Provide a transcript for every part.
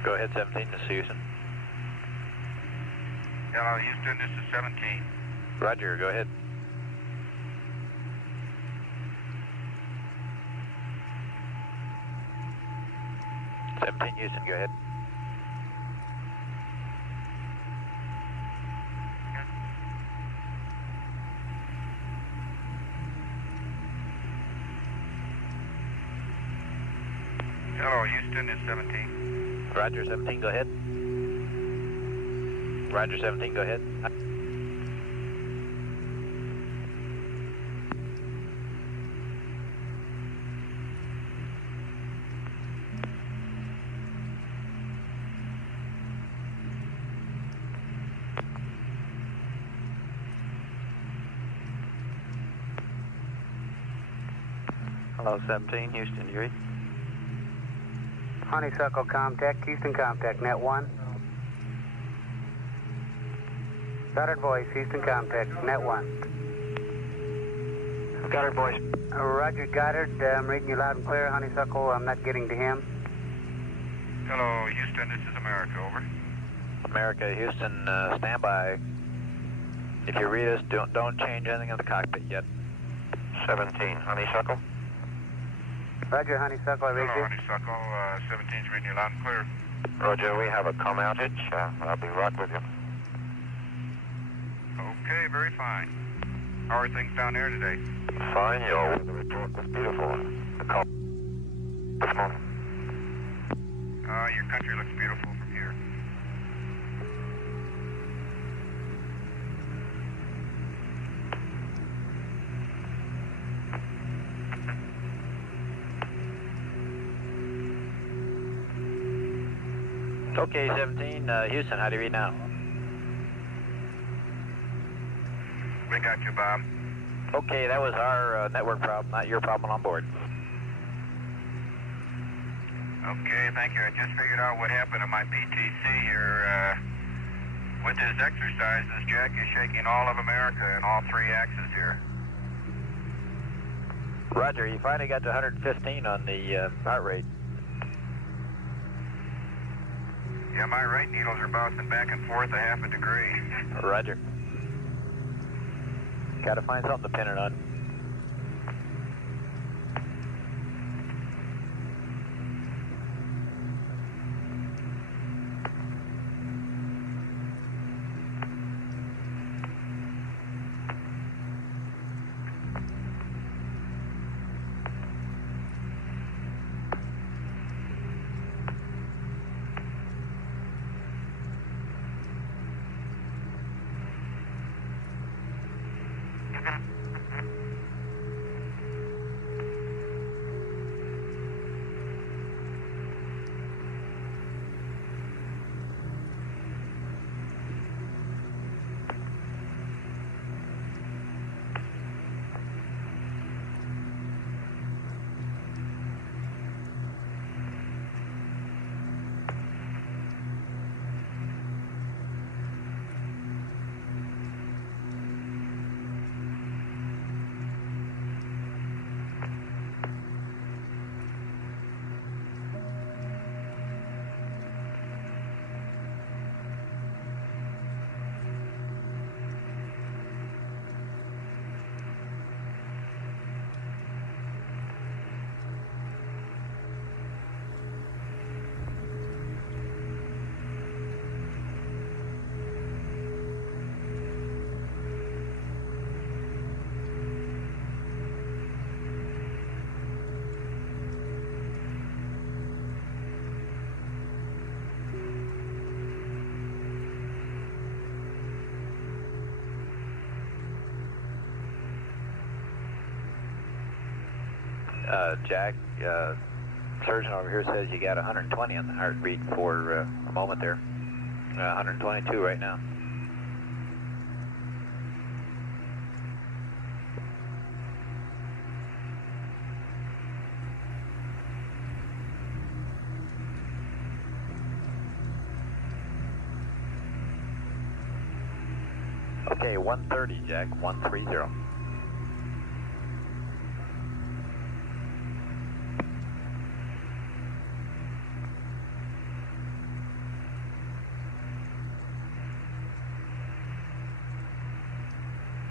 Go ahead, 17, this is Houston. Hello, Houston, this is 17. Roger, go ahead. Houston, go ahead. Hello, Houston, it's 17. Roger, 17, go ahead. Roger, 17, go ahead. Hello, 17, Houston, you read? Honeysuckle Comtech, Houston Comtech, net 1. Goddard voice, Houston Comtech, net 1. Goddard voice. Roger, Goddard, I'm reading you loud and clear. Honeysuckle, I'm not getting to him. Hello, Houston, this is America, over. America, Houston, stand by. If you read us, don't change anything in the cockpit yet. 17, Honeysuckle. Roger, Honeysuckle, I read Hello, you. Honeysuckle, 17's reading you loud and clear. Roger, we have a comm outage. I'll be right with you. Okay, very fine. How are things down there today? Fine, your weather report was beautiful. The call this morning. Your country looks beautiful from here. Okay, 17, Houston, how do you read now? We got you, Bob. Okay, that was our network problem, not your problem on board. Okay, thank you. I just figured out what happened to my PTC here. With this exercise, this jack is shaking all of America in all three axes here. Roger, you finally got to 115 on the heart rate. Yeah, my right needles are bouncing back and forth a half a degree. Roger. Gotta find something to pin it on. Jack, surgeon over here says you got 120 on the heartbeat for a moment there. 122 right now. Okay, 130, Jack, 130.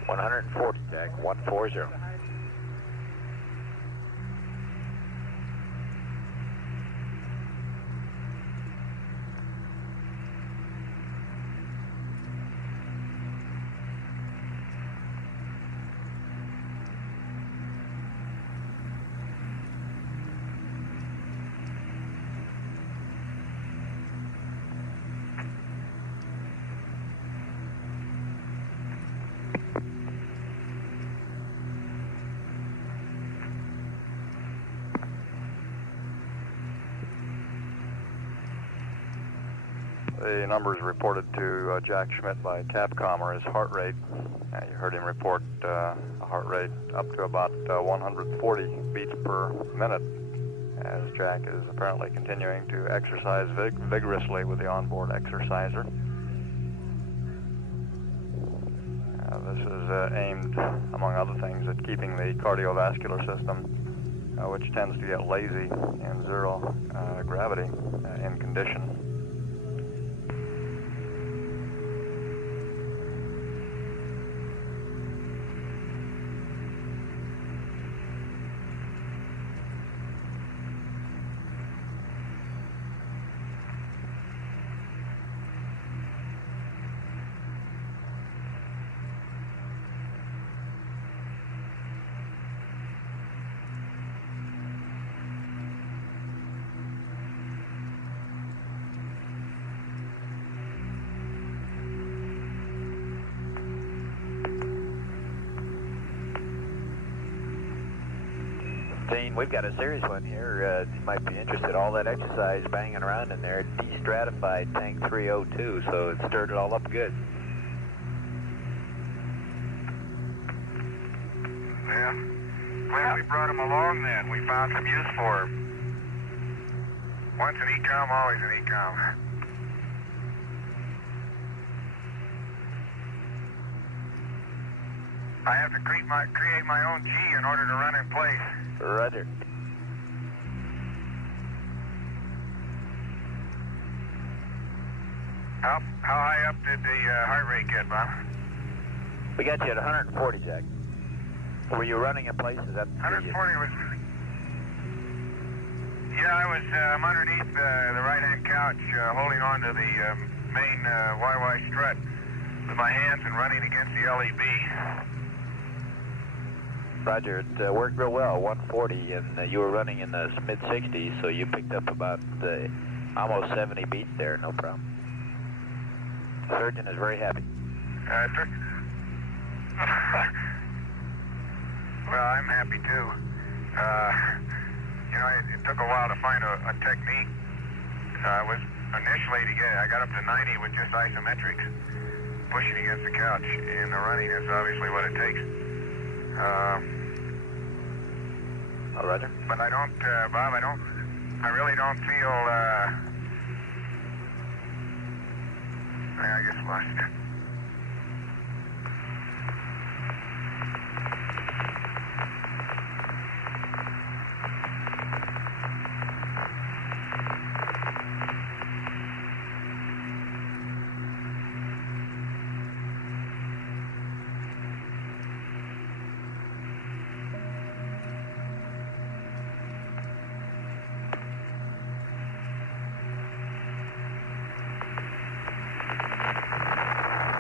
140, Jack, 140. The numbers reported to Jack Schmidt by Capcom are his heart rate. You heard him report a heart rate up to about 140 beats per minute, as Jack is apparently continuing to exercise vigorously with the onboard exerciser. This is aimed, among other things, at keeping the cardiovascular system, which tends to get lazy in zero gravity, in condition. Dean, we've got a serious one here. You might be interested. All that exercise banging around in there de-stratified tank 302, so it stirred it all up good. Yeah. Glad we brought him along then. We found some use for him. Once an ecom, always an ecom. I have to create my own G in order to run in place. Roger. How high up did the heart rate get, Bob? We got you at 140, Jack. Were you running in place? Is that 140 was... Yeah, I'm underneath the right-hand couch, holding on to the main YY strut with my hands and running against the LEB. Roger, it worked real well, 140, and you were running in the mid-60s, so you picked up about almost 70 beats there, no problem. The surgeon is very happy. Well, I'm happy too. You know, it took a while to find a technique. I got up to 90 with just isometrics, pushing against the couch, and the running is obviously what it takes. Oh, Roger. But I don't, Bob, I really don't feel, I guess lost it.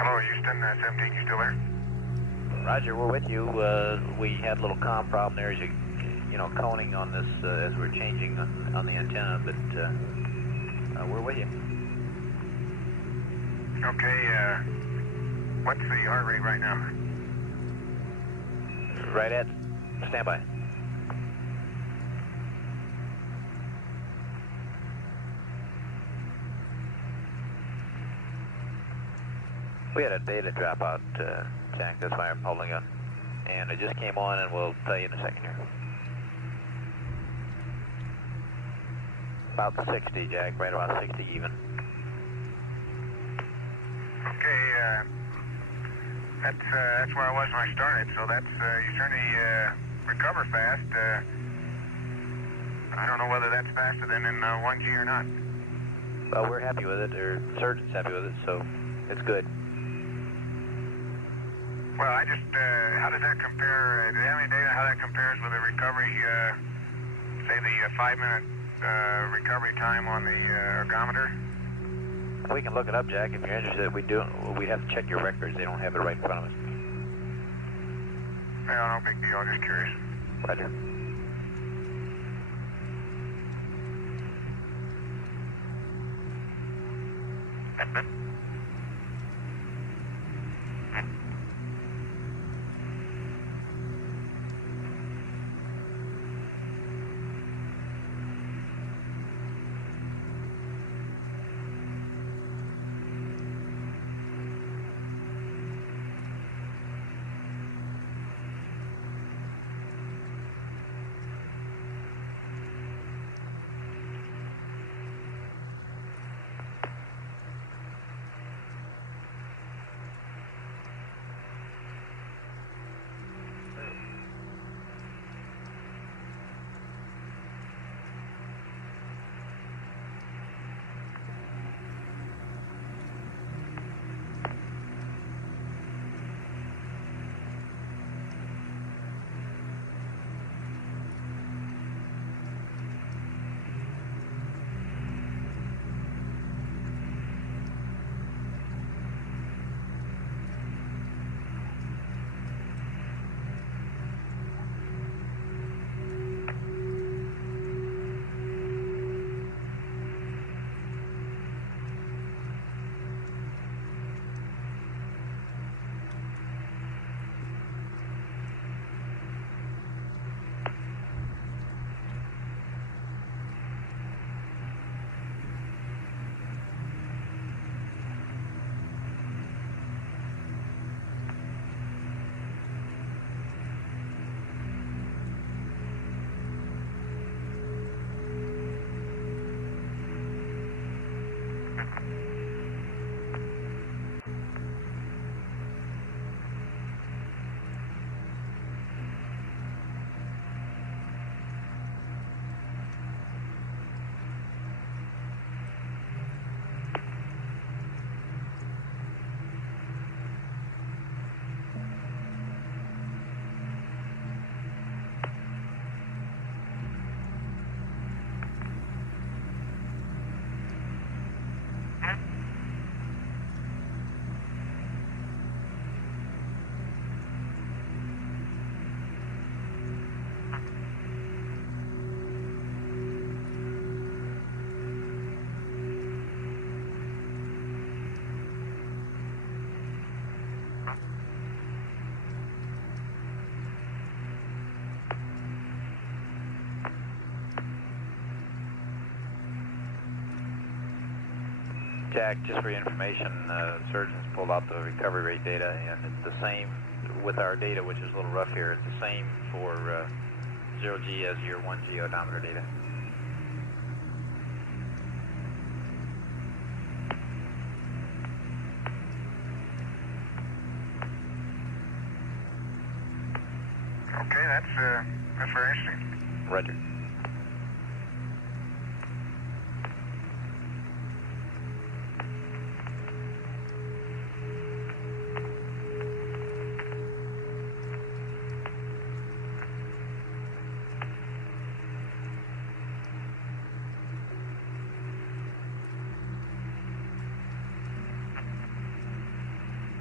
Hello, Houston, 17, you still there? Roger, we're with you. We had a little comm problem there as you know, coning on this as we're changing on the antenna, but we're with you. Okay, what's the heart rate right now? Right at standby. We had a data dropout, Jack, that's why I'm holding on. And it just came on, and we'll tell you in a second here. About 60, Jack, right about 60 even. Okay, that's where I was when I started, so that's, you certainly recover fast. I don't know whether that's faster than in 1G or not. Well, we're happy with it, or the surgeon's happy with it, so it's good. Well, I just, how does that compare, do you have any data how that compares with the recovery, say the 5-minute recovery time on the ergometer? We can look it up, Jack, if you're interested. We'd have to check your records. They don't have it right in front of us. Well, no big deal, I'm just curious. Roger. Jack, just for your information, surgeons pulled out the recovery rate data, and it's the same with our data, which is a little rough here. It's the same for 0G as your 1G odometer data. Okay, that's very interesting. Roger.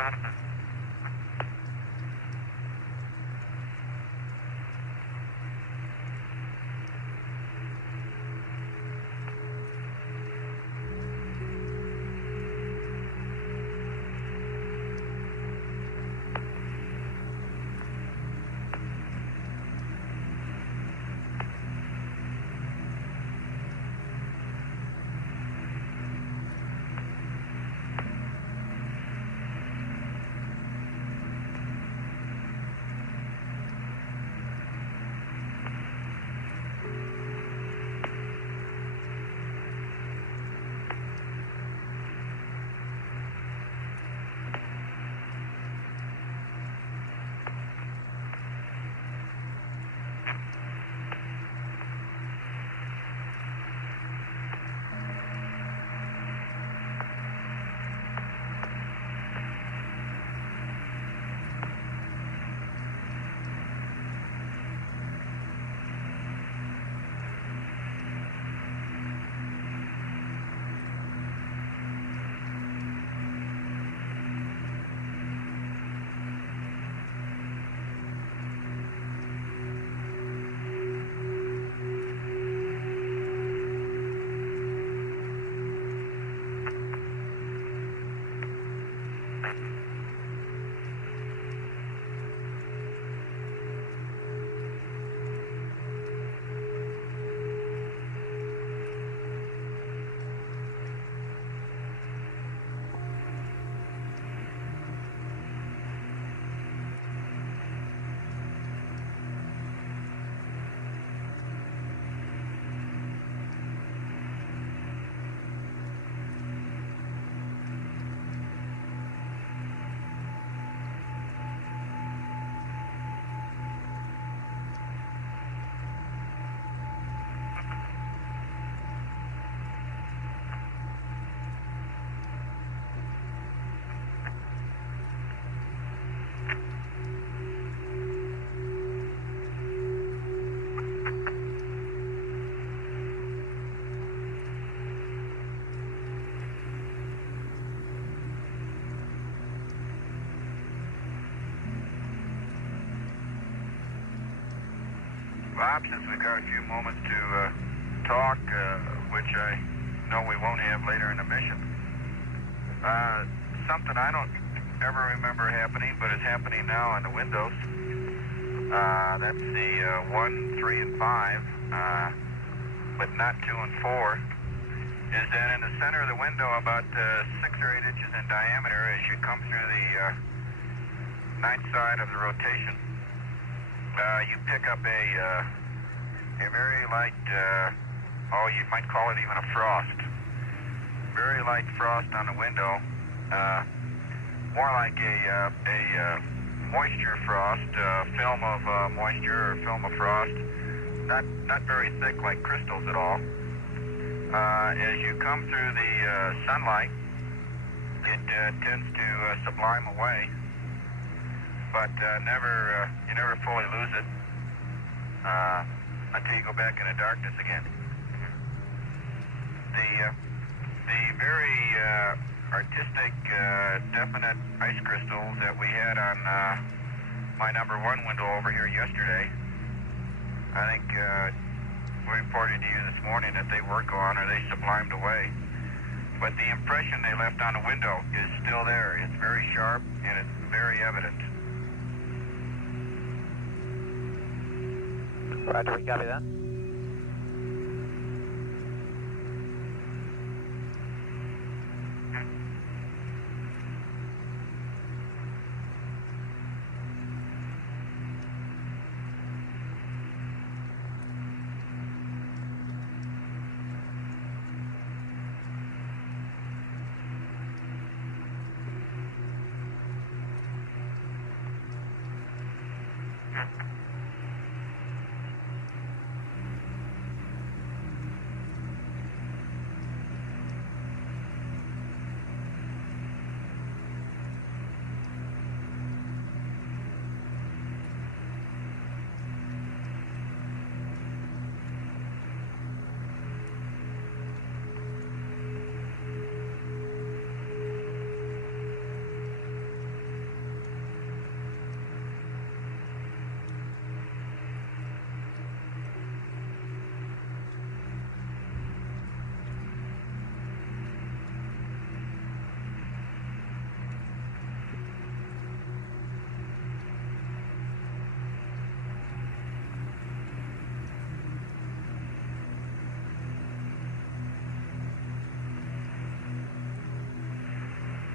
Bob, since we've got a few moments to talk, which I know we won't have later in the mission, something I don't ever remember happening, but it's happening now on the windows. That's the 1, 3, and 5, but not 2 and 4, is that in the center of the window, about 6 or 8 inches in diameter, as you come through the night side of the rotation, you pick up a very light, you might call it even a frost. Very light frost on the window, more like a moisture frost, film of moisture or film of frost, not very thick like crystals at all. As you come through the sunlight, it tends to sublime away, but you never fully lose it until you go back into darkness again. The very artistic, definite ice crystals that we had on my number 1 window over here yesterday, I think we reported to you this morning that they were gone or they sublimed away. But the impression they left on the window is still there. It's very sharp and it's very evident. Roger, we copy that.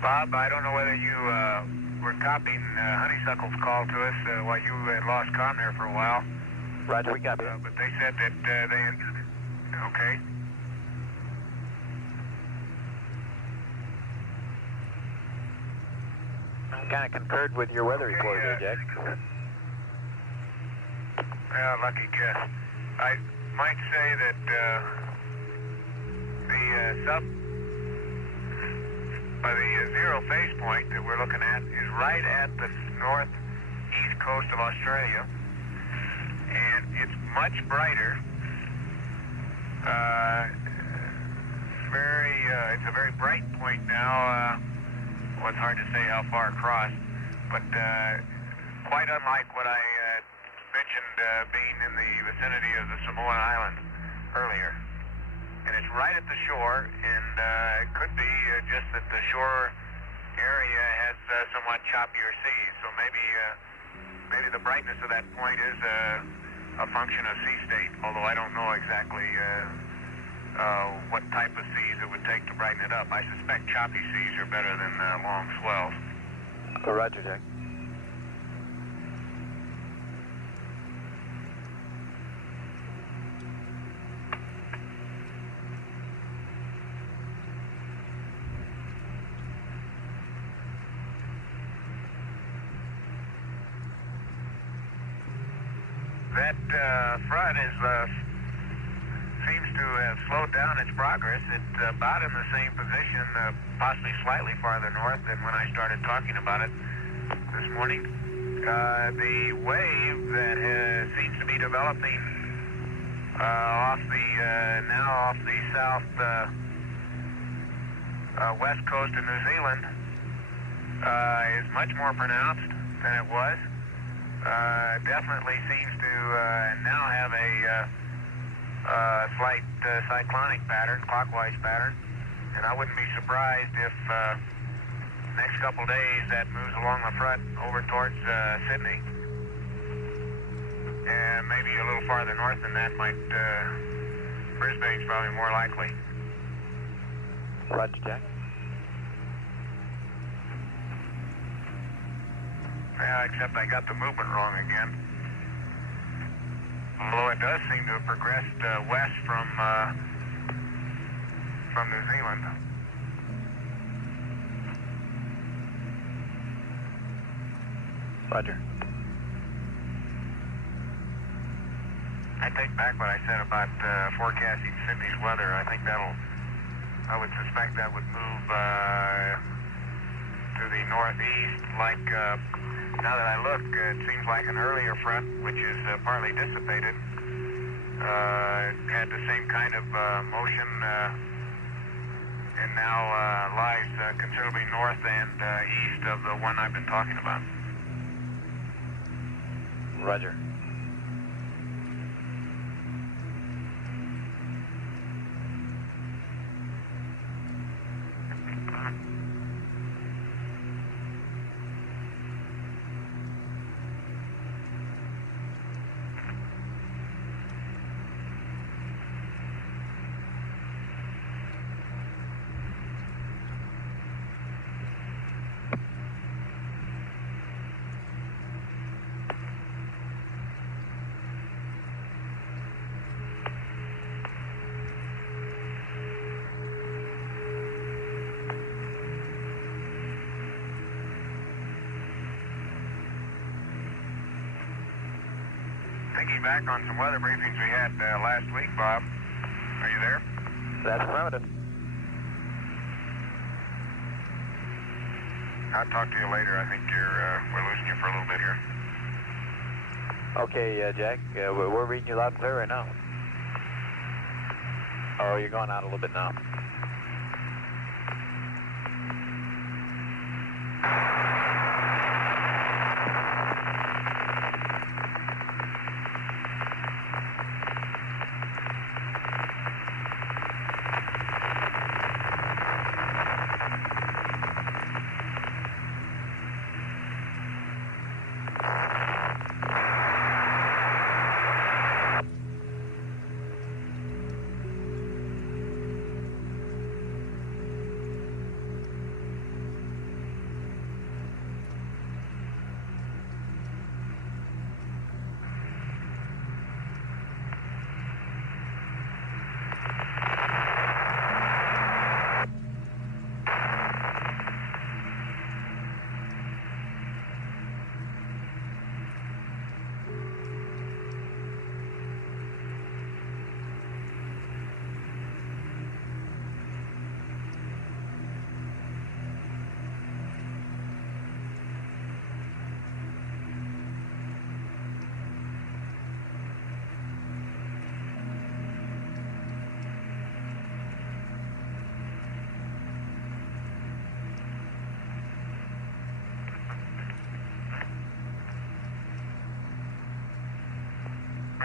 Bob, I don't know whether you were copying Honeysuckle's call to us while you had lost comm there for a while. Roger, we copy. But they said that they... Okay. Kind of concurred with your weather report there, Jack. Well, lucky guess. I might say that the zero phase point that we're looking at is right at the northeast coast of Australia, and it's much brighter. It's a very bright point now. Well, it's hard to say how far across, but quite unlike what I mentioned being in the vicinity of the Samoan Islands earlier. And it's right at the shore, and it could be just that the shore area has somewhat choppier seas. So maybe the brightness of that point is a function of sea state, although I don't know exactly what type of seas it would take to brighten it up. I suspect choppy seas are better than long swells. Roger, Jack. That front seems to have slowed down its progress. It's about in the same position, possibly slightly farther north than when I started talking about it this morning. The wave that seems to be developing off the south west coast of New Zealand is much more pronounced than it was. Definitely seems to now have a slight cyclonic pattern, clockwise pattern, and I wouldn't be surprised if next couple days that moves along the front over towards Sydney, and maybe a little farther north than that might Brisbane's probably more likely. Roger, Jack. Yeah, except I got the movement wrong again. Although it does seem to have progressed west from New Zealand. Roger. I take back what I said about forecasting Sydney's weather. I think I would suspect that would move to the northeast. Like, now that I look, it seems like an earlier front, which is partly dissipated, had the same kind of motion, and now lies considerably north and east of the one I've been talking about. Roger. Thinking back on some weather briefings we had last week, Bob. Are you there? That's affirmative. I'll talk to you later. I think we're losing you for a little bit here. Okay, Jack, we're reading you loud and clear right now. Oh, you're going out a little bit now.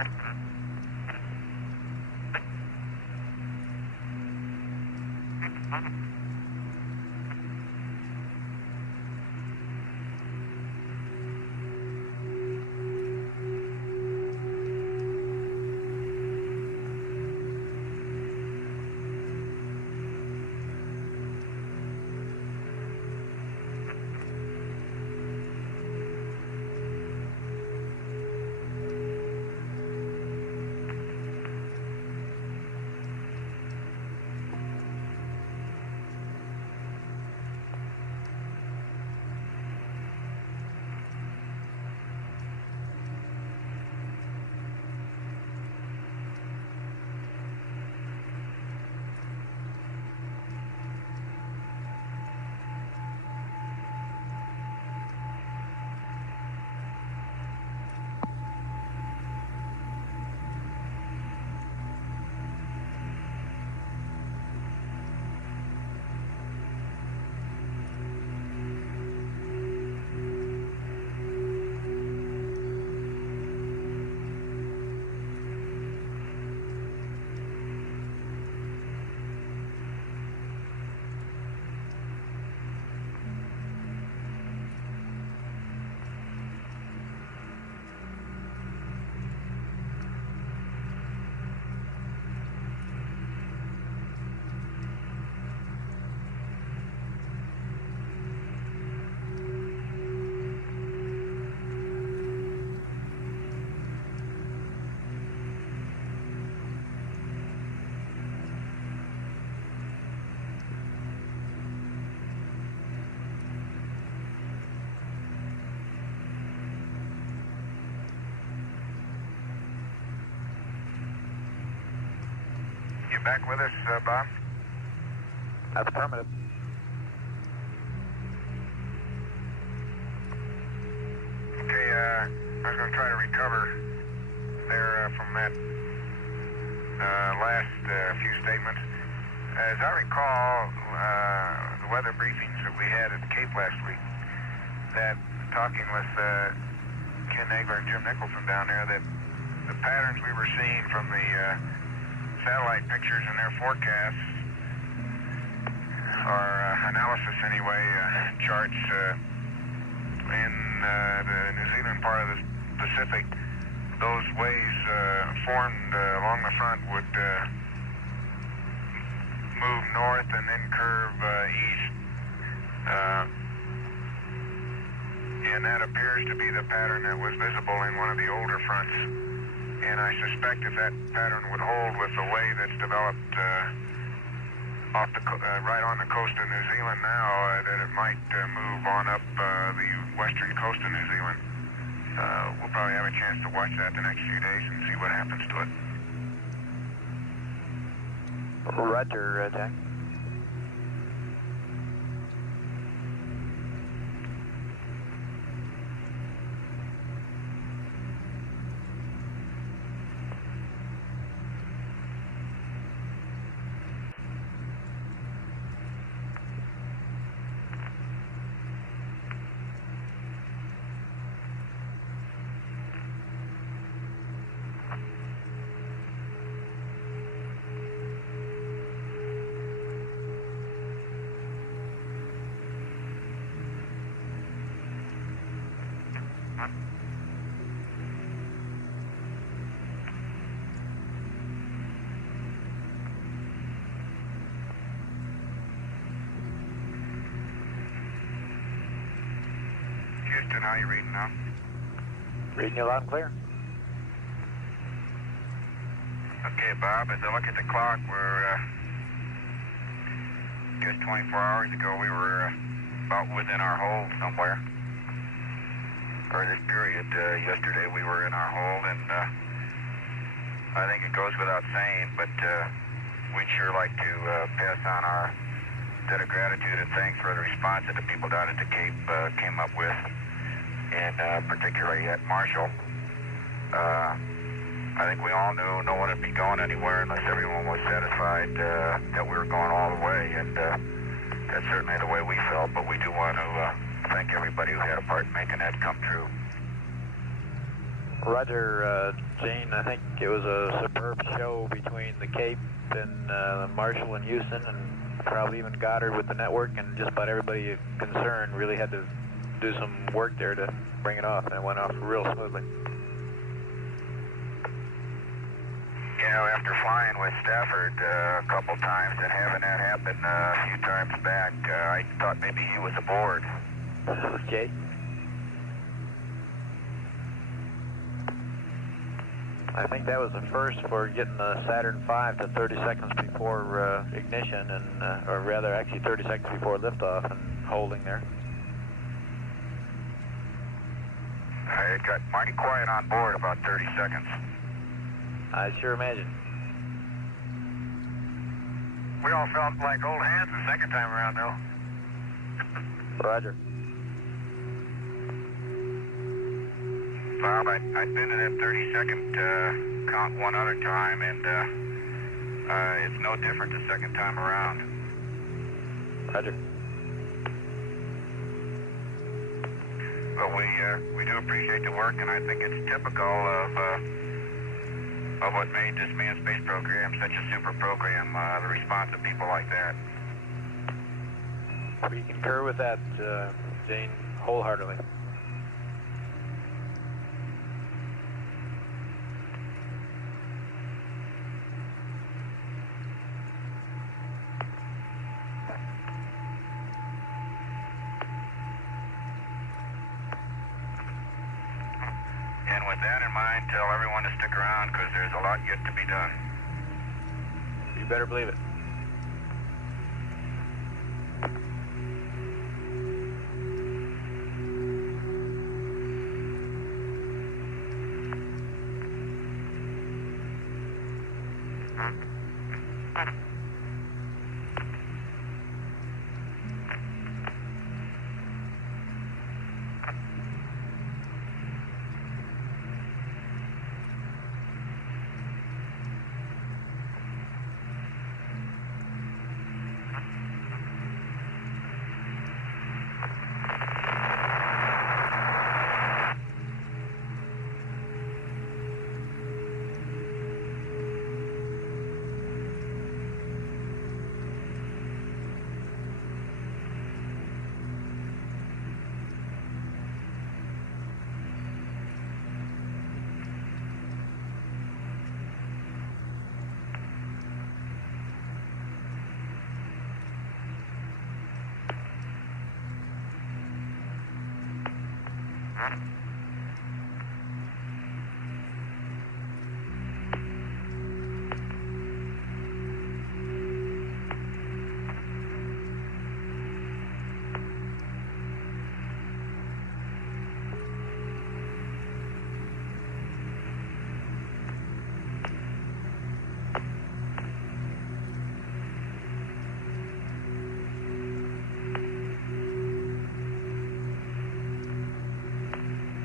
Back with us, Bob? That's affirmative. Okay, I was going to try to recover there from that last few statements. As I recall, the weather briefings that we had at the Cape last week, that talking with Ken Nagler and Jim Nicholson down there, that the patterns we were seeing from the satellite pictures and their forecasts, or analysis anyway, charts in the New Zealand part of the Pacific, those waves formed along the front would move north and then curve east. And that appears to be the pattern that was visible in one of the older fronts. And I suspect if that pattern would hold with the way that's developed right on the coast of New Zealand now, that it might move on up the western coast of New Zealand. We'll probably have a chance to watch that the next few days and see what happens to it. Roger, Jack. Houston, how are you reading now? Reading you loud and clear. Okay, Bob, as I look at the clock, we're just 24 hours ago, we were about within our hold somewhere. For this period, yesterday we were in our hold, and I think it goes without saying, but we'd sure like to pass on our debt of gratitude and thanks for the response that the people down at the Cape came up with, and particularly at Marshall. I think we all knew no one would be going anywhere unless everyone was satisfied that we were going all the way, and that's certainly the way we felt, but we do want to thank everybody who had a part in making that come true. Roger, Gene, I think it was a superb show between the Cape and Marshall and Houston, and probably even Goddard with the network, and just about everybody concerned really had to do some work there to bring it off, and it went off real smoothly. You know, after flying with Stafford a couple times and having that happen a few times back, I thought maybe he was aboard. Okay. I think that was the first for getting the Saturn V to 30 seconds before ignition, and or rather actually 30 seconds before liftoff and holding there. It got mighty quiet on board about 30 seconds. I sure imagine. We all felt like old hands the second time around, though. Roger. Bob, I've been in that 30-second count one other time, and it's no different the second time around. Roger. But we do appreciate the work, and I think it's typical of what made this manned space program such a super program, the response of people like that. We concur with that, Gene, wholeheartedly. And with that in mind, tell everyone to stick around because there's a lot yet to be done. You better believe it.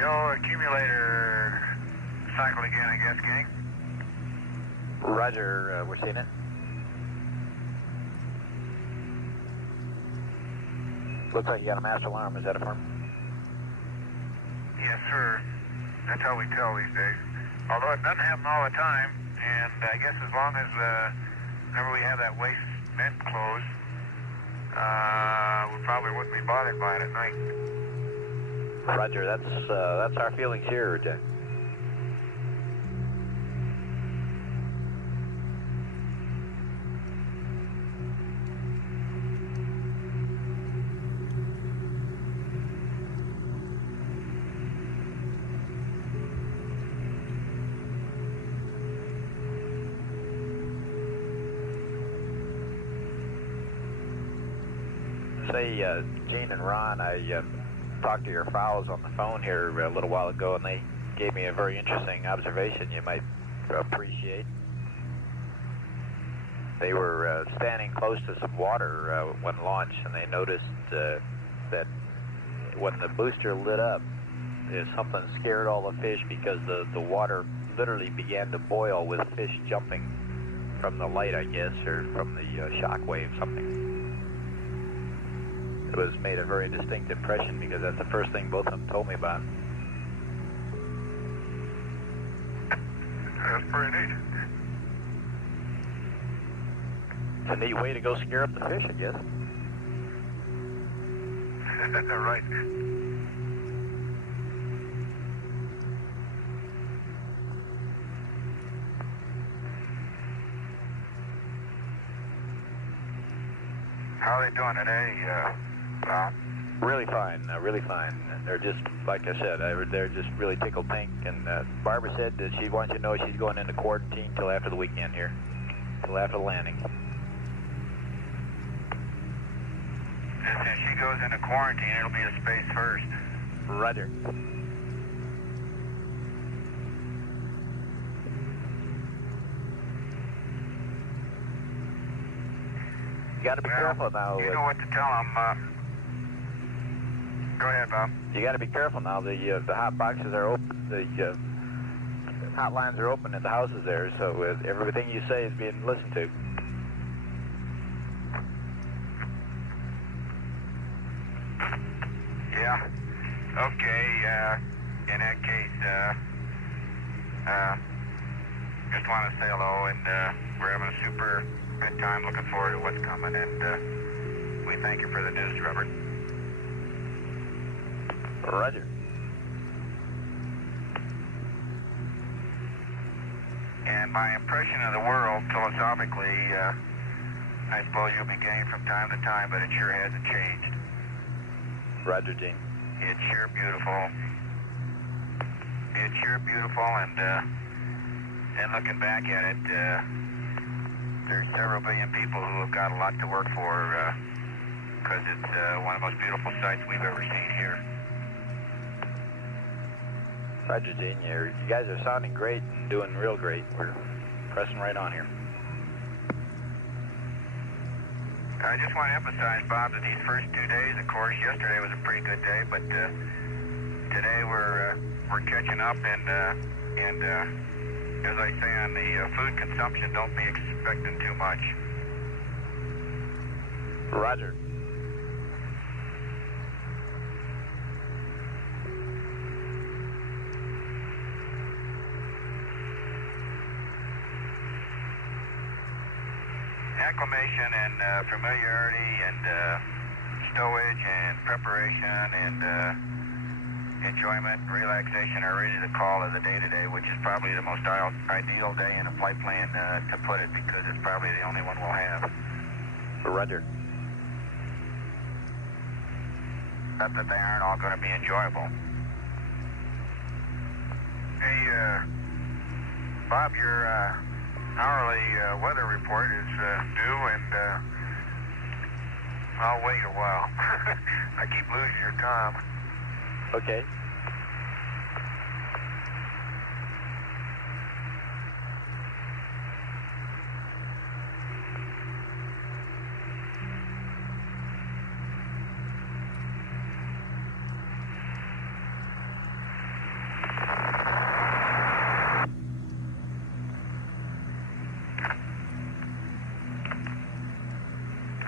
Yo, accumulator cycle again, I guess, gang. Roger, we're seeing it. Looks like you got a master alarm. Is that affirm? Yes, sir. That's how we tell these days. Although it doesn't happen all the time, and I guess as long as whenever we have that waste vent closed, we probably wouldn't be bothered by it at night. Roger, that's our feelings here, Jack. Say, Gene and Ron, I talked to your fowls on the phone here a little while ago, and they gave me a very interesting observation you might appreciate. They were standing close to some water when launched, and they noticed that when the booster lit up, something scared all the fish because the water literally began to boil with fish jumping from the light, I guess, or from the shock wave, something. It was made a very distinct impression because that's the first thing both of them told me about. That's pretty neat. It's a neat way to go scare up the fish, I guess. Right. How are they doing today, Bob? Really fine, really fine. They're just, like I said, they're just really tickled pink. And Barbara said that she wants you to know she's going into quarantine till after the weekend here, till after the landing. If she goes into quarantine, it'll be a space first. Roger. You got to be careful now. You know what to tell them. Go ahead, Bob. You got to be careful now. The hot boxes are open. The hot lines are open at the houses there, so everything you say is being listened to. Yeah. Okay. In that case, just want to say hello, and we're having a super good time. Looking forward to what's coming, and we thank you for the news, Robert. Roger. And my impression of the world, philosophically, I suppose you'll be getting from time to time, but it sure hasn't changed. Roger, Gene. It's sure beautiful. It's sure beautiful, and looking back at it, there's several billion people who have got a lot to work for, because it's one of the most beautiful sights we've ever seen here. Roger, Gene. You guys are sounding great and doing real great. We're pressing right on here. I just want to emphasize, Bob, that these first 2 days, of course, yesterday was a pretty good day, but today we're catching up, and as I say on the food consumption, don't be expecting too much. Roger. Acclimation and familiarity and stowage and preparation and enjoyment and relaxation are really the call of the day today, which is probably the most ideal day in a flight plan to put it, because it's probably the only one we'll have. Roger. Not that they aren't all going to be enjoyable. Hey, Bob, your hourly weather report is due, and I'll wait a while. I keep losing your time. Okay.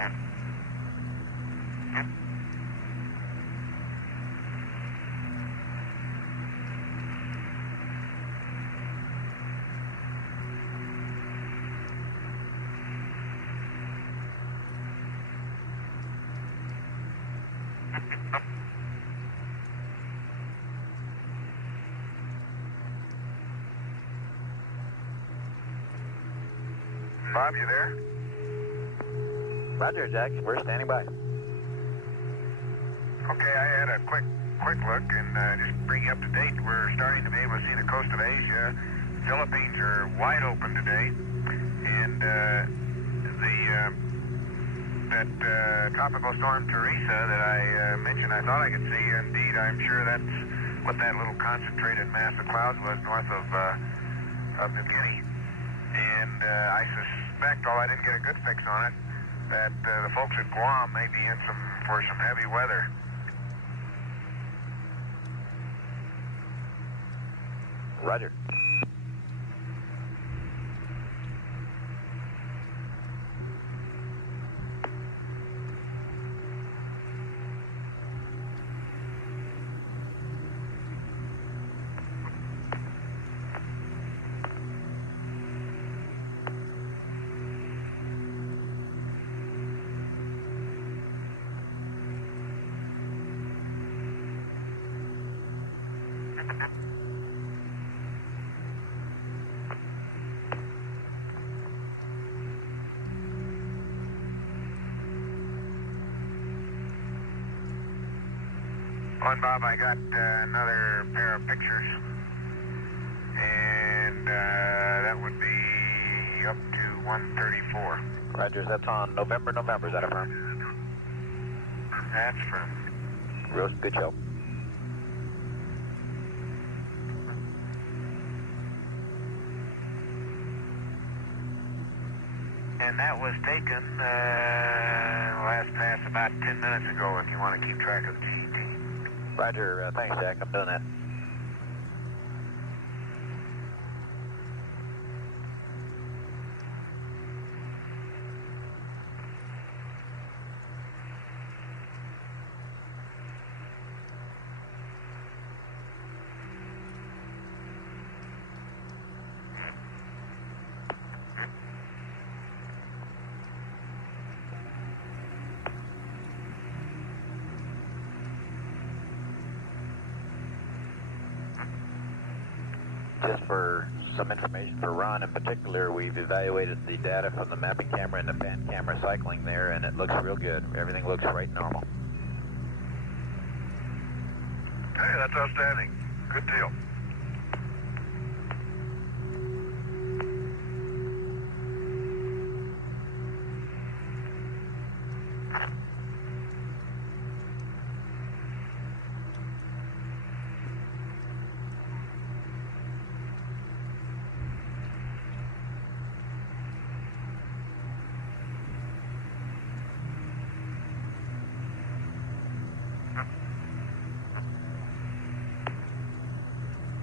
Bob, you there? Roger, Jack. We're standing by. Okay, I had a quick look and just bring you up to date. We're starting to be able to see the coast of Asia. Philippines are wide open today, and that tropical storm Teresa that I mentioned, I thought I could see. Indeed, I'm sure that's what that little concentrated mass of clouds was north of New Guinea. And I suspect, although I didn't get a good fix on it, that the folks at Guam may be in for some heavy weather. Roger. Well, Bob, I got another pair of pictures, and that would be up to 134. Roger, that's on November, is that a firm? That's firm. Real good show. And that was taken last pass about 10 minutes ago, if you want to keep track of the GT. Roger, thanks, Jack. I'm doing that. Just for some information for Ron in particular, we've evaluated the data from the mapping camera and the pan camera cycling there, and it looks real good. Everything looks right normal. Hey, that's outstanding. Good deal.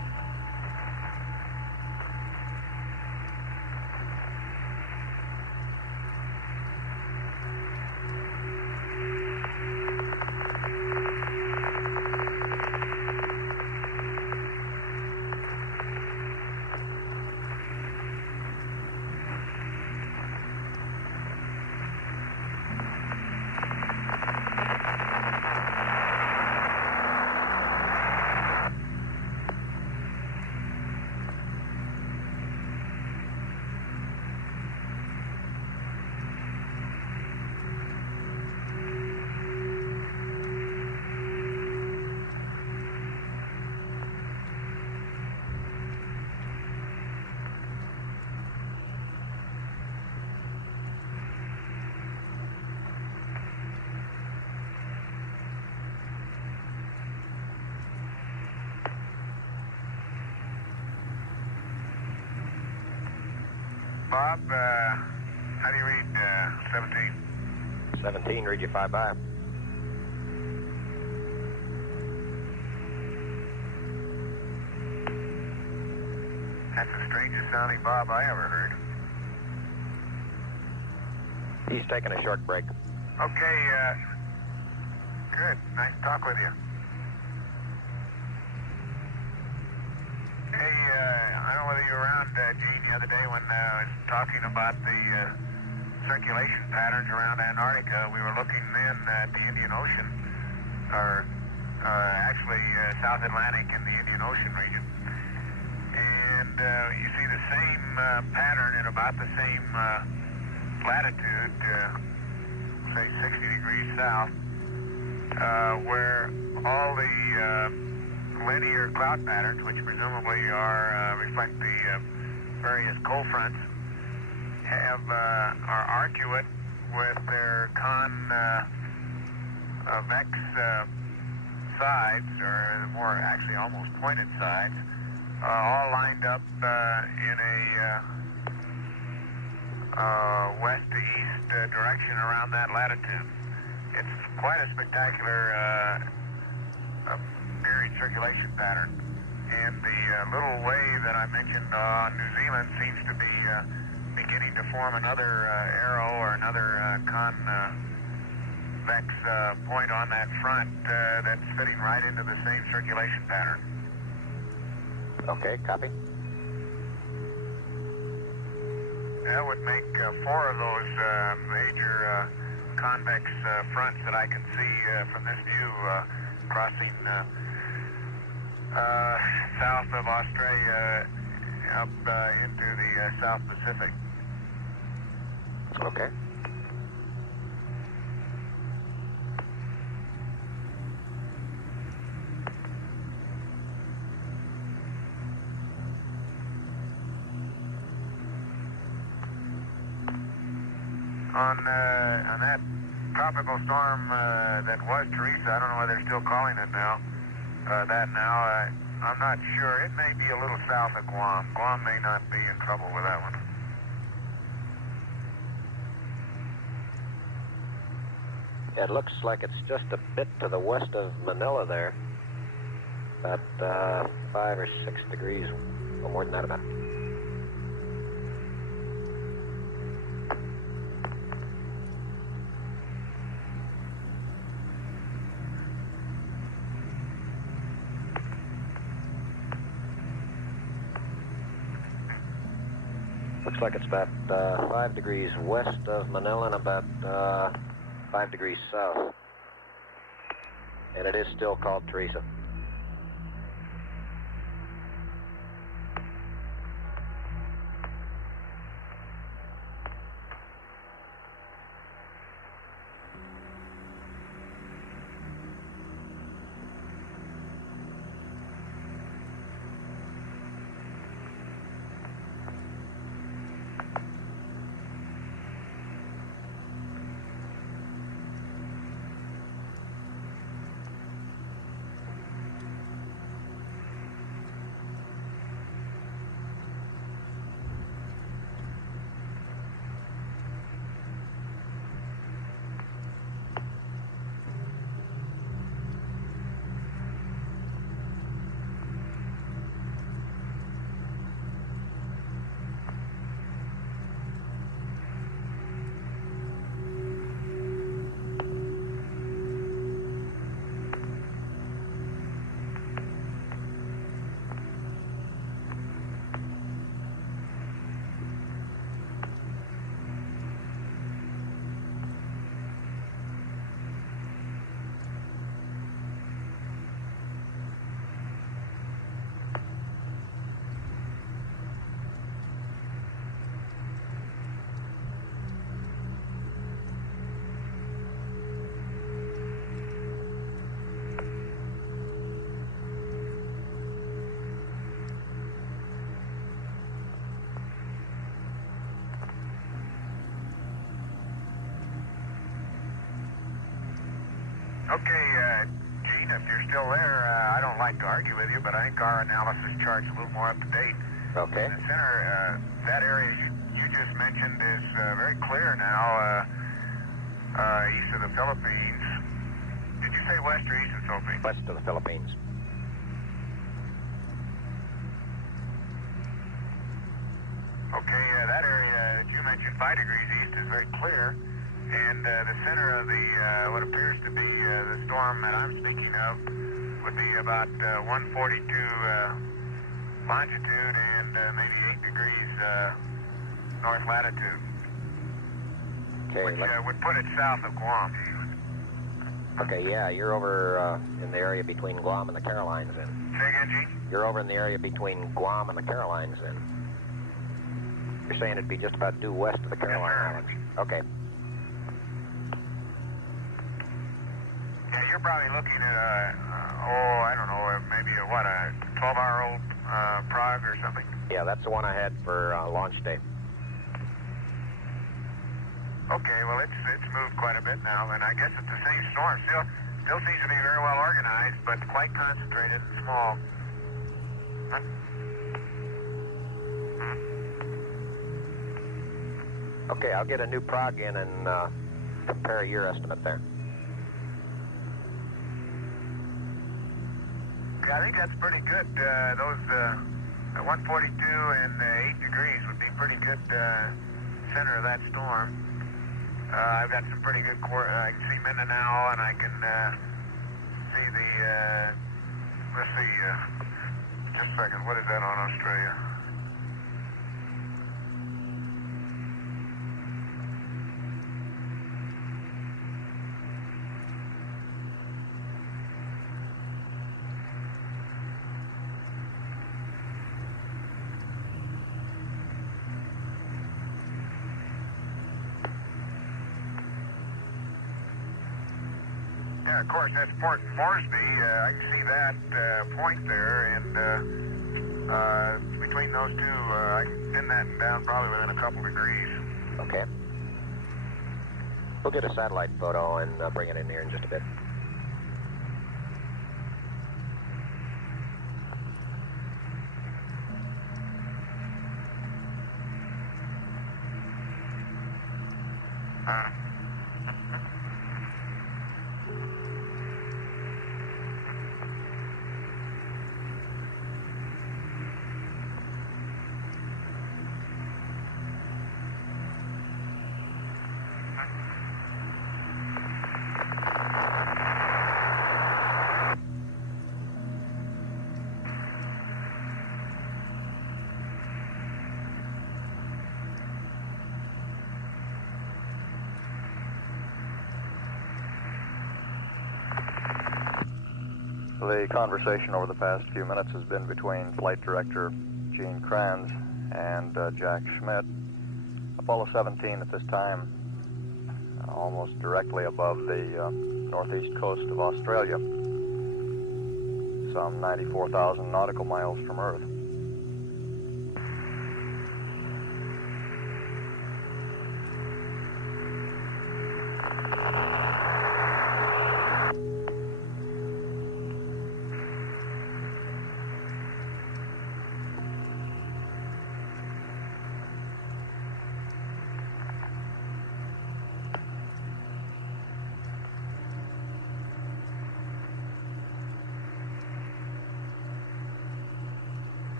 Bob, how do you read 17? 17, read you 5 by. That's the strangest sounding Bob I ever heard. He's taking a short break. Okay, good. Nice to talk with you. Hey, I don't know whether you were around, Gene, the other day when I was talking about the circulation patterns around Antarctica. We were looking then at the Indian Ocean, or actually South Atlantic and the Indian Ocean region. And you see the same pattern at about the same latitude, say 60 degrees south, where all the linear cloud patterns, which presumably reflect the various cold fronts, are arcuate with their convex sides, or more actually almost pointed sides, all lined up in a west to east direction around that latitude. It's quite a spectacular period circulation pattern. And the little wave that I mentioned on New Zealand seems to be beginning to form another arrow or another convex point on that front that's fitting right into the same circulation pattern. Okay, copy. That would make 4 of those major convex fronts that I can see from this view crossing south of Australia up into the South Pacific. Okay. On that tropical storm that was Teresa, I don't know whether they're still calling it now. I'm not sure. It may be a little south of Guam. Guam may not be in trouble with that one. It looks like it's just a bit to the west of Manila there. About 5 or 6 degrees, or more than that about. Looks like it's about 5 degrees west of Manila and about 5 degrees south. And it is still called Teresa. Okay, Gene, if you're still there, I don't like to argue with you, but I think our analysis chart's a little more up to date. Okay. In the center, that area you you just mentioned is very clear now, east of the Philippines. Did you say west or east of the Philippines? West of the Philippines. Okay, that area that you mentioned, 5 degrees east, is very clear. And the center of the what appears to be the storm that I'm speaking of would be about 142 longitude and maybe 8 degrees north latitude, Okay. which would put it south of Guam. Okay, yeah, you're over in the area between Guam and the Carolines then. Say again, Gene? You're over in the area between Guam and the Carolines then. You're saying it'd be just about due west of the Caroline Islands. Okay. Yeah, you're probably looking at I don't know, maybe a 12-hour-old Prague or something? Yeah, that's the one I had for launch day. Okay, well, it's moved quite a bit now, and I guess it's the same storm. Still seems to be very well organized, but quite concentrated and small. Huh? Okay, I'll get a new prog in and compare your estimate there. Yeah, I think that's pretty good. Those 142 and 8 degrees would be pretty good center of that storm. I've got some pretty good I can see Mindanao, and I can see the, let's see, just a second, what is that on Australia? Yeah, of course, that's Port Moresby. I can see that point there, and between those two, I can pin that down probably within a couple degrees. Okay. We'll get a satellite photo and bring it in here in just a bit. The conversation over the past few minutes has been between Flight Director Gene Kranz and Jack Schmidt. Apollo 17 at this time, almost directly above the northeast coast of Australia, some 94,000 nautical miles from Earth.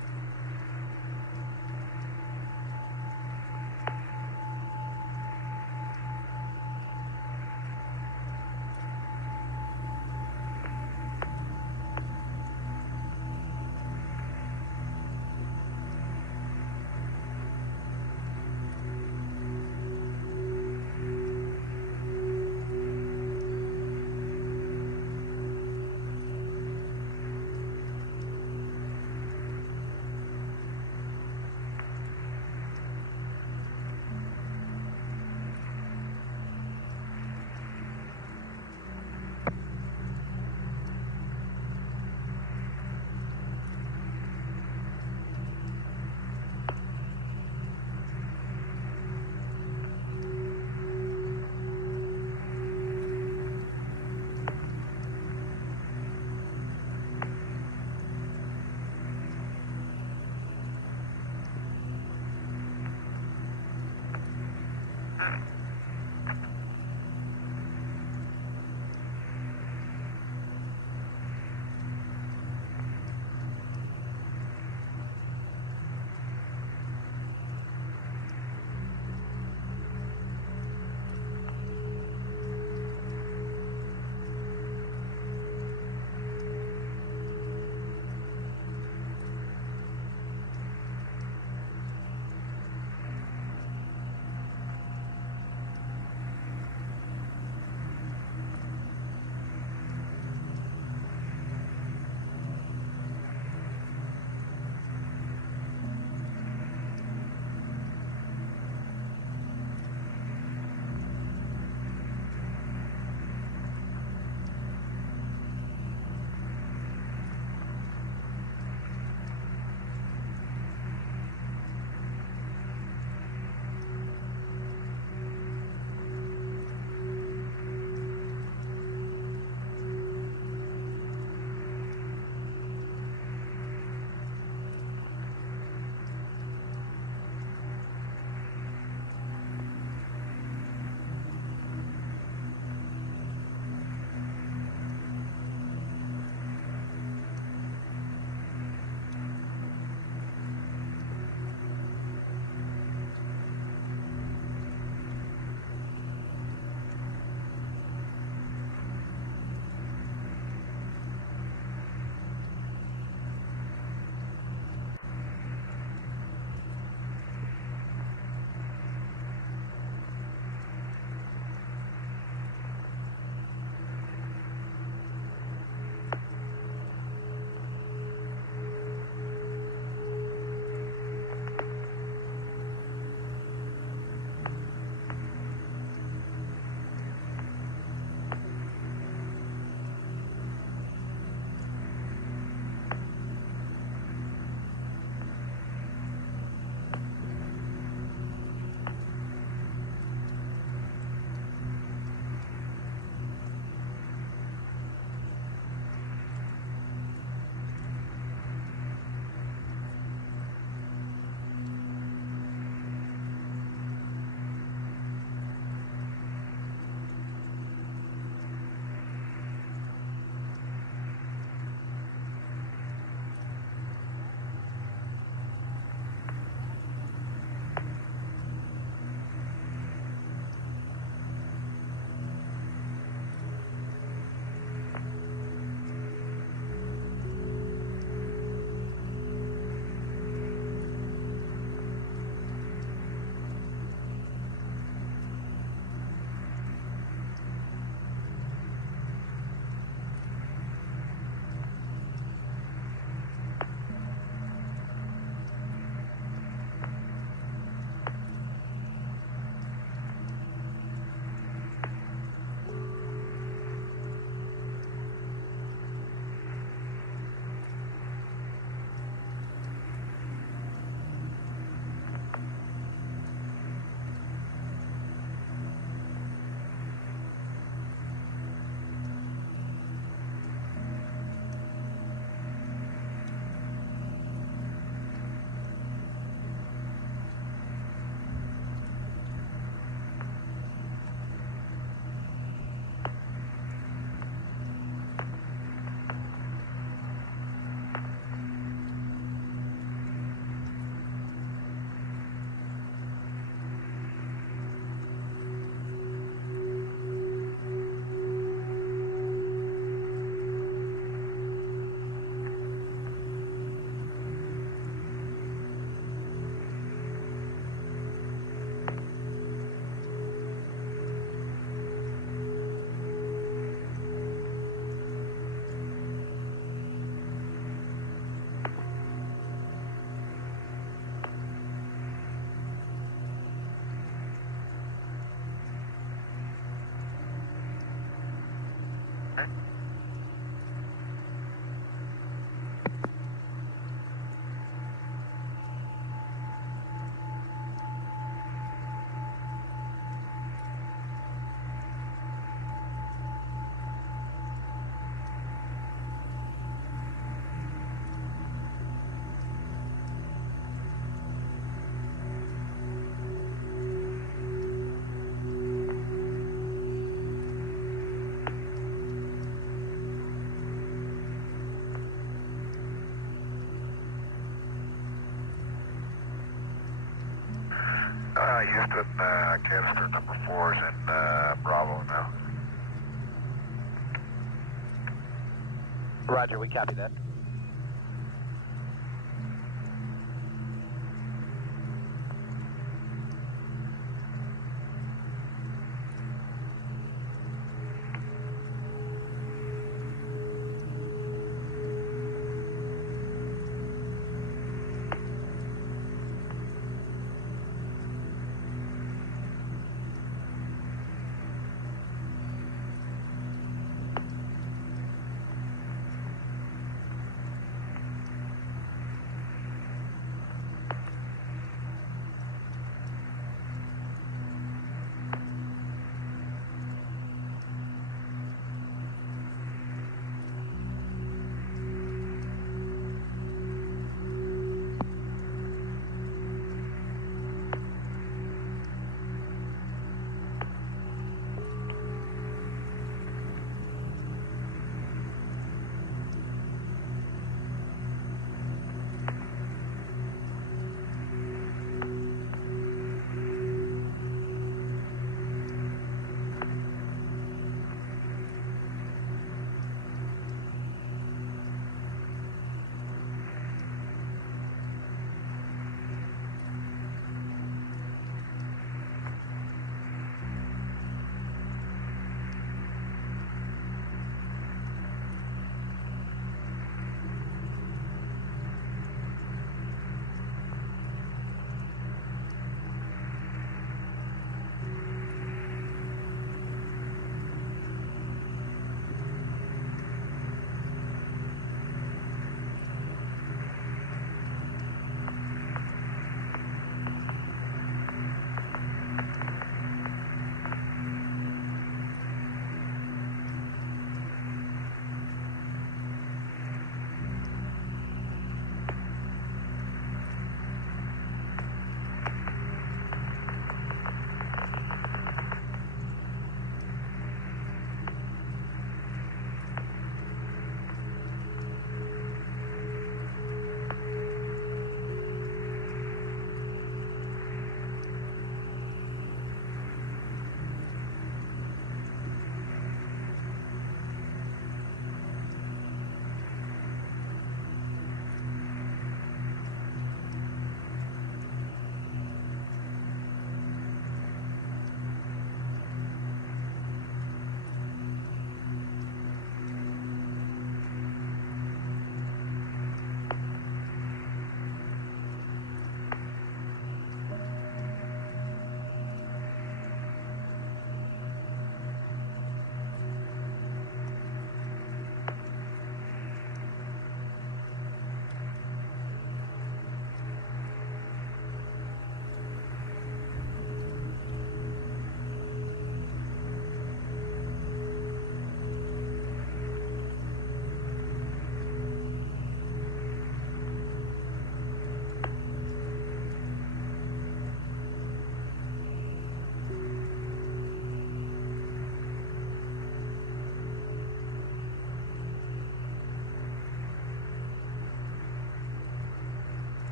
Houston, canister number 4 is in Bravo now. Roger, we copy that.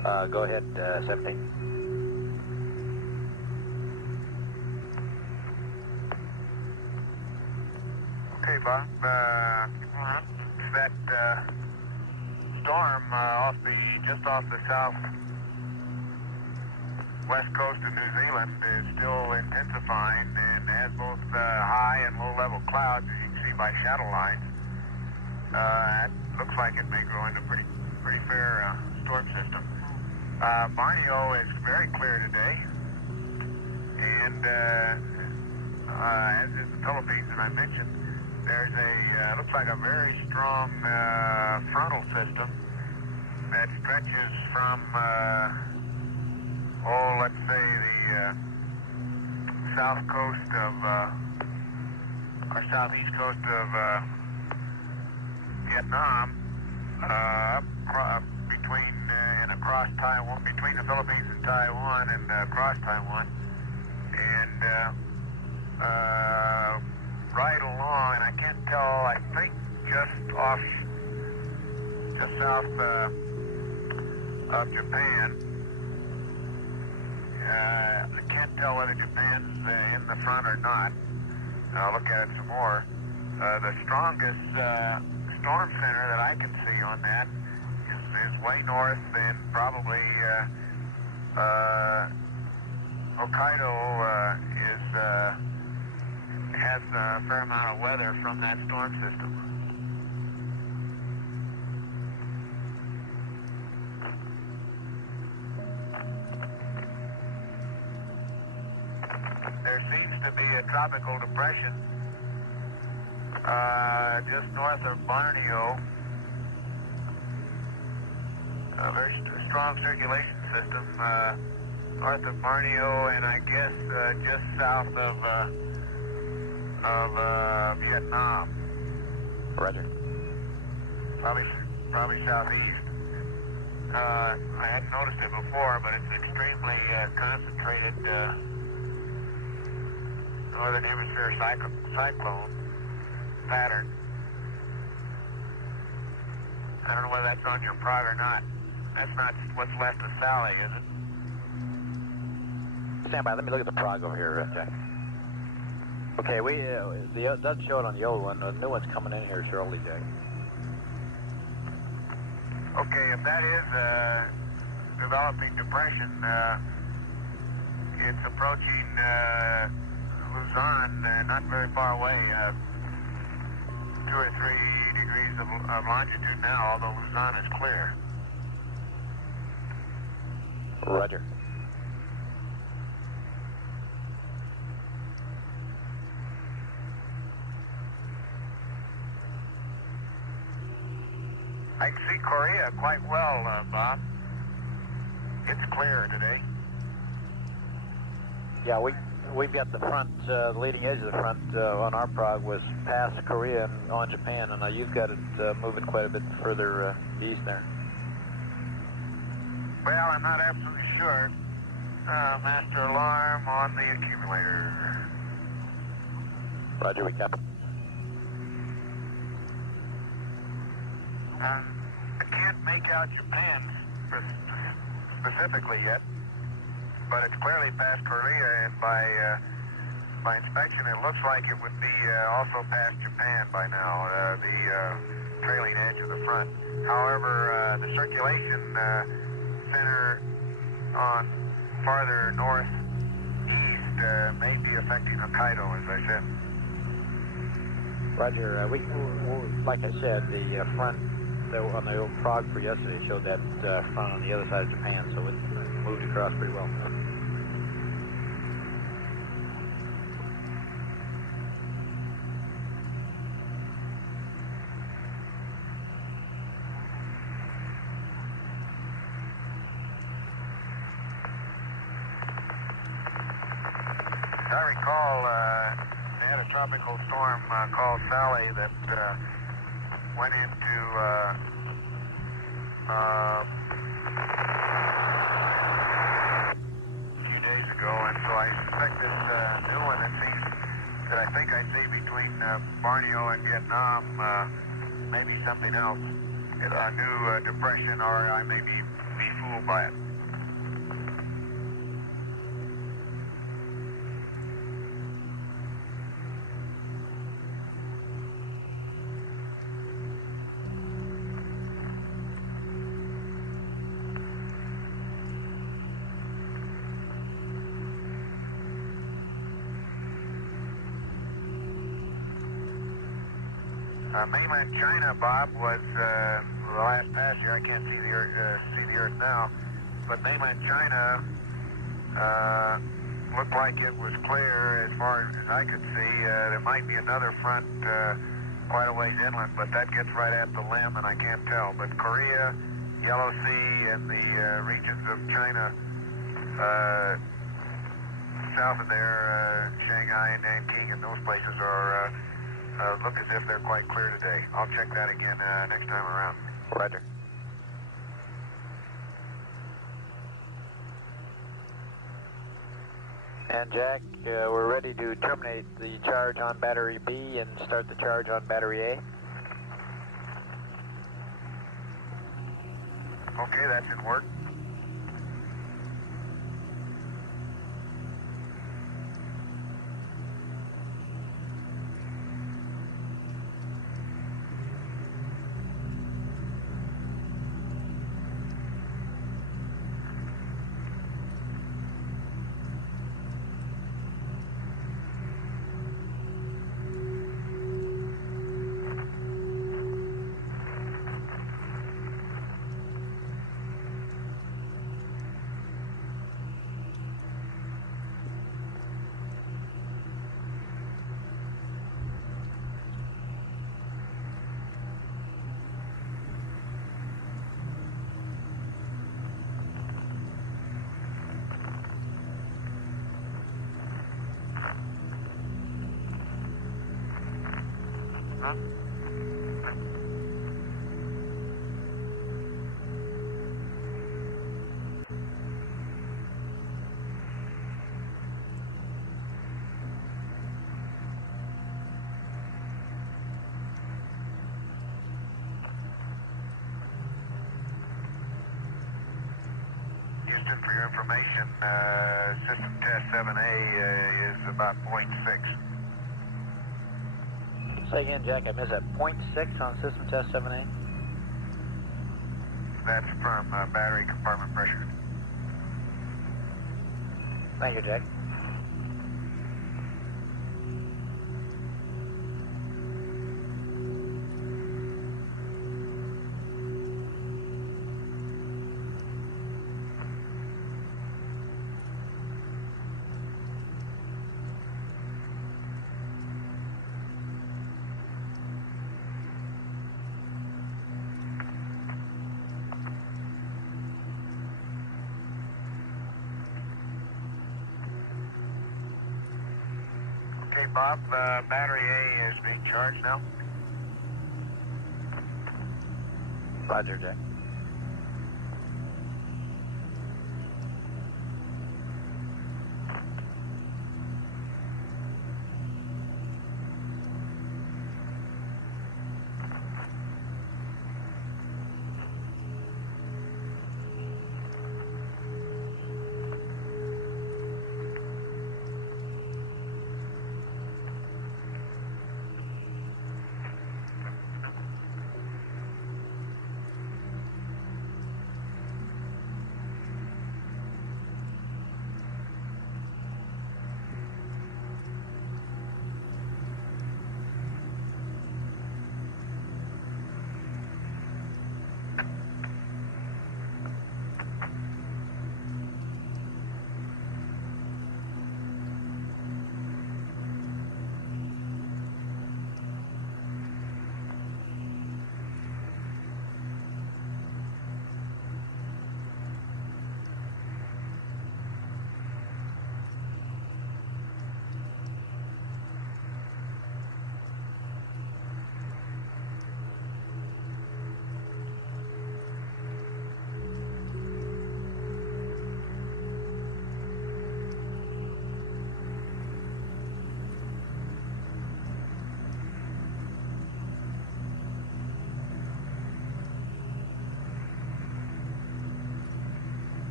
Go ahead, 17. Okay, Bob. That storm just off the southwest coast of New Zealand is still intensifying and has both high and low level clouds, as you can see by shadow lines. It looks like it may grow into a pretty fair storm system. Borneo is very clear today, and as is the Philippines, and I mentioned, there's looks like a very strong frontal system that stretches from, let's say the south coast of, or southeast coast of Vietnam, between and across Taiwan, between the Philippines and Taiwan, and across Taiwan, and right along, and I can't tell, I think just south of Japan. I can't tell whether Japan's in the front or not. I'll look at it some more. The strongest storm center that I can see on that is way north, and probably Hokkaido has a fair amount of weather from that storm system. There seems to be a tropical depression just north of Borneo. A very strong circulation system north of Borneo, and I guess just south of Vietnam. Roger. Probably southeast. I hadn't noticed it before, but it's extremely concentrated northern hemisphere cyclone pattern. I don't know whether that's on your prog or not. That's not what's left of Sally, is it? Stand by. Let me look at the prog over here, Jack. Okay, it doesn't show it on the old one. The new one's coming in here shortly, Jack. Okay, if that is a developing depression, it's approaching Luzon, not very far away, 2 or 3 degrees of longitude now, although Luzon is clear. Roger. I can see Korea quite well, Bob. It's clear today. Yeah, we've got the front, the leading edge of the front on our prog was past Korea and on Japan, and you've got it moving quite a bit further east there. Well, I'm not absolutely sure. Master alarm on the accumulator. Roger, we copy. I can't make out Japan specifically yet, but it's clearly past Korea, and by inspection, it looks like it would be also past Japan by now, the trailing edge of the front. However, the circulation center on farther northeast may be affecting Hokkaido, as I said. Roger, like I said, the front on the old prog for yesterday showed that front on the other side of Japan, so it moved across pretty well. As I recall, they had a tropical storm called Sally that went into a few days ago, and so I suspect this new one that I think I see between Borneo and Vietnam may be something else. A new depression, or I may be fooled by it. Mainland China, Bob, was the last pass here. I can't see the Earth now, but mainland China looked like it was clear as far as I could see. There might be another front quite a ways inland, but that gets right at the limb, and I can't tell. But Korea, Yellow Sea, and the regions of China south of there, Shanghai and Nanking, and those places are. Look as if they're quite clear today. I'll check that again next time around. Roger. And Jack, we're ready to terminate the charge on battery B and start the charge on battery A. Okay, that's in work. Houston, for your information, system test 7A is about 0.6. Say again, Jack, I missed that. 0.6 on system test 7A? That's from battery compartment pressure. Thank you, Jack. Okay, Bob, battery A is being charged now. Roger, Jack.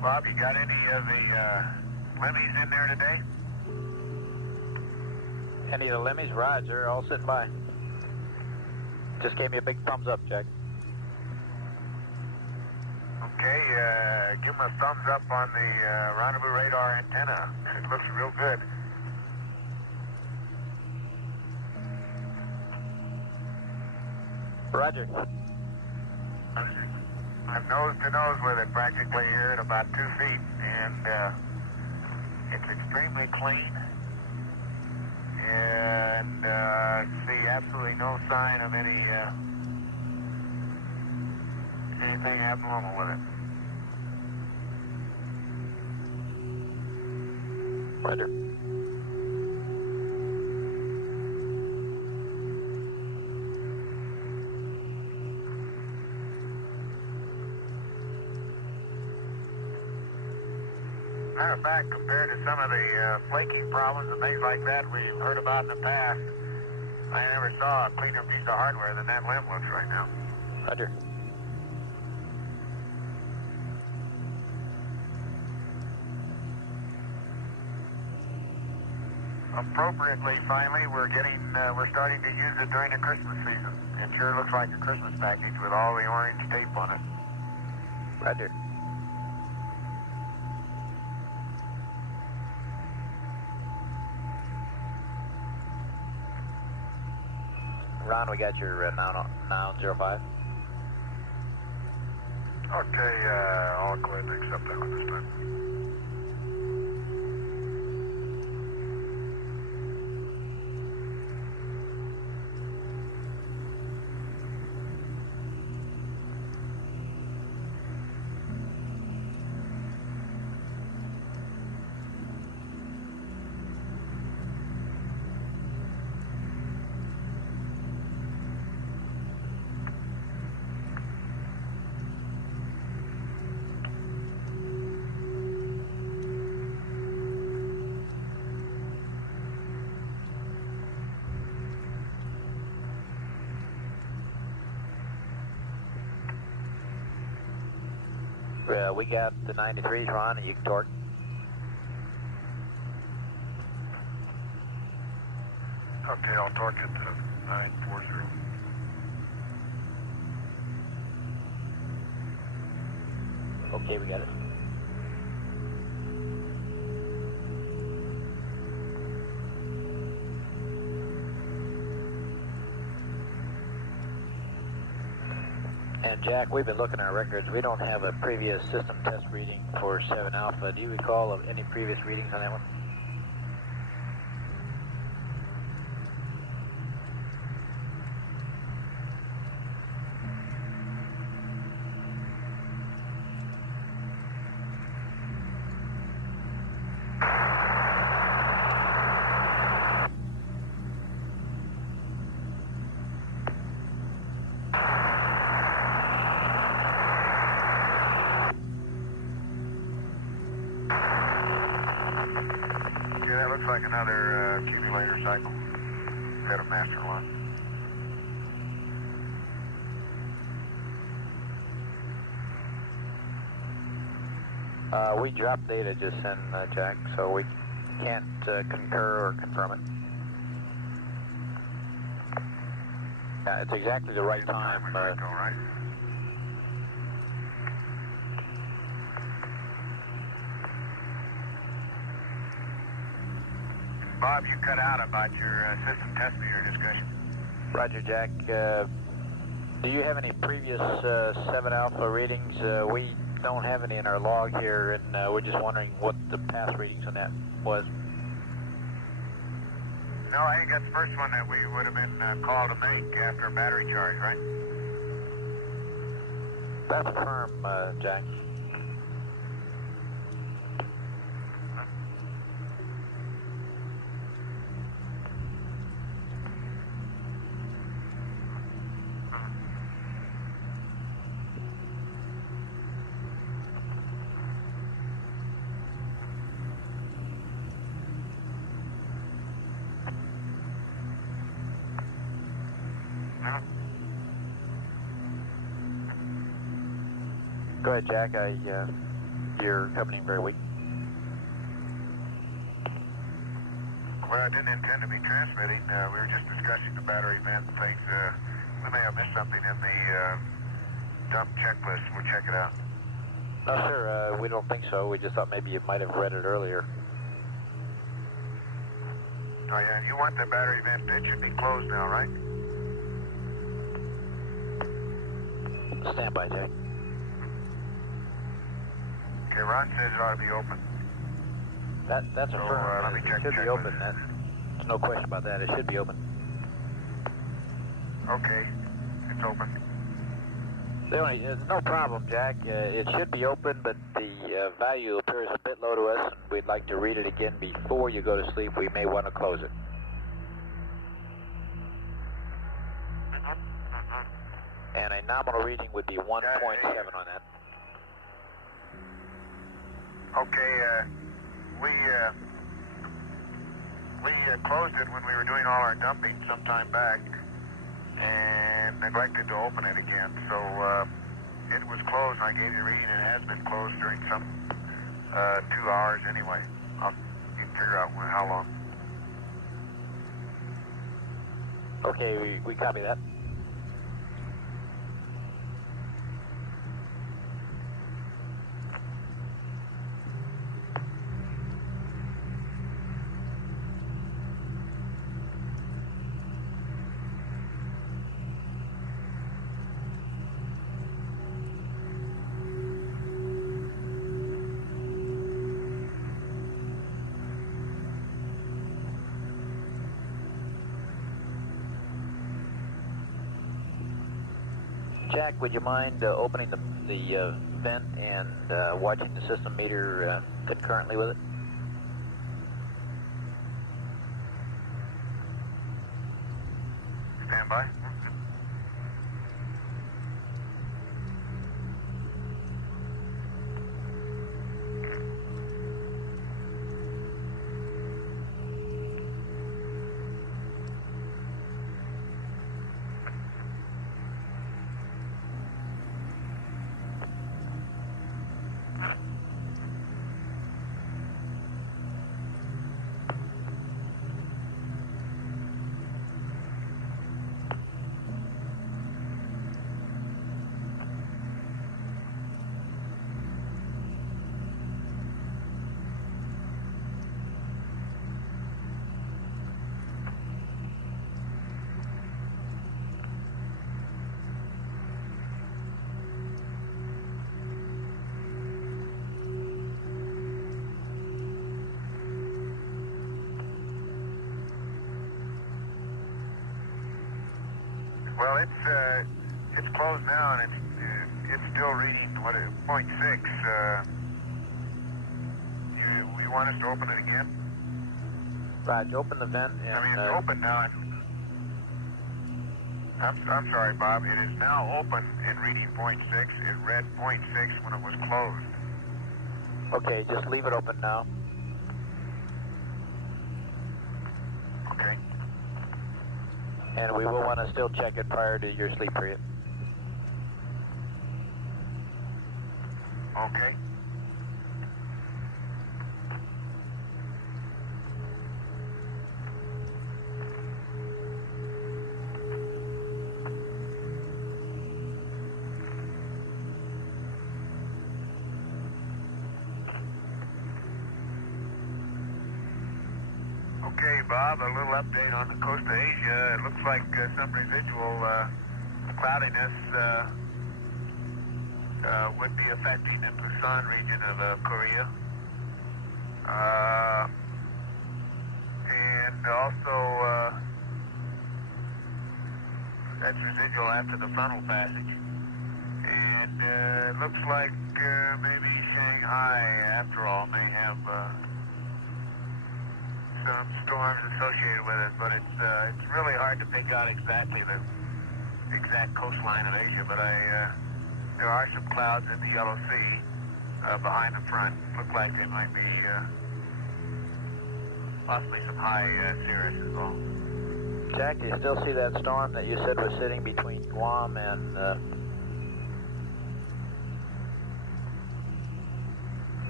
Bob, you got any of the limmies in there today? Any of the limmies? Roger, all sitting by. Just gave me a big thumbs up, Jack. Okay, give them a thumbs up on the rendezvous radar antenna. It looks real good. Roger. I'm nose to nose with it practically here at about 2 feet, and it's extremely clean, and see absolutely no sign of anything abnormal with it. Roger. Matter of fact, compared to some of the flaking problems and things like that we've heard about in the past, I never saw a cleaner piece of hardware than that limb looks right now. Roger. Appropriately, finally, we're starting to use it during the Christmas season. It sure looks like a Christmas package with all the orange tape on it. Roger. Ron, we got your noun 05. Okay, I'll go ahead and accept that one this time. We got the 93s, Ron, and you can torque. Okay, I'll torque it to 940. Okay, we got it. And Jack, we've been looking at our records. We don't have a previous system test reading for 7 Alpha. Do you recall of any previous readings on that one? Yeah, that looks like another accumulator cycle. Got a master one. We dropped data just in, Jack, so we can't concur or confirm it. Yeah, it's exactly the right time. Right? Bob, you cut out about your system test meter discussion. Roger, Jack. Do you have any previous 7 Alpha readings? We don't have any in our log here, and we're just wondering what the past readings on that was. No, I think that's the first one that we would have been called to make after a battery charge, right? That's firm, Jack. No. Go ahead, Jack. you're coming in very weak. Well, I didn't intend to be transmitting. We were just discussing the battery vent and things. We may have missed something in the dump checklist. We'll check it out. No, sir, we don't think so. We just thought maybe you might have read it earlier. Oh, yeah, you want the battery vent. It should be closed now, right? Stand by, Jack. Okay, Ron says it ought to be open. That's So, affirmed. let me check It should the be open. There's no question about that. It should be open. Okay, it's open. No problem, Jack. It should be open, but the value appears a bit low to us, and we'd like to read it again before you go to sleep. We may want to close it. And a nominal reading would be 1.7 on that. Okay, we closed it when we were doing all our dumping some time back and neglected to open it again. So it was closed, and I gave you a reading, and it has been closed during some 2 hours anyway. I'll figure out how long. Okay, we copy that. Jack, would you mind opening the vent and watching the system meter concurrently with it? Stand by. Well, it's closed now, and it's still reading 0.6. You want us to open it again? Right, open the vent and... I mean, it's open now. I'm sorry, Bob. It is now open and reading 0.6. It read 0.6 when it was closed. Okay, just leave it open now. Okay. And we will want to still check it prior to your sleep period. Okay. Okay, Bob, a little update on the coast of Asia. It looks like some residual cloudiness would be affecting the Busan region of Korea. And also, that's residual after the frontal passage. And it looks like maybe Shanghai, after all, may have some storms associated with it, but it's really hard to pick out exactly the exact coastline of Asia. But there are some clouds in the Yellow Sea behind the front. Look like they might be possibly some high cirrus as well. Jack, do you still see that storm that you said was sitting between Guam and...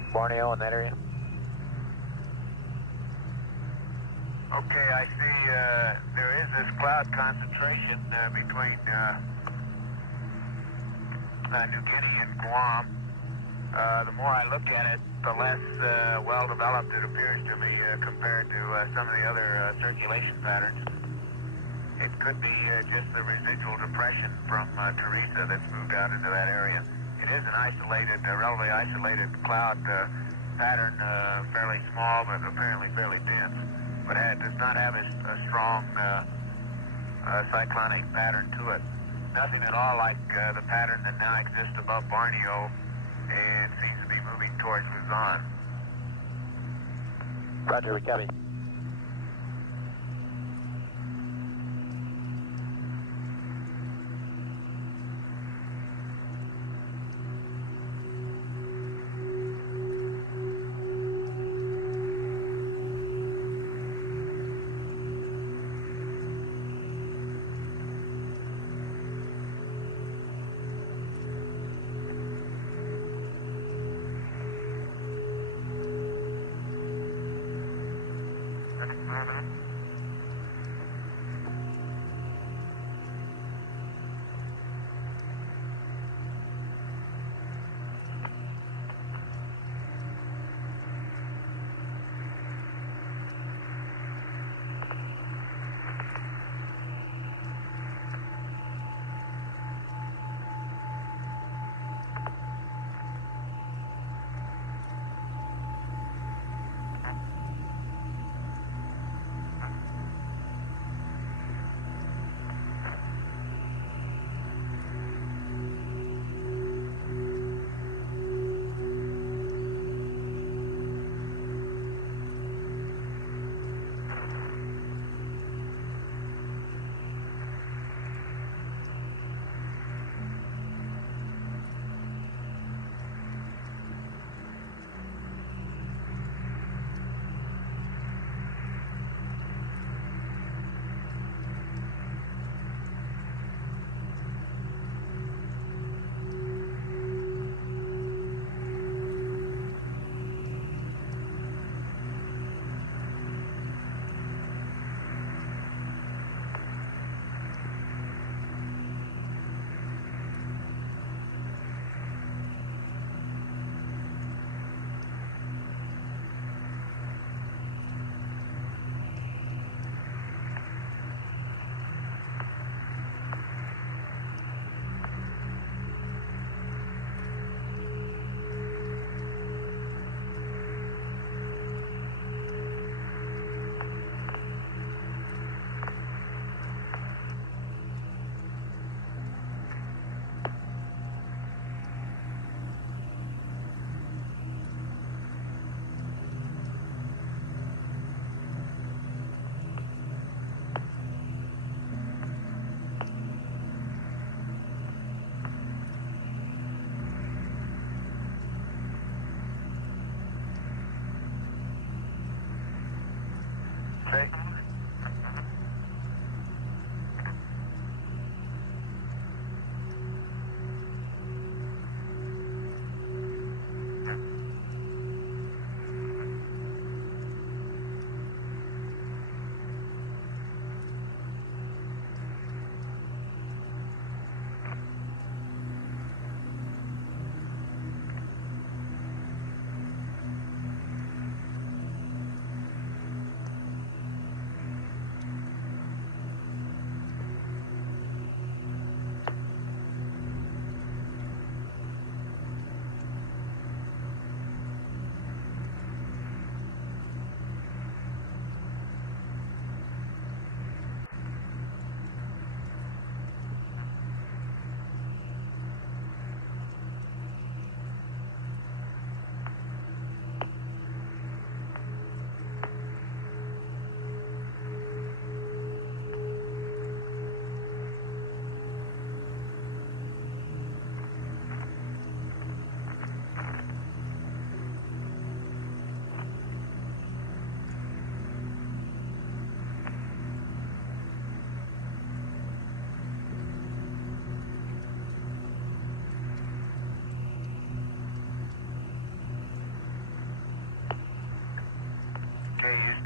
Borneo in that area? Okay, I see there is this cloud concentration between New Guinea and Guam. The more I look at it, the less well-developed it appears to me compared to some of the other circulation patterns. It could be just the residual depression from Teresa that's moved out into that area. It is an isolated, relatively isolated cloud pattern, fairly small, but apparently fairly dense. But it does not have a strong cyclonic pattern to it. Nothing at all like the pattern that now exists above Borneo and seems to be moving towards Luzon. Roger, we copy.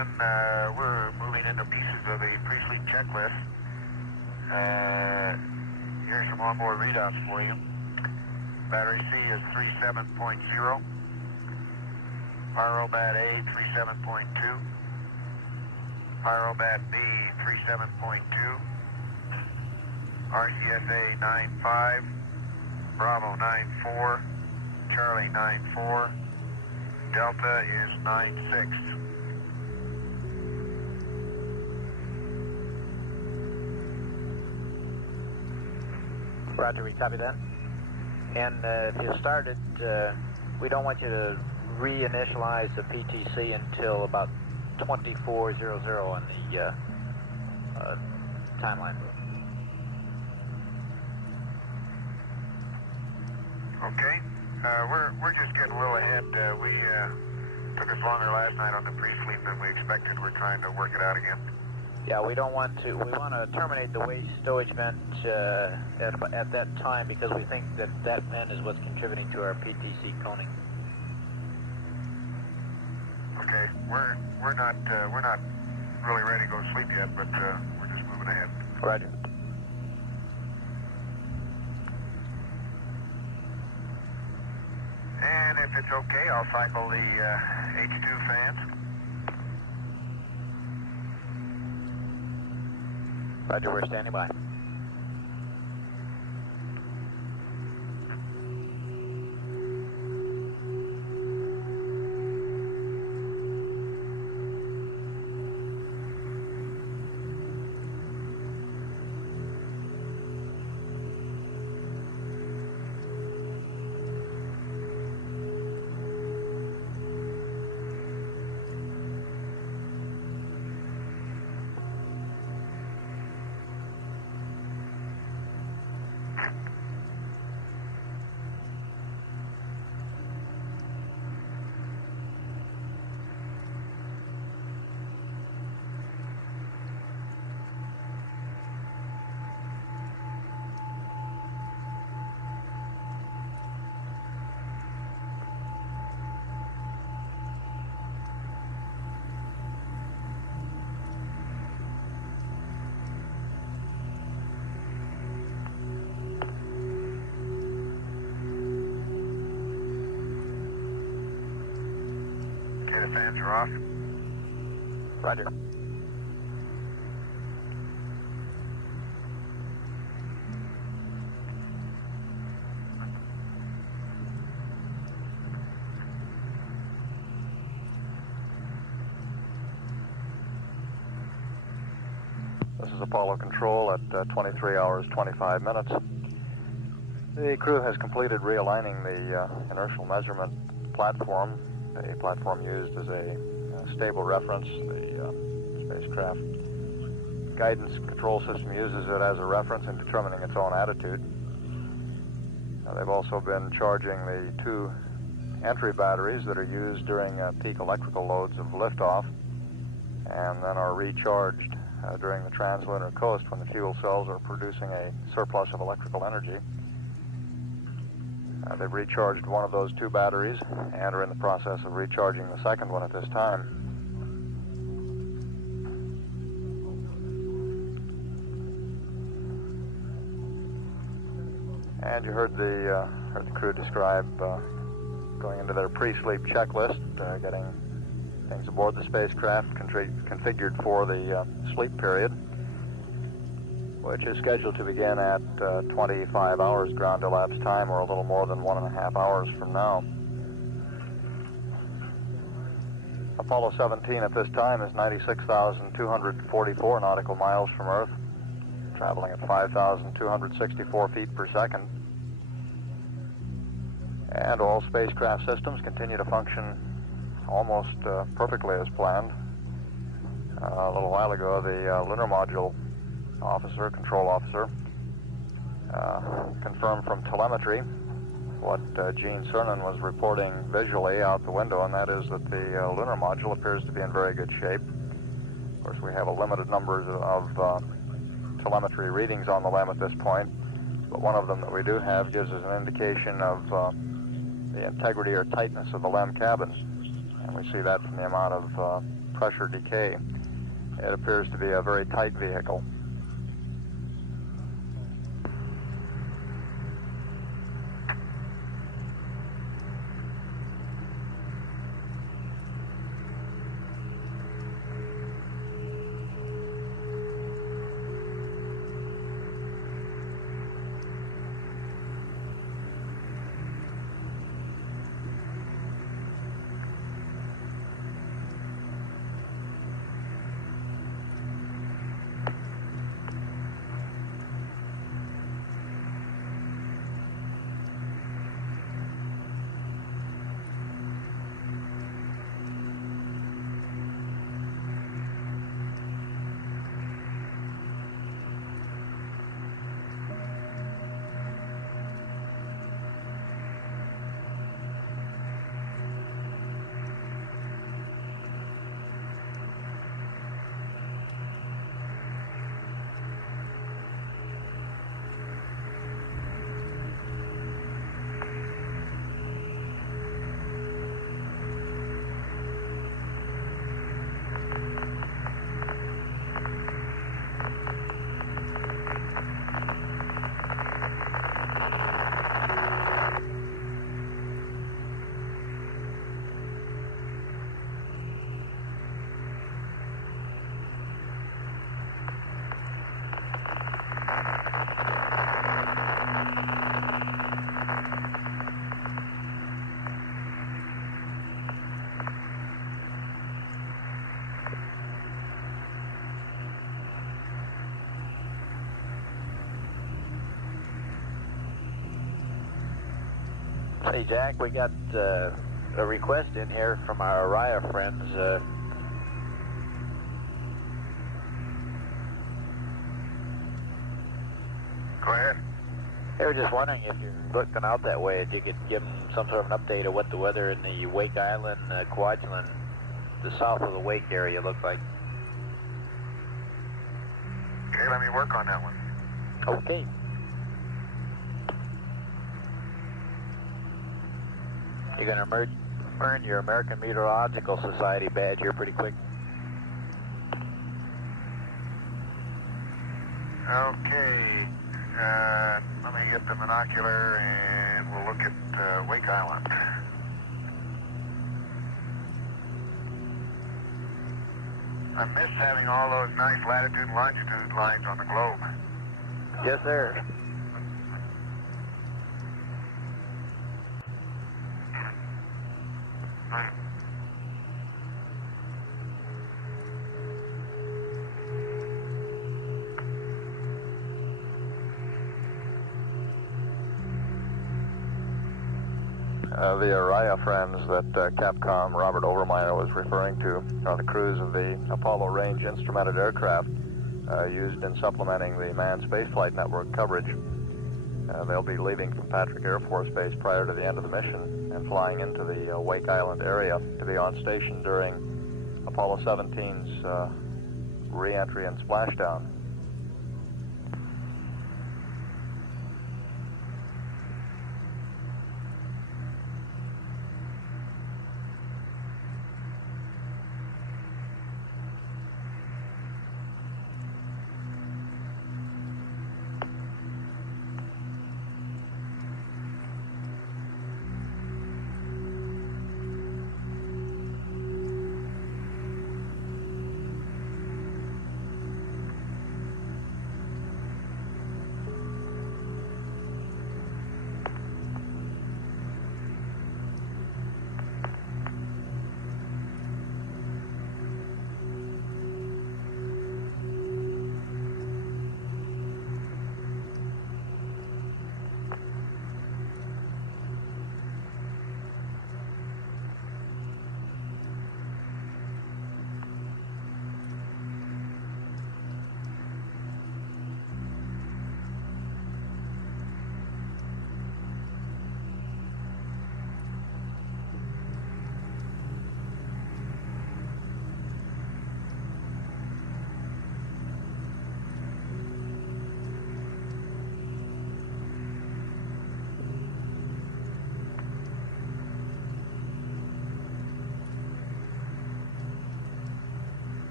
we're moving into pieces of the pre-sleep checklist. Here's some onboard readouts for you. Battery C is 37.0. Pyrobat A 37.2. Pyrobat B 37.2. RCSA 9.5. Bravo 9.4. Charlie 9.4. Delta is 9.6. Roger, we copy that. And if you started, we don't want you to reinitialize the PTC until about 2400 on the timeline. Okay. We're just getting a little ahead. We took us longer last night on the pre-sleep than we expected. We're trying to work it out again. Yeah, we don't want to. We want to terminate the waste stowage vent at that time because we think that that vent is what's contributing to our PTC coning. Okay, we're not really ready to go to sleep yet, but we're just moving ahead. Roger. And if it's okay, I'll cycle the H2 fans. Roger, we're standing by. The fans are off. Roger. This is Apollo Control at 23 hours 25 minutes. The crew has completed realigning the inertial measurement platform, a platform used as a stable reference. The spacecraft guidance control system uses it as a reference in determining its own attitude. They've also been charging the two entry batteries that are used during peak electrical loads of liftoff, and then are recharged during the translunar coast when the fuel cells are producing a surplus of electrical energy. They've recharged one of those two batteries and are in the process of recharging the second one at this time. And you heard the crew describe going into their pre-sleep checklist, getting things aboard the spacecraft configured for the sleep period, which is scheduled to begin at 25 hours ground elapsed time, or a little more than 1.5 hours from now. Apollo 17 at this time is 96,244 nautical miles from Earth, traveling at 5,264 feet per second. And all spacecraft systems continue to function almost perfectly as planned. A little while ago, the lunar module control officer, confirmed from telemetry what Gene Cernan was reporting visually out the window, and that is that the lunar module appears to be in very good shape. Of course, we have a limited number of telemetry readings on the LEM at this point, but one of them that we do have gives us an indication of the integrity or tightness of the LEM cabins, and we see that from the amount of pressure decay. It appears to be a very tight vehicle. Hey Jack, we got a request in here from our Araya friends. Go ahead. They were just wondering if you're looking out that way, if you could give them some sort of an update of what the weather in the Wake Island, Kwajalein, the south of the Wake area looks like. Okay, let me work on that one. Okay. You're going to earn your American Meteorological Society badge here pretty quick. Okay. Let me get the binocular and we'll look at Wake Island. I miss having all those nice latitude and longitude lines on the globe. Yes, sir. The Araya friends that Capcom Robert Overmyer was referring to are the crews of the Apollo range instrumented aircraft used in supplementing the manned spaceflight network coverage. They'll be leaving from Patrick Air Force Base prior to the end of the mission and flying into the Wake Island area to be on station during Apollo 17's re-entry and splashdown.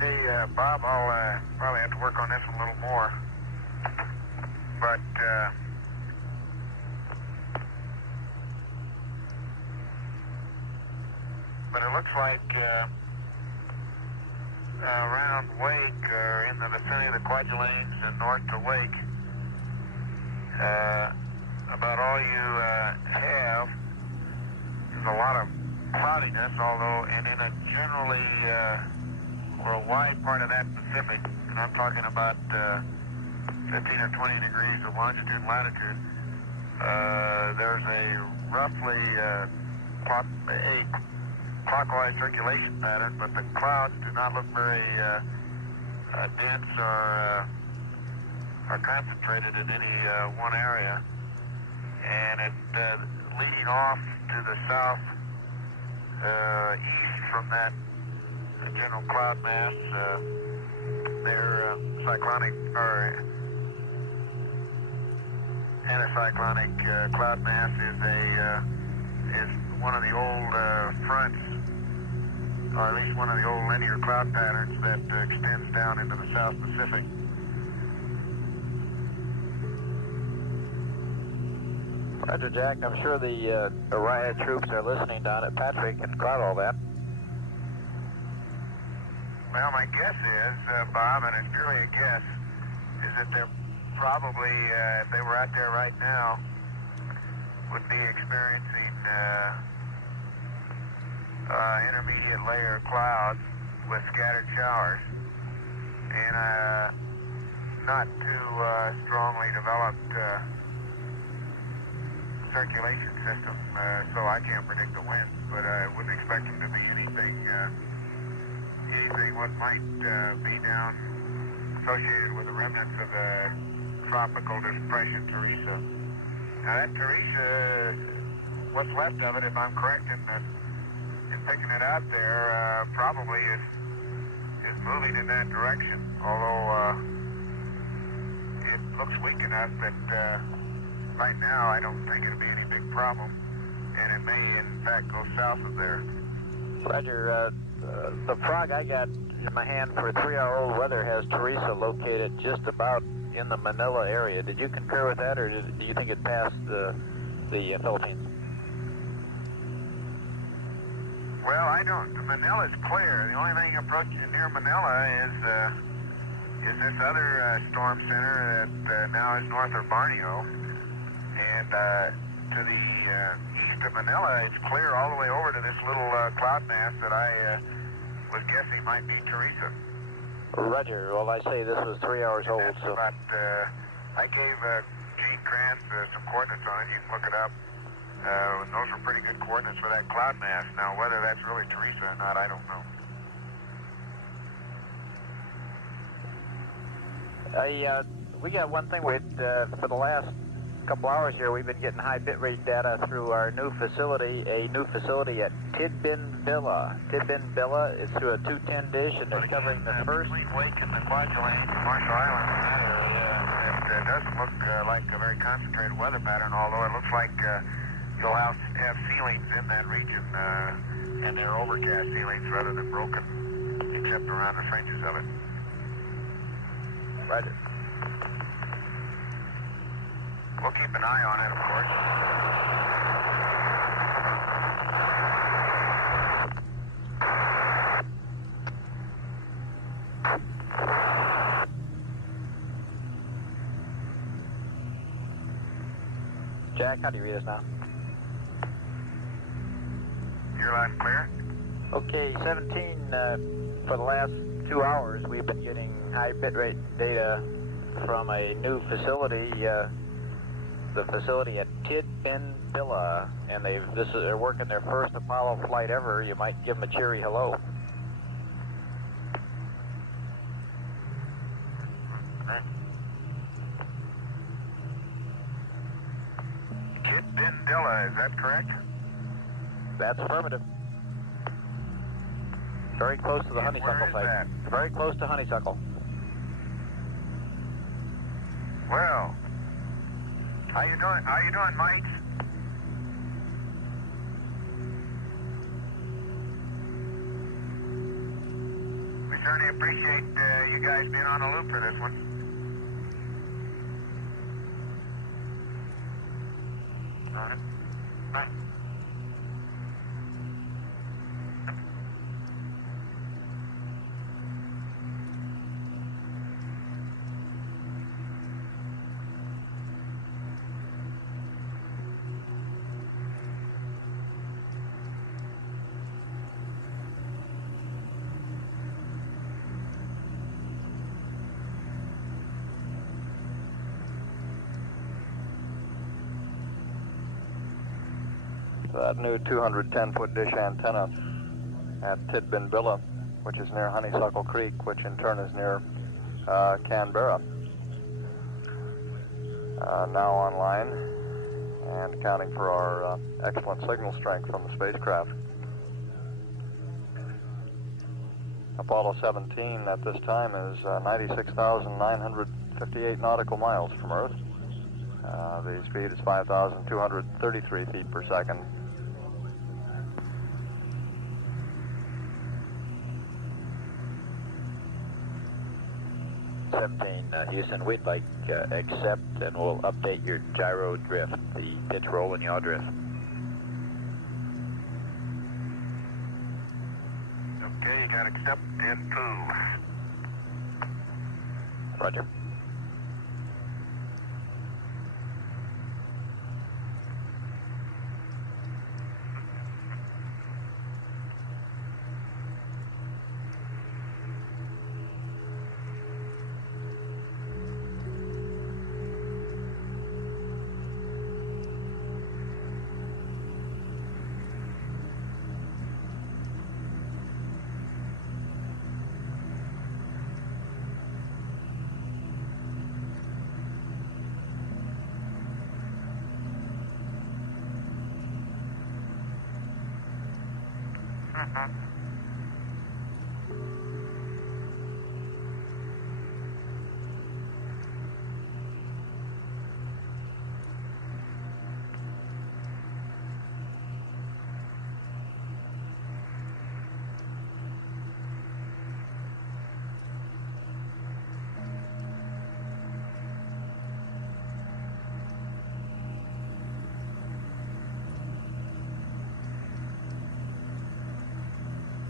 Okay, Bob, I'll probably have to work on this one a little more. But it looks like around Wake, or in the vicinity of the Kwajaleins and north to Wake, about all you have is a lot of cloudiness, although, and in a generally, or a wide part of that Pacific, and I'm talking about 15 or 20 degrees of longitude and latitude, there's a roughly a clockwise circulation pattern, but the clouds do not look very dense or concentrated in any one area. And it leading off to the south east from that general cloud mass, their cyclonic or anticyclonic cloud mass is one of the old fronts, or at least one of the old linear cloud patterns that extends down into the South Pacific. Roger, Jack. I'm sure the riot troops are listening down at Patrick and cloud all that. Well, my guess is, Bob, and it's purely a guess, is that they're probably, if they were out there right now, would be experiencing intermediate layer clouds with scattered showers and not too strongly developed circulation system, so I can't predict the winds, but I wouldn't expect them to be anything what might be down associated with the remnants of the tropical depression Teresa. Now that Teresa, what's left of it, if I'm correct in picking it out there, probably is moving in that direction, although it looks weak enough that right now I don't think it'll be any big problem, and it may in fact go south of there. Roger, the frog I got in my hand for 3-hour-old weather has Teresa located just about in the Manila area. Did you concur with that, or do you think it passed the Philippines? Well, I don't. Manila's clear. The only thing approaching near Manila is this other storm center that now is north of Borneo, and to the east of Manila, it's clear all the way over to this little cloud mass that I was guessing might be Teresa. Roger. Well, I say this was 3 hours old, so... About, I gave Gene Krantz some coordinates on it. You can look it up. Those were pretty good coordinates for that cloud mass. Now, whether that's really Teresa or not, I don't know. We got one thing for the last couple hours here, we've been getting high bitrate data through our new facility, at Tidbin Villa. Tidbin Villa is through a 210 dish, and they're covering the first... Between Wake and the Kwajalein, Marshall Islands, in that area, it doesn't look like a very concentrated weather pattern, although it looks like you'll have ceilings in that region, and they're overcast ceilings rather than broken, except around the fringes of it. Roger. We'll keep an eye on it, of course. Jack, how do you read us now? You're loud and clear? Okay, 17, for the last 2 hours, we've been getting high bitrate data from a new facility, the facility at Tidbin Villa, and they're working their first Apollo flight ever. You might give them a cheery hello. Tidbin Villa, is that correct? That's affirmative. Very close to the honeysuckle site. That? Very close to honeysuckle. Well, how you doing, Mike? We certainly appreciate you guys being on the loop for this one. All right. Bye. That new 210-foot dish antenna at Tidbinbilla, which is near Honeysuckle Creek, which in turn is near Canberra, now online and accounting for our excellent signal strength from the spacecraft. Apollo 17 at this time is 96,958 nautical miles from Earth. The speed is 5,233 feet per second. Houston, we'd like accept and we'll update your gyro drift, the pitch roll and yaw drift. Okay, you got accept and poo. Roger.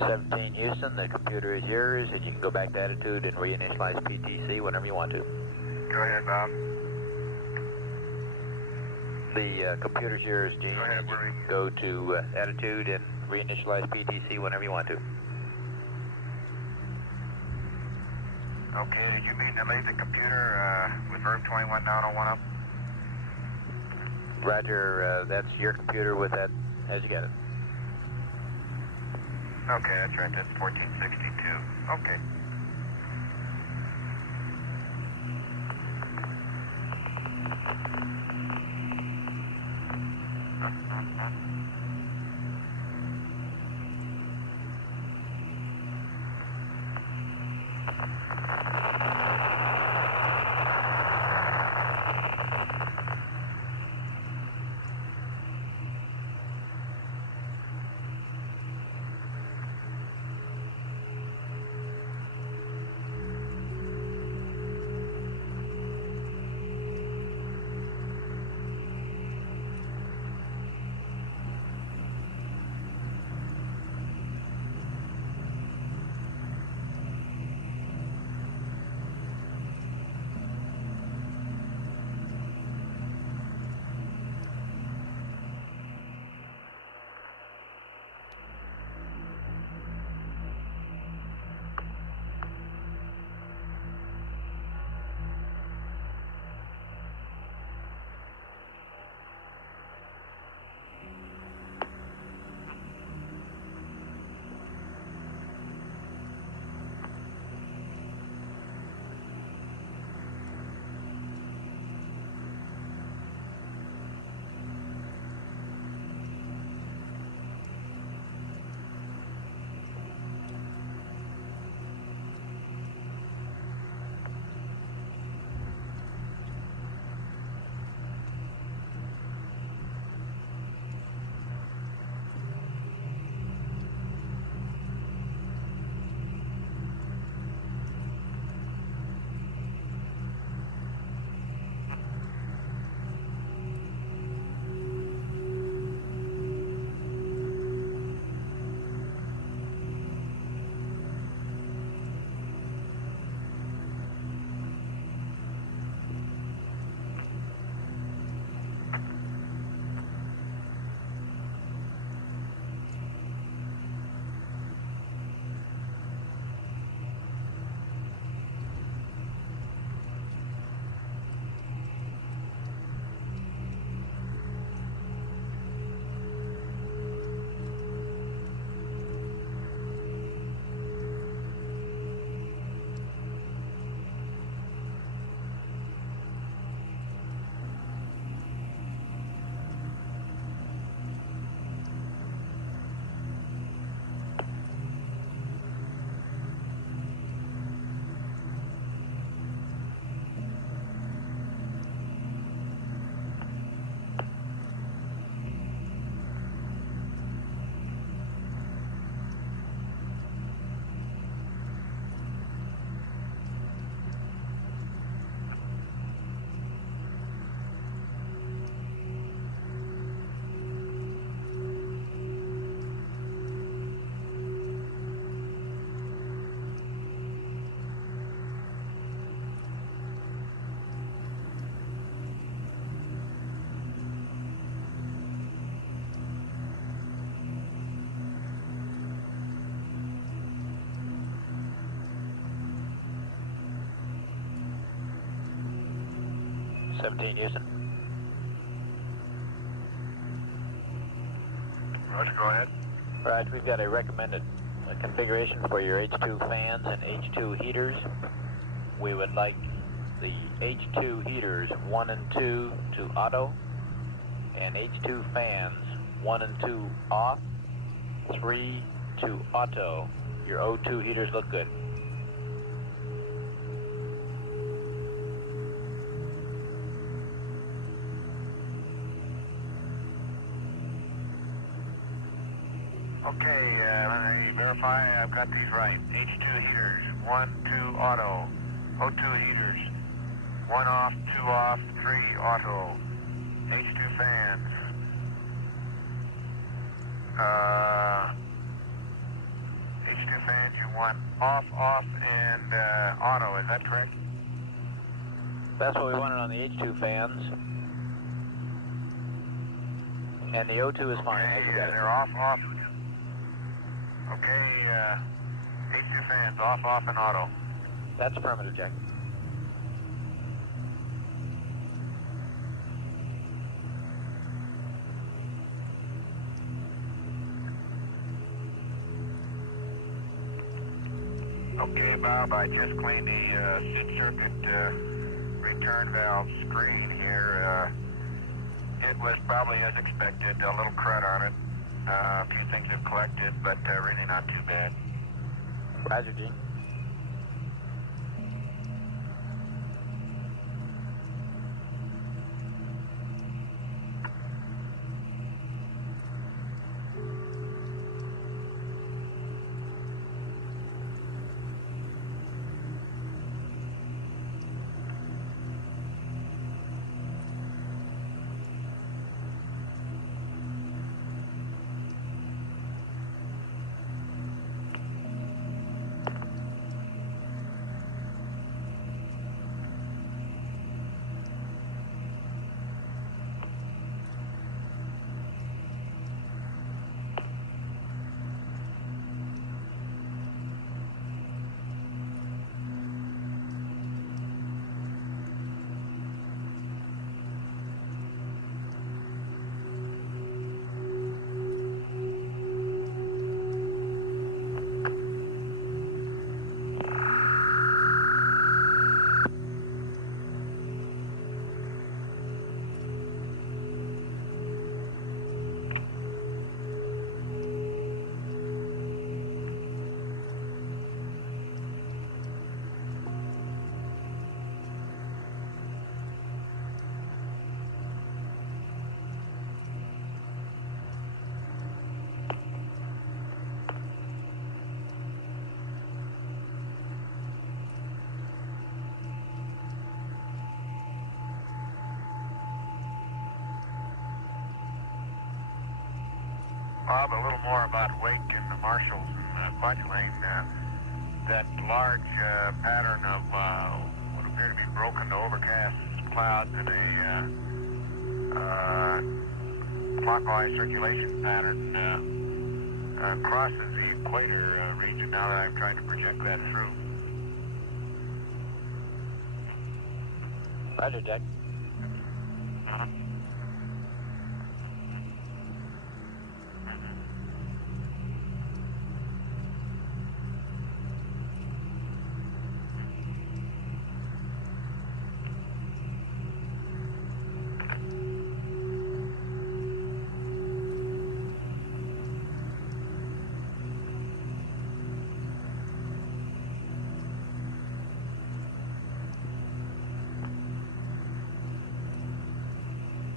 17 Houston, the computer is yours, and you can go back to attitude and reinitialize PTC whenever you want to. Go ahead, Bob. The computer's yours, Gene. Go ahead, You Marie. can go to attitude and reinitialize PTC whenever you want to. Okay, did you mean to leave the computer with verb 21 down on 1 up? Roger, that's your computer with that as you got it. Okay, that's right, that's 1462. Okay. Seventeen Houston. Roger, go ahead. Right, we've got a recommended configuration for your H2 fans and H2 heaters. We would like the H2 heaters 1 and 2 to auto, and H2 fans 1 and 2 off, 3 to auto. Your O2 heaters look good. Okay, let me verify I've got these right. H2 heaters, 1, 2 auto. O2 heaters, 1 off, 2 off, 3 auto. H2 fans. H2 fans, you want off, off, and auto, is that correct? That's what we wanted on the H2 fans. And the O2 is fine. Okay, they're off, off. Okay, H2 fans, off, off, and auto. That's affirmative, Jack. Okay, Bob, I just cleaned the seat circuit return valve screen here. It was probably as expected, a little crud on it. A few things have collected, but really not too bad. Roger, Gene. Bob, a little more about Wake and the Marshalls and Fudge Lane. That large pattern of what appear to be broken to overcast clouds in a clockwise circulation pattern crosses the equator region now that I'm trying to project that through. Roger, Jack.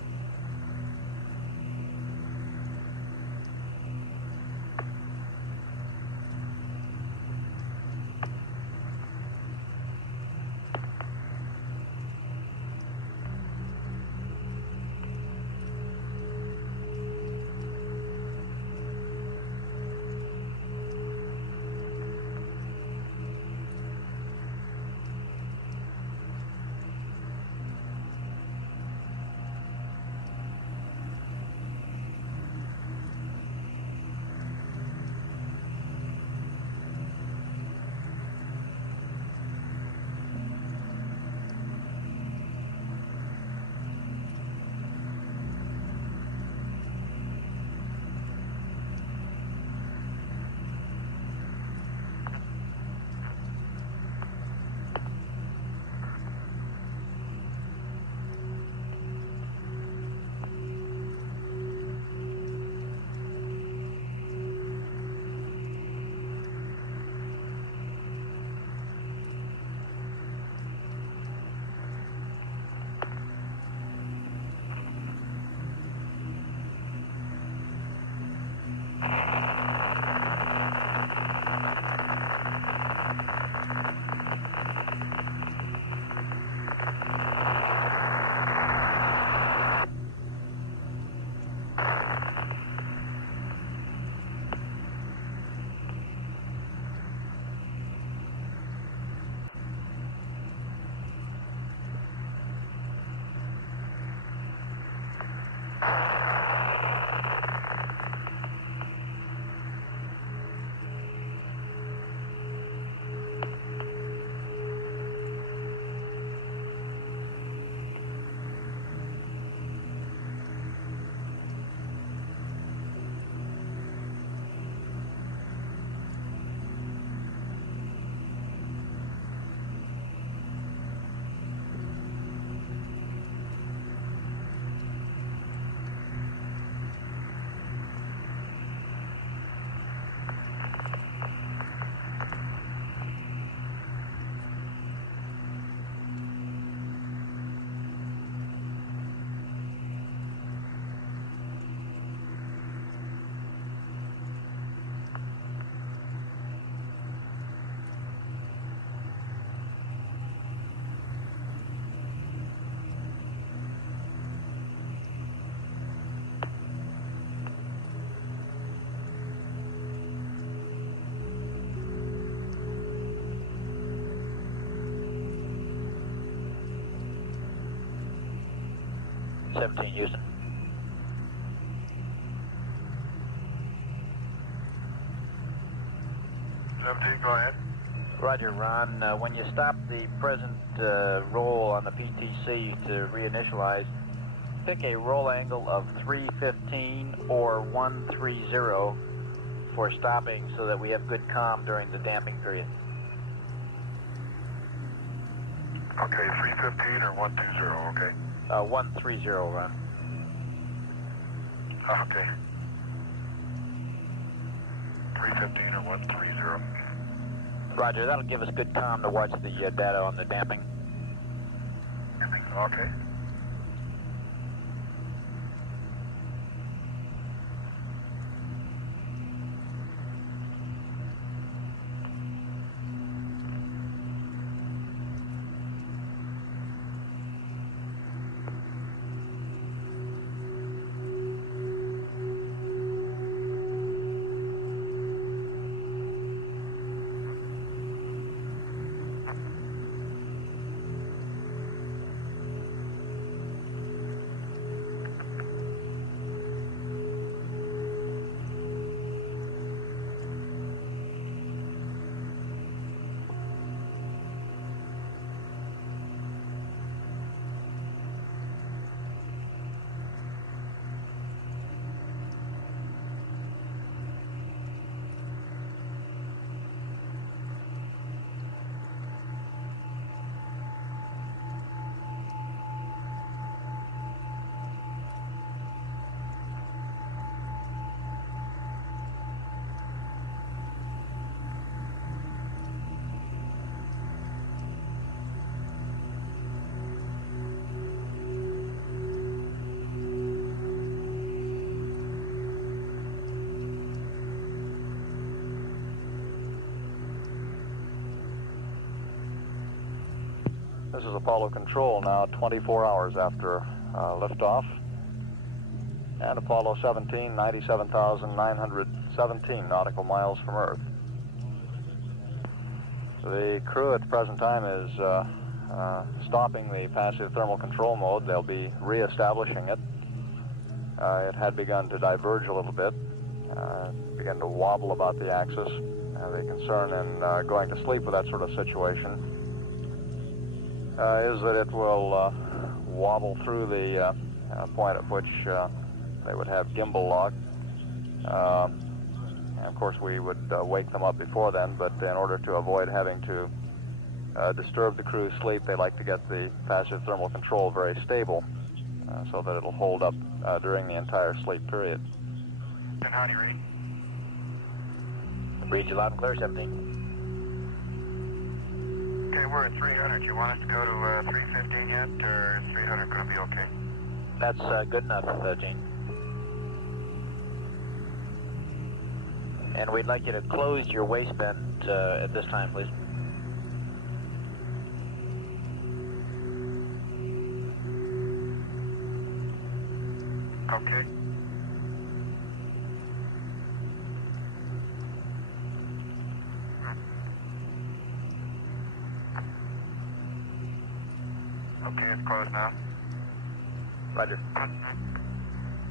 Houston. 17, go ahead. Roger, Ron. When you stop the present roll on the PTC to reinitialize, pick a roll angle of 315 or 130 for stopping so that we have good comm during the damping period. Okay, 315 or 120, okay. 130, Ron. Okay. 315 or 130. Roger, that'll give us good comm to watch the data on the damping. Okay. This is Apollo Control now, 24 hours after liftoff. And Apollo 17, 97,917 nautical miles from Earth. The crew at the present time is stopping the passive thermal control mode. They'll be re-establishing it. It had begun to diverge a little bit, began to wobble about the axis. The concern in going to sleep with that sort of situation is that it will wobble through the point at which they would have gimbal lock. And of course we would wake them up before then, but in order to avoid having to disturb the crew's sleep, they like to get the passive thermal control very stable so that it'll hold up during the entire sleep period. And how do you read? Read you loud and clear, 17. Okay, we're at 300. You want us to go to 315 yet, or is 300 going to be okay? That's good enough, Gene. And we'd like you to close your waistband at this time, please. Okay. Okay, it's closed now. Roger.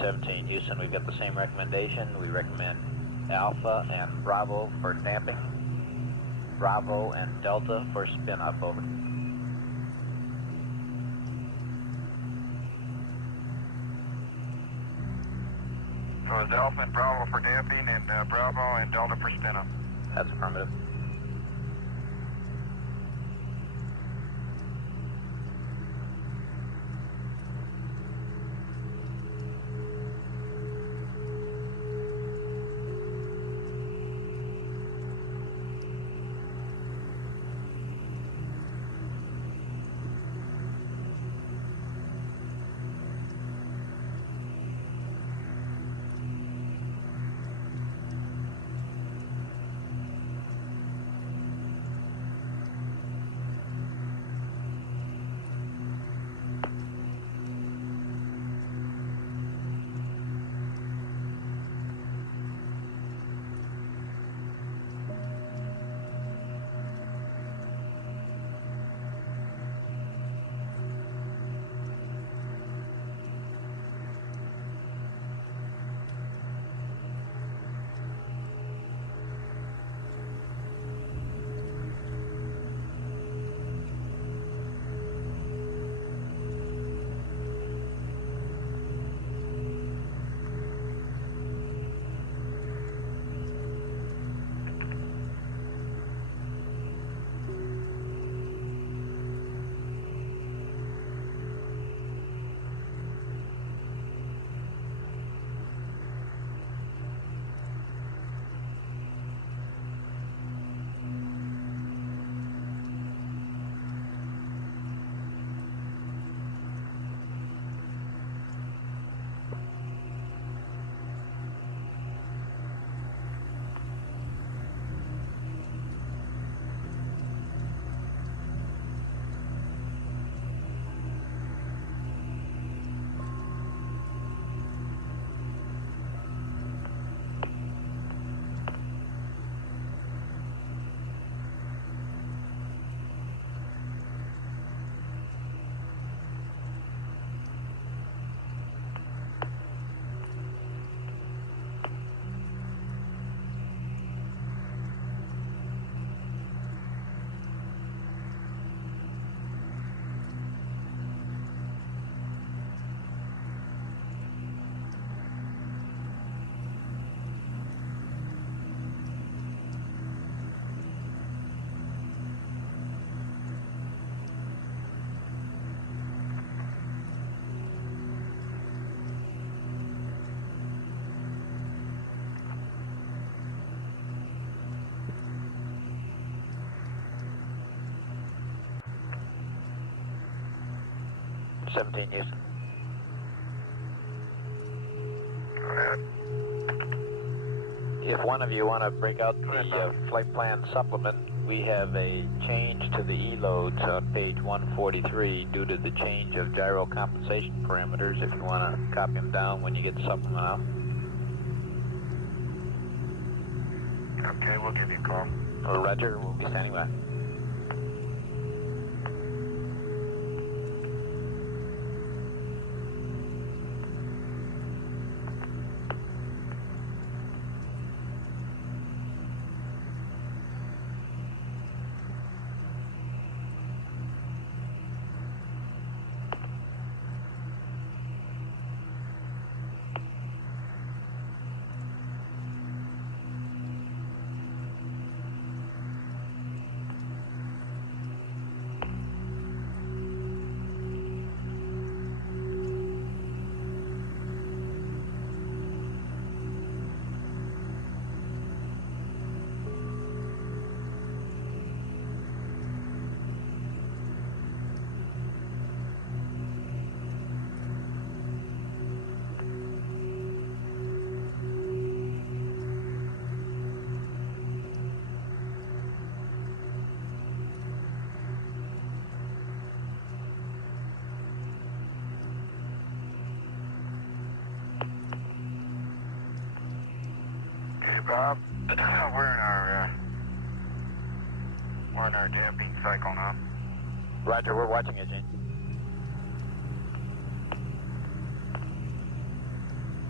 17 Houston, we've got the same recommendation. We recommend Alpha and Bravo for damping, Bravo and Delta for spin up, over. So it's Alpha and Bravo for damping and Bravo and Delta for spin up. That's affirmative. Seventeen Houston. Go ahead. If one of you want to break out the flight plan supplement, we have a change to the E-loads on page 143 due to the change of gyro compensation parameters. If you want to copy them down when you get the supplement out. Okay, we'll give you a call. Roger, we'll be standing by. Bob, we're in our damping cycle now. Roger, we're watching it, Gene.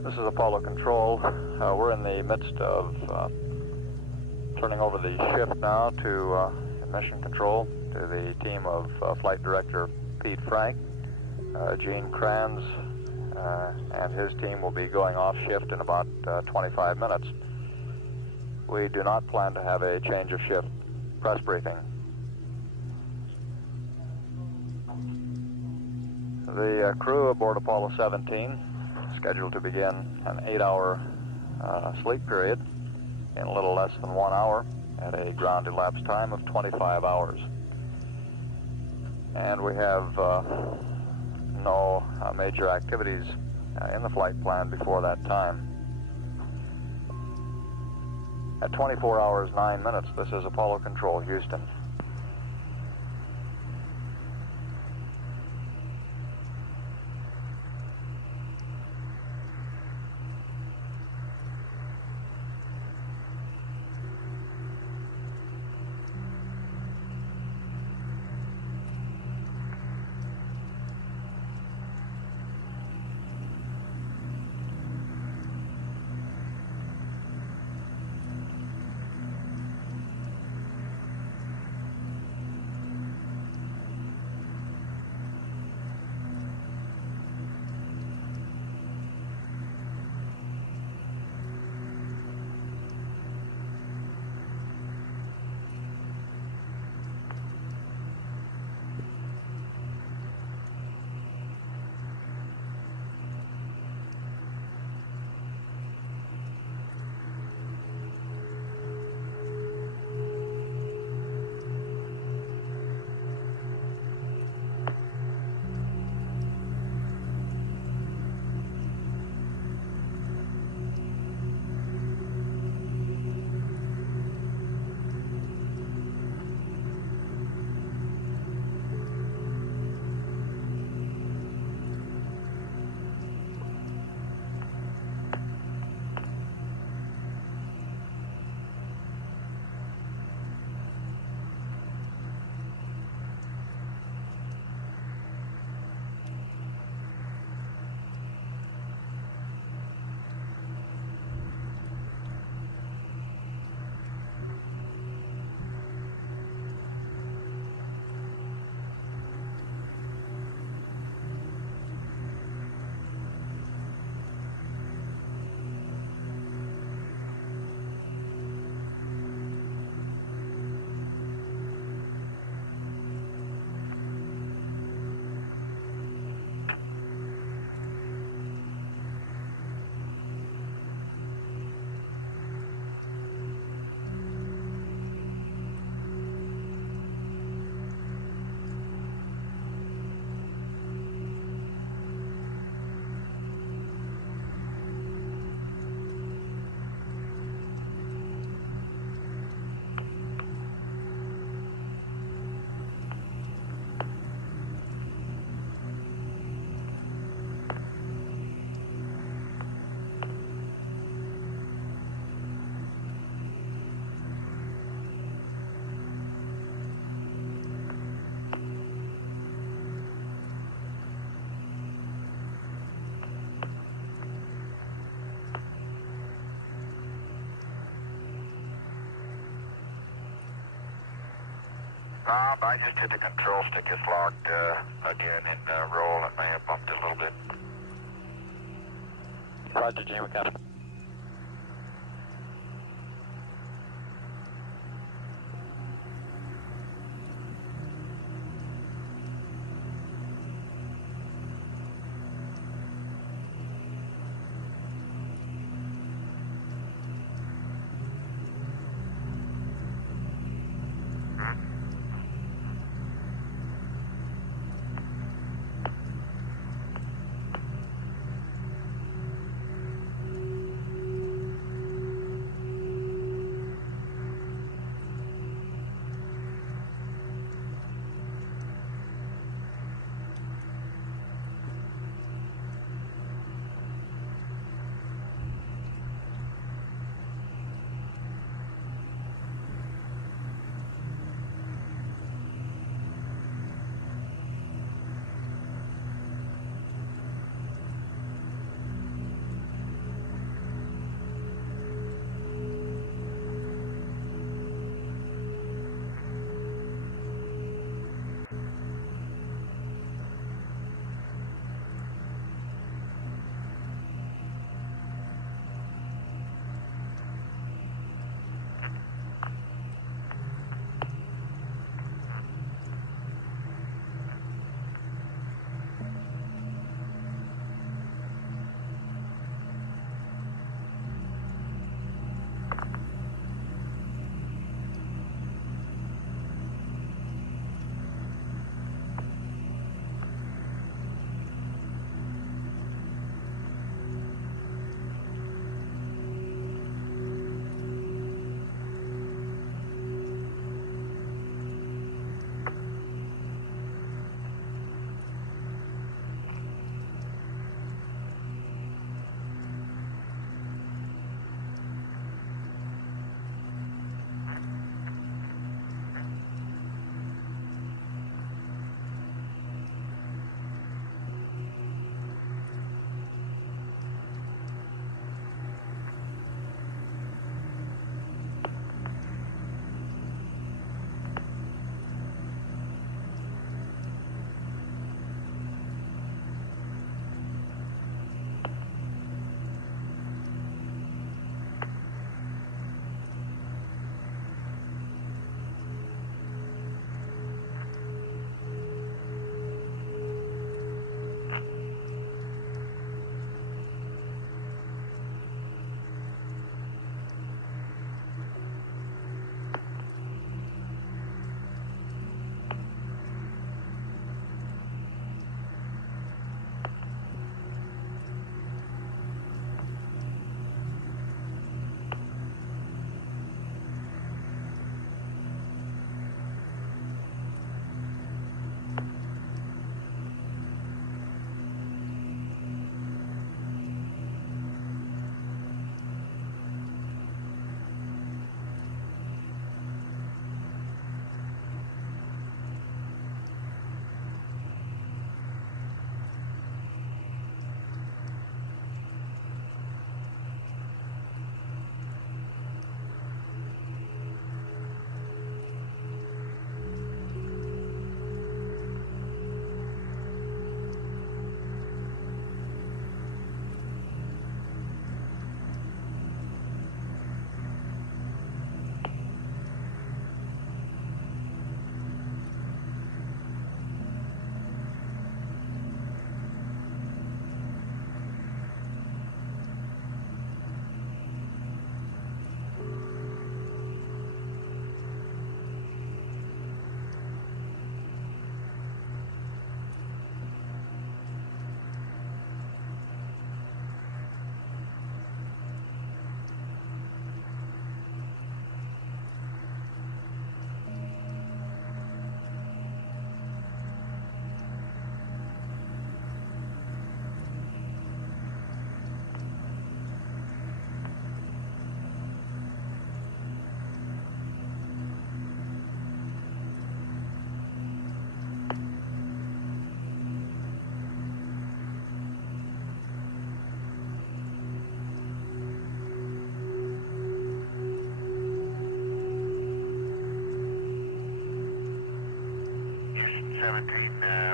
This is Apollo Control. We're in the midst of turning over the shift now to Mission Control, to the team of Flight Director Pete Frank. Gene Kranz and his team will be going off shift in about 25 minutes. We do not plan to have a change of shift press briefing. The crew aboard Apollo 17 scheduled to begin an 8-hour sleep period in a little less than 1 hour at a ground elapsed time of 25 hours. And we have no major activities in the flight plan before that time. At 24 hours, 9 minutes, this is Apollo Control, Houston. I just hit the control stick. It's locked again in roll. It may have bumped it a little bit. Roger, Gene, we got it.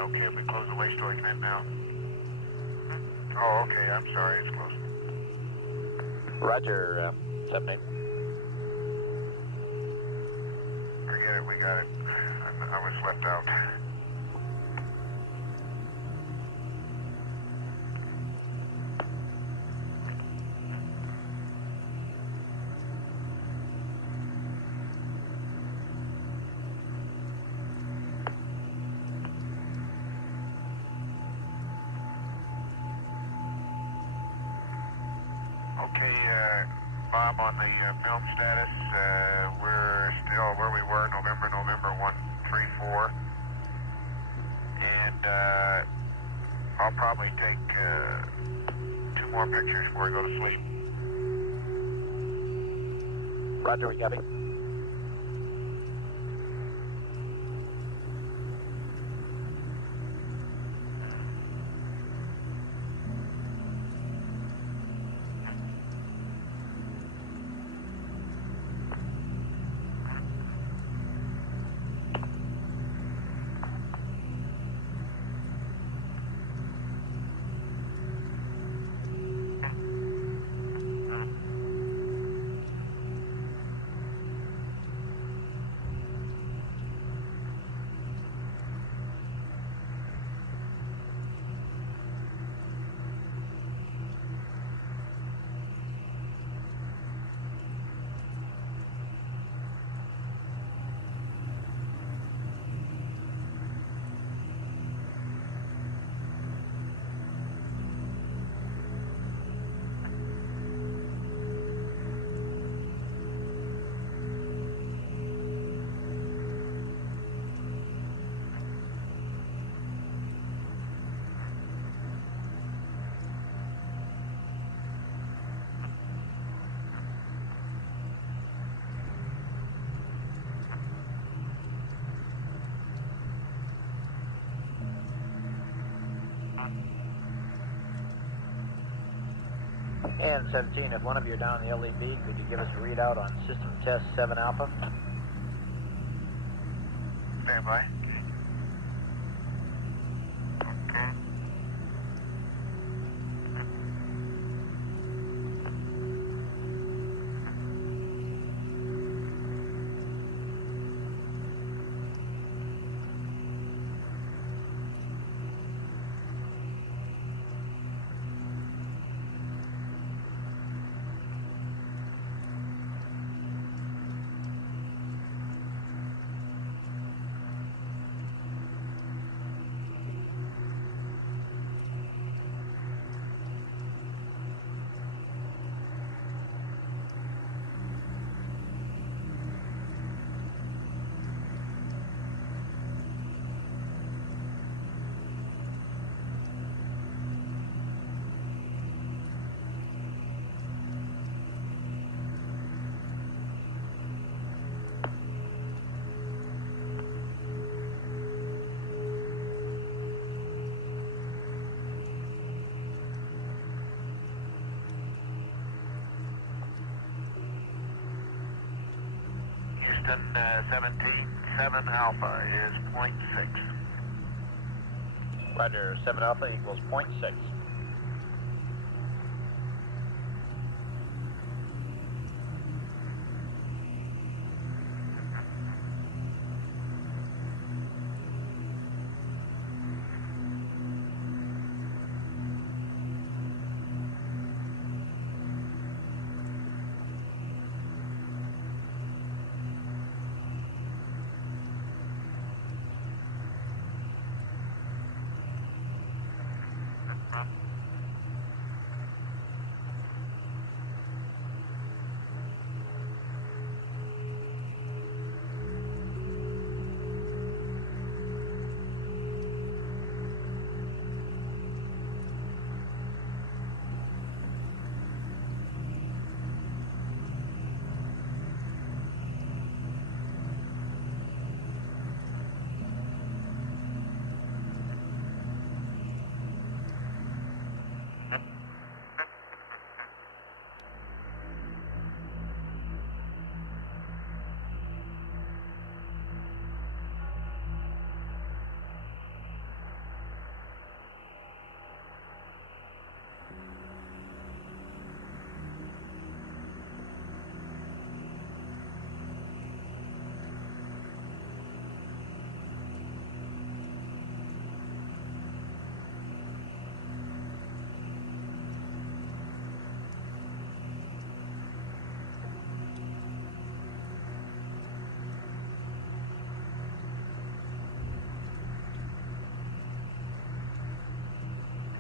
okay if we close the waste storage vent now? Oh, okay, I'm sorry, it's closed. Roger, 78. Forget it, we got it. I was left out. Okay, Bob, on the film status, we're still where we were, November 134. And I'll probably take 2 more pictures before I go to sleep. Roger, we copy. And 17, if one of you are down in the LEB, could you give us a readout on system test 7 Alpha? Stand by. Okay. Houston 17, 7 Alpha is 0.6. Roger, 7 Alpha equals 0.6.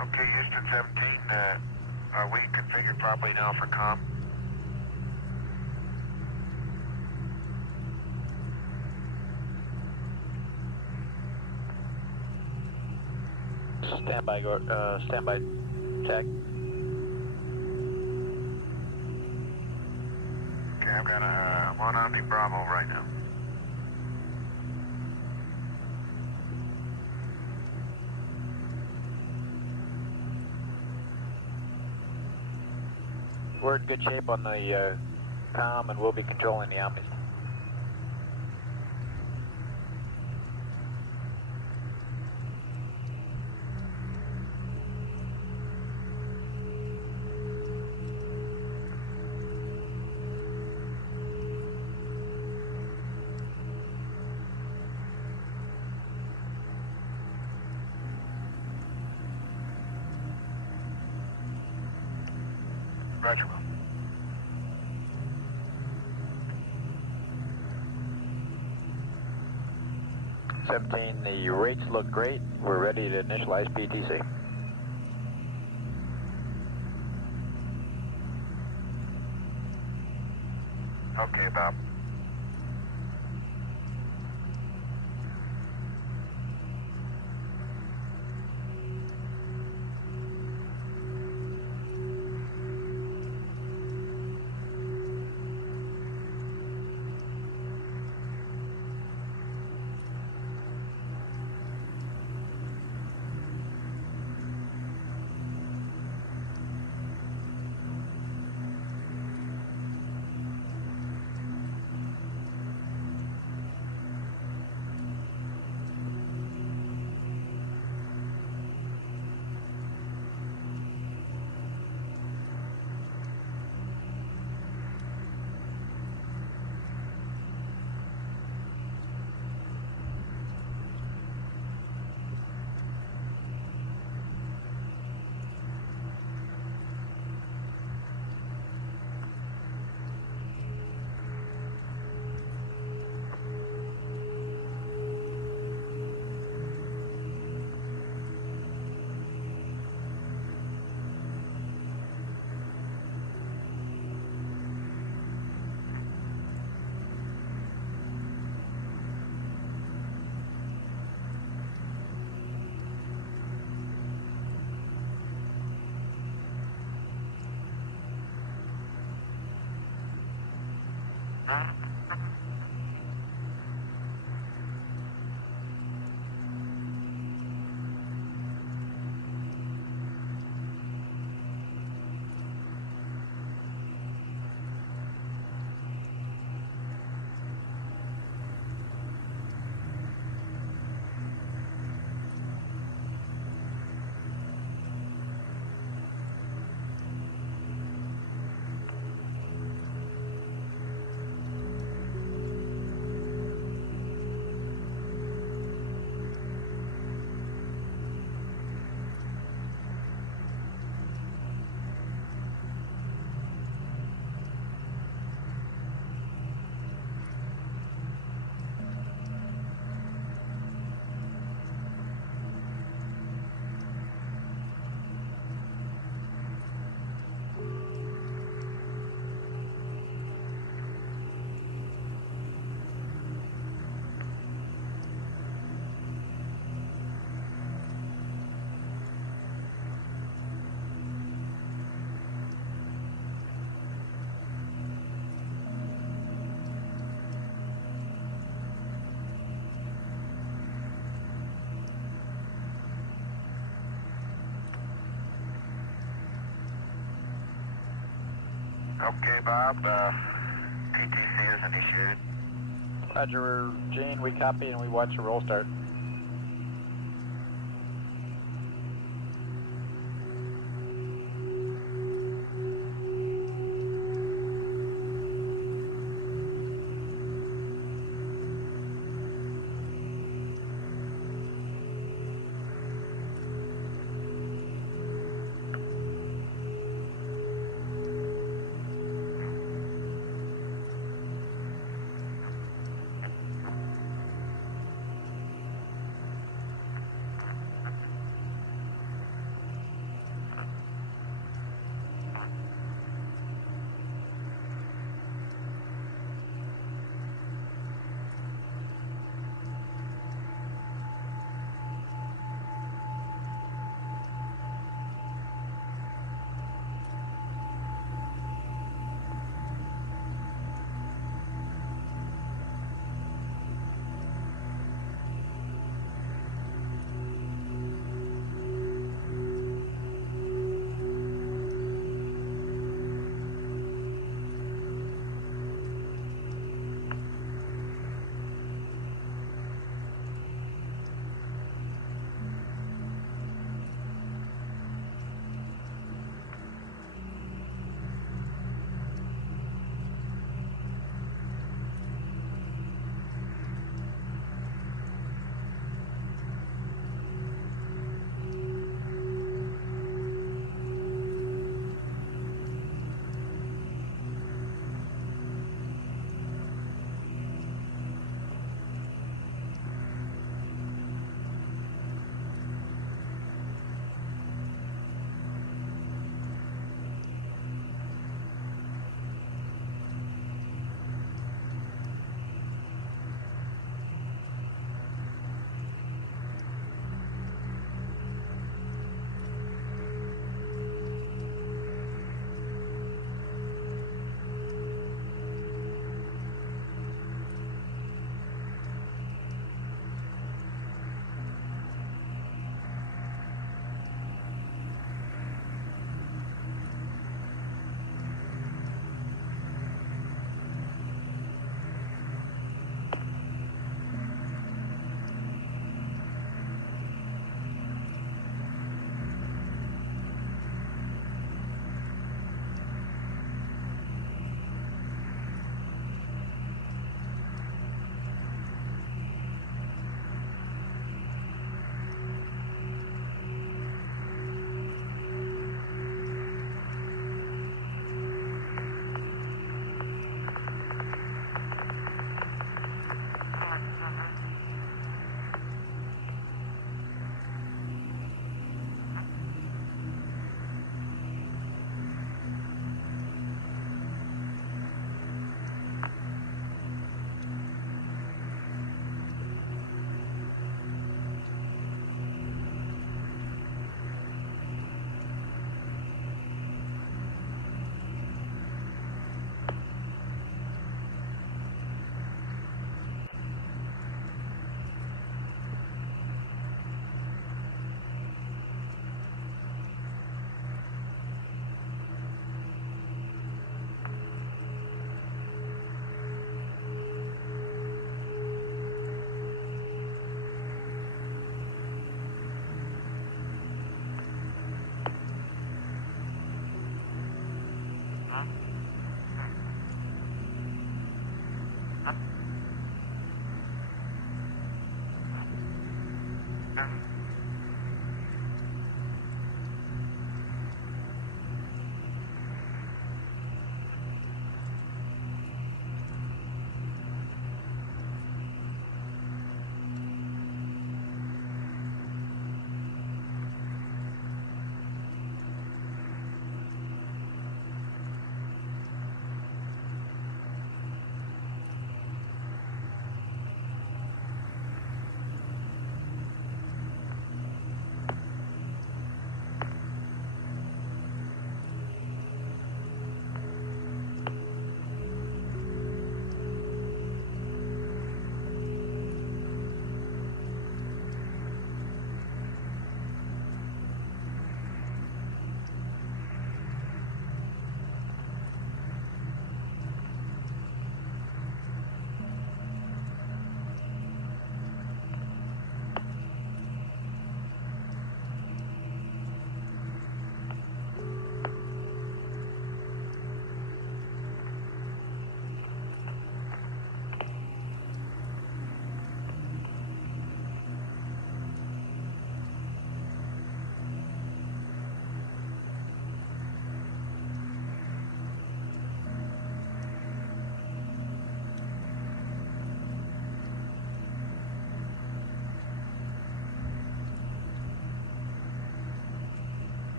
Okay, Houston 17, are we configured properly now for comm? Standby, standby, check. Okay, I'm on Omni Bravo right now. We're in good shape on the comm, and we'll be controlling the Omnis. Roger, Will. The rates look great. We're ready to initialize PTC. Okay, Bob. Okay, Bob. PTC is initiated. Roger, Gene, we copy and we watch the roll start.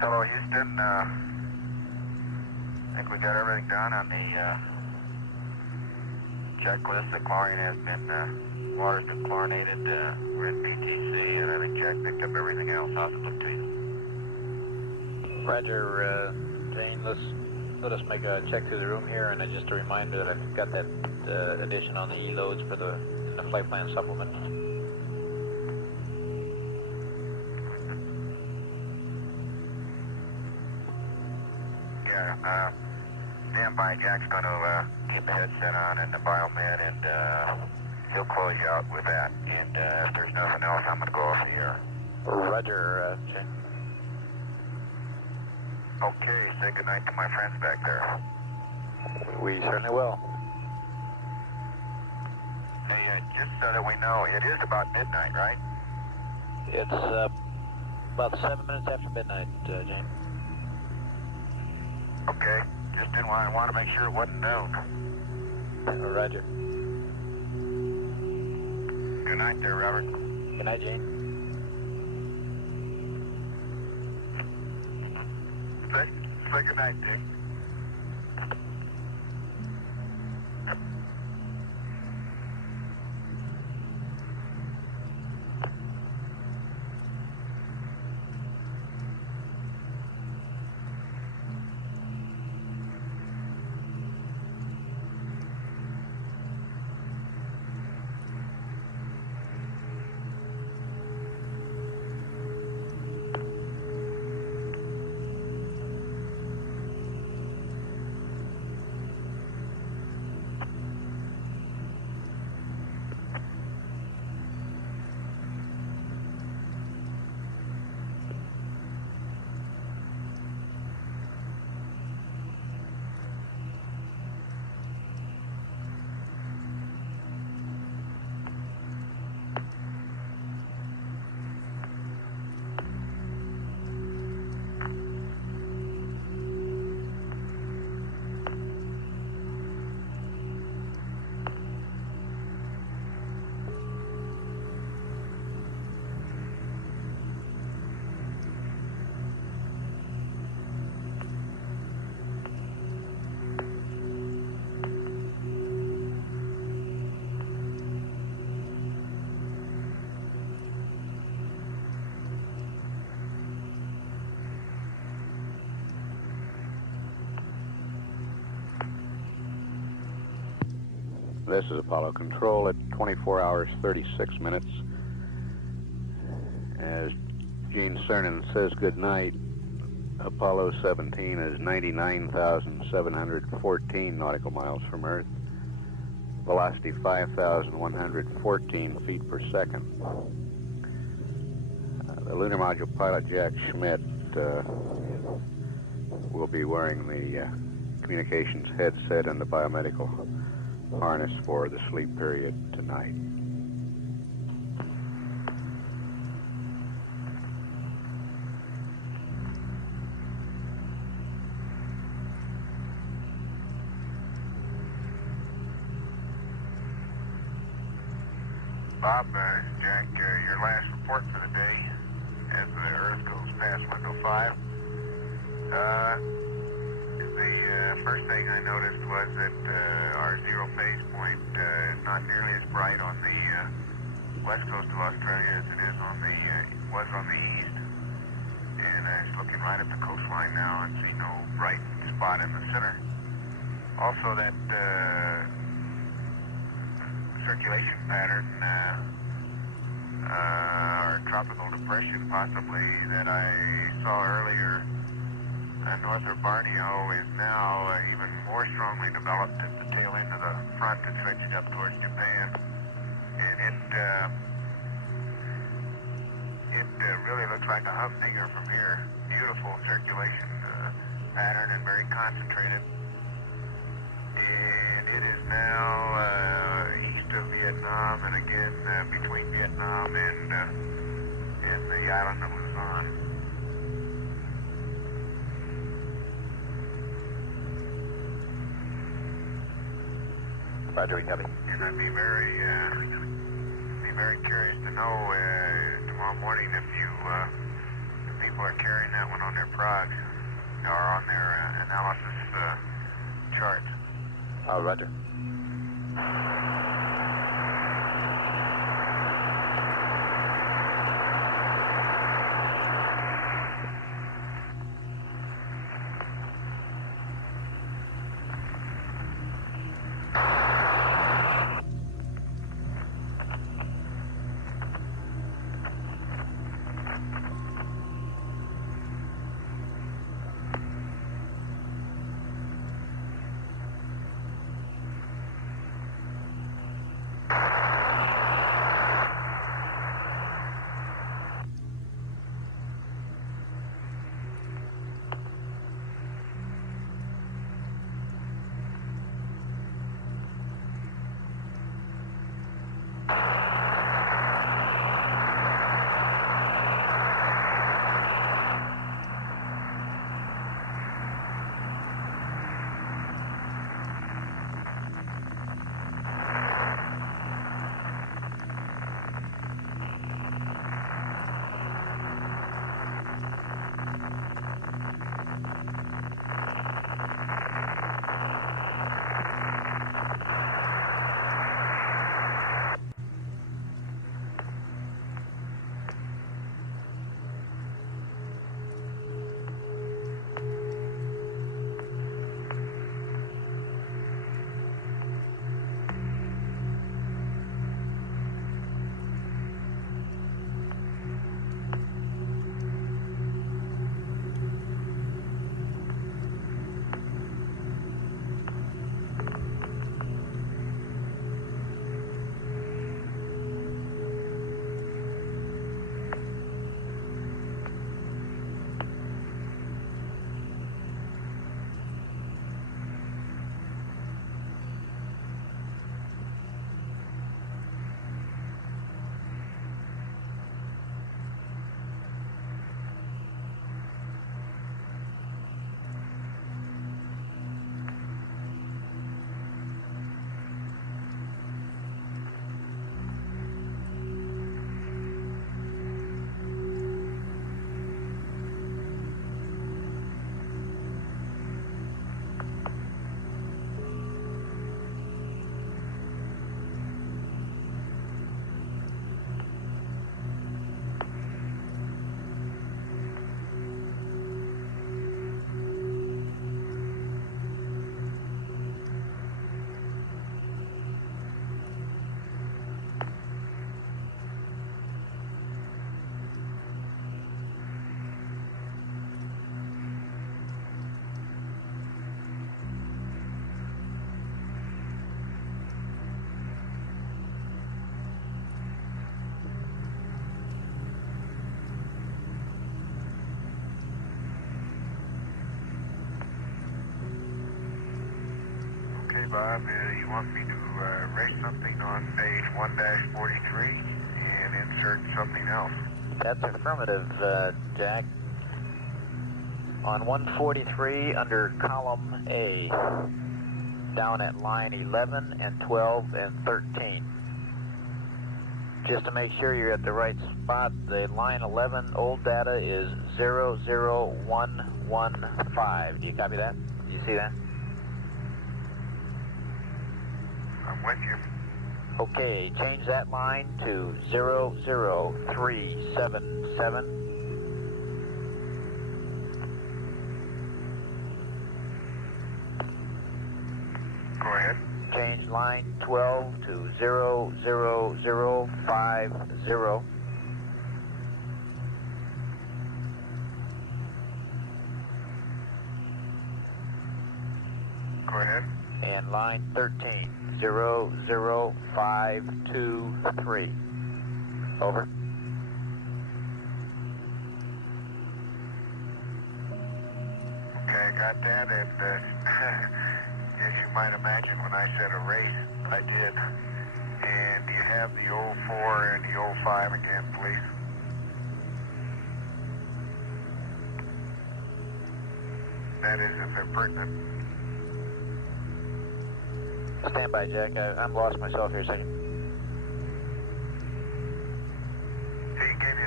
Hello, Houston. I think we got everything done on the checklist. The chlorine has been, water's been chlorinated. We're in PTC, and I think Jack picked up everything else. How's it look to you? Roger, Jane, let us make a check through the room here, and just a reminder that I've got that addition on the E-loads for the flight plan supplement. Yeah, stand by. Jack's going to keep the headset on and the biomed, and he'll close you out with that. And if there's nothing else, I'm going to go off the air. Roger, Jane. Okay, say goodnight to my friends back there. We certainly will. Hey, just so that we know, it is about midnight, right? It's about 7 minutes after midnight, Jane. Okay, just didn't want to make sure it wasn't noon. Roger. Good night there, Robert. Good night, Jane. Say good night, Dick. This is Apollo Control at 24 hours 36 minutes. As Gene Cernan says goodnight, Apollo 17 is 99,714 nautical miles from Earth. Velocity 5,114 feet per second. The lunar module pilot, Jack Schmidt, will be wearing the communications headset and the biomedical harness for the sleep period tonight. Bob, Jack, your last report for the day as the Earth goes past window 5. The first thing I noticed was that our zero phase point is not nearly as bright on the west coast of Australia as it is on the was on the east. And I was looking right at the coastline now and see no bright spot in the center. Also, that circulation pattern, or tropical depression possibly, that I saw earlier north of Borneo is now even more strongly developed at the tail end of the front and stretched up towards Japan. And it really looks like a humdinger from here. Beautiful circulation pattern and very concentrated. And it is now east of Vietnam and again between Vietnam and the island of Luzon. Roger, we copy. And I'd be very curious to know tomorrow morning if you be people are carrying that one on their progs or on their analysis charts. Oh, roger. Bob, you want me to erase something on page 1-43 and insert something else? That's affirmative, Jack. On 143 under column A, down at line 11 and 12 and 13. Just to make sure you're at the right spot, the line 11 old data is 00115. Do you copy that? Do you see that? I'm with you. Okay, change that line to 00377. Go ahead. Change line 12 to 00050. Go ahead. And line 13, 00523. Over. Okay, I got that. And as you might imagine, when I said erase, I did. And do you have the 04 and the 05 again, please? That is, if they're pertinent. Stand by, Jack. I'm lost myself here a second. So you gave me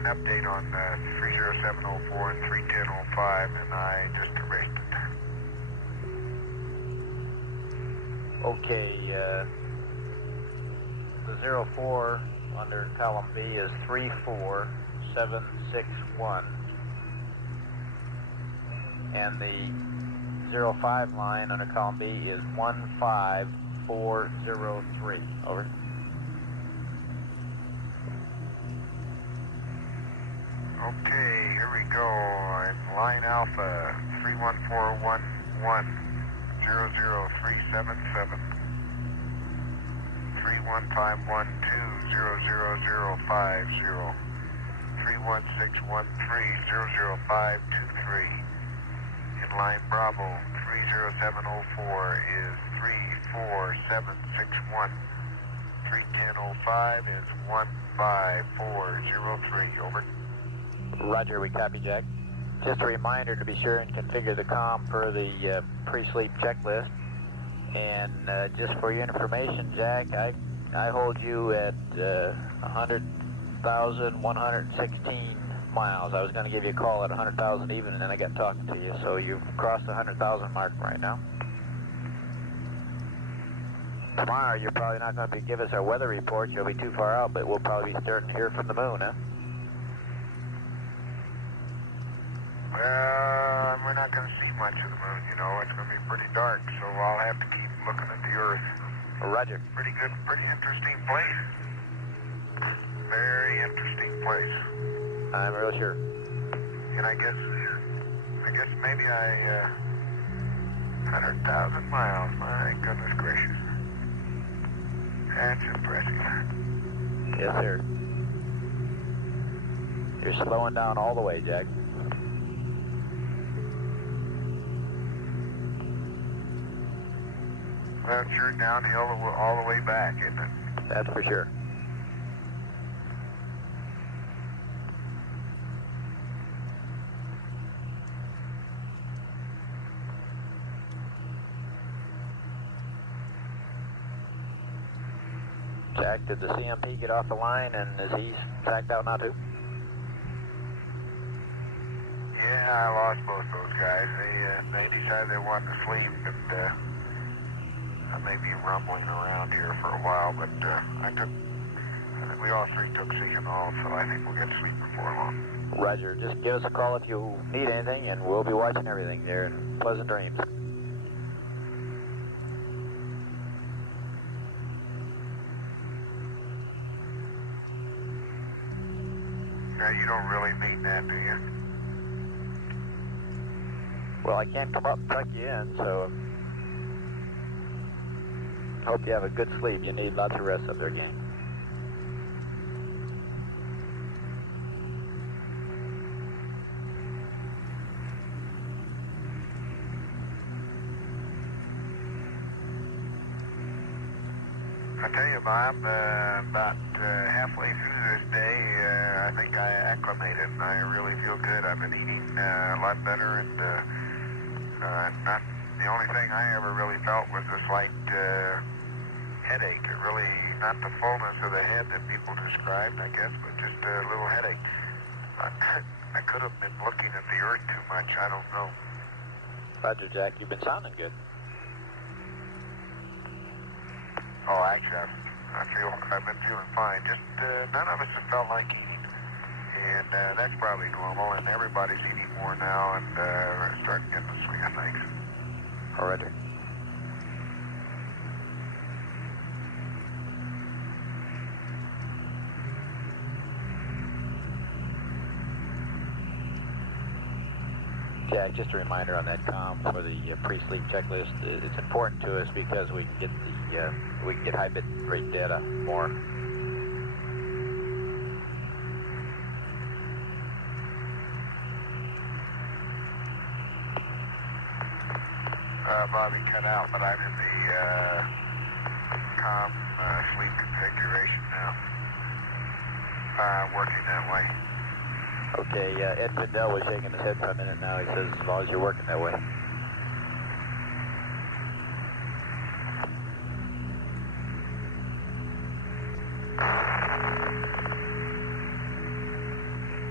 an update on 30704 and 31005, and I just erased it. Okay, the 04 under column B is 34761. And the 05 line under column B is 15403. Over. Okay, here we go. In line Alpha, 31411, 00377, 31512, 00050, 31613, 00523. In line Bravo, 30704 is 34761. 31005 is 15403. Over. Roger, we copy, Jack. Just a reminder to be sure and configure the comm per the pre-sleep checklist. And just for your information, Jack, I hold you at 100,116 miles. I was going to give you a call at 100,000 even, and then I got talking to you. So you've crossed the 100,000 mark right now. Tomorrow, you're probably not going to give us our weather report. You'll be too far out, but we'll probably be starting to hear from the moon, huh? Well, we're not going to see much of the moon, you know. It's going to be pretty dark, so I'll have to keep looking at the Earth. Roger. Pretty good, pretty interesting place. Very interesting place. I'm real sure. And I guess maybe 100,000 miles. My goodness gracious. That's impressive. Yes, sir. You're slowing down all the way, Jack. Well, it's sure downhill all the way back, isn't it? That's for sure. Jack, did the CMP get off the line, and is he sacked out now too? Yeah, I lost both those guys. They decided they wanted to sleep, and I may be rumbling around here for a while, but I think we all three took CNO, so I think we'll get to sleep before long. Roger. Just give us a call if you need anything, and we'll be watching everything there, and pleasant dreams. Now, you don't really mean that, do you? Well, I can't come up and tuck you in, so hope you have a good sleep. You need lots of rest up there, gang. I tell you, Bob, about halfway through this day, I think I acclimated, and I really feel good. I've been eating a lot better, and not the only thing I ever really felt was a slight headache. It really, not the fullness of the head that people described, I guess, but just a little headache. I could have been looking at the Earth too much. I don't know. Roger, Jack. You've been sounding good. Oh, actually, I've been feeling fine. Just none of us have felt like eating, and that's probably normal. And everybody's eating more now, and starting to get the swing of things. Oh, Roger. Jack, just a reminder on that comm for the pre-sleep checklist. It's important to us because we can get high bit rate data more. Bobby cut out, but I'm in the comm sleep configuration now. Working that way. Okay, Ed Fidel was shaking his head for a minute now. He says as long as you're working that way.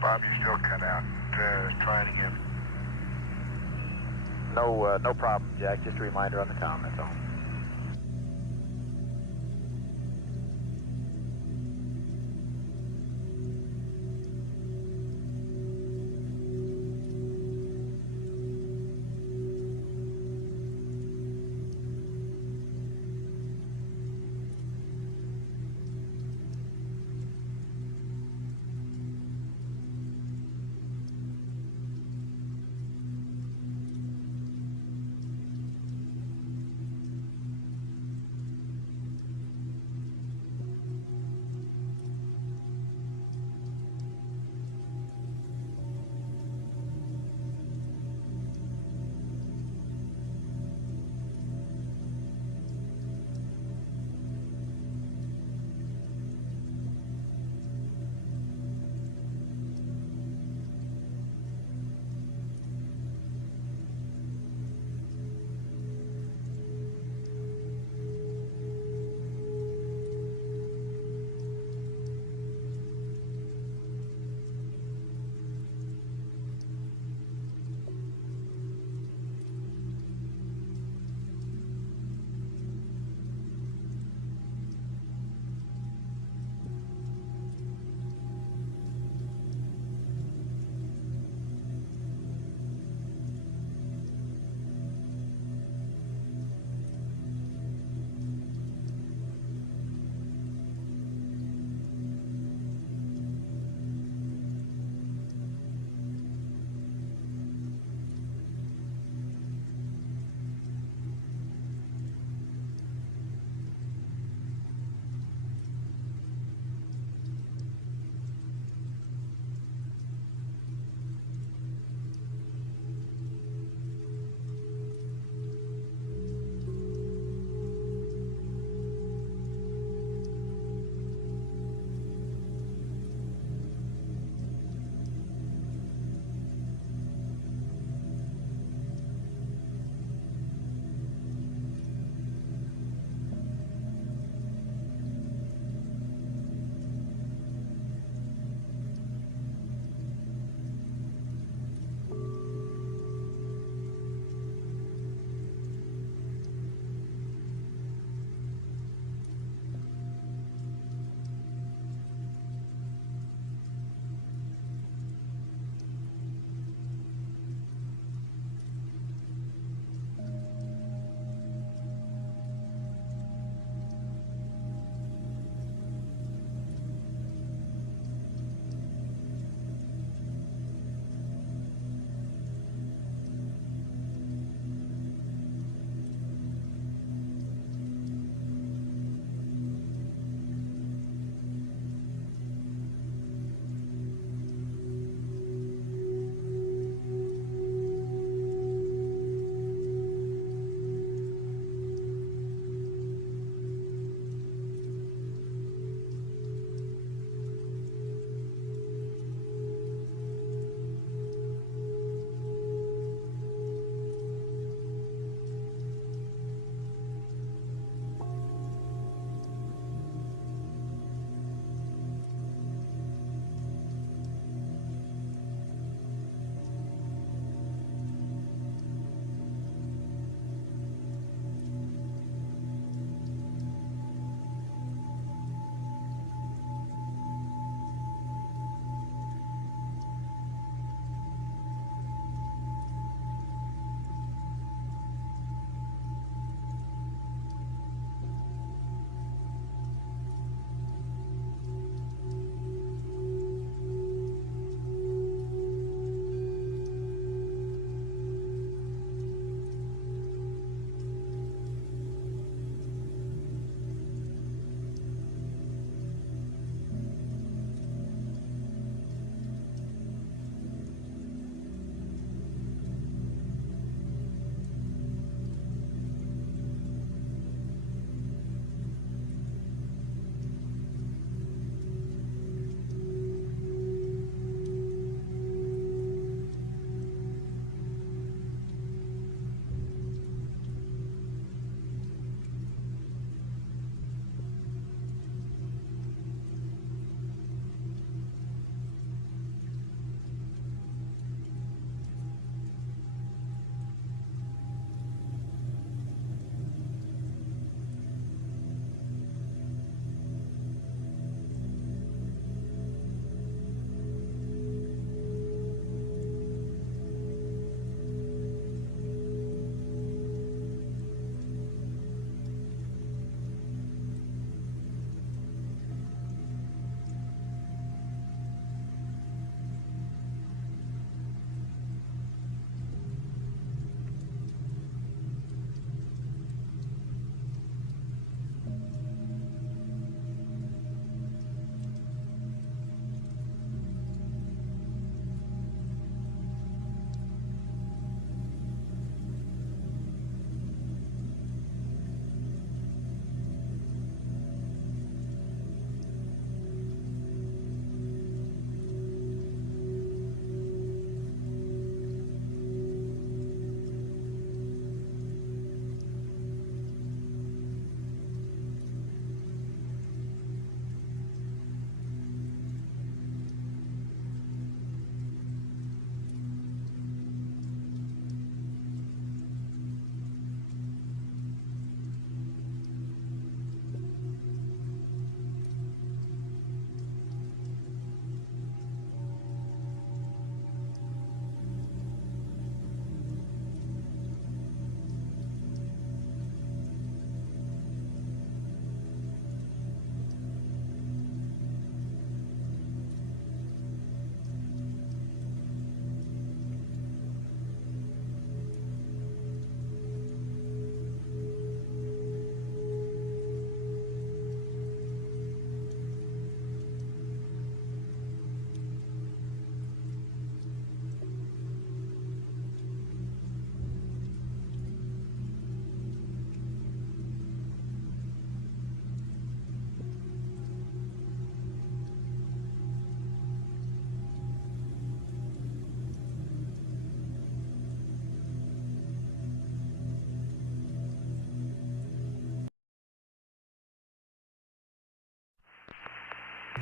Bob, you're still cut out. Try it again. No problem, Jack. Just a reminder on the comm, that's all.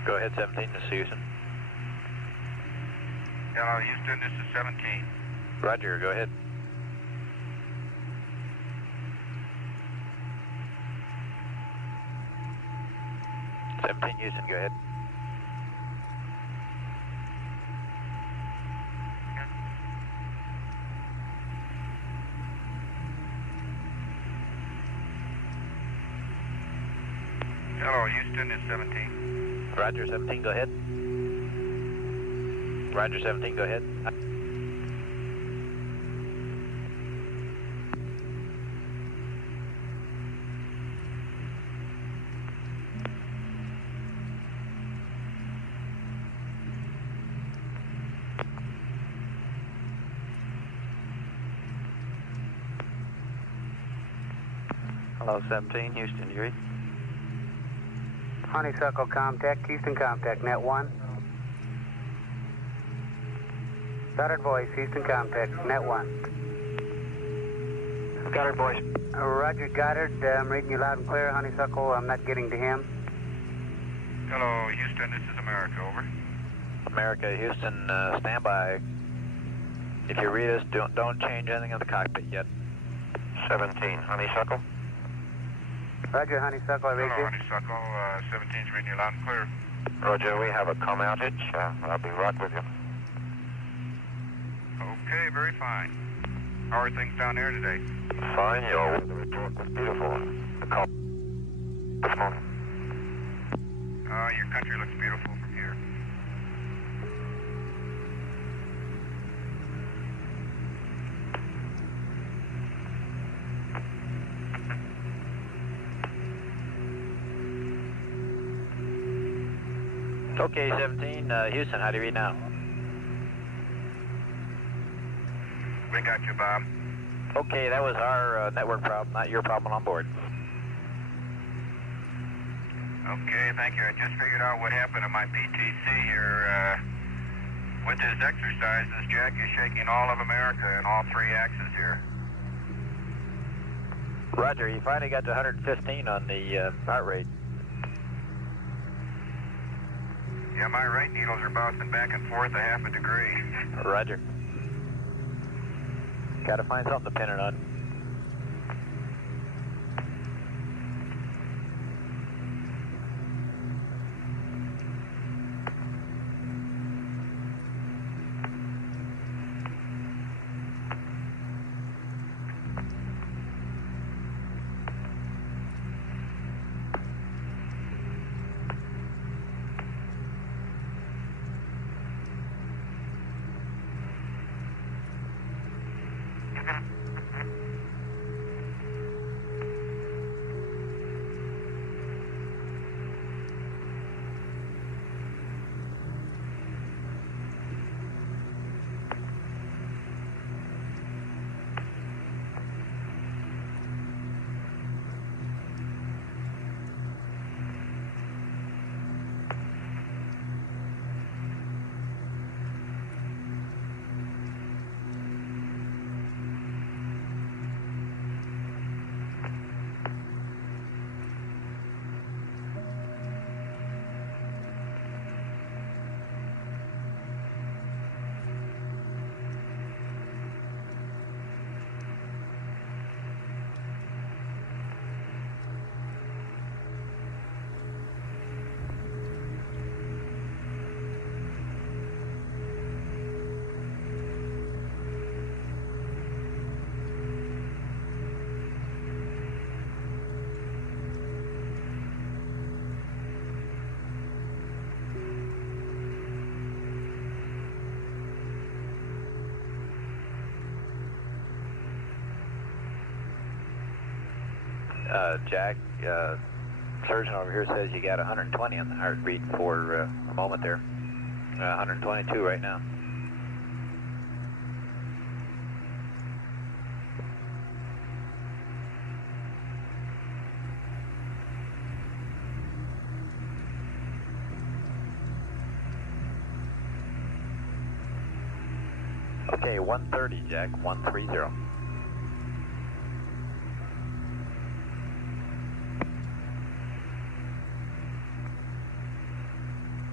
Go ahead, 17, this is Houston. Hello, Houston, this is 17. Roger, go ahead. Houston, go ahead. Hello, Houston, it's 17. Roger, 17, go ahead. Roger, 17, go ahead. Hello, 17, Houston, you read? Honeysuckle Comtech, Houston Comtech, net 1. Goddard voice, Houston Comtech, net 1. Goddard voice. Roger, Goddard, I'm reading you loud and clear. Honeysuckle, I'm not getting to him. Hello, Houston, this is America, over. America, Houston, stand by. If you read us, don't change anything in the cockpit yet. 17, Honeysuckle. Roger, Honeysuckle, I read Hello, you. Honeysuckle, 17's reading you loud and clear. Roger, we have a comm outage. I'll be right with you. Okay, very fine. How are things down there today? Fine, your weather report was beautiful. The call this morning. Your country looks beautiful from here. Okay, 17, Houston, how do you read now? We got you, Bob. Okay, that was our network problem, not your problem on board. Okay, thank you. I just figured out what happened to my PTC here. With this exercise, this jack is shaking all of America in all three axes here. Roger, you finally got to 115 on the heart rate. Yeah, my right needles are bouncing back and forth a half a degree. Roger. Gotta find something to pin it on. Jack, surgeon over here says you got 120 on the heartbeat for a moment there. 122 right now. Okay, 130, Jack, 130.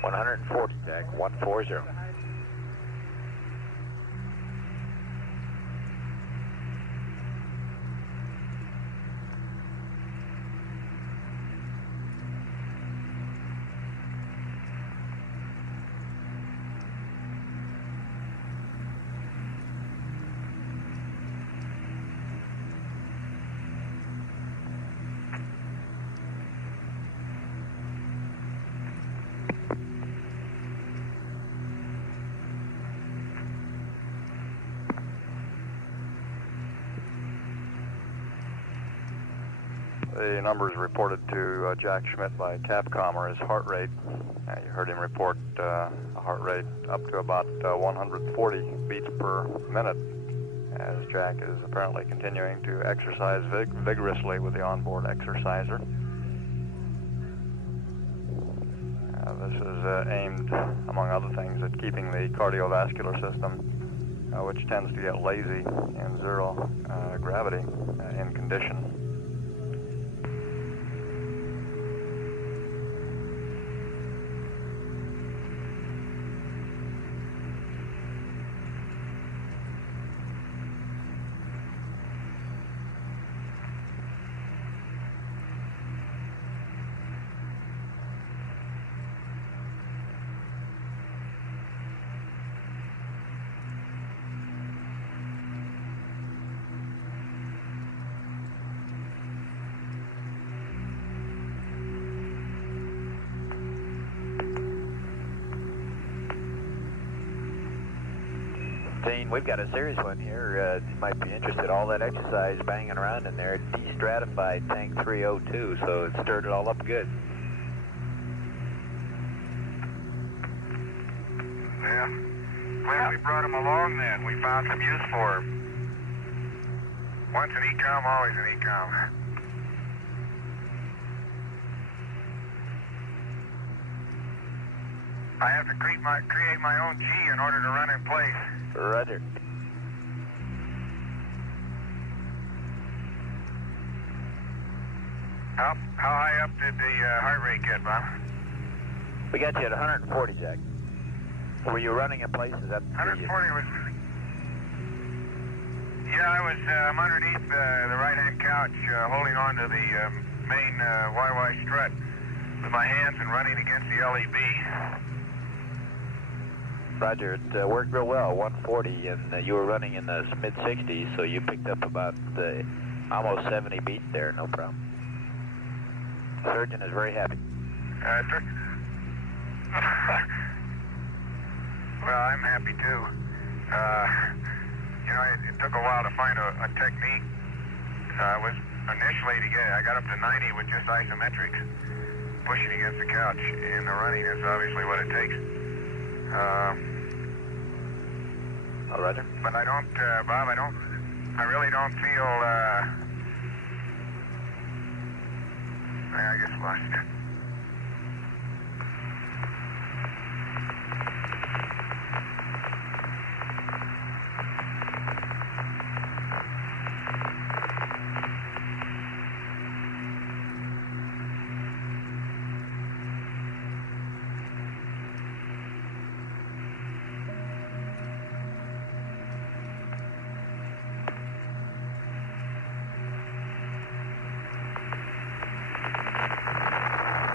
140, Jack, 140. The numbers reported to Jack Schmidt by Capcom are his heart rate. You heard him report a heart rate up to about 140 beats per minute, as Jack is apparently continuing to exercise vigorously with the onboard exerciser. This is aimed, among other things, at keeping the cardiovascular system, which tends to get lazy in zero gravity, in condition. Dean, we've got a serious one here. You might be interested. All that exercise banging around in there, destratified tank 302, so it stirred it all up good. Yeah. Glad we brought him along then. We found some use for him. Once an ecom, always an ecom. I have to create my own G in order to run in place. Roger. How high up did the heart rate get, Bob? We got you at 140, Jack. Were you running in place? Is that 140 was... Yeah, I was underneath the right-hand couch, holding on to the main YY strut with my hands and running against the LEB. Roger, it worked real well, 140, and you were running in the mid-60s, so you picked up about almost 70 beats there, no problem. Surgeon is very happy. Well, I'm happy too. You know, it took a while to find a technique. I got up to 90 with just isometrics, pushing against the couch, and the running is obviously what it takes. Roger. But I don't, Bob, I really don't feel, I guess lost it.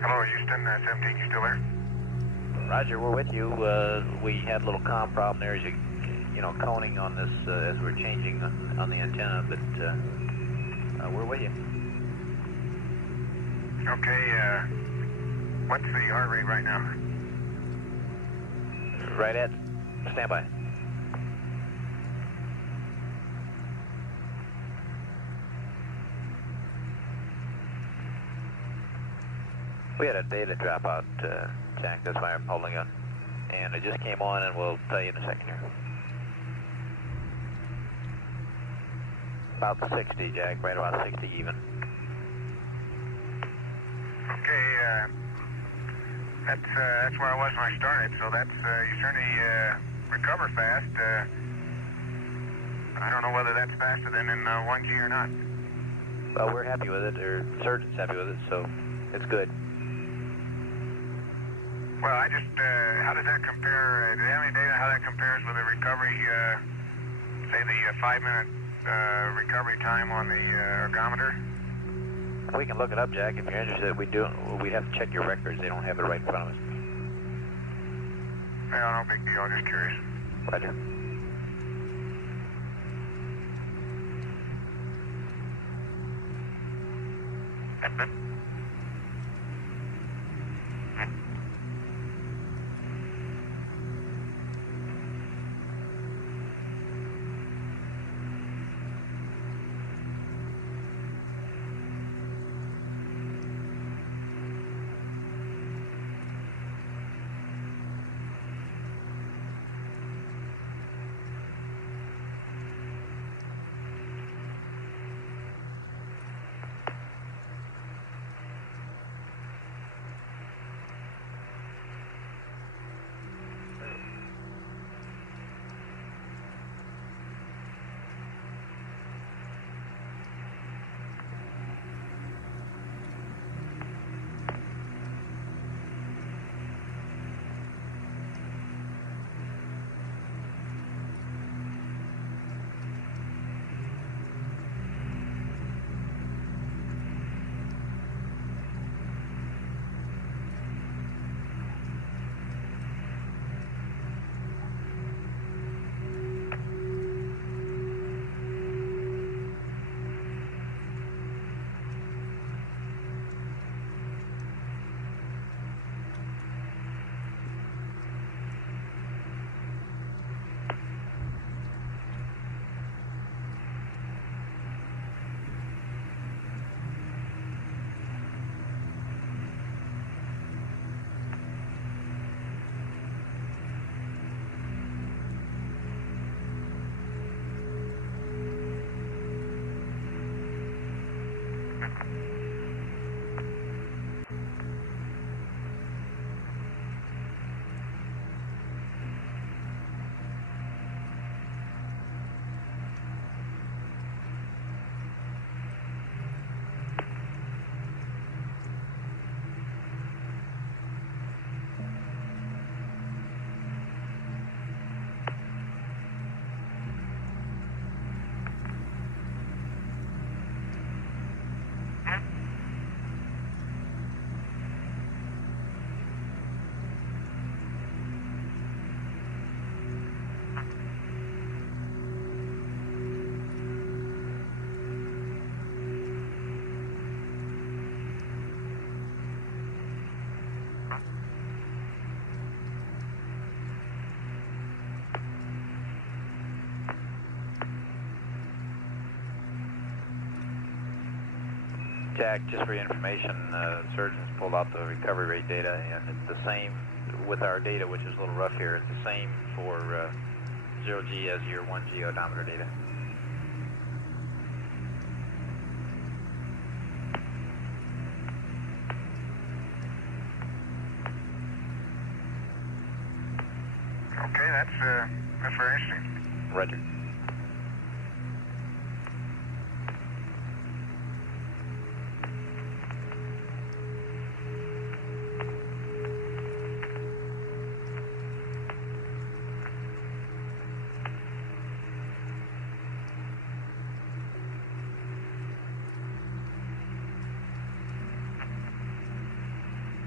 Hello, Houston, 17, you still there? Roger, we're with you. We had a little comm problem there as you know, coning on this as we're changing on the antenna, but we're with you. Okay, what's the heart rate right now? Right at standby. We had a data dropout, Jack, that's why I'm holding on. And it just came on, and we'll tell you in a second here. About 60, Jack, right about 60 even. Okay, that's where I was when I started, so that's, you certainly recover fast. I don't know whether that's faster than in 1G or not. Well, we're happy with it, or the surgeon's happy with it, so it's good. Well, I just, how does that compare, do you have any data how that compares with the recovery, say the 5-minute recovery time on the ergometer? We can look it up, Jack, if you're interested. We'd have to check your records. They don't have it right in front of us. Well, no big deal, just curious. Roger. Jack, just for your information, surgeons pulled out the recovery rate data, and it's the same with our data, which is a little rough here. It's the same for 0G as your 1G odometer data. Okay, that's very interesting. Roger.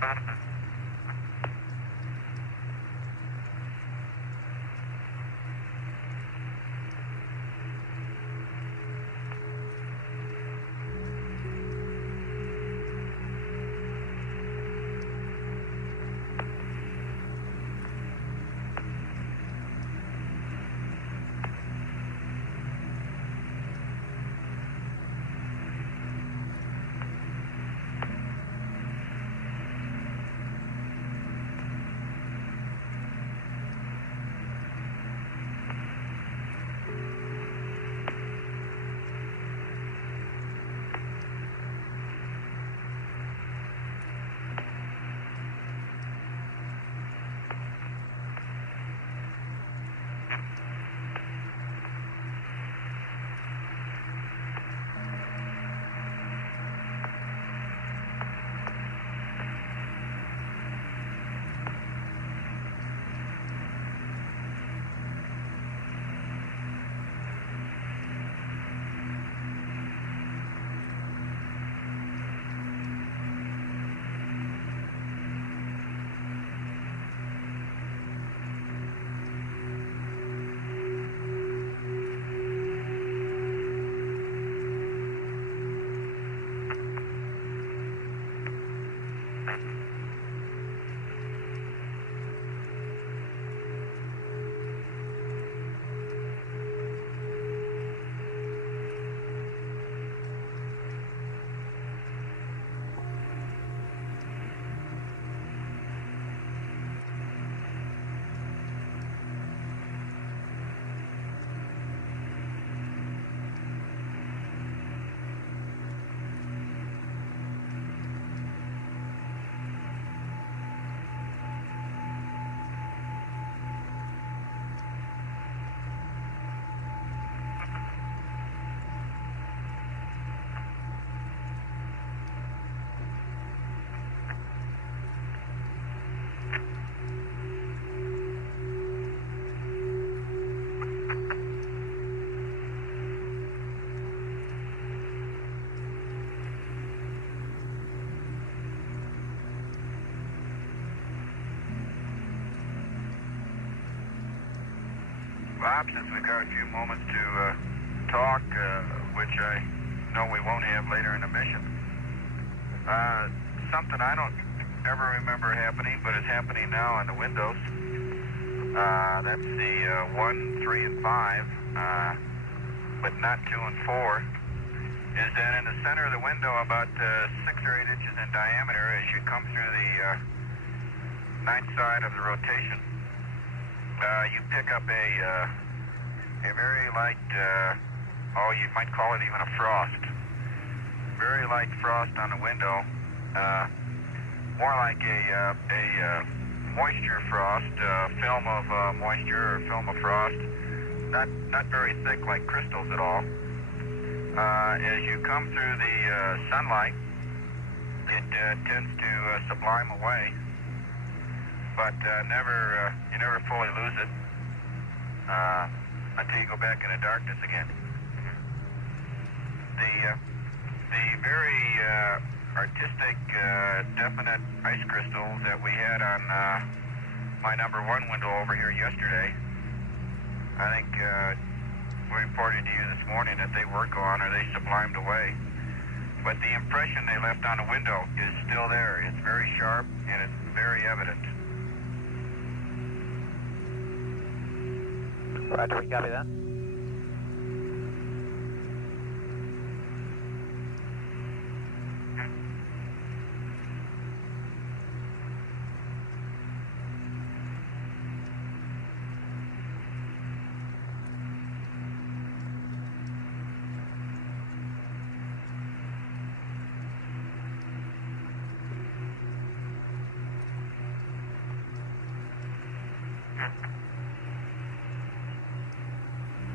Bob, since we've got a few moments to talk, which I know we won't have later in the mission, something I don't ever remember happening, but it's happening now on the windows. That's the 1, 3, and 5, but not 2 and 4, is that in the center of the window, about 6 or 8 inches in diameter, as you come through the night side of the rotation, you pick up a very light, you might call it even a frost. Very light frost on the window, more like a moisture frost, film of moisture or film of frost, not very thick like crystals at all. As you come through the sunlight, it tends to sublime away, but you never fully lose it until you go back into darkness again. The very artistic, definite ice crystals that we had on my number 1 window over here yesterday, I think we reported to you this morning that they were gone or they sublimed away. But the impression they left on the window is still there. It's very sharp and it's very evident. Roger, we copy that.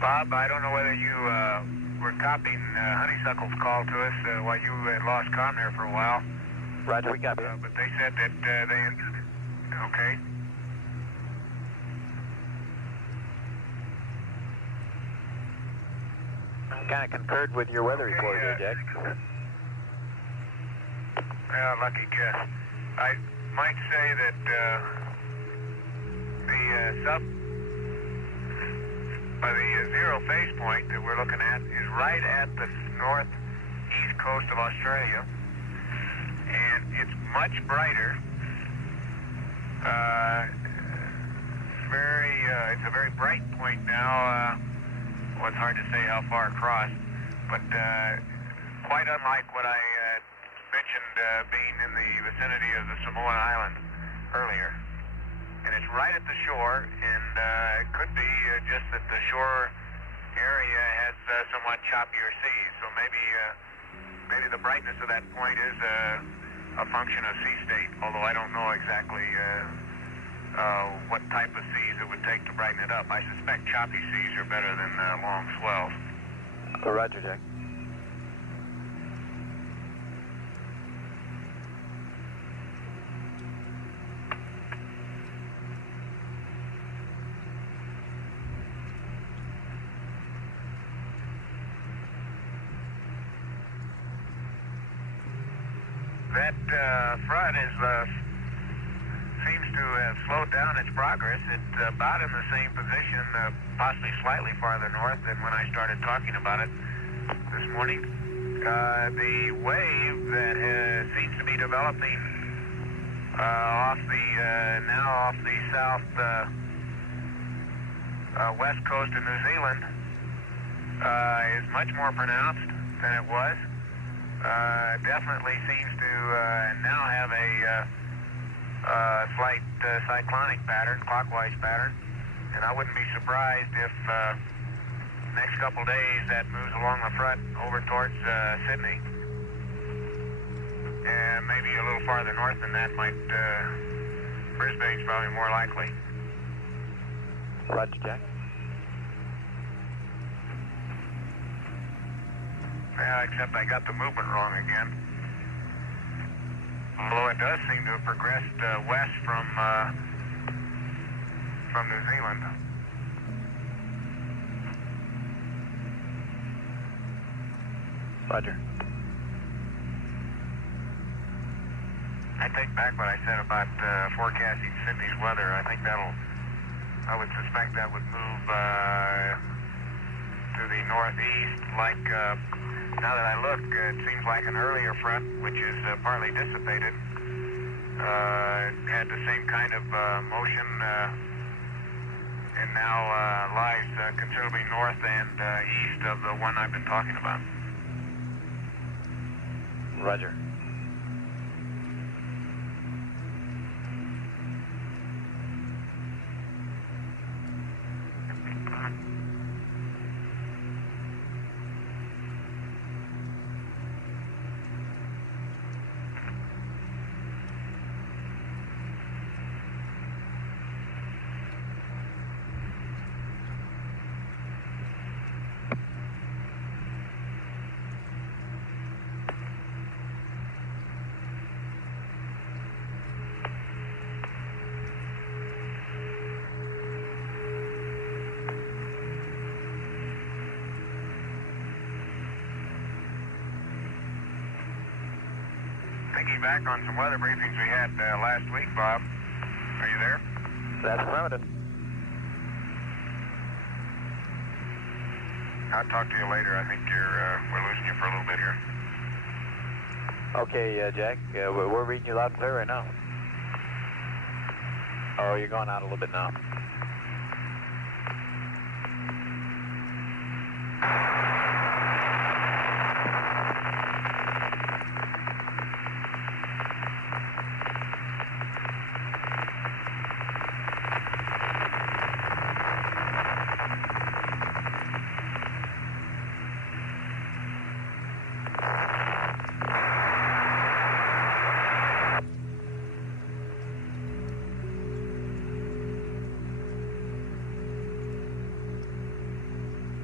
Bob, I don't know whether you were copying Honeysuckle's call to us while you had lost comm there for a while. Roger, we copy. But they said that they... Okay. Kind of concurred with your weather report here, Jack. Yeah, lucky guess. I might say that the zero phase point that we're looking at is right at the northeast coast of Australia, and it's much brighter. It's a very bright point now. Well, it's hard to say how far across, but quite unlike what I mentioned being in the vicinity of the Samoan Island earlier. And it's right at the shore, and it could be just that the shore area has somewhat choppier seas, so maybe the brightness of that point is a function of sea state, although I don't know exactly what type of seas it would take to brighten it up. I suspect choppy seas are better than long swells. Roger, Jack. That front seems to have slowed down its progress. It's about in the same position, possibly slightly farther north than when I started talking about it this morning. The wave that seems to be developing off the south west coast of New Zealand is much more pronounced than it was. Definitely seems to now have a slight cyclonic pattern, clockwise pattern, and I wouldn't be surprised if next couple days that moves along the front over towards Sydney. And maybe a little farther north than that Brisbane's probably more likely. Roger, Jack. Yeah, except I got the movement wrong again. Although it does seem to have progressed west from New Zealand. Roger. I take back what I said about forecasting Sydney's weather. I think I would suspect that would move to the northeast like... now that I look, it seems like an earlier front, which is partly dissipated, had the same kind of motion and now lies considerably north and east of the one I've been talking about. Roger. Thinking back on some weather briefings we had last week, Bob. Are you there? That's affirmative. I'll talk to you later. I think we're losing you for a little bit here. Okay, Jack. We're reading you loud and clear right now. Oh, you're going out a little bit now.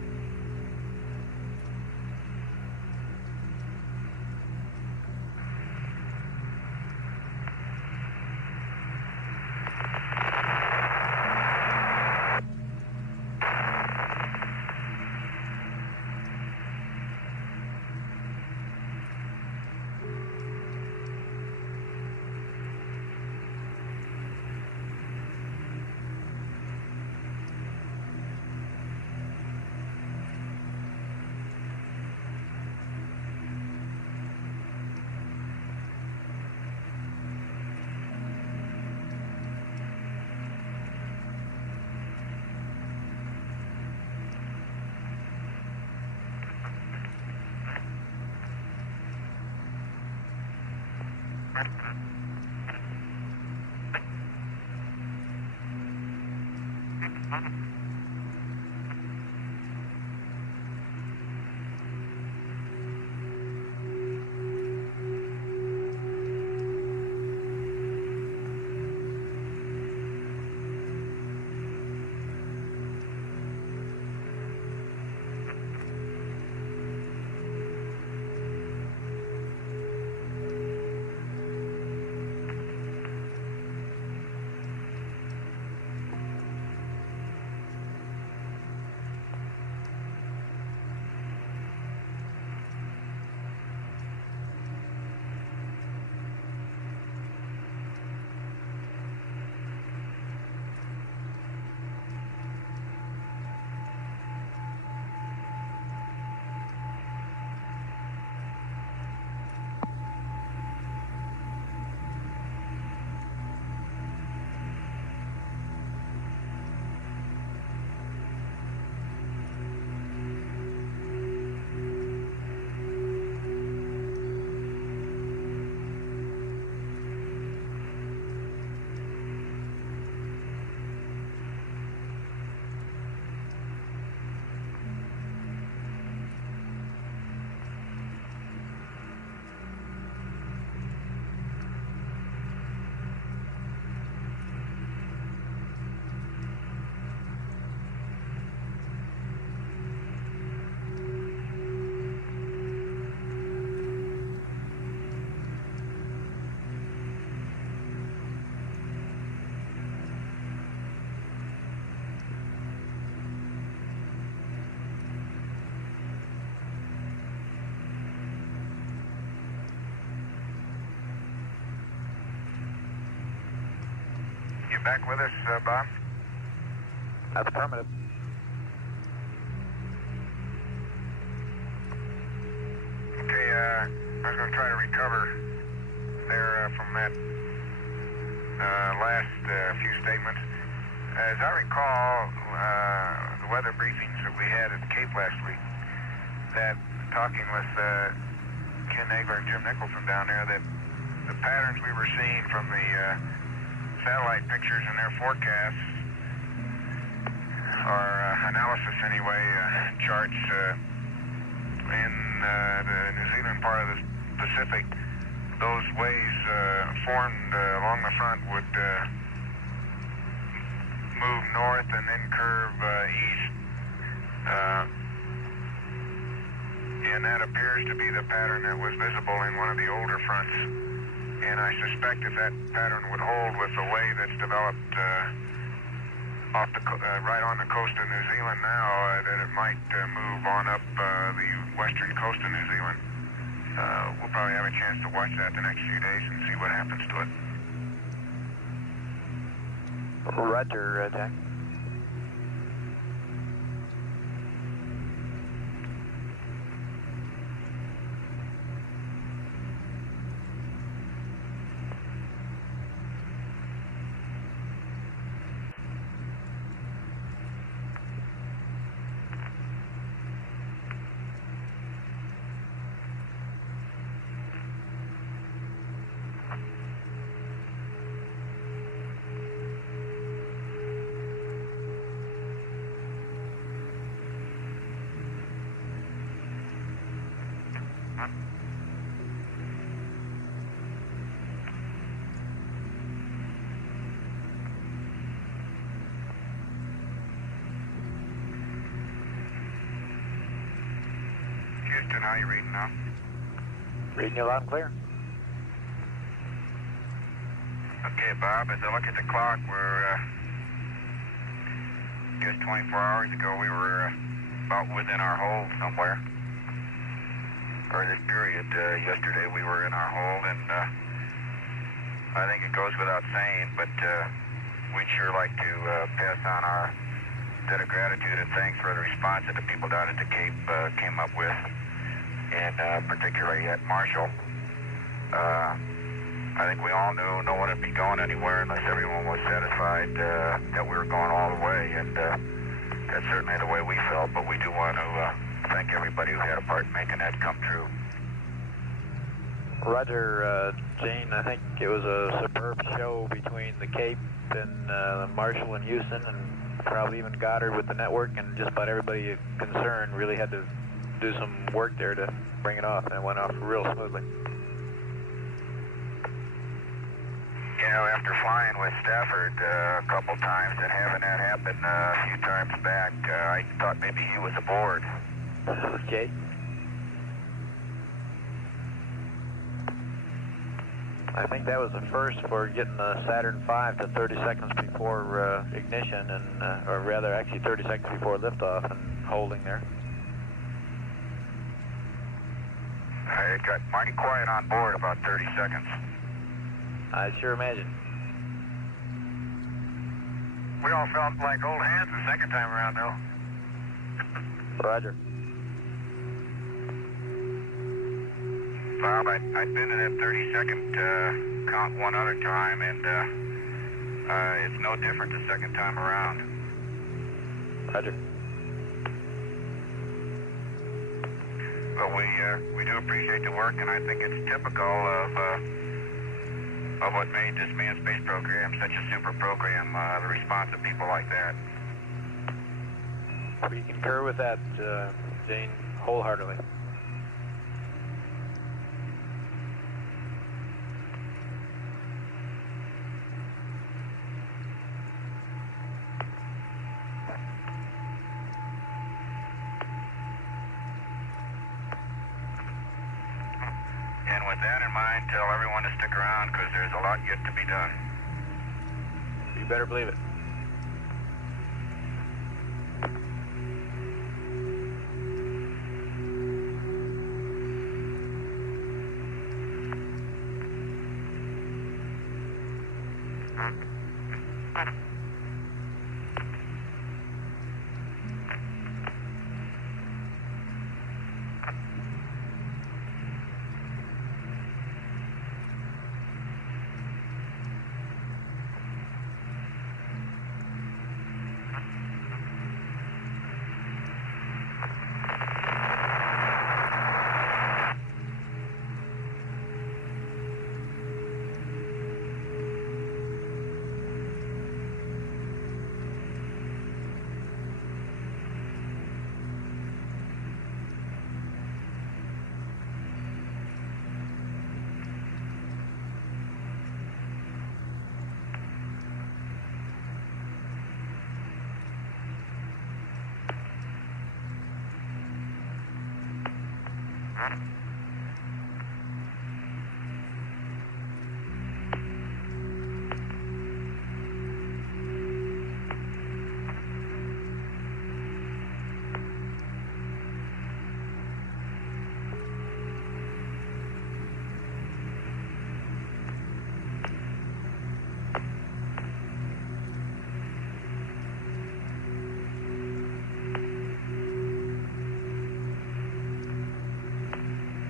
You back with us, Bob? That's affirmative. Okay, I was going to try to recover there from that last few statements. As I recall, the weather briefings that we had at the Cape last week, that talking with Ken Nagler and Jim Nicholson down there, that the patterns we were seeing from the satellite pictures and their forecasts, or analysis anyway, charts in the New Zealand part of the Pacific, those waves formed along the front would move north and then curve east. And that appears to be the pattern that was visible in one of the older fronts. And I suspect if that pattern would hold with the way that's developed off the right on the coast of New Zealand now, that it might move on up the western coast of New Zealand. We'll probably have a chance to watch that the next few days and see what happens to it. Roger, Jack. Houston, how are you reading now? Reading you loud and clear. Okay, Bob, as I look at the clock, we're just 24 hours ago, we were about within our hold somewhere. Or this period, yesterday we were in our hold, and I think it goes without saying, but we'd sure like to pass on our debt of gratitude and thanks for the response that the people down at the Cape came up with, and particularly at Marshall. I think we all knew no one would be going anywhere unless everyone was satisfied that we were going all the way, and that's certainly the way we felt, but we do want to thank everybody who had a part in making that come true. Roger, Gene, I think it was a superb show between the Cape and Marshall and Houston, and probably even Goddard with the network, and just about everybody concerned really had to do some work there to bring it off, and it went off real smoothly. You know, after flying with Stafford a couple times and having that happen a few times back, I thought maybe he was aboard. Okay. I think that was the first for getting the Saturn V to 30 seconds before ignition, and or rather, actually 30 seconds before liftoff and holding there. It got mighty quiet on board about 30 seconds. I sure imagine. We all felt like old hands the second time around, though. Roger. Bob, I'd been in that 30-second count one other time, and it's no different the second time around. Roger. But we do appreciate the work, and I think it's typical of what made this manned space program such a super program, the response of people like that. We concur with that, Jane, wholeheartedly. And with that in mind, tell everyone to stick around because there's a lot yet to be done. You better believe it.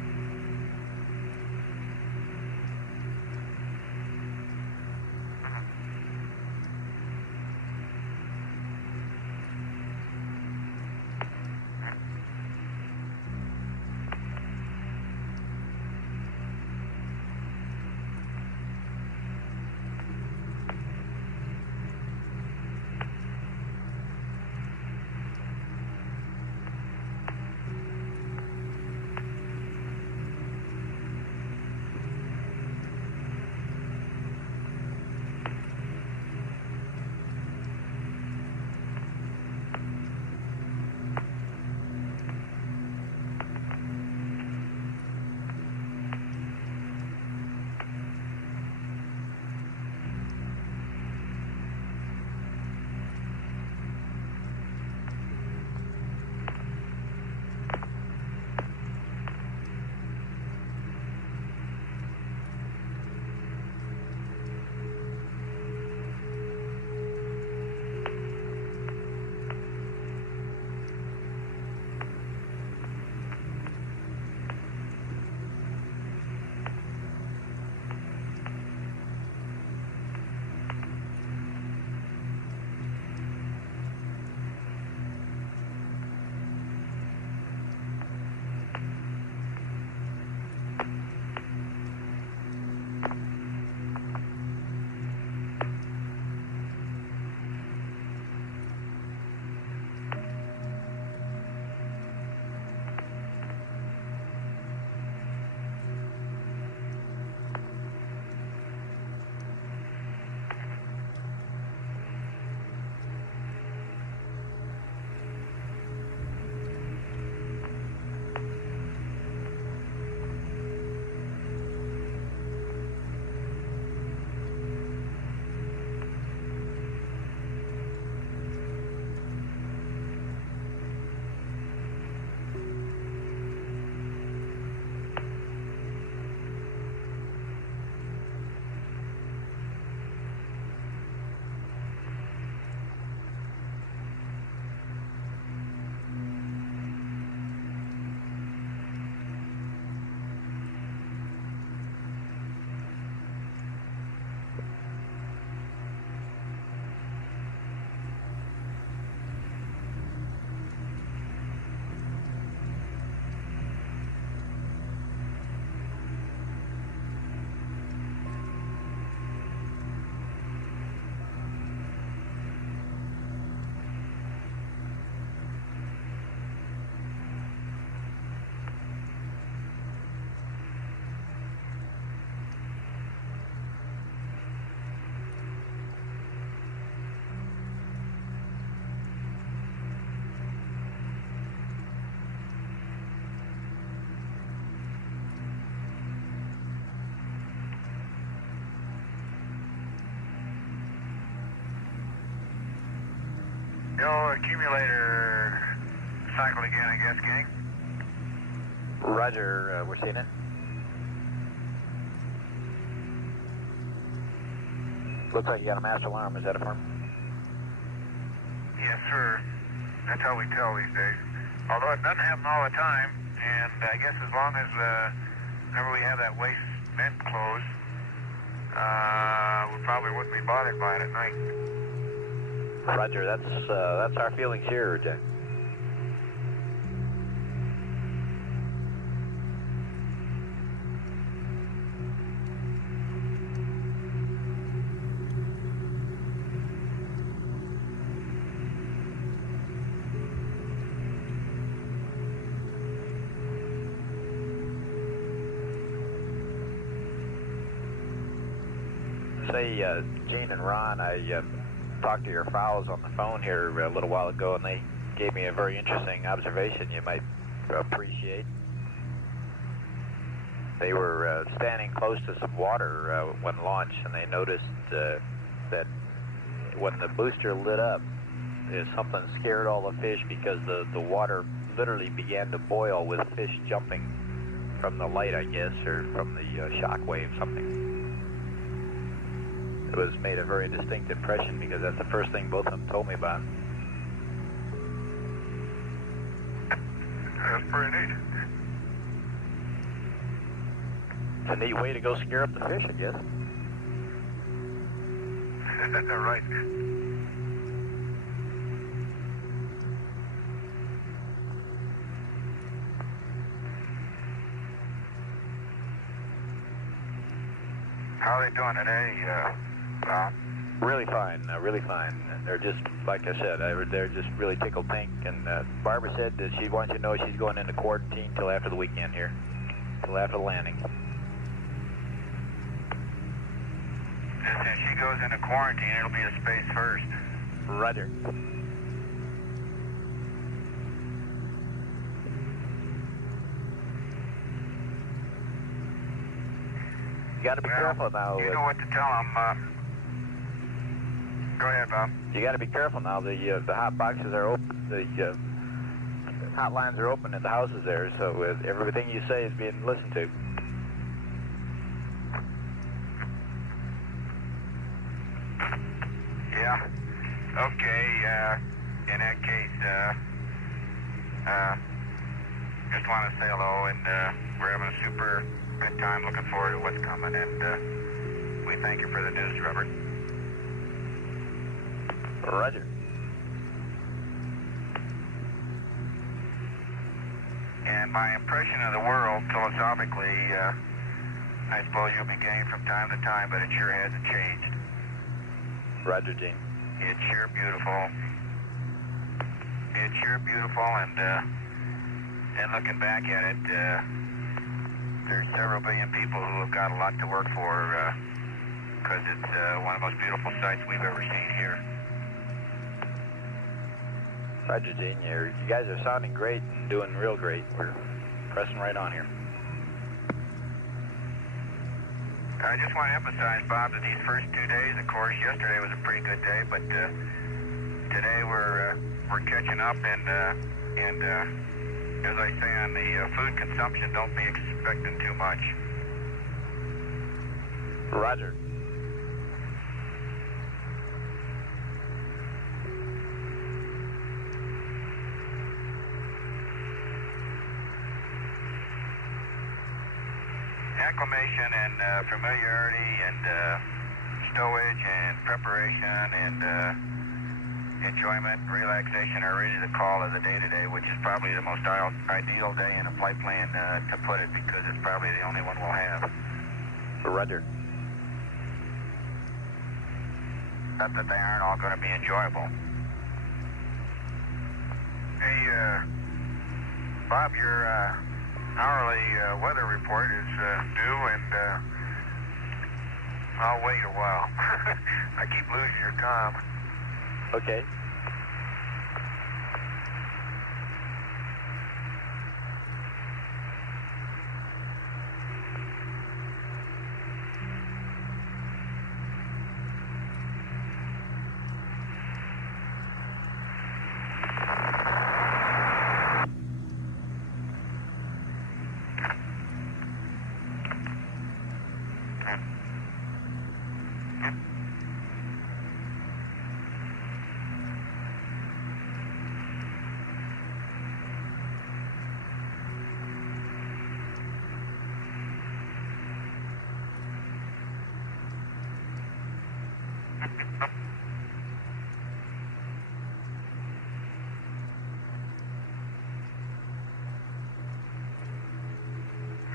Yo, accumulator cycle again, I guess, gang. Roger, we're seeing it. Looks like you got a master alarm. Is that a firm? Yes, sir. That's how we tell these days. Although it doesn't happen all the time, and I guess as long as whenever we have that waste vent closed, we probably wouldn't be bothered by it at night. Roger, that's our feelings here, Jack. Say, Gene and Ron, I talked to your fowls on the phone here a little while ago, and they gave me a very interesting observation you might appreciate. They were standing close to some water when launched, and they noticed that when the booster lit up, something scared all the fish because the water literally began to boil with fish jumping from the light, I guess, or from the shock wave, something. It was made a very distinct impression because that's the first thing both of them told me about. That's pretty neat. It's a neat way to go scare up the fish, I guess. Right. How are they doing today, Bob? Really fine, really fine. They're just, like I said, they're just really tickled pink. And Barbara said that she wants you to know she's going into quarantine till after the weekend here, till after the landing. If she goes into quarantine, it'll be a space first. Roger. You got to be careful now. You know what to tell them. Go ahead, Bob. You got to be careful now. The hot boxes are open. The hotlines are open at the houses there, so everything you say is being listened to. Yeah. Okay. In that case, just want to say hello, and we're having a super good time. Looking forward to what's coming, and we thank you for the news, Robert. Roger. And my impression of the world, philosophically, I suppose you'll be getting from time to time, but it sure hasn't changed. Roger, Gene. It's sure beautiful. It's sure beautiful, and looking back at it, there's several billion people who have got a lot to work for, because it's one of the most beautiful sights we've ever seen here. Roger, Gene. You guys are sounding great and doing real great. We're pressing right on here. I just want to emphasize, Bob, that these first 2 days, of course, yesterday was a pretty good day, but today we're catching up, and as I say on the food consumption, don't be expecting too much. Roger. Acclimation and familiarity and stowage and preparation and enjoyment and relaxation are really the call of the day today, which is probably the most ideal day in a flight plan to put it, because it's probably the only one we'll have. Roger. Not that they aren't all going to be enjoyable. Hey, Bob, your hourly weather report is due, and I'll wait a while. I keep losing your comm. Okay.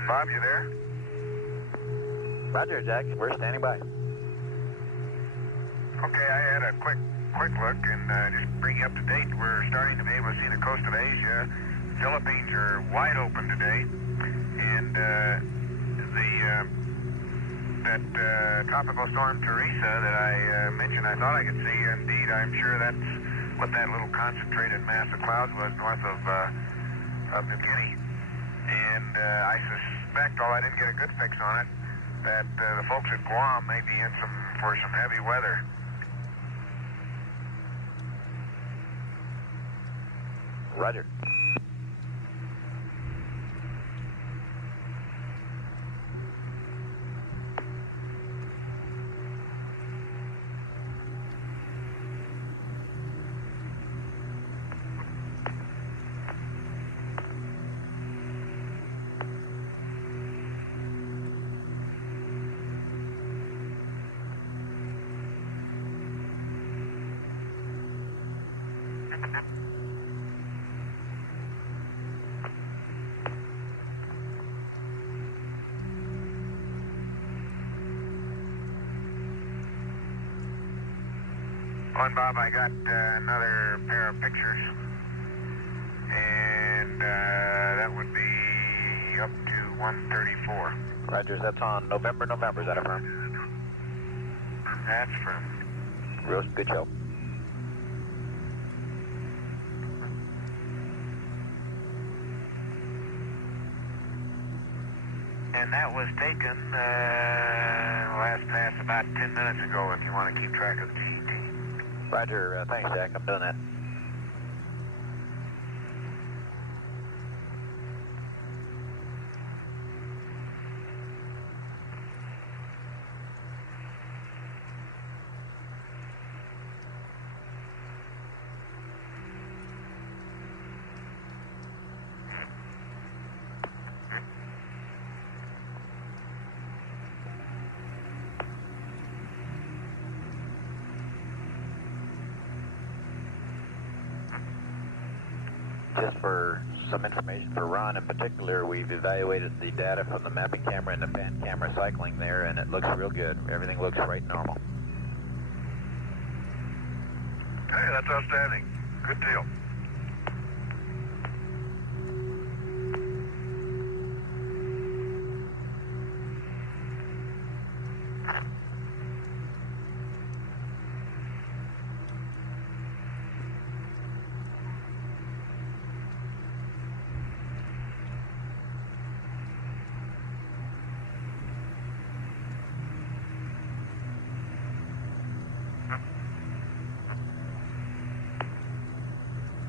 Bob, you there? Roger, Jack. We're standing by. Okay, I had a quick look and just bring you up to date. We're starting to be able to see the coast of Asia. Philippines are wide open today, and that tropical storm Teresa that I mentioned, I thought I could see. Indeed, I'm sure that's what that little concentrated mass of clouds was north of New Guinea. And I suspect, although I didn't get a good fix on it, that the folks at Guam may be in for some heavy weather. Roger. On, Bob, I got another pair of pictures, and that would be up to 134. Roger, that's on November. Is that affirmed? That's from... Real good show. And that was taken last pass about 10 minutes ago, if you want to keep track of the GET. Roger, thanks, Jack. I'm doing that. Just for some information for Ron in particular, we've evaluated the data from the mapping camera and the pan camera cycling there, and it looks real good. Everything looks right normal. Okay, that's outstanding. Good deal.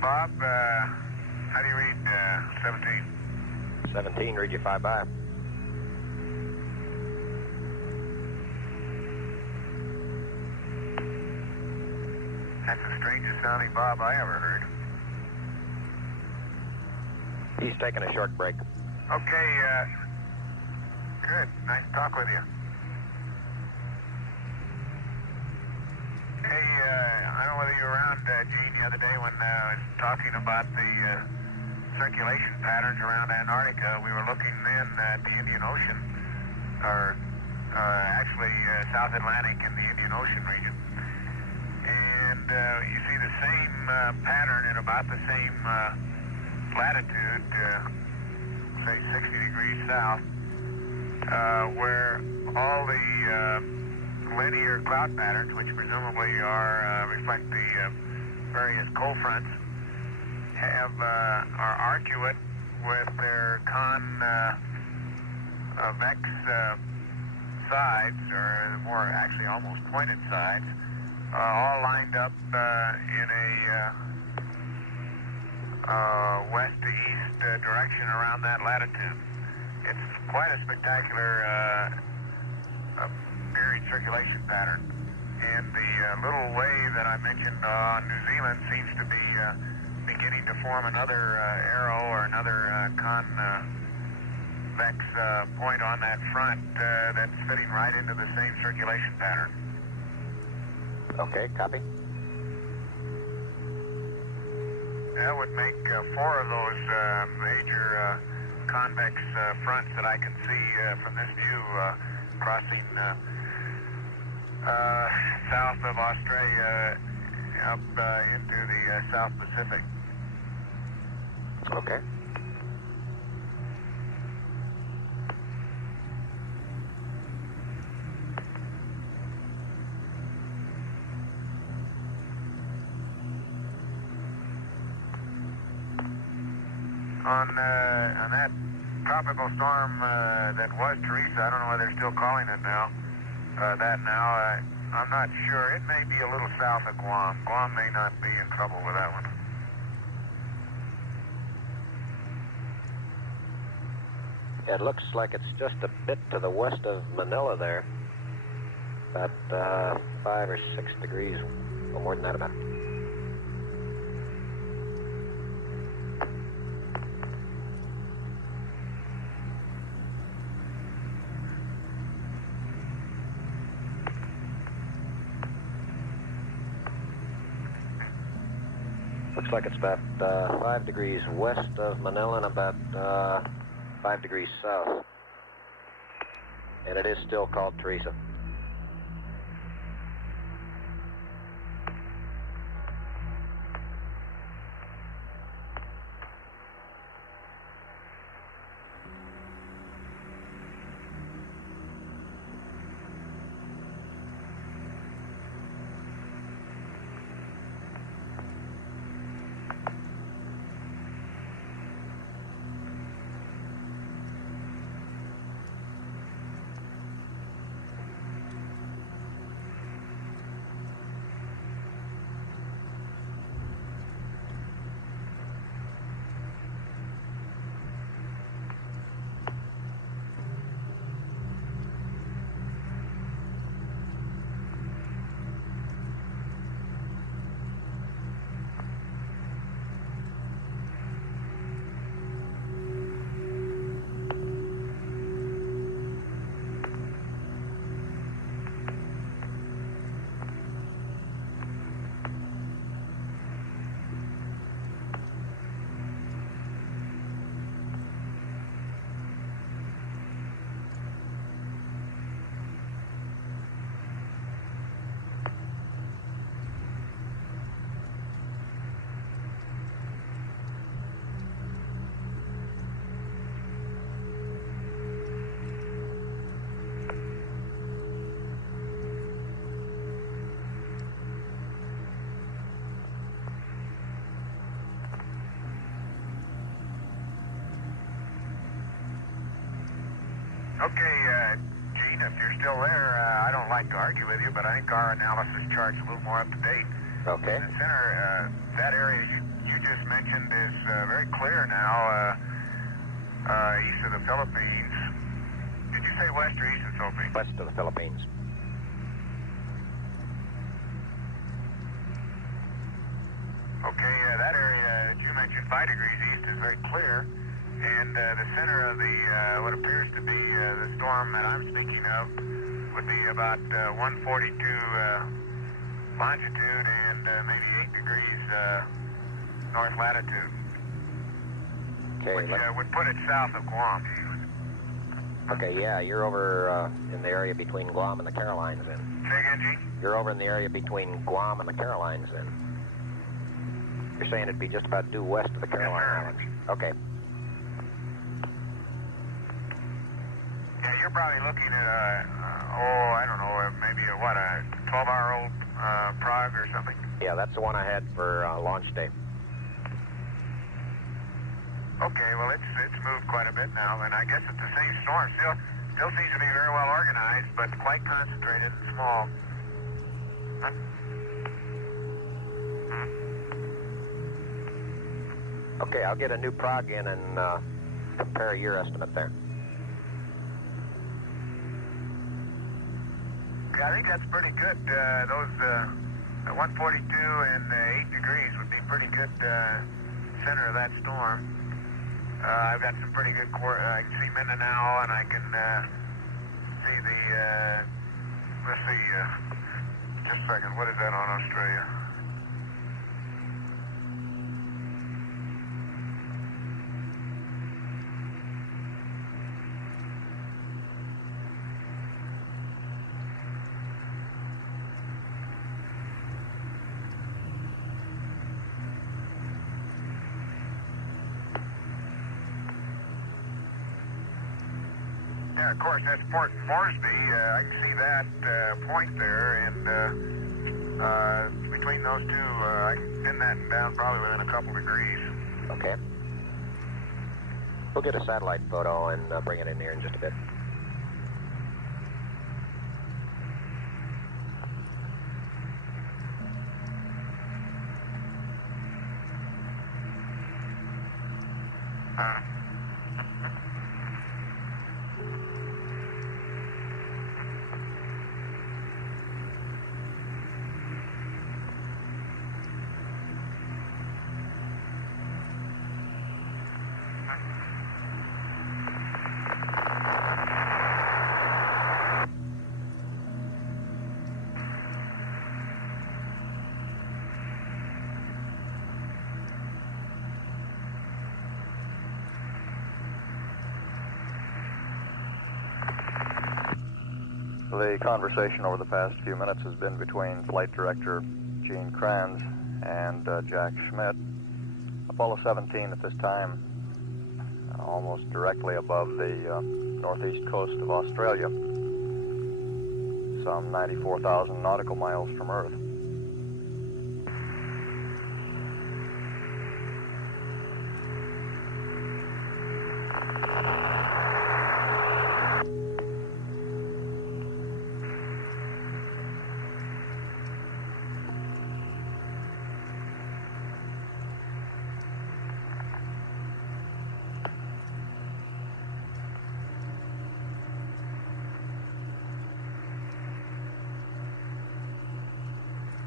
Bob, how do you read 17? 17, read you 5 by. That's the strangest sounding Bob I ever heard. He's taking a short break. Okay, good. Nice to talk with you. Hey, I don't know whether you were around, Gene, the other day when I was talking about the circulation patterns around Antarctica. We were looking then at the Indian Ocean, or actually South Atlantic and the Indian Ocean region. And you see the same pattern in about the same latitude, say 60 degrees south, where all the linear cloud patterns, which presumably reflect the various cold fronts, are arcuate with their convex sides, or more actually almost pointed sides, all lined up in a west to east direction around that latitude. It's quite a spectacular period circulation pattern. And the little wave that I mentioned on New Zealand seems to be beginning to form another arrow or another convex point on that front that's fitting right into the same circulation pattern. Okay, copy. That would make 4 of those major convex fronts that I can see from this view crossing south of Australia up into the South Pacific. Okay. On that tropical storm that was Teresa, I don't know whether they're still calling it now. I'm not sure. It may be a little south of Guam. Guam may not be in trouble with that one. It looks like it's just a bit to the west of Manila there. About 5 or 6 degrees, or more than that about. Looks like it's about 5 degrees west of Manila and about 5 degrees south. And it is still called Teresa. Okay, Gene, if you're still there, I don't like to argue with you, but I think our analysis chart's a little more up to date. Okay. In the center, that area you you just mentioned is very clear now, east of the Philippines. Did you say west or east of the Philippines? West of the Philippines. Okay, that area that you mentioned, 5 degrees east, is very clear. And the center of the what appears to be the storm that I'm speaking of would be about 142 longitude and maybe 8 degrees north latitude, Okay. which would put it south of Guam. Okay, yeah, you're over in the area between Guam and the Carolines then. Say again, Gene? You're over in the area between Guam and the Carolines then. You're saying it'd be just about due west of the Caroline Islands. Okay. Yeah, you're probably looking at I don't know, maybe a 12-hour-old Prague or something? Yeah, that's the one I had for launch day. Okay, well, it's moved quite a bit now, and I guess it's the same storm. Still seems to be very well organized, but quite concentrated and small. Huh? Okay, I'll get a new prog in and compare your estimate there. Yeah, I think that's pretty good. Those 142 and 8 degrees would be pretty good center of that storm. I've got some pretty good I can see Mindanao, and I can see the, let's see, just a second, what is that on Australia? Yeah, of course, that's Port Moresby. I can see that point there, and between those two, I can pin that down probably within a couple degrees. Okay. We'll get a satellite photo and bring it in here in just a bit. The conversation over the past few minutes has been between Flight Director Gene Kranz and Jack Schmidt. Apollo 17 at this time, almost directly above the northeast coast of Australia, some 94,000 nautical miles from Earth.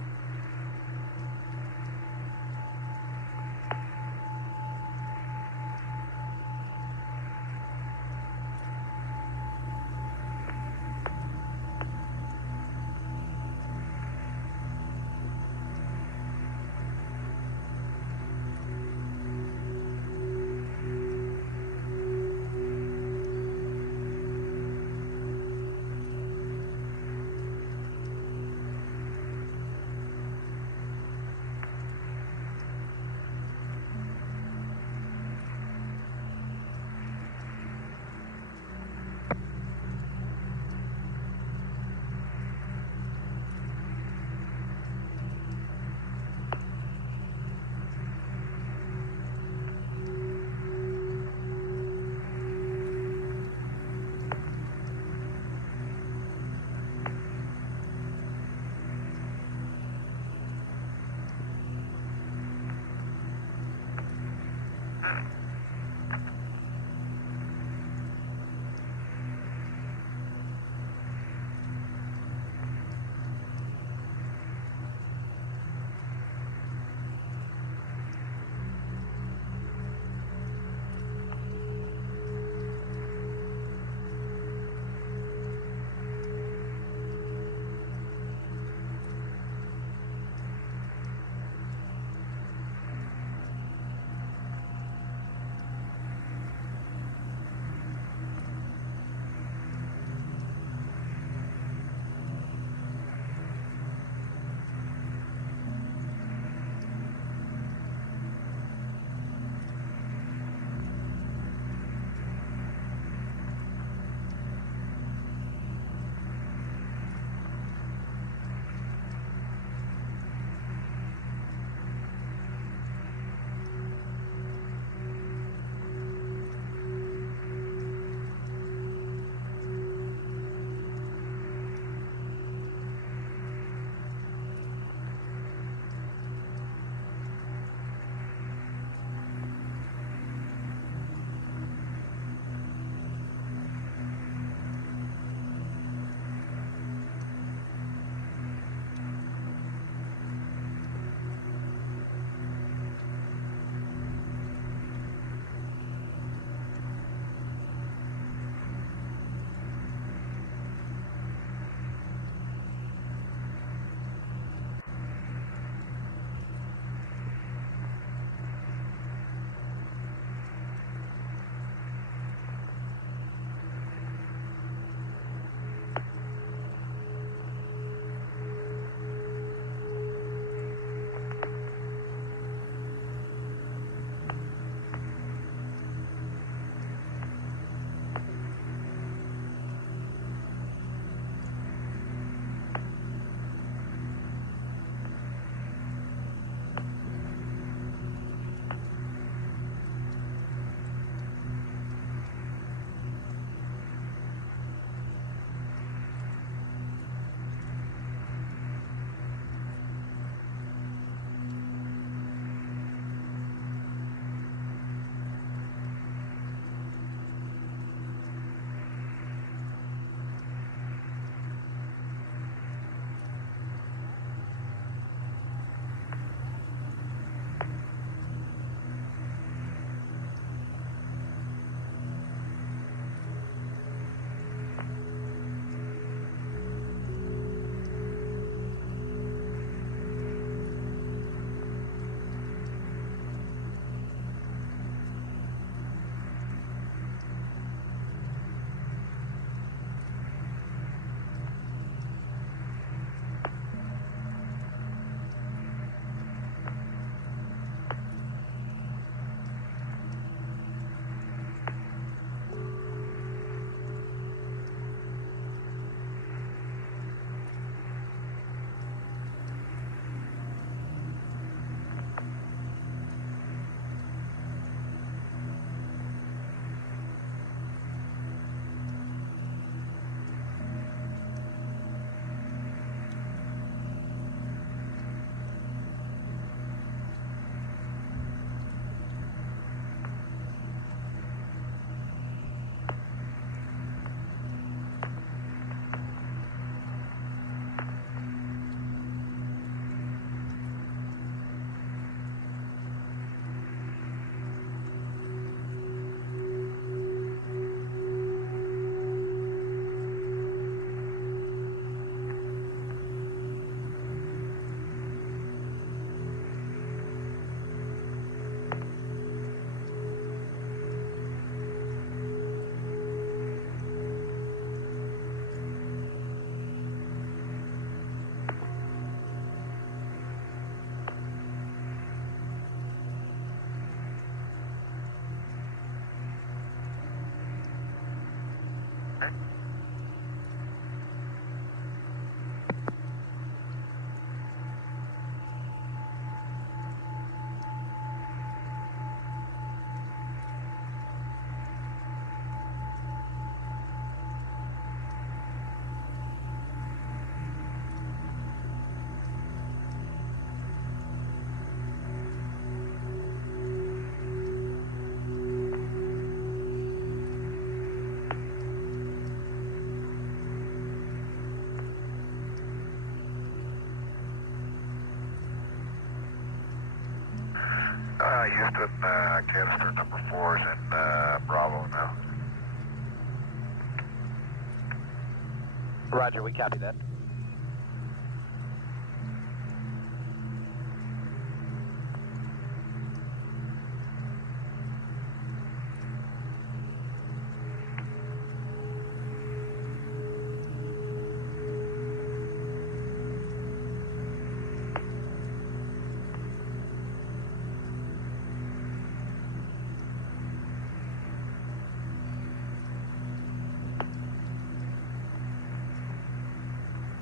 Houston, canister number 4 is in Bravo now. Roger, we copy that.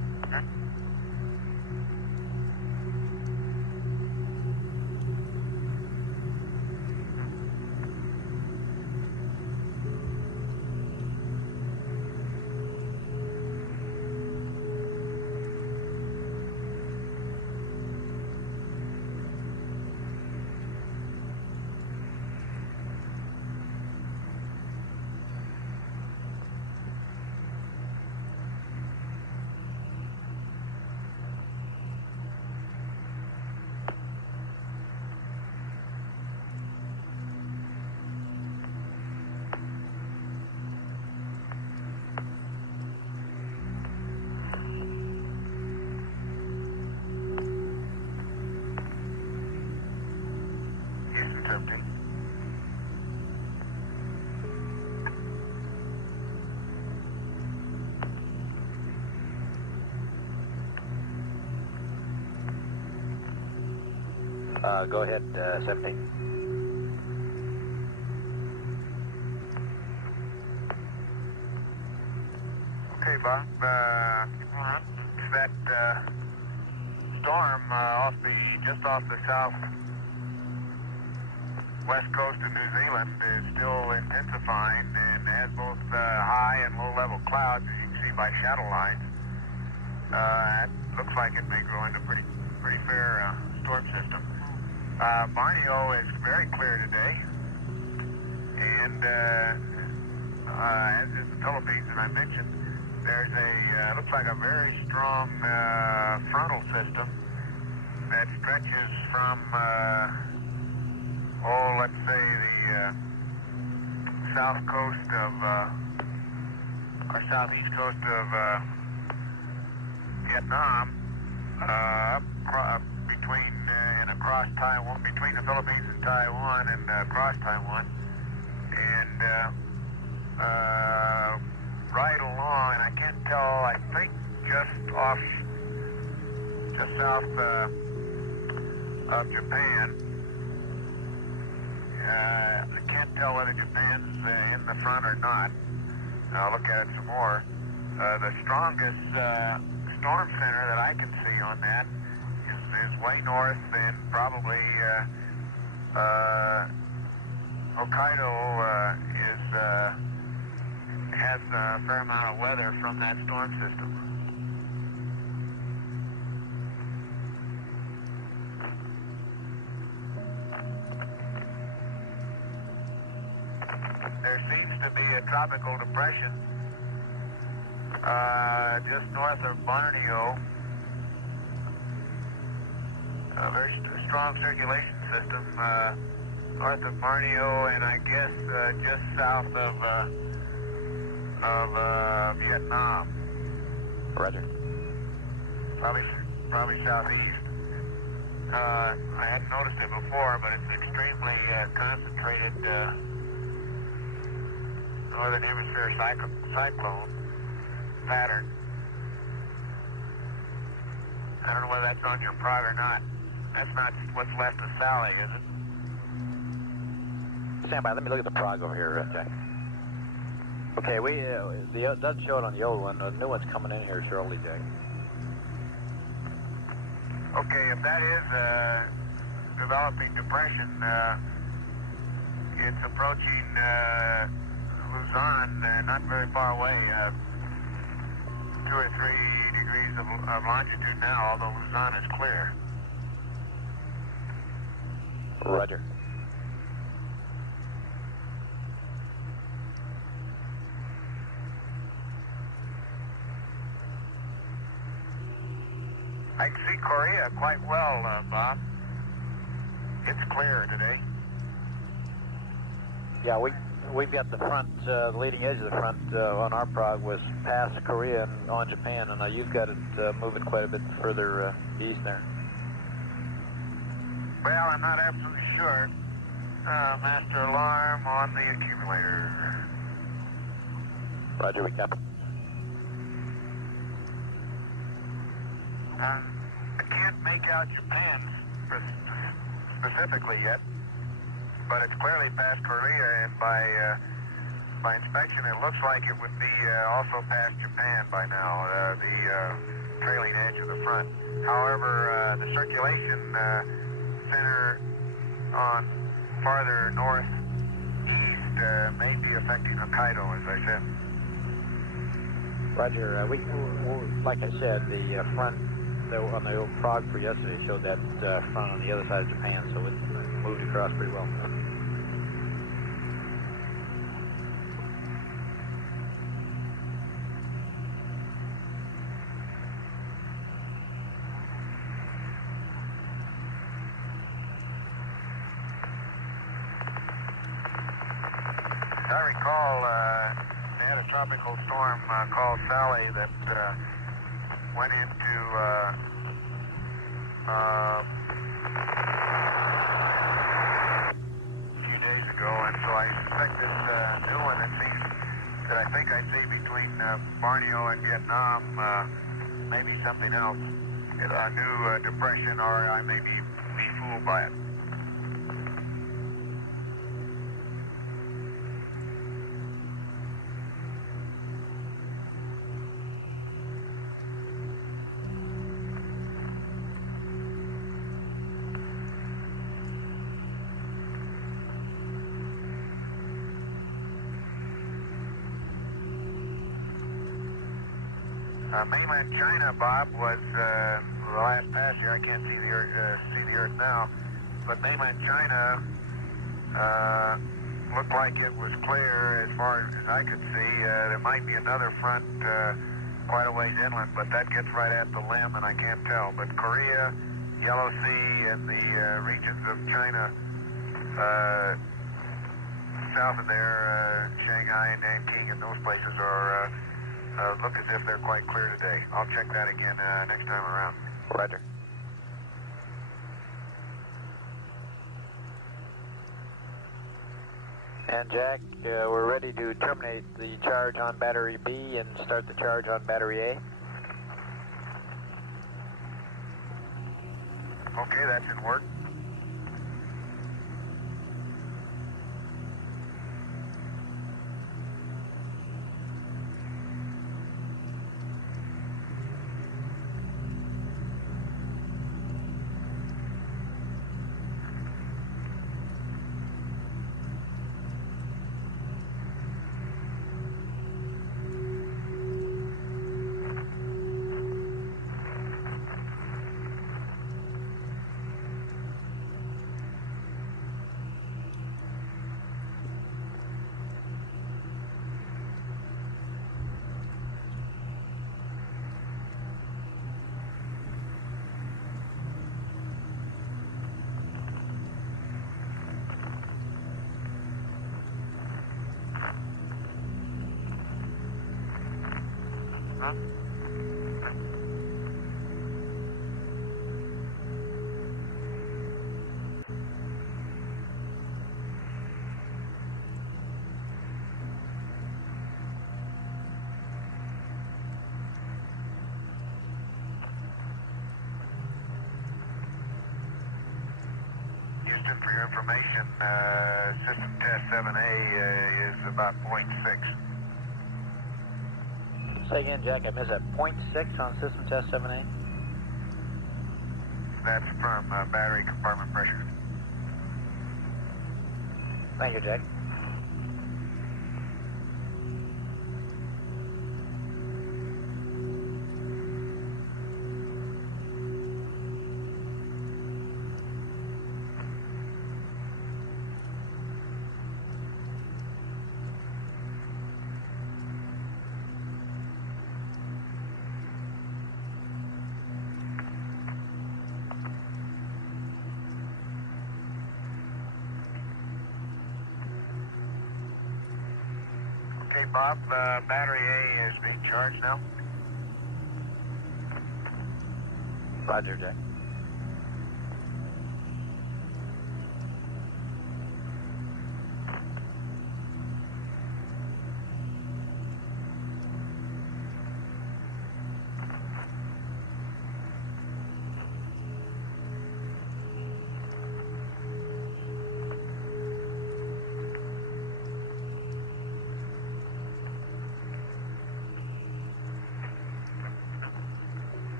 Go ahead, 17. Okay, Bob. That storm just off the south west coast of New Zealand is still intensifying and has both high and low level clouds, as you can see by shadow lines. It looks like it may grow into a pretty fair storm system. Borneo is very clear today, and as is the Philippines, as I mentioned, there's looks like a very strong frontal system that stretches from, let's say the south coast of, or southeast coast of Vietnam, between and across Taiwan, between the Philippines and Taiwan, and across Taiwan, and right along, and I can't tell, I think just south of Japan. I can't tell whether Japan's in the front or not. I'll look at it some more. The strongest storm center that I can see on that is way north, and probably Hokkaido has a fair amount of weather from that storm system. There seems to be a tropical depression just north of Borneo. A very strong circulation system north of Borneo, and I guess just south of Vietnam. Roger. Probably southeast. I hadn't noticed it before, but it's extremely concentrated northern hemisphere cyclone pattern. I don't know whether that's on your prod or not. That's not what's left of Sally, is it? Stand by. Let me look at the prog over here, Jack. Okay, it doesn't show it on the old one. The new one's coming in here shortly, Jack. Okay, if that is a developing depression, it's approaching Luzon, not very far away, 2 or 3 degrees of longitude now, although Luzon is clear. Roger. I can see Korea quite well, Bob. It's clear today. Yeah, we've got the front, the leading edge of the front on our prog was past Korea and on Japan, and you've got it moving quite a bit further east there. Well, I'm not absolutely sure. Master alarm on the accumulator. Roger, we copy. I can't make out Japan specifically yet, but it's clearly past Korea, and by inspection, it looks like it would be also past Japan by now. The trailing edge of the front. However, the circulation center on farther northeast may be affecting Hokkaido, as I said. Roger. Like I said, the front on the old prog for yesterday showed that front on the other side of Japan, so it moved across pretty well. I recall they had a tropical storm called Sally that went into a few days ago, and so I suspect this new one that I think I see between Borneo and Vietnam may be something else. A new depression, or I may be fooled by it. Mainland China, Bob, was the last pass here. I can't see the Earth now, but mainland China looked like it was clear as far as I could see. There might be another front quite a ways inland, but that gets right at the limb, and I can't tell. But Korea, Yellow Sea, and the regions of China south of there, Shanghai and Nanking, and those places are. Look as if they're quite clear today. I'll check that again next time around. Roger. And Jack, we're ready to terminate the charge on battery B and start the charge on battery A. Okay, that should work. Houston, for your information, system test 7A is about 0.6. Say again, Jack, I missed that. 0.6 on system test 7A? That's from battery compartment pressure. Thank you, Jack. Okay, Bob, battery A is being charged now. Roger, Jack.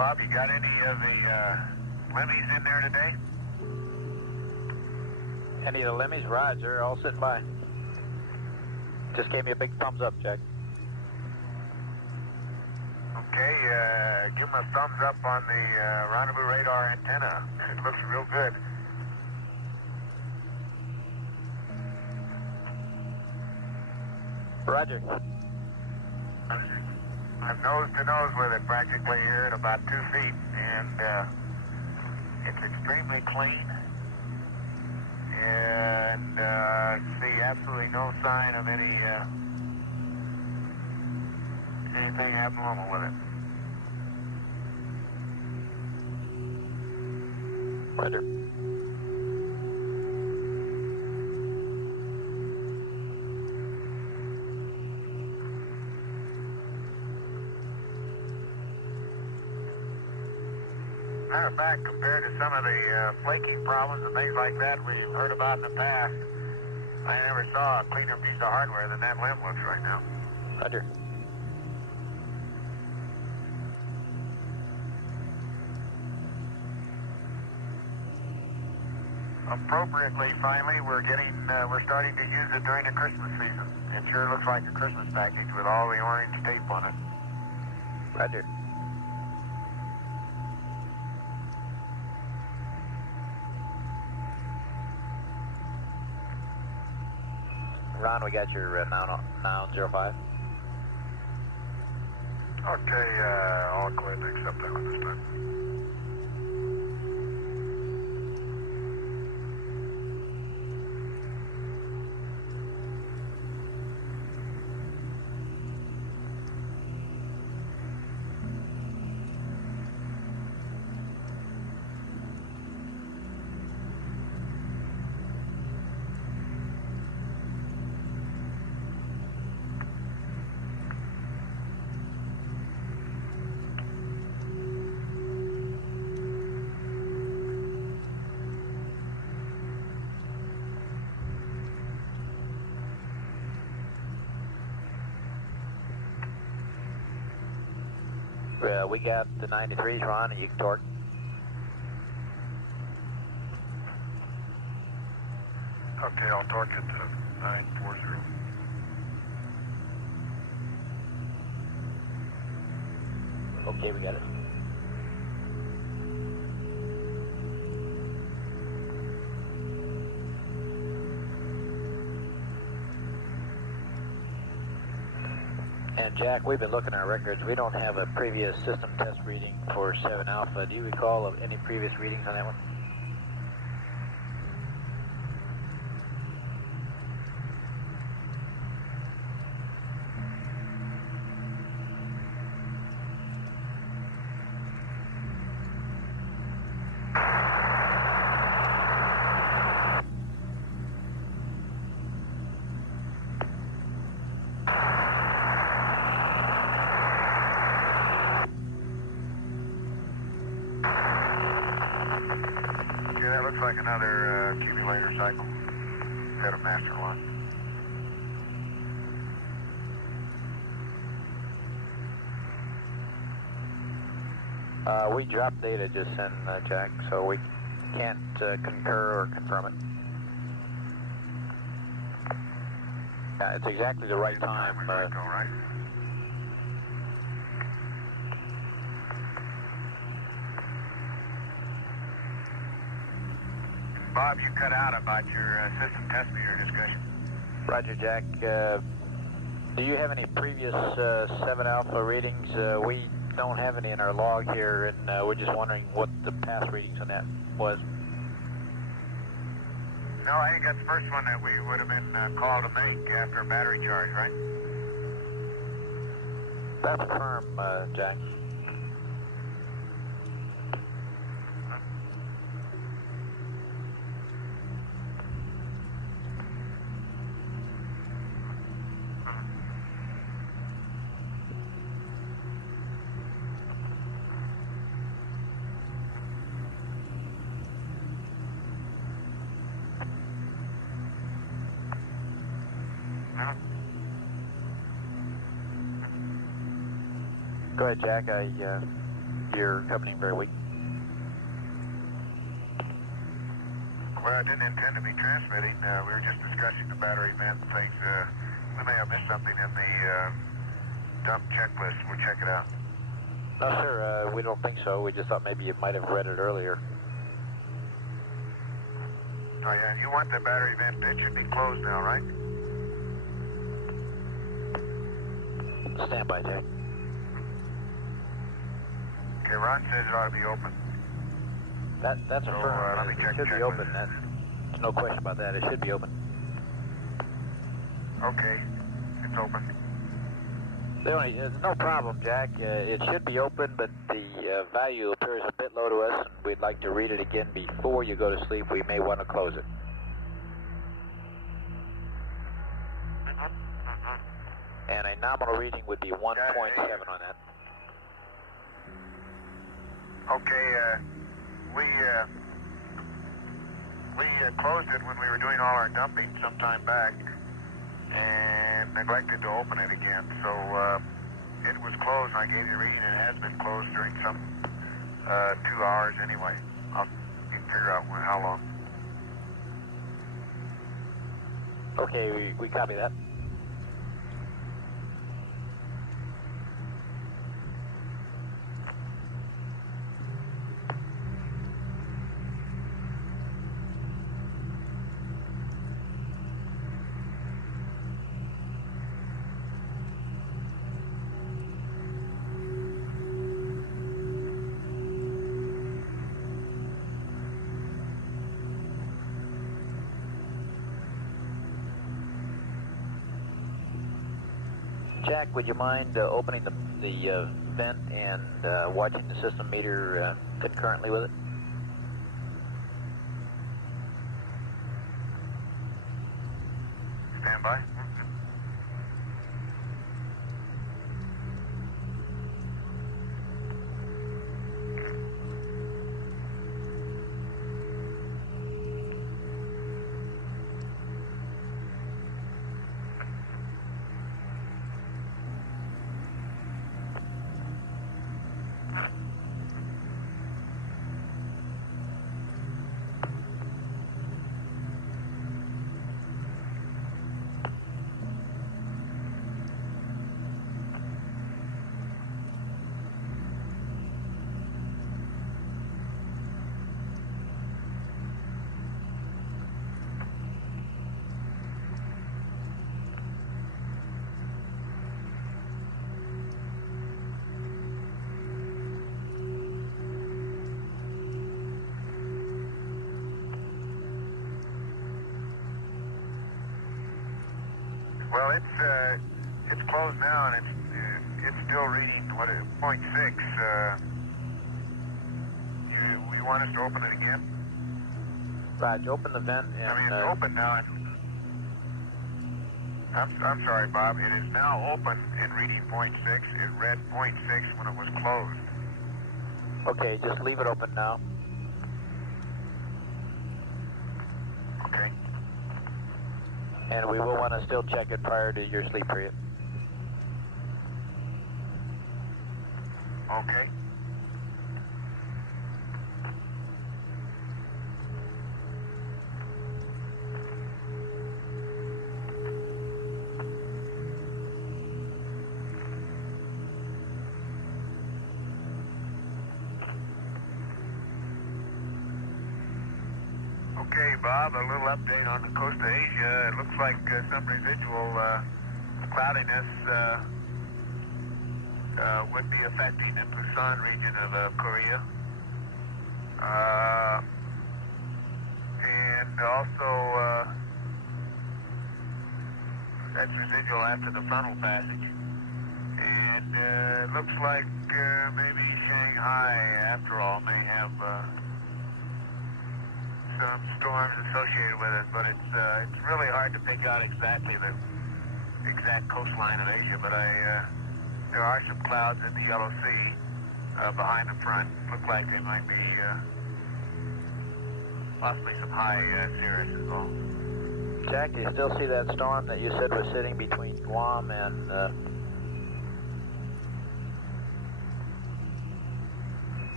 Bob, you got any of the Lemmies in there today? Any of the Lemmies? Roger, all sitting by. Just gave me a big thumbs up, Jack. Okay, give them a thumbs up on the rendezvous radar antenna. It looks real good. Roger. I'm nose to nose with it practically here at about 2 feet, and it's extremely clean. And see absolutely no sign of anything abnormal with it. Roger. Matter of fact, compared to some of the flaking problems and things like that we've heard about in the past, I never saw a cleaner piece of hardware than that limb looks right now. Roger. Appropriately, finally, we're starting to use it during the Christmas season. It sure looks like a Christmas package with all the orange tape on it. Roger. Ron, we got your noun 05. Okay, I'll go ahead and accept that one this time. We got the 93s, Ron, and you can torque. Okay, I'll torque it to 940. Okay, we got it. And Jack, we've been looking at our records. We don't have a previous system test reading for 7 Alpha. Do you recall of any previous readings on that one? Yeah, that looks like another accumulator cycle. Got a master one. We dropped data just in, Jack, so we can't concur or confirm it. Yeah, it's exactly the right time. Right? Bob, you cut out about your system test meter discussion. Roger, Jack. Do you have any previous 7 Alpha readings? We don't have any in our log here, and we're just wondering what the past readings on that was. No, I think that's the first one that we would have been called to make after a battery charge, right? That's firm, Jack. Go ahead, Jack. you're coming in very weak. Well, I didn't intend to be transmitting. We were just discussing the battery vent and things. We may have missed something in the dump checklist. We'll check it out. No, sir, we don't think so. We just thought maybe you might have read it earlier. Oh, yeah, you want the battery vent. It should be closed now, right? Stand by, Jack. Okay, Ron says it ought to be open. That's So, affirmed. let me check It should the be open. checklist. There's no question about that. It should be open. Okay, it's open. There's no problem, Jack. It should be open, but the value appears a bit low to us, and we'd like to read it again before you go to sleep. We may want to close it. And a nominal reading would be 1.7 on that. Okay, we closed it when we were doing all our dumping some time back and neglected to open it again. So it was closed, and I gave you a reading, and it has been closed during some 2 hours anyway. You can figure out how long. Okay, we copy that. Jack, would you mind opening the vent and watching the system meter concurrently with it? Stand by. Well, it's closed now, and it's still reading 0.6. You want us to open it again? Right, open the vent and... I mean, it's open now. I'm sorry, Bob. It is now open and reading 0.6. It read 0.6 when it was closed. Okay, just leave it open now. Okay. And we will want to still check it prior to your sleep period. Okay. Okay, Bob, a little update on the coast of Asia. It looks like some residual cloudiness would be affecting the Busan region of Korea. And also, that's residual after the frontal passage. And it looks like maybe Shanghai, after all, may have some storms associated with it, but it's really hard to pick out exactly the exact coastline of Asia. But there are some clouds in the Yellow Sea behind the front. Look like they might be possibly some high cirrus as well. Jack, do you still see that storm that you said was sitting between Guam and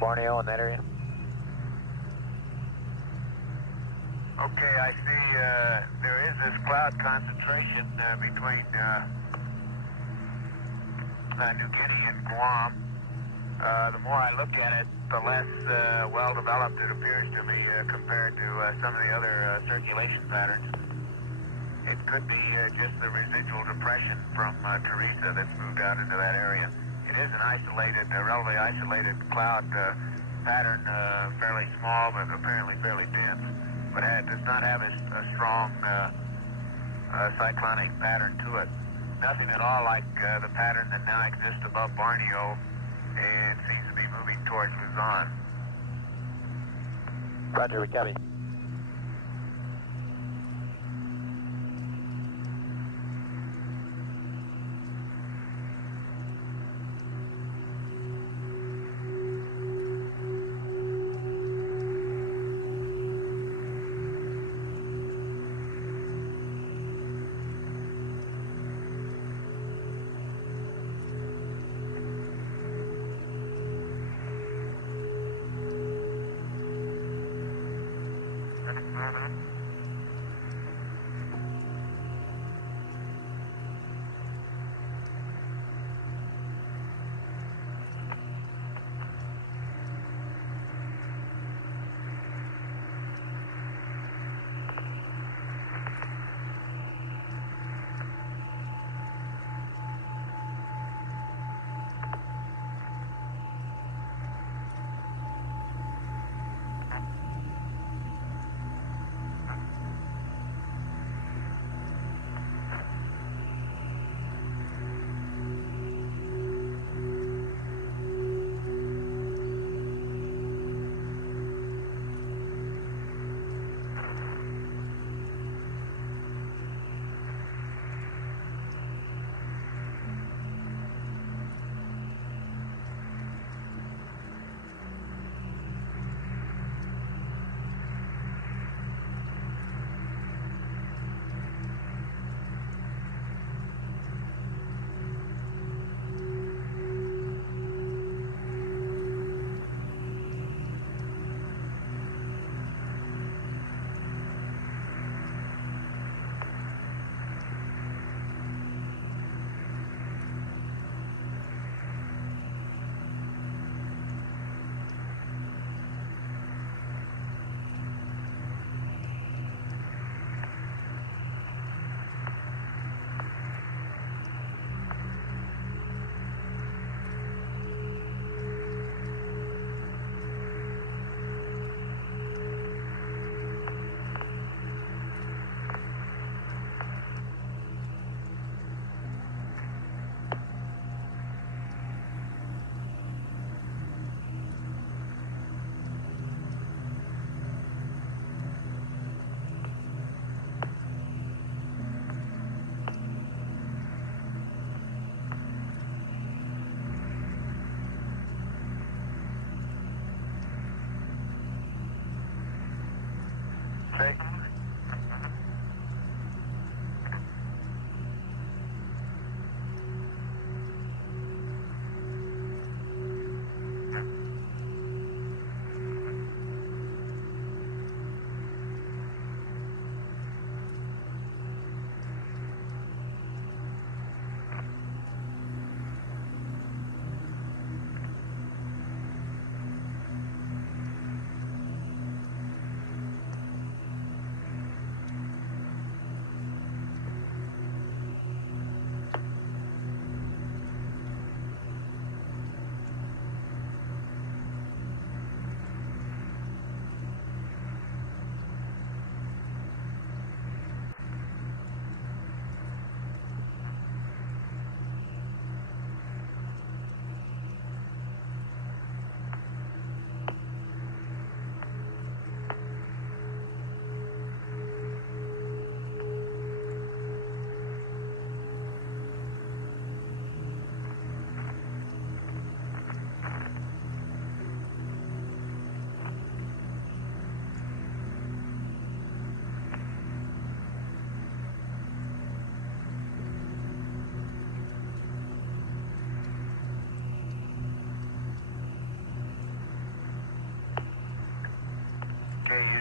Borneo in that area? Okay, I see there is this cloud concentration between New Guinea and Guam. The more I look at it, the less well-developed it appears to me compared to some of the other circulation patterns. It could be just the residual depression from Teresa that's moved out into that area. It is an isolated, relatively isolated cloud pattern, fairly small but apparently fairly dense, but it does not have a strong cyclonic pattern to it. Nothing at all like the pattern that now exists above Borneo and seems to be moving towards Luzon. Roger, we copy.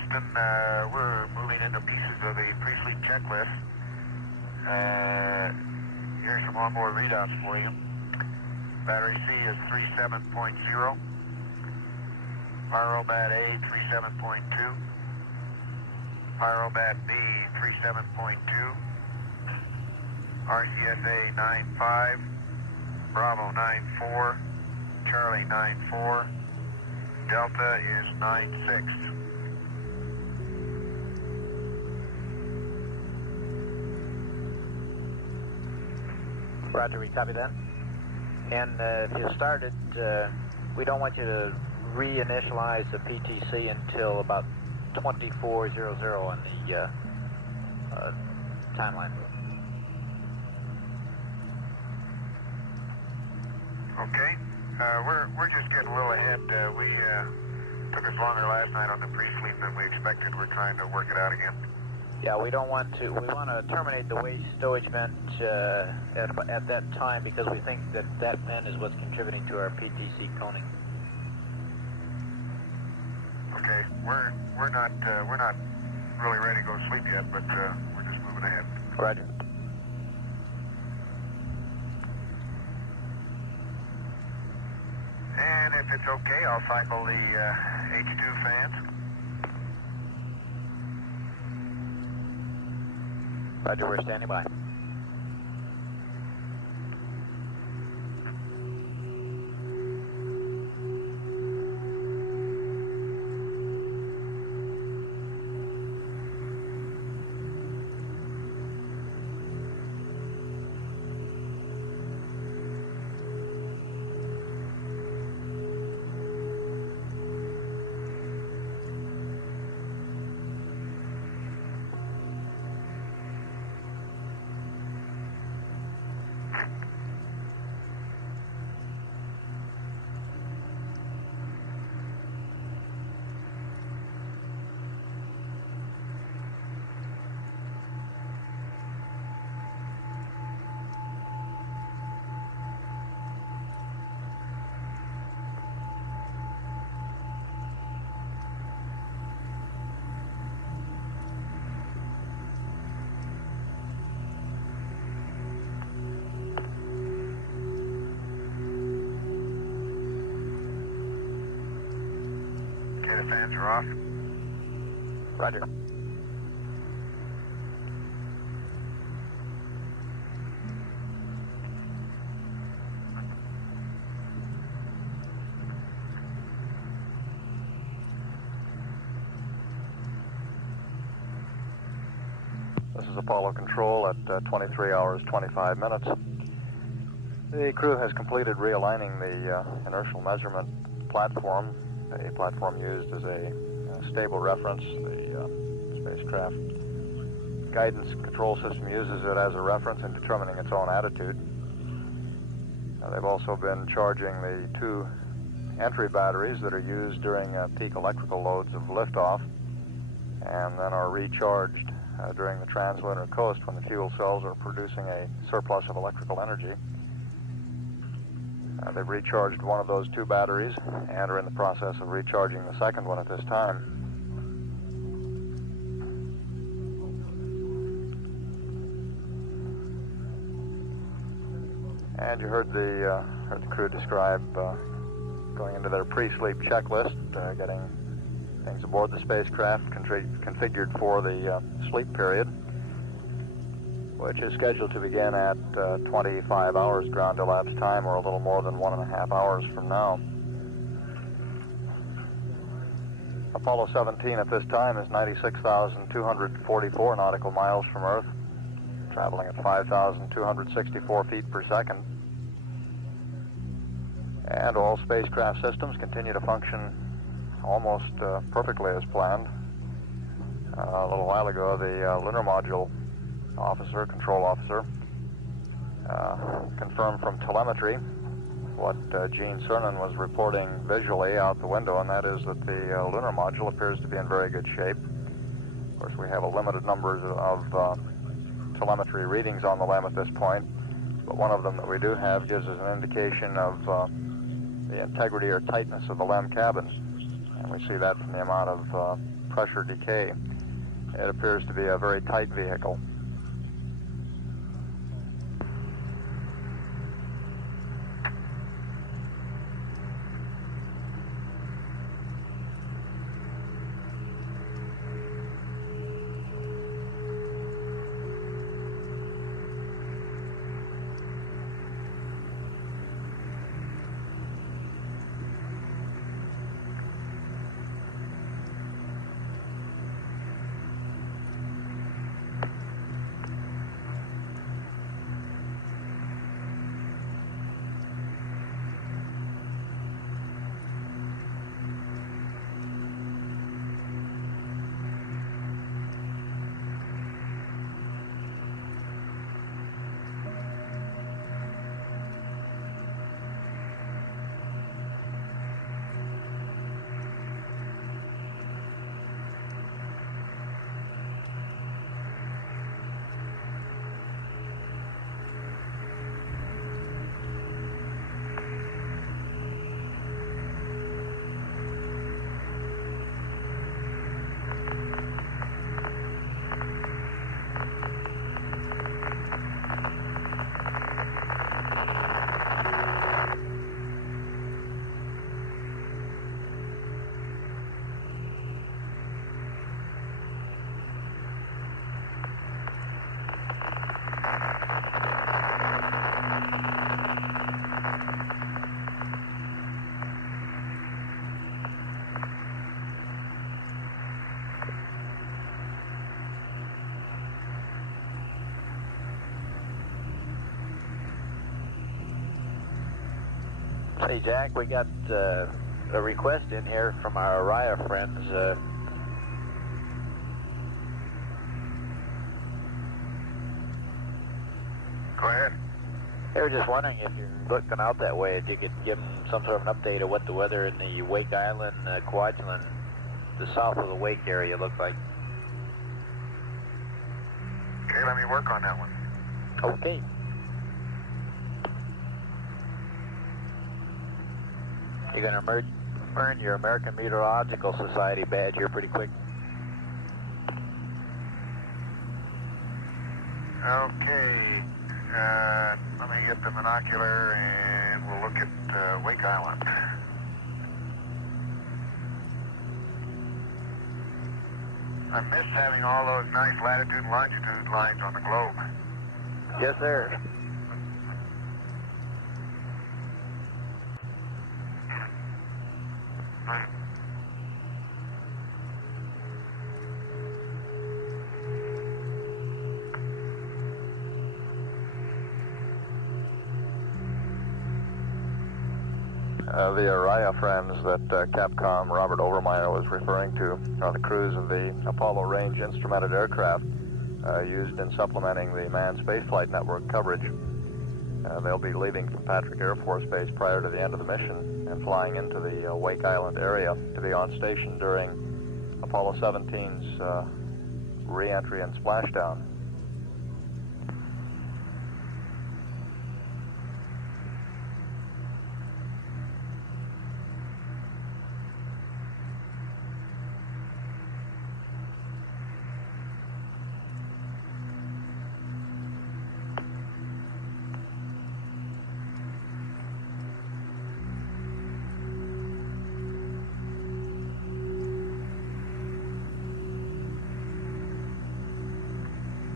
Houston, we're moving into pieces of the pre-sleep checklist. Here's some onboard readouts for you. Battery C is 37.0. Pyrobat A 37.2. Pyrobat B 37.2. RCSA 9.5. Bravo 9.4. Charlie 9.4. Delta is 9.6. Roger, we copy that. And if you started, we don't want you to reinitialize the PTC until about 2400 on the timeline. Okay. We're just getting a little ahead. We took us longer last night on the pre-sleep than we expected. We're trying to work it out again. Yeah, we don't want to. We want to terminate the waste stowage vent at that time because we think that that vent is what's contributing to our PTC coning. Okay, we're not really ready to go to sleep yet, but we're just moving ahead. Roger. And if it's okay, I'll cycle the H2 fans. Roger, we're standing by. The fans are off. Roger. This is Apollo Control at 23 hours 25 minutes. The crew has completed realigning the inertial measurement platform, a platform used as a stable reference. The spacecraft guidance control system uses it as a reference in determining its own attitude. They've also been charging the two entry batteries that are used during peak electrical loads of liftoff, and then are recharged during the translunar coast when the fuel cells are producing a surplus of electrical energy. They've recharged one of those two batteries and are in the process of recharging the second one at this time. And you heard the crew describe going into their pre-sleep checklist, getting things aboard the spacecraft configured for the sleep period, which is scheduled to begin at 25 hours ground elapsed time, or a little more than 1.5 hours from now. Apollo 17 at this time is 96,244 nautical miles from Earth, traveling at 5,264 feet per second. And all spacecraft systems continue to function almost perfectly as planned. A little while ago, the lunar module control officer, confirmed from telemetry what Gene Cernan was reporting visually out the window, and that is that the lunar module appears to be in very good shape. Of course, we have a limited number of telemetry readings on the LEM at this point, but one of them that we do have gives us an indication of the integrity or tightness of the LEM cabin, and we see that from the amount of pressure decay. It appears to be a very tight vehicle. Hey Jack, we got a request in here from our Araya friends. Go ahead. They were just wondering if you're looking out that way, if you could give them some sort of an update of what the weather in the Wake Island, Kwajalein, the south of the Wake area looks like. Okay, let me work on that one. Okay. You're going to earn your American Meteorological Society badge here pretty quick. Okay, let me get the binocular and we'll look at Wake Island. I miss having all those nice latitude and longitude lines on the globe. Yes, sir. The Araya friends that Capcom Robert Overmeyer was referring to are the crews of the Apollo range instrumented aircraft used in supplementing the manned spaceflight network coverage. They'll be leaving from Patrick Air Force Base prior to the end of the mission and flying into the Wake Island area to be on station during Apollo 17's re-entry and splashdown.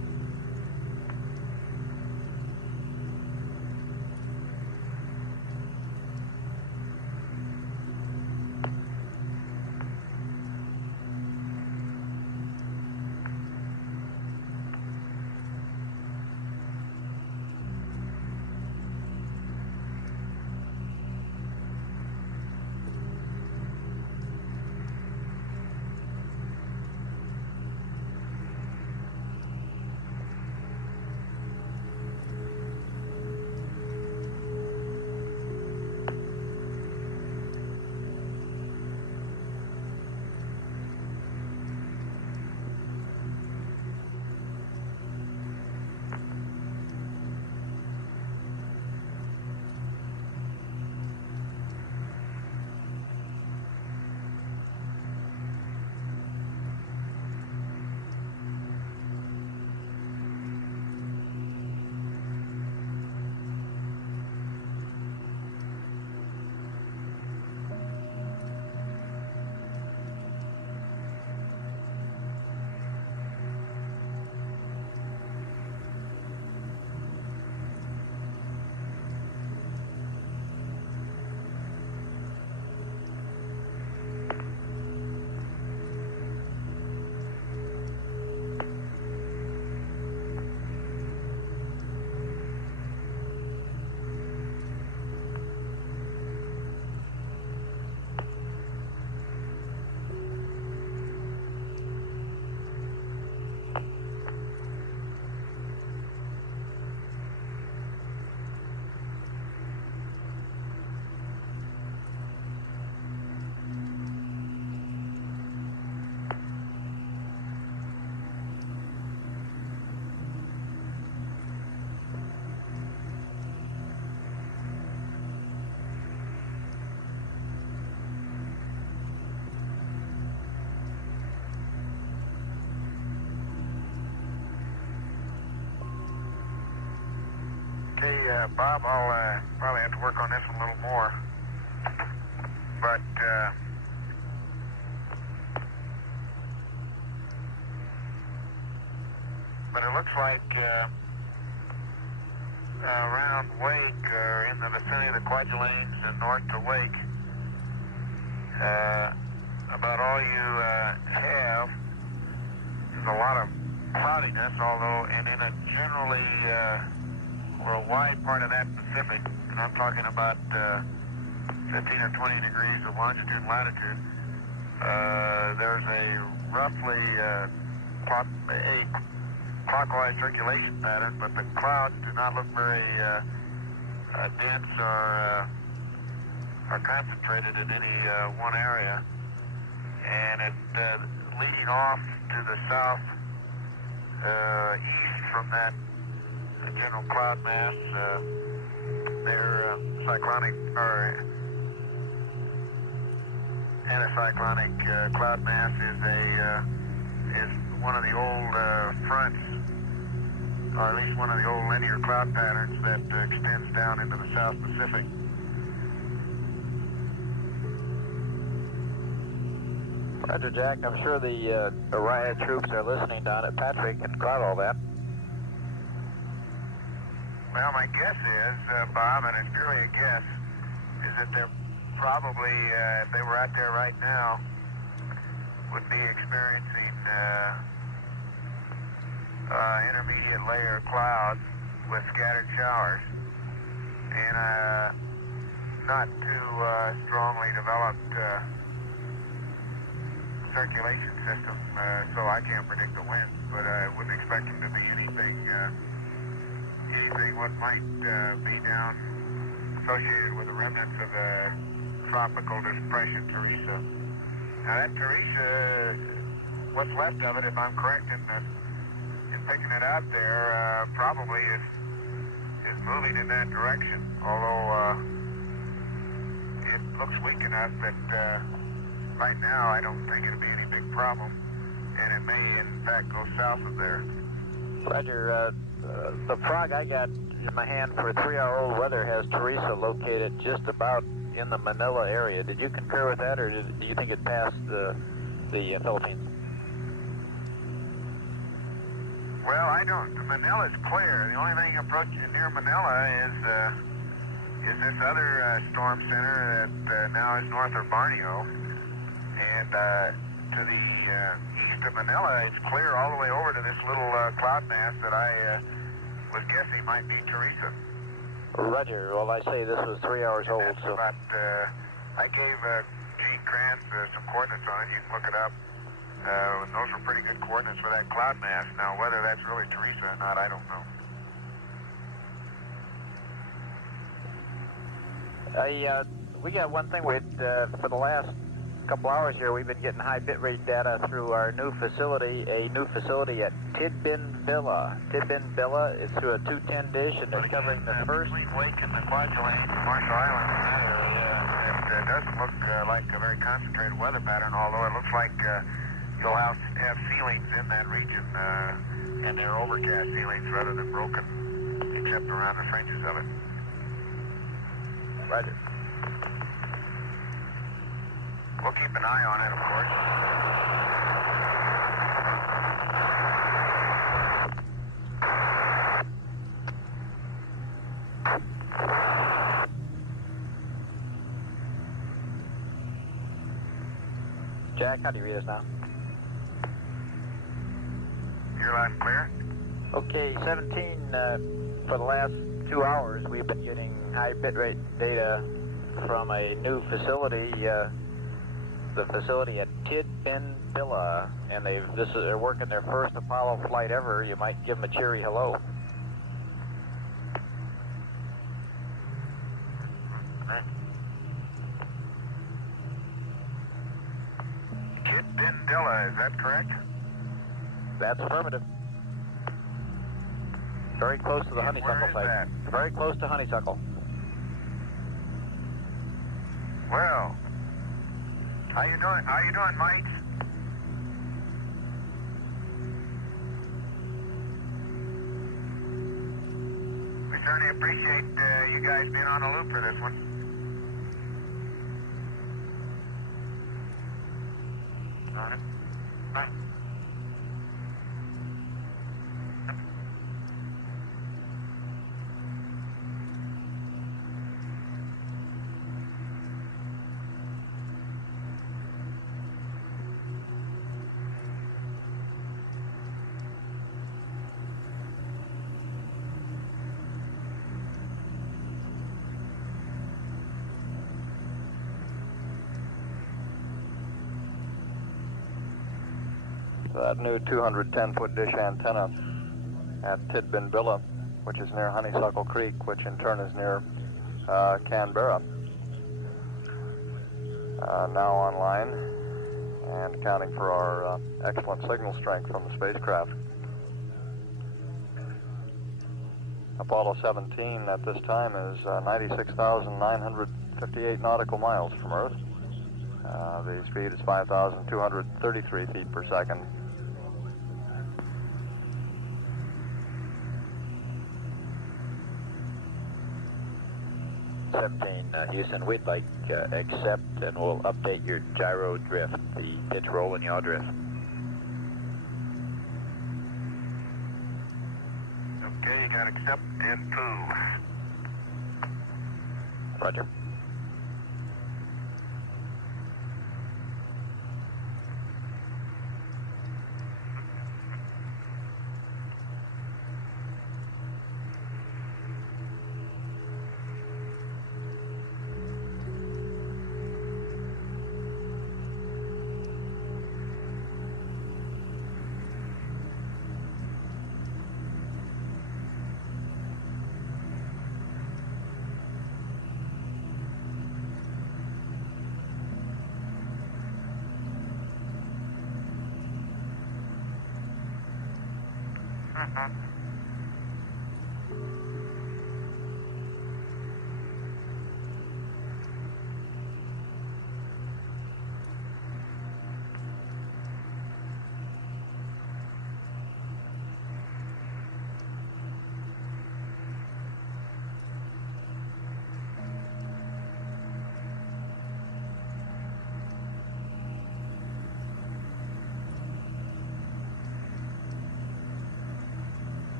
Bob, I'll probably have to work on this one a little more. But it looks like around Wake, or in the vicinity of the Kwajaleins and north to Wake, about all you have is a lot of cloudiness, although, and in a generally, or a wide part of that Pacific, and I'm talking about 15 or 20 degrees of longitude and latitude, there's a roughly clockwise circulation pattern, but the clouds do not look very dense or concentrated in any one area. And it leading off to the south east from that general cloud mass, their cyclonic or anticyclonic cloud mass is one of the old fronts, or at least one of the old linear cloud patterns that extends down into the South Pacific. Roger, Jack. I'm sure the riot troops are listening down at Patrick and caught all that. Well, my guess is, Bob, and it's purely a guess, is that they're probably, if they were out there right now, would be experiencing intermediate layer clouds with scattered showers and not too strongly developed circulation system, so I can't predict the winds, but I wouldn't expect them to be anything what might be down associated with the remnants of the tropical depression Teresa. Now that Teresa, what's left of it, if I'm correct in picking it out there, probably is moving in that direction, although it looks weak enough that right now I don't think it'll be any big problem, and it may in fact go south of there. Roger, the frog I got in my hand for 3-hour-old weather has Teresa located just about in the Manila area. Did you concur with that, or do you think it passed the Philippines? Well, I don't. Manila's clear. The only thing approaching near Manila is this other storm center that now is north of Borneo, and to the east of Manila, it's clear all the way over to this little cloud mass that I was guessing might be Teresa. Roger. Well, I say this was 3 hours old, so... About, I gave Gene Krantz some coordinates on it. You can look it up. Those were pretty good coordinates for that cloud mass. Now, whether that's really Teresa or not, I don't know. We got one thing. For the last couple hours here, we've been getting high bitrate data through our new facility, a new facility at Tidbin Villa. Tidbin Villa is through a 210 dish, and it's covering the first... Between Wake and the Kwajalein, Marshall Islands, in that area, it doesn't look like a very concentrated weather pattern, although it looks like you'll have ceilings in that region, and they're overcast ceilings rather than broken, except around the fringes of it. Roger. We'll keep an eye on it, of course. Jack, how do you read us now? You're loud and clear? Okay, 17, for the last 2 hours, we've been getting high bitrate data from a new facility, the facility at Tidbin Villa, and they're working their first Apollo flight ever. You might give them a cheery hello. Tidbin Villa, is that correct? That's affirmative. Very close to the honeysuckle site. That? Very close to honeysuckle. Well, how you doing? How you doing, mates? We certainly appreciate you guys being on the loop for this one. All right. Bye. That new 210-foot dish antenna at Tidbinbilla, which is near Honeysuckle Creek, which in turn is near Canberra, now online and accounting for our excellent signal strength from the spacecraft. Apollo 17 at this time is 96,958 nautical miles from Earth. The speed is 5,233 feet per second. Houston, we'd like accept and we'll update your gyro drift, the pitch roll and yaw drift. Okay, you got accept and poo. Roger.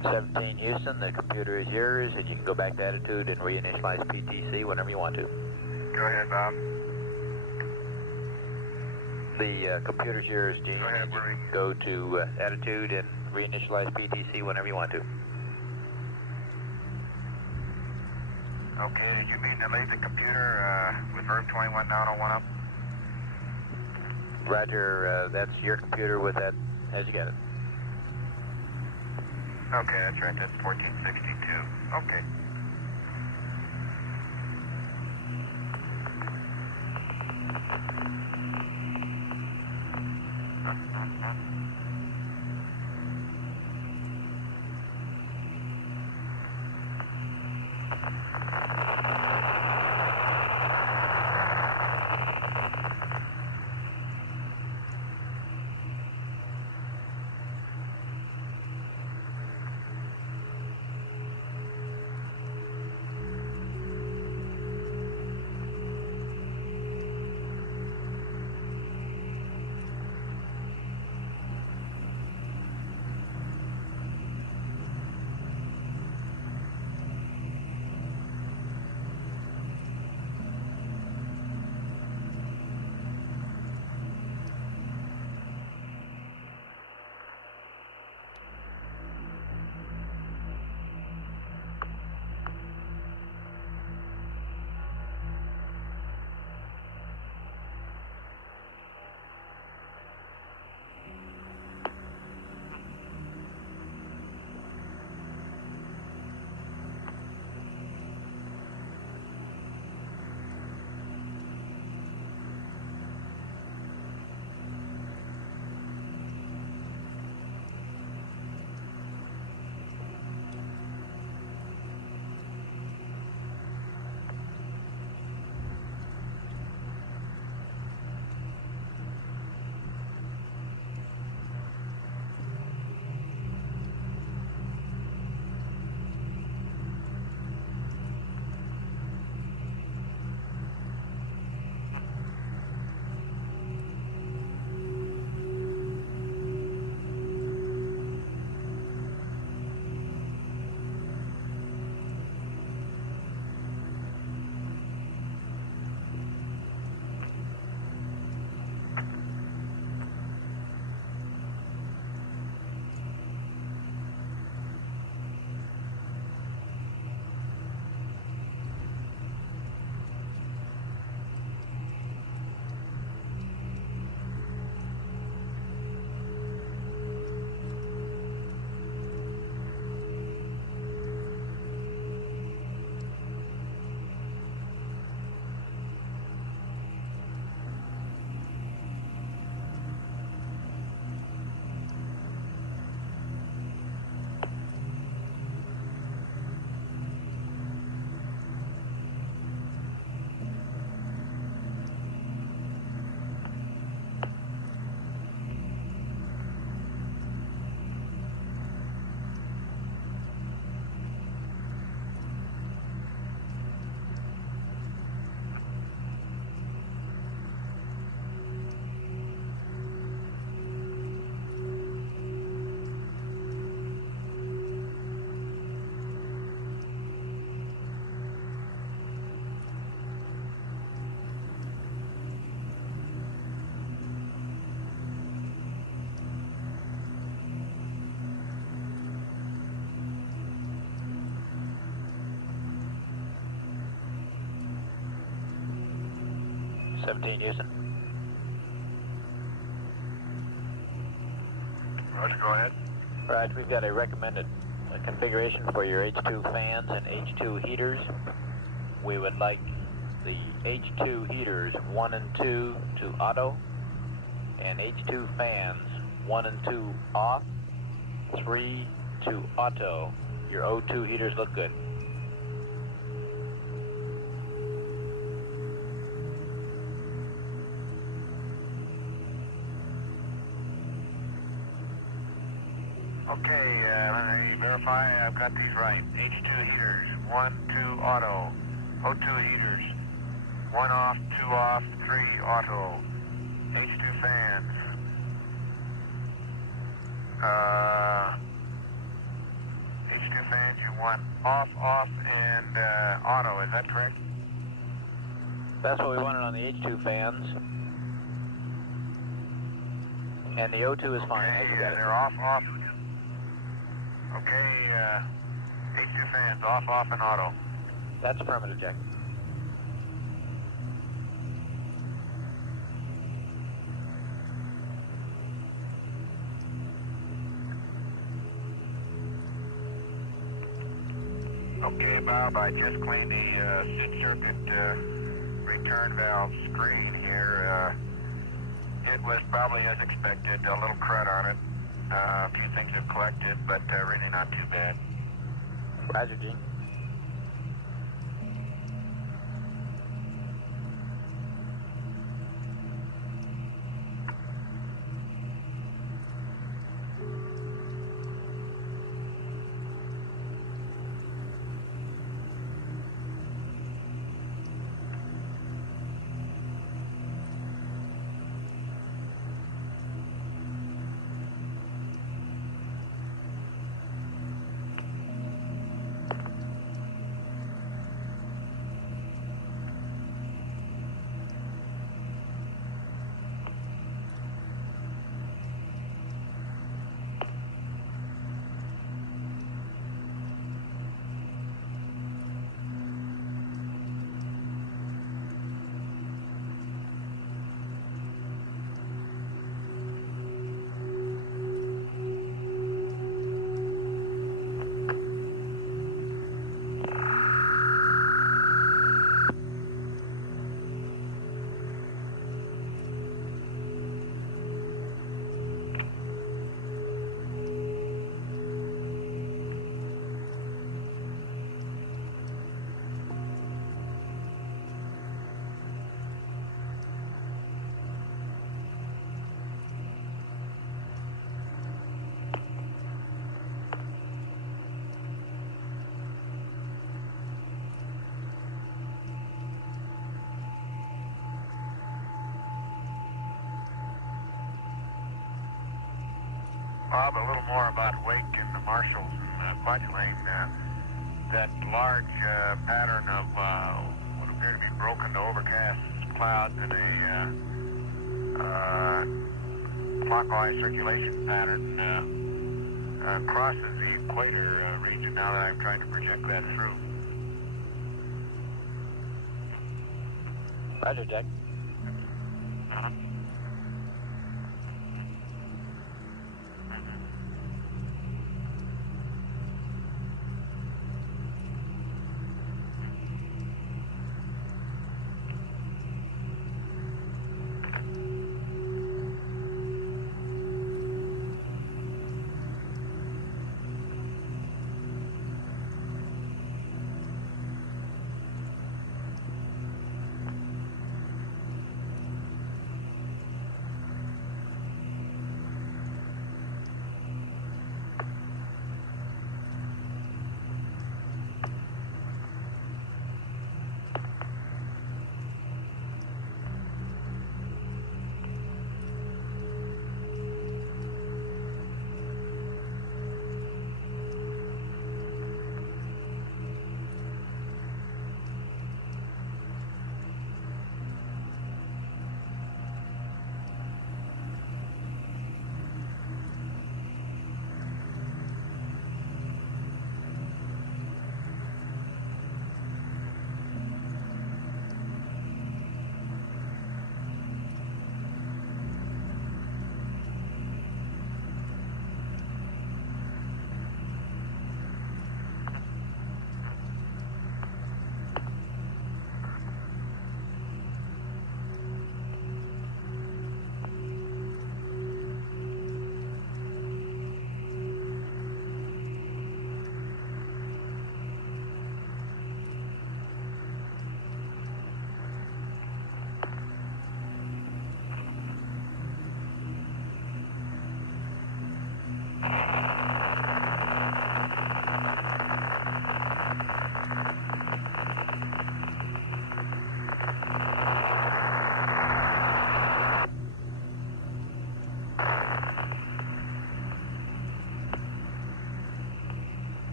17 Houston, the computer is yours, and you can go back to attitude and reinitialize PTC whenever you want to. Go ahead, Bob. The computer's yours, Gene. Go ahead, and you Marie. can go to attitude and reinitialize PTC whenever you want to. Okay, did you mean to leave the computer with verb 21 down on 1 up? Roger, that's your computer with that. How'd you get it? Okay, that's right, that's 1462. Okay. Houston. Roger, go ahead. Right, we've got a recommended configuration for your H2 fans and H2 heaters. We would like the H2 heaters 1 and 2 to auto, and H2 fans 1 and 2 off, 3 to auto. Your O2 heaters look good. Okay, let me verify I've got these right. H2 heaters, 1, 2 auto. O2 heaters, 1 off, 2 off, 3 auto. H2 fans. H2 fans, you want off, and auto, is that correct? That's what we wanted on the H2 fans. And the O2 is fine. Okay, You got it. they're off. Okay, H2 fans, off, and auto. That's affirmative, Jack. Okay, Bob, I just cleaned the seat circuit return valve screen here. It was probably as expected, a little crud on it. A few things have collected, but really not too bad. Roger, Gene. Bob, a little more about wake in the Marshalls and Fudge Lane. That large pattern of what appear to be broken to overcast clouds in a clockwise circulation pattern crosses the equator region now that I'm trying to project that through. Roger, Jack.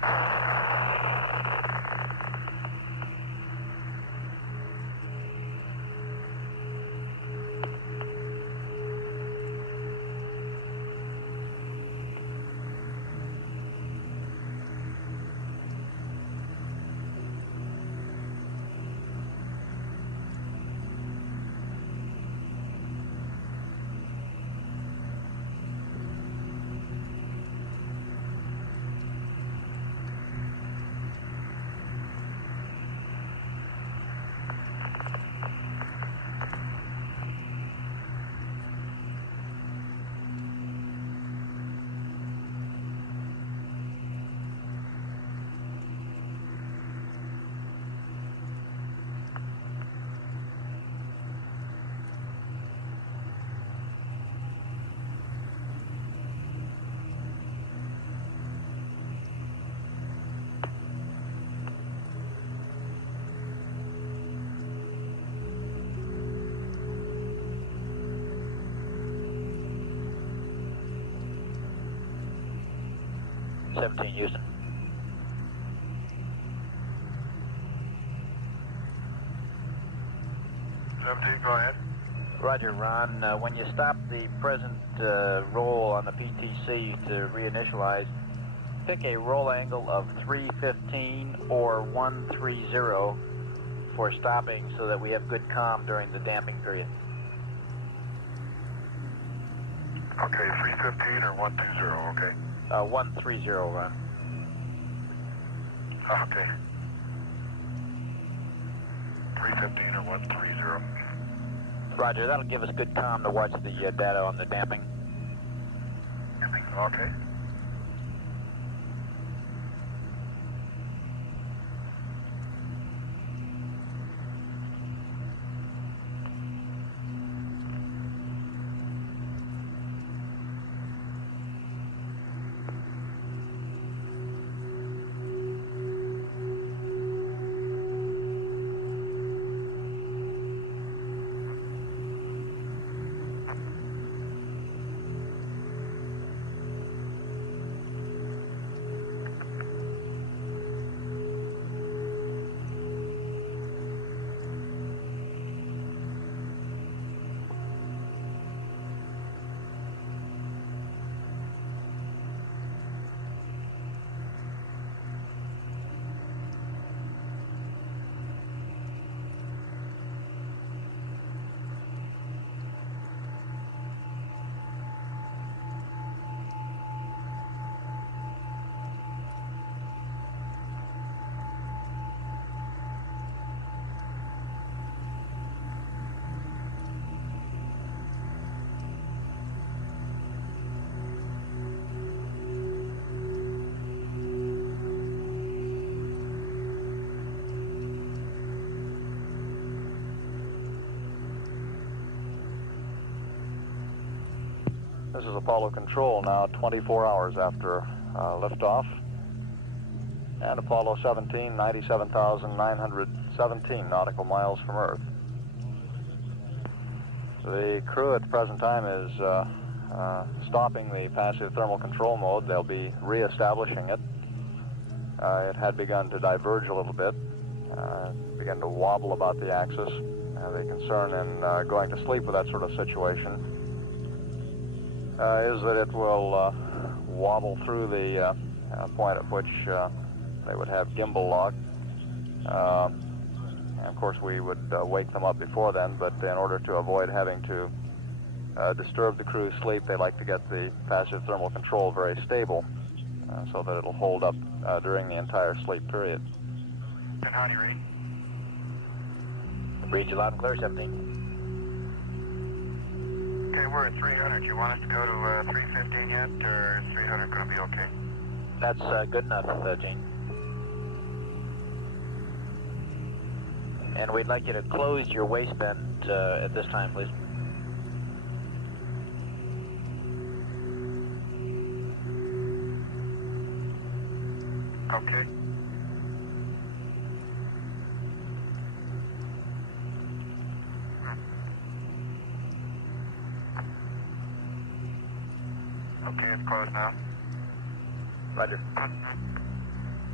17 Houston. Go ahead. Roger, Ron. When you stop the present roll on the PTC to reinitialize, pick a roll angle of 315 or 130 for stopping so that we have good comm during the damping period. Okay, 315 or 120, okay. 130, Ron. Okay. 315 or 130. Roger, that'll give us good comm to watch the data on the damping. Okay. This is Apollo Control now 24 hours after liftoff. And Apollo 17, 97,917 nautical miles from Earth. The crew at the present time is stopping the passive thermal control mode. They'll be re-establishing it. It had begun to diverge a little bit, began to wobble about the axis. The concern in going to sleep with that sort of situation is that it will wobble through the point at which they would have gimbal lock. And of course we would wake them up before then, but in order to avoid having to disturb the crew's sleep, they like to get the passive thermal control very stable so that it'll hold up during the entire sleep period. And how do you read? Read you loud and clear, 17. Okay, we're at 300. You want us to go to 315 yet, or is 300 going to be okay? That's good enough, Gene. And we'd like you to close your waistband at this time, please. Okay. Okay, it's closed now. Roger.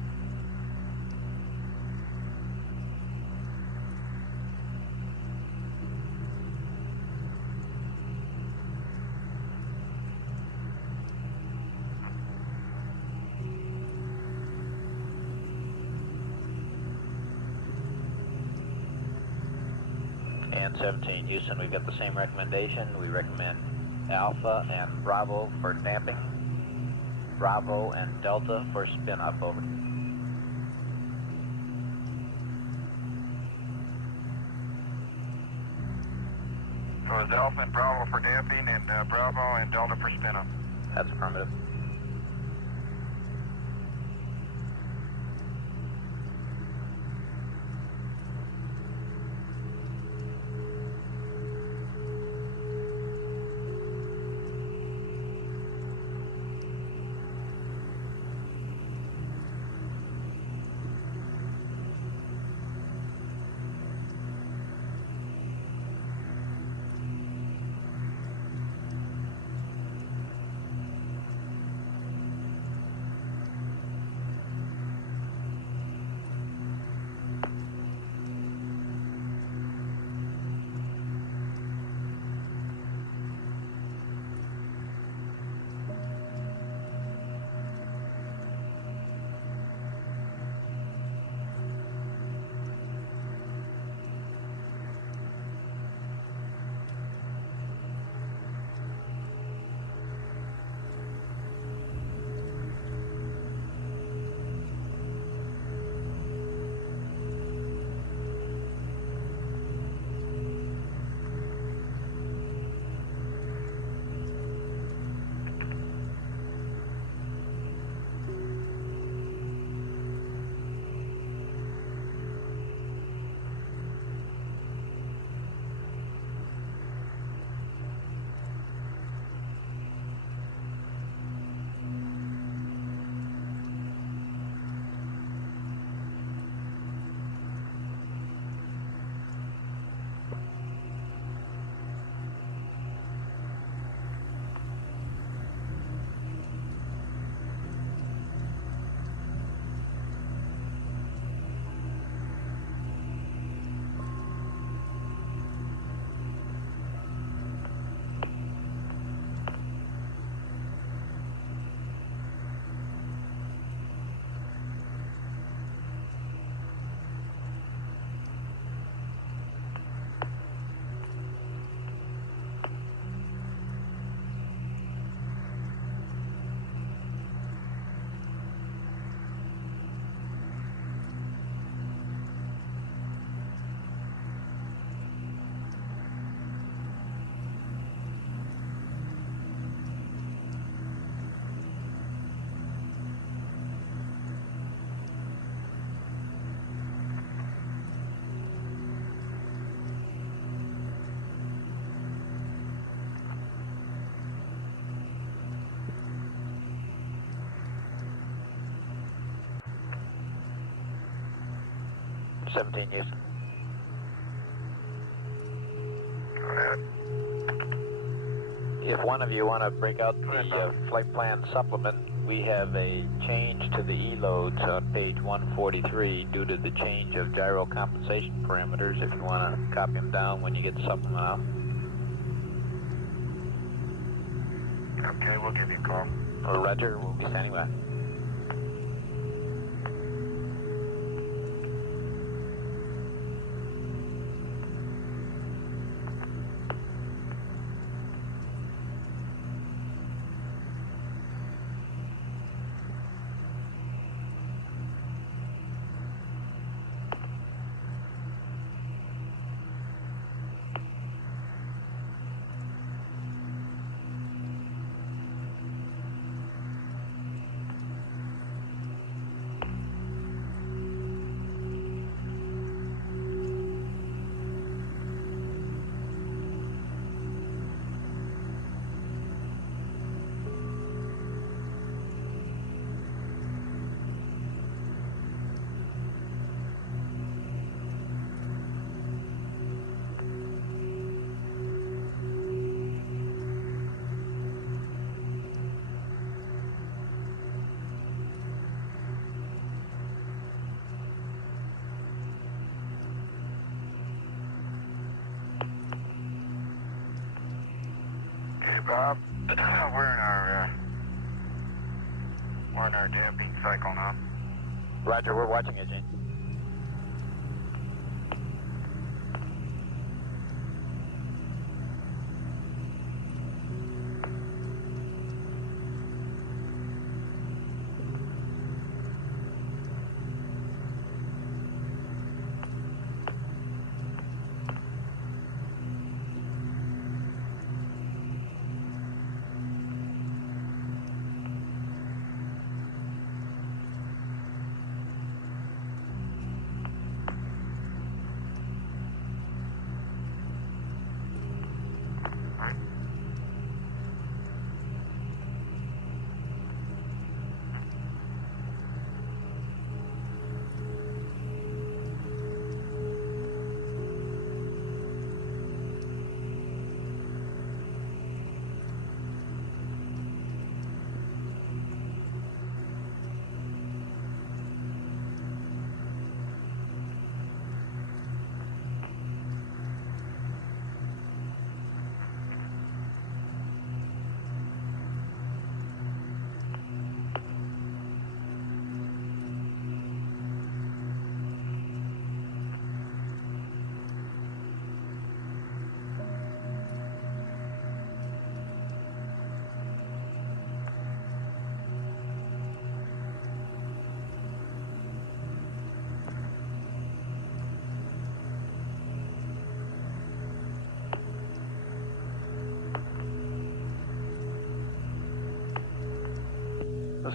and 17 Houston, we've got the same recommendation. We recommend Alpha and Bravo for damping, Bravo and Delta for spin up, over. So it's Alpha and Bravo for damping and Bravo and Delta for spin up. That's affirmative. Seventeen Houston. Go ahead. If one of you want to break out the flight plan supplement, we have a change to the E-loads on page 143 due to the change of gyro compensation parameters. If you want to copy them down when you get the supplement out. Okay, we'll give you a call. Roger, we'll be standing by. Bob, we're in our damping cycle now. Roger, we're watching it, Gene.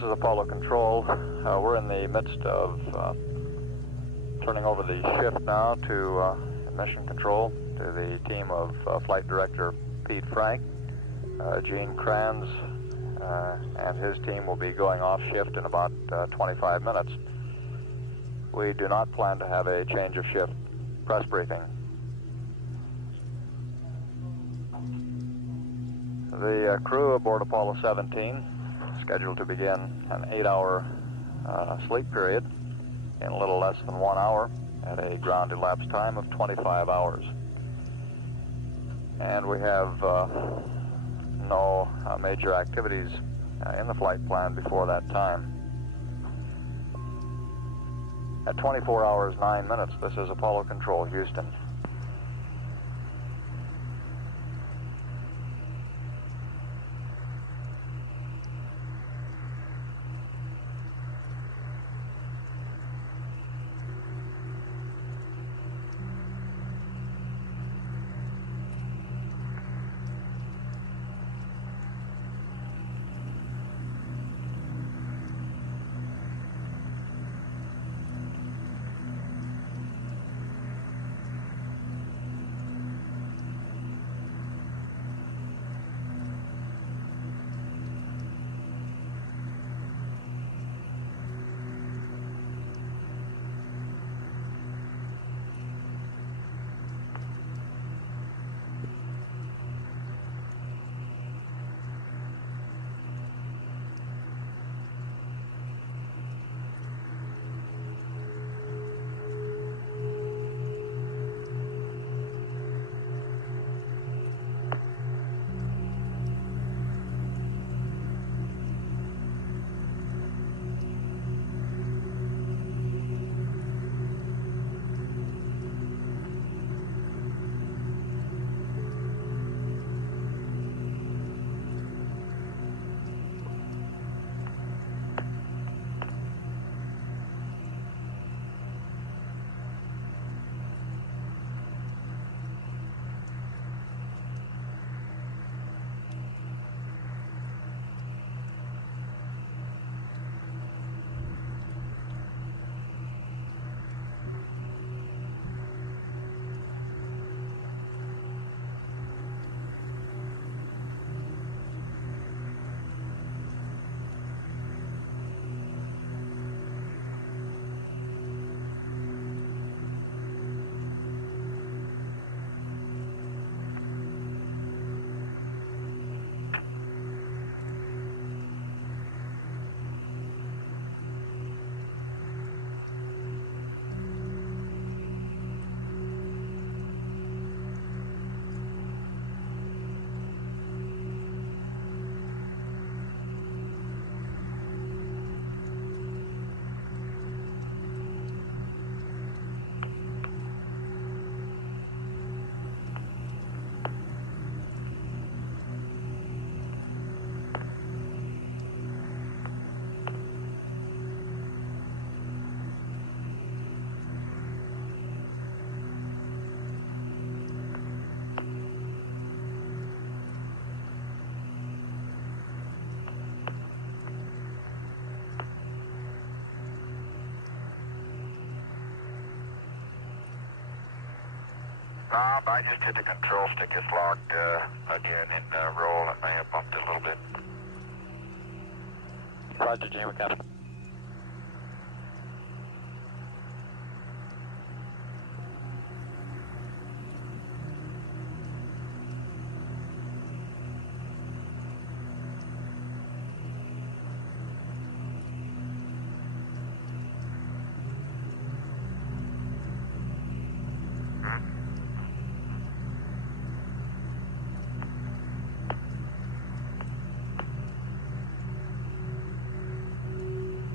is Apollo Control. We're in the midst of turning over the shift now to Mission Control, to the team of Flight Director Pete Frank. Gene Kranz and his team will be going off shift in about 25 minutes. We do not plan to have a change of shift press briefing. The crew aboard Apollo 17 scheduled to begin an 8-hour sleep period in a little less than 1 hour at a ground elapsed time of 25 hours. And we have no major activities in the flight plan before that time. At 24 hours 9 minutes, this is Apollo Control, Houston. Bob, I just hit the control stick. It's locked again in roll. It may have bumped it a little bit. Roger, Gene, we're coming.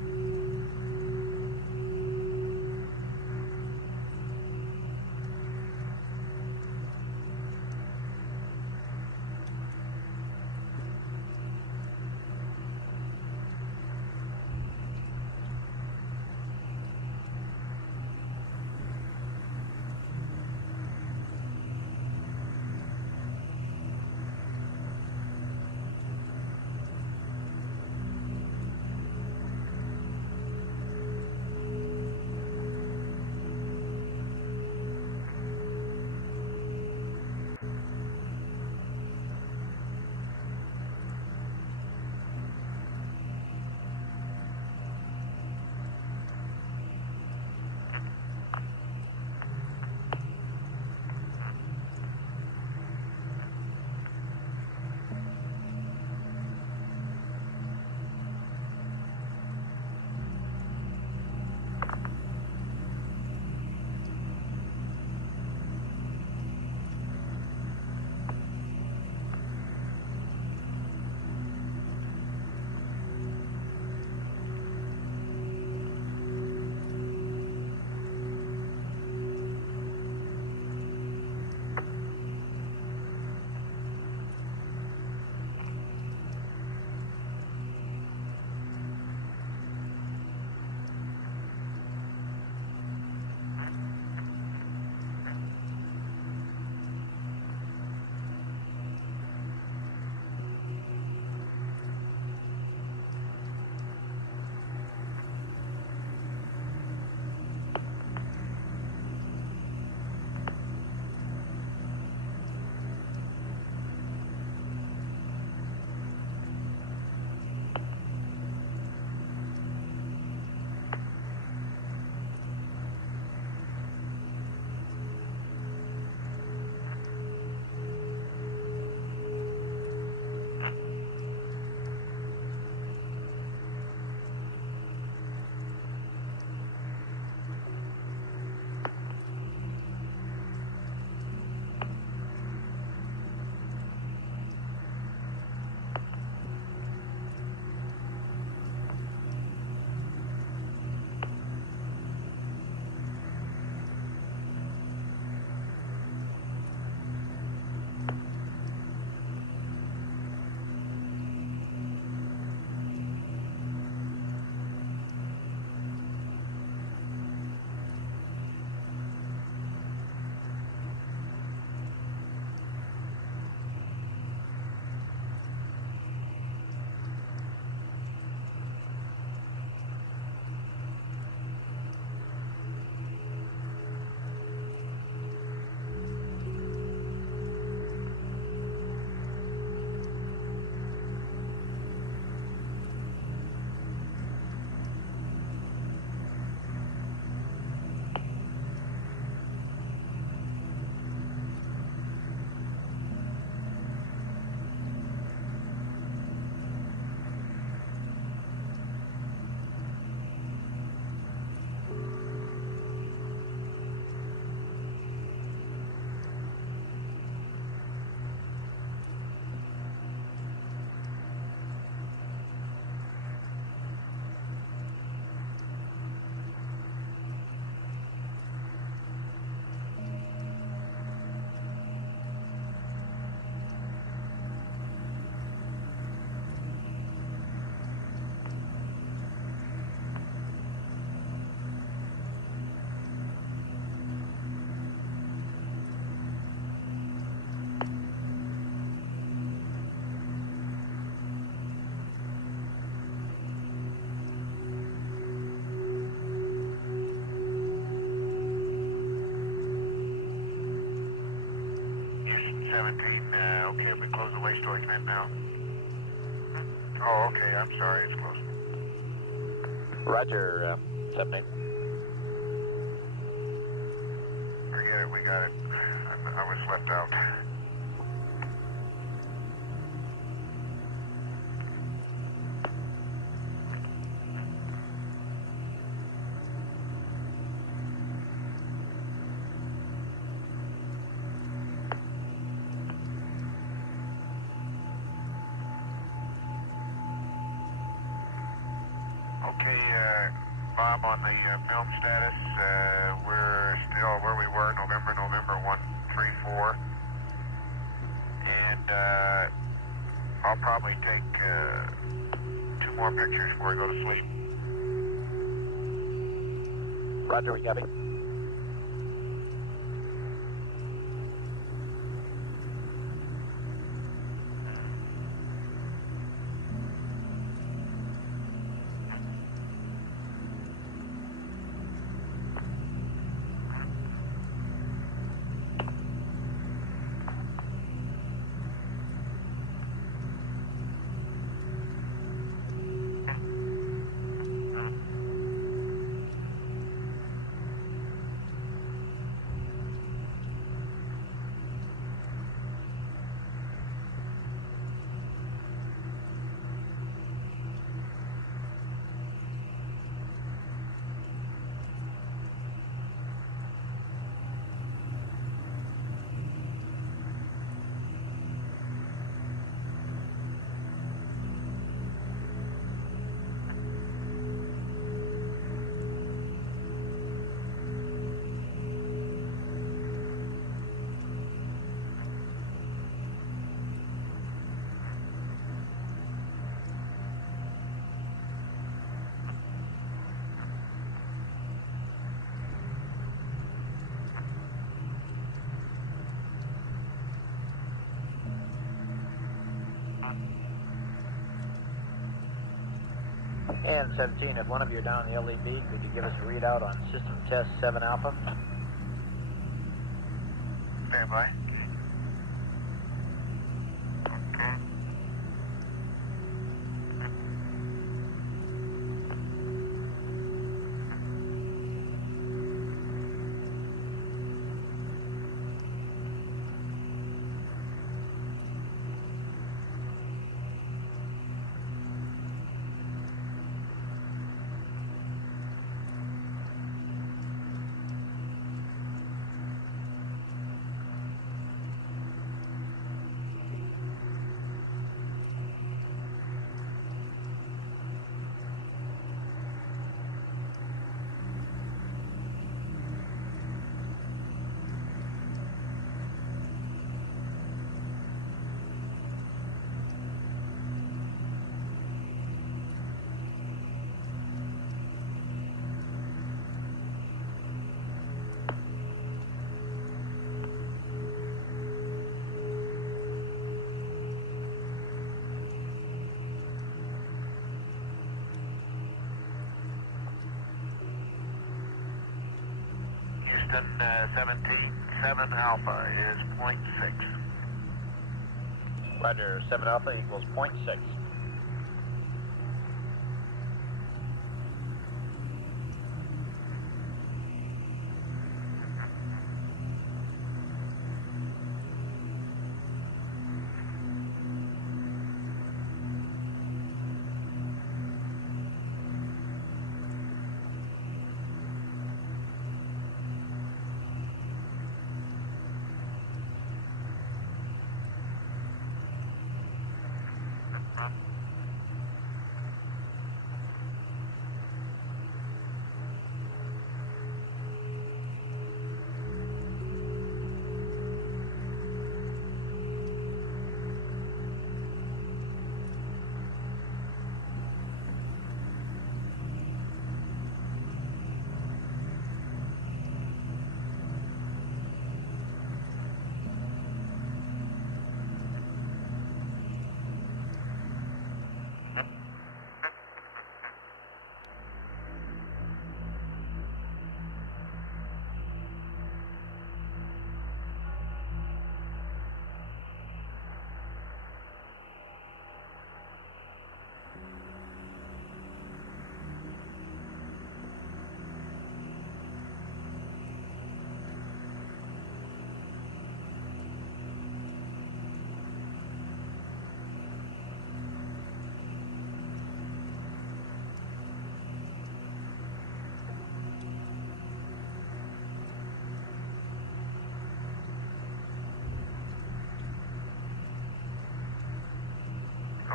waste storage vent now. Oh, okay, I'm sorry, it's close. Roger, 78. Forget it, we got it. I was left out. Okay, Bob, on the film status, we're still where we were, November 134. And I'll probably take 2 more pictures before I go to sleep. Roger, we copy. And 17, if one of you are down in the LED, could you give us a readout on system test 7 Alpha? Stand by. Okay. Houston, 17, 7 Alpha is 0.6. Roger, 7 Alpha equals 0.6.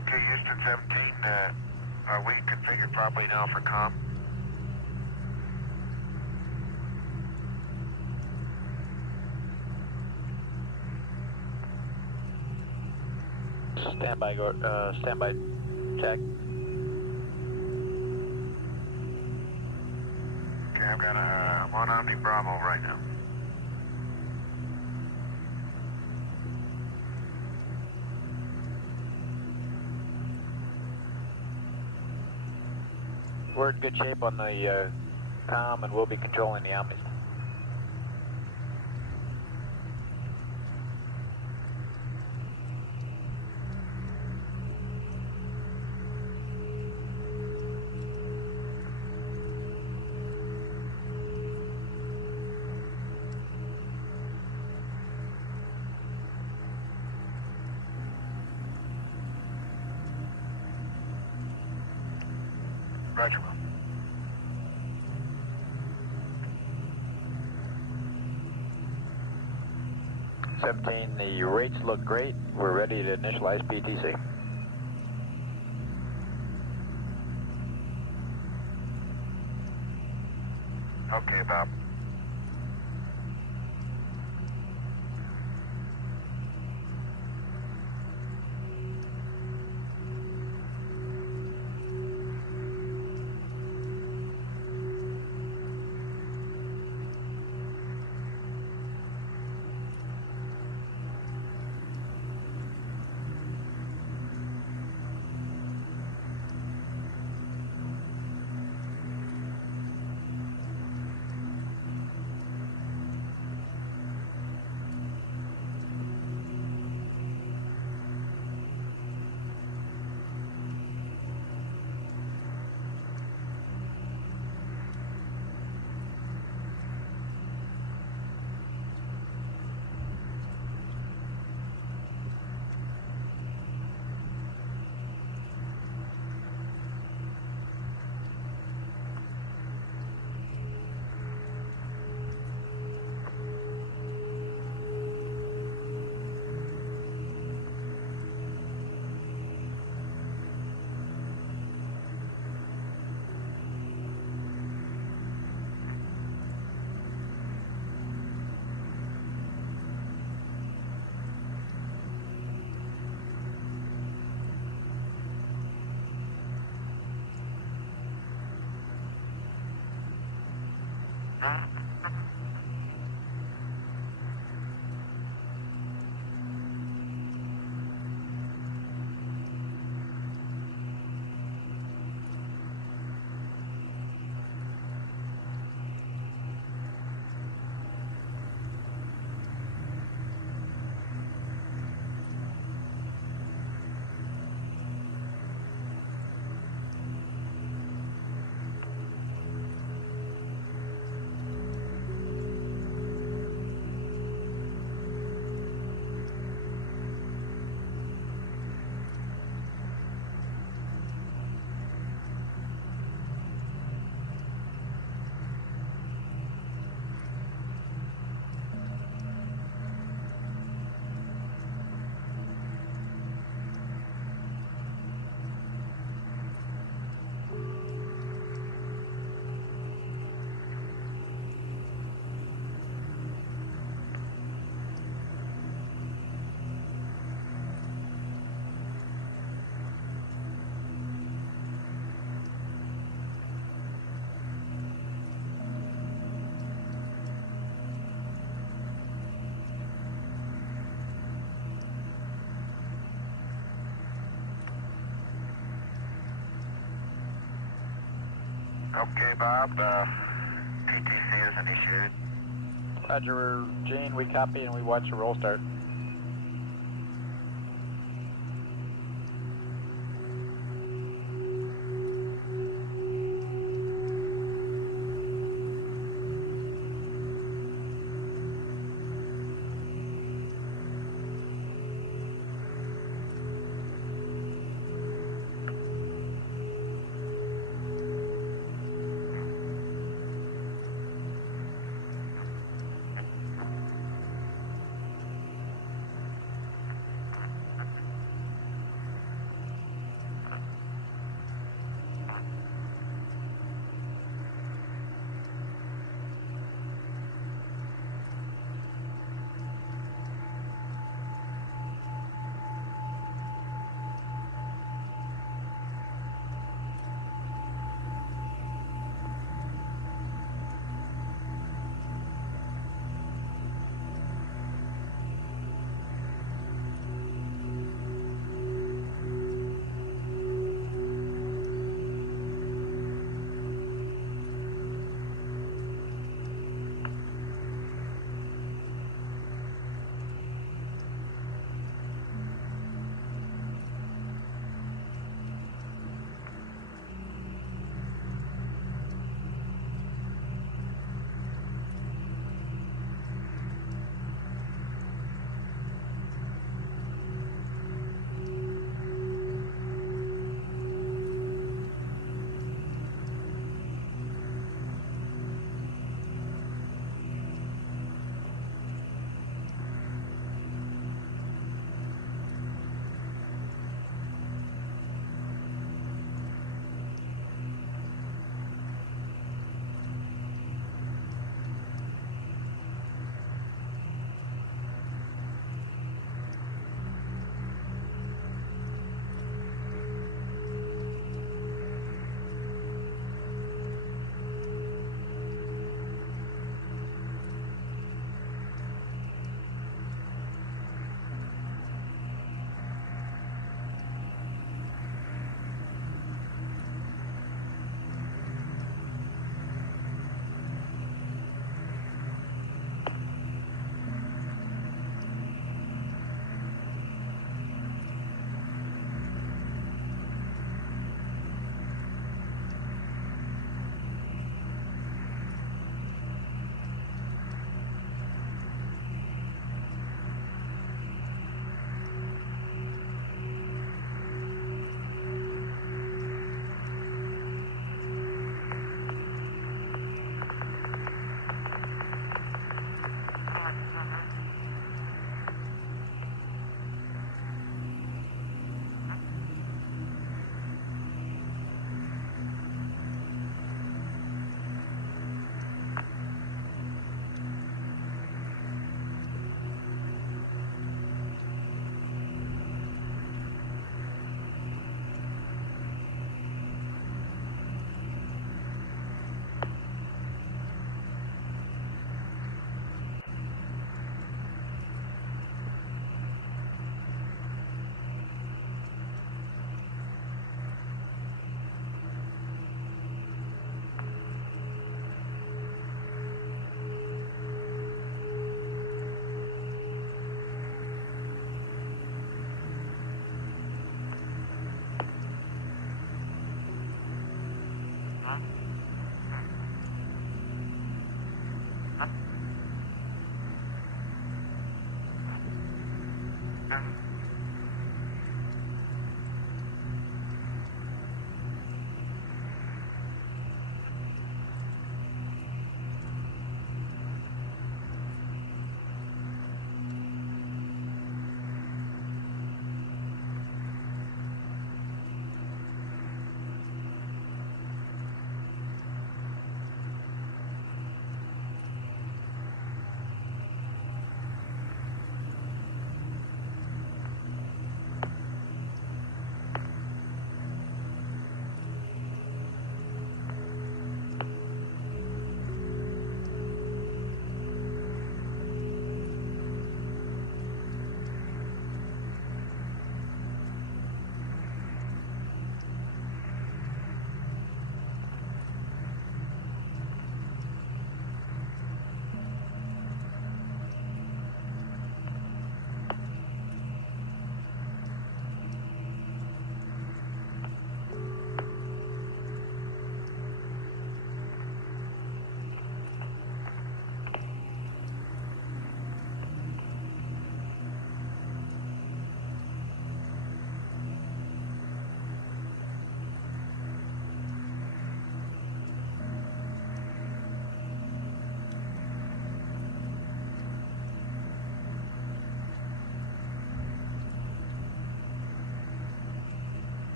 Okay, Houston 17, are we configured properly now for comm? Standby, standby, check. Okay, I'm on Omni Bravo right now. We're in good shape on the comm, and we'll be controlling the Omnis. Roger, Will. The rates look great. We're ready to initialize PTC. Okay, Bob. Okay, Bob. PTC is initiated. Roger, Gene, we copy and we watch the roll start.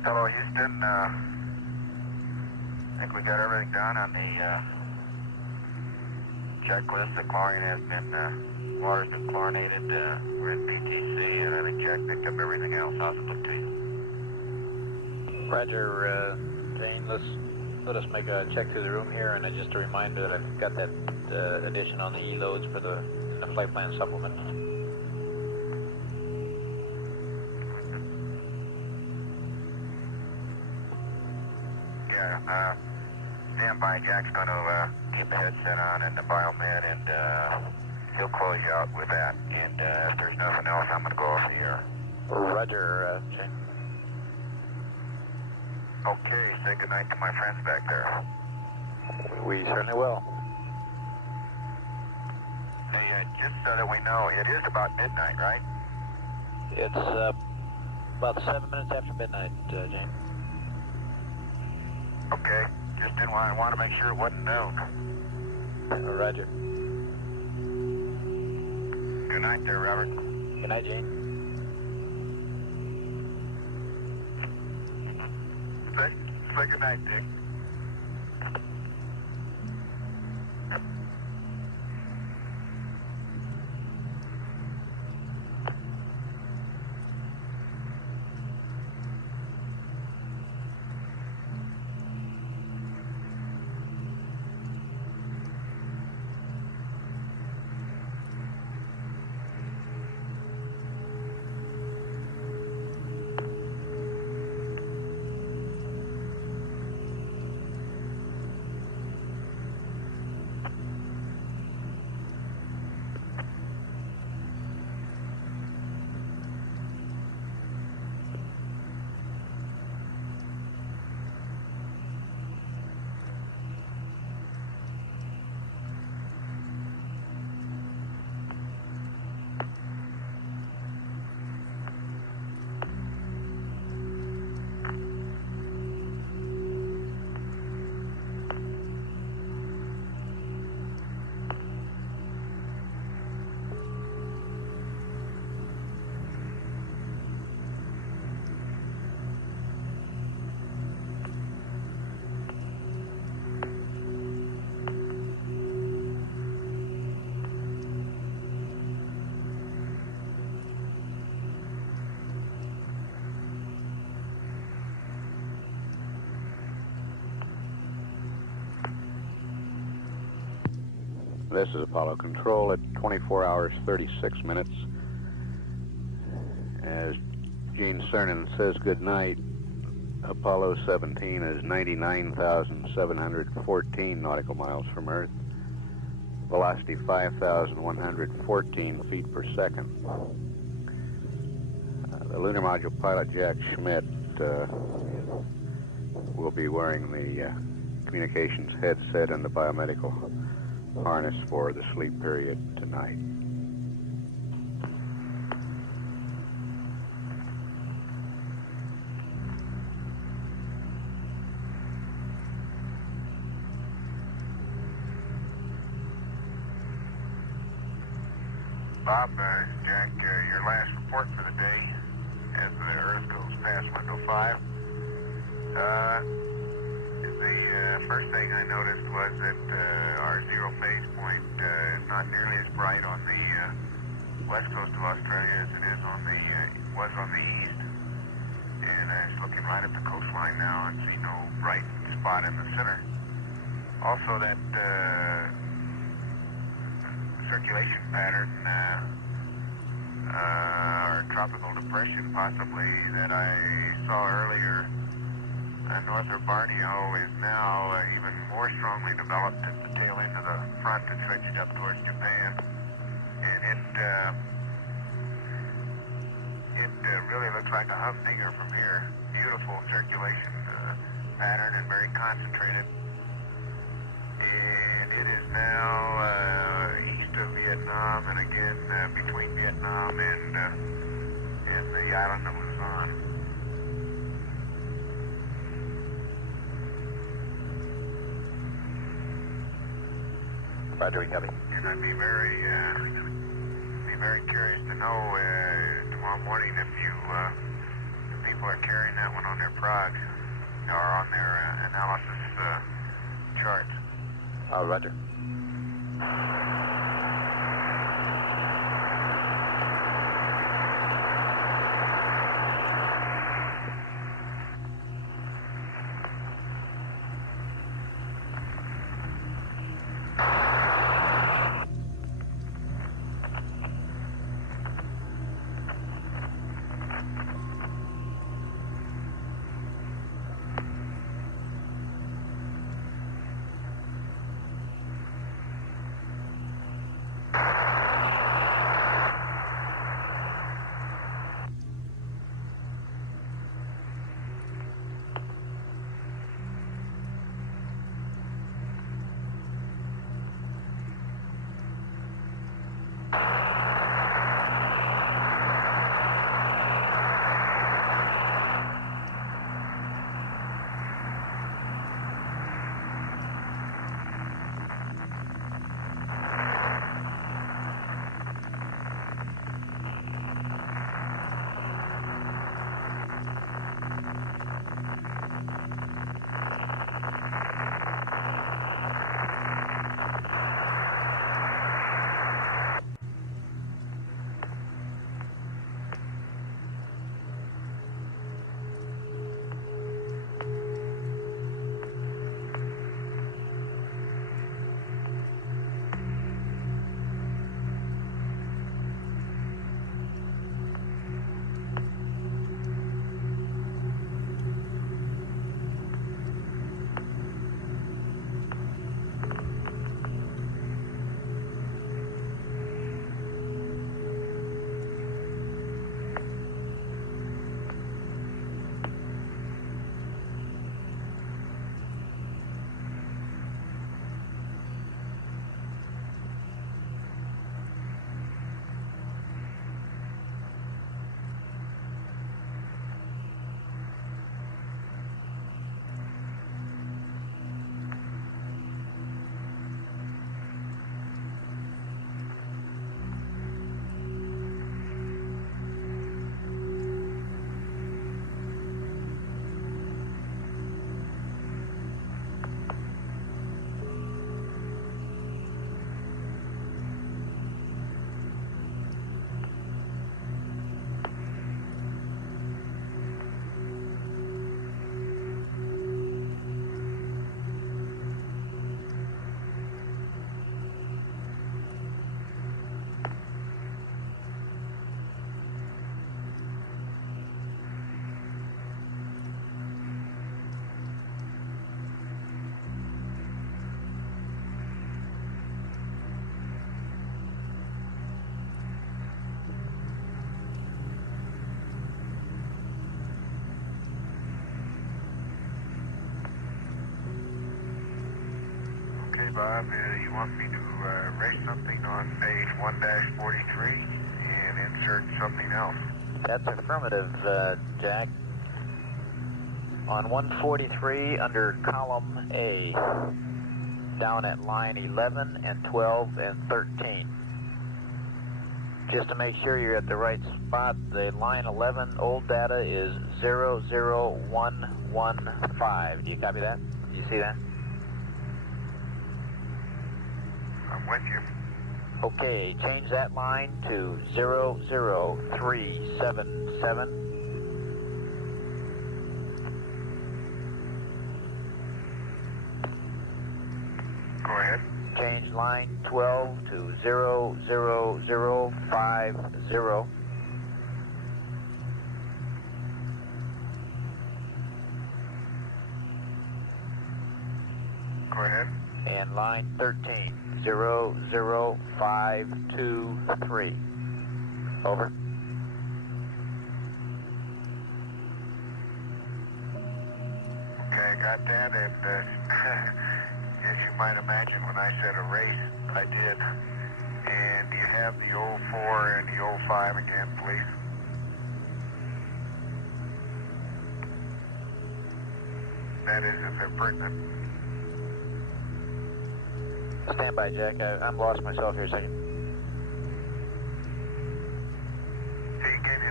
Hello, Houston. I think we got everything done on the checklist. The chlorine has been, water's been chlorinated. We're in PTC, and I think Jack picked up everything else. How's it look to you? Roger, Jane, let us make a check through the room here, and just a reminder that I've got that addition on the E-loads for the flight plan supplement. Yeah, stand by. Jack's going to keep the headset on and the biomed, and he'll close you out with that. And if there's nothing else, I'm going to go off the air. Roger, Jane. Okay, say goodnight to my friends back there. We certainly will. Hey, just so that we know, it is about midnight, right? It's about 7 minutes after midnight, Jane. Okay, just didn't want to make sure it wasn't noon. Roger. Good night there, Robert. Good night, Jane. Say good night, Dick. This is Apollo Control at 24 hours, 36 minutes. As Gene Cernan says goodnight, Apollo 17 is 99,714 nautical miles from Earth. Velocity 5,114 feet per second. The lunar module pilot, Jack Schmidt, will be wearing the communications headset and the biomedical harness for the sleep period tonight. Bob, Jack, your last report for the day as the Earth goes past window 5. The first thing I noticed was that our zero phase point is not nearly as bright on the west coast of Australia as it is on the was on the east. And I was looking right at the coastline now and see no bright spot in the center. Also, that circulation pattern, or tropical depression possibly, that I saw earlier north of Borneo is now even more strongly developed at the tail end of the front and stretched up towards Japan. And it really looks like a humdinger from here. Beautiful circulation pattern and very concentrated. And it is now east of Vietnam and again between Vietnam and the island of Luzon. Roger, we copy. And I'd be very curious to know tomorrow morning if you be people are carrying that one on their progs, or on their analysis charts. Oh, roger. Bob, you want me to erase something on page 1-43 and insert something else? That's affirmative, Jack. On 143 under column A, down at line 11 and 12 and 13. Just to make sure you're at the right spot, the line 11 old data is 00115. Do you copy that? Do you see that? I'm with you. Okay, change that line to 00377. Go ahead. Change line 12 to 00050. Go ahead. And line 13, 00523. Over. Okay, I got that, and as you might imagine, when I said erase, I did. And you have the 04 and the 05 again, please. That is, if they're pertinent. Stand by, Jack. I'm lost myself here a second. See, you gave me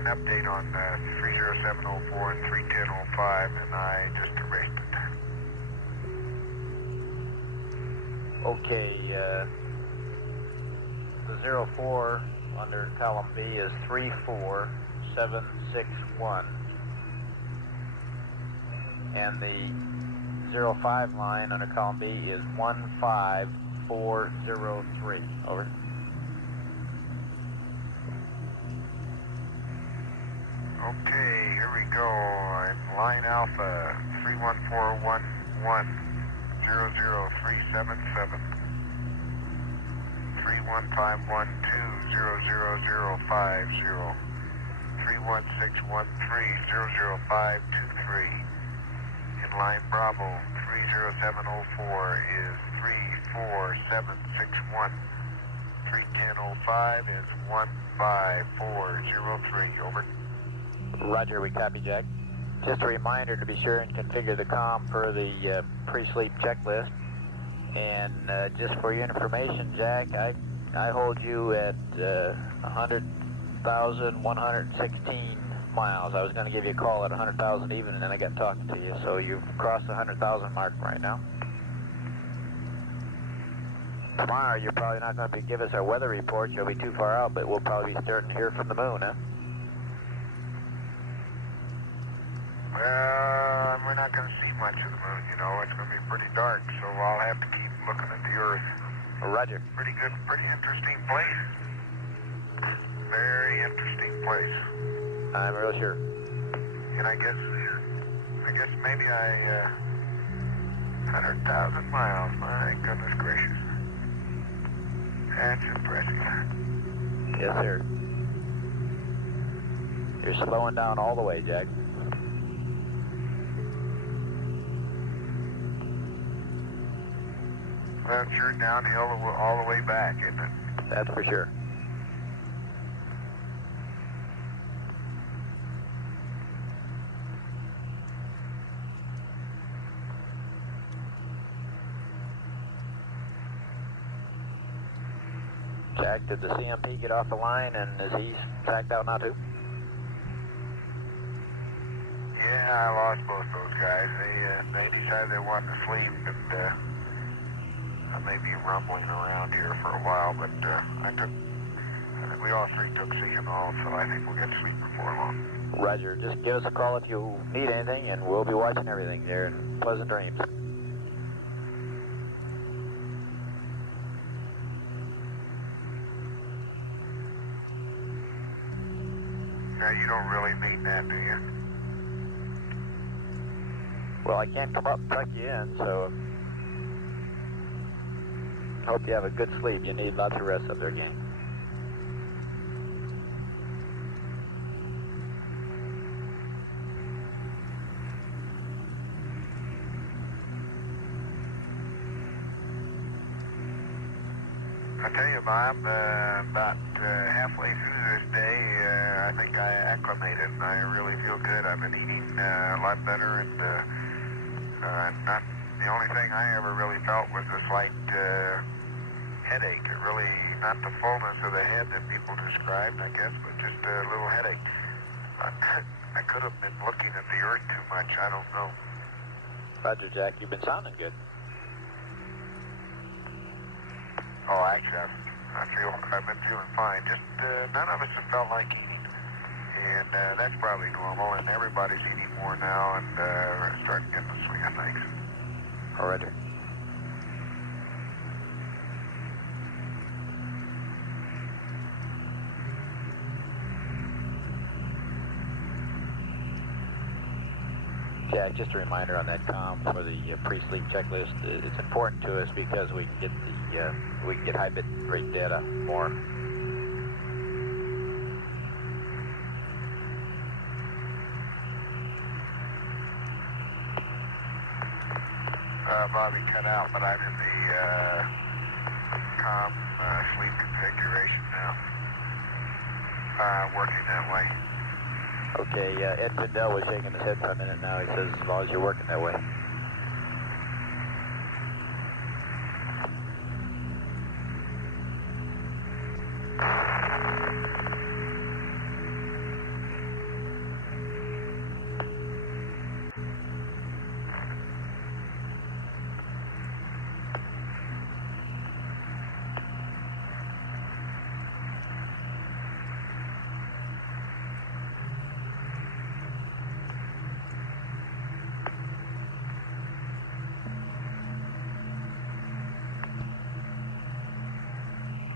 an update on 30704 and 31005, and I just erased it. Okay, the 04 under column B is 34761. And the 05 line under column B is 15403. Over. Okay, here we go. I'm line Alpha 31411 00377 31512 31613 In line Bravo 30704 is 34761. 31005 is 15403. Over. Roger, we copy, Jack. Just a reminder to be sure and configure the comm per the pre-sleep checklist. And just for your information, Jack, I hold you at 100,116 miles. I was going to give you a call at 100,000 even, and then I got talking to you. So you've crossed the 100,000 mark right now. Tomorrow, you're probably not going to give us our weather report. You'll be too far out, but we'll probably be starting to hear from the moon, huh? Well, we're not going to see much of the moon, you know. It's going to be pretty dark, so I'll have to keep looking at the Earth. Roger. Pretty good, pretty interesting place. Very interesting place. I'm real sure. And I guess maybe 100,000 miles. My goodness gracious. That's impressive. Yes, sir. You're slowing down all the way, Jack. Well, it's sure downhill all the way back, isn't it? That's for sure. Jack, did the CMP get off the line, and is he tacked out now too? Yeah, I lost both those guys. They decided they wanted to sleep, and I may be rumbling around here for a while, but we all three took signal, so I think we'll get to sleep before long. Roger. Just give us a call if you need anything, and we'll be watching everything there. And pleasant dreams. Now, you don't really mean that, do you? Well, I can't come up and tuck you in, so hope you have a good sleep. You need lots of rest up there, gang. I tell you, Bob, about halfway through this day, I think I acclimated, and I really feel good. I've been eating a lot better, and not the only thing I ever really felt was a slight headache. It really, not the fullness of the head that people described, I guess, but just a little headache. I could have been looking at the Earth too much. I don't know. Roger, Jack. You've been sounding good. Oh, actually, I've been feeling fine. Just none of us have felt like eating, and that's probably normal. And everybody's eating more now, and starting to get the swing of things. Oh, Roger. Jack, just a reminder on that comm for the pre-sleep checklist. It's important to us because we can get high bit rate data more. Bobby cut out, but I'm in the comm sleep configuration now. Working that way. Okay, Ed Fidel was shaking his head for a minute now. He says as long as you're working that way.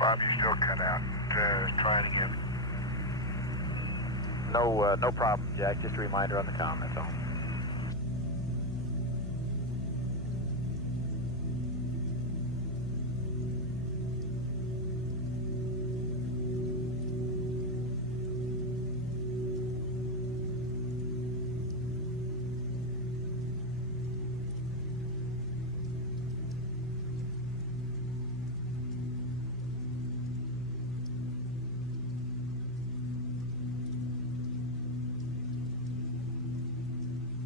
Bob, you're still cut out. Try it again. No problem, Jack. Just a reminder on the com, that's all.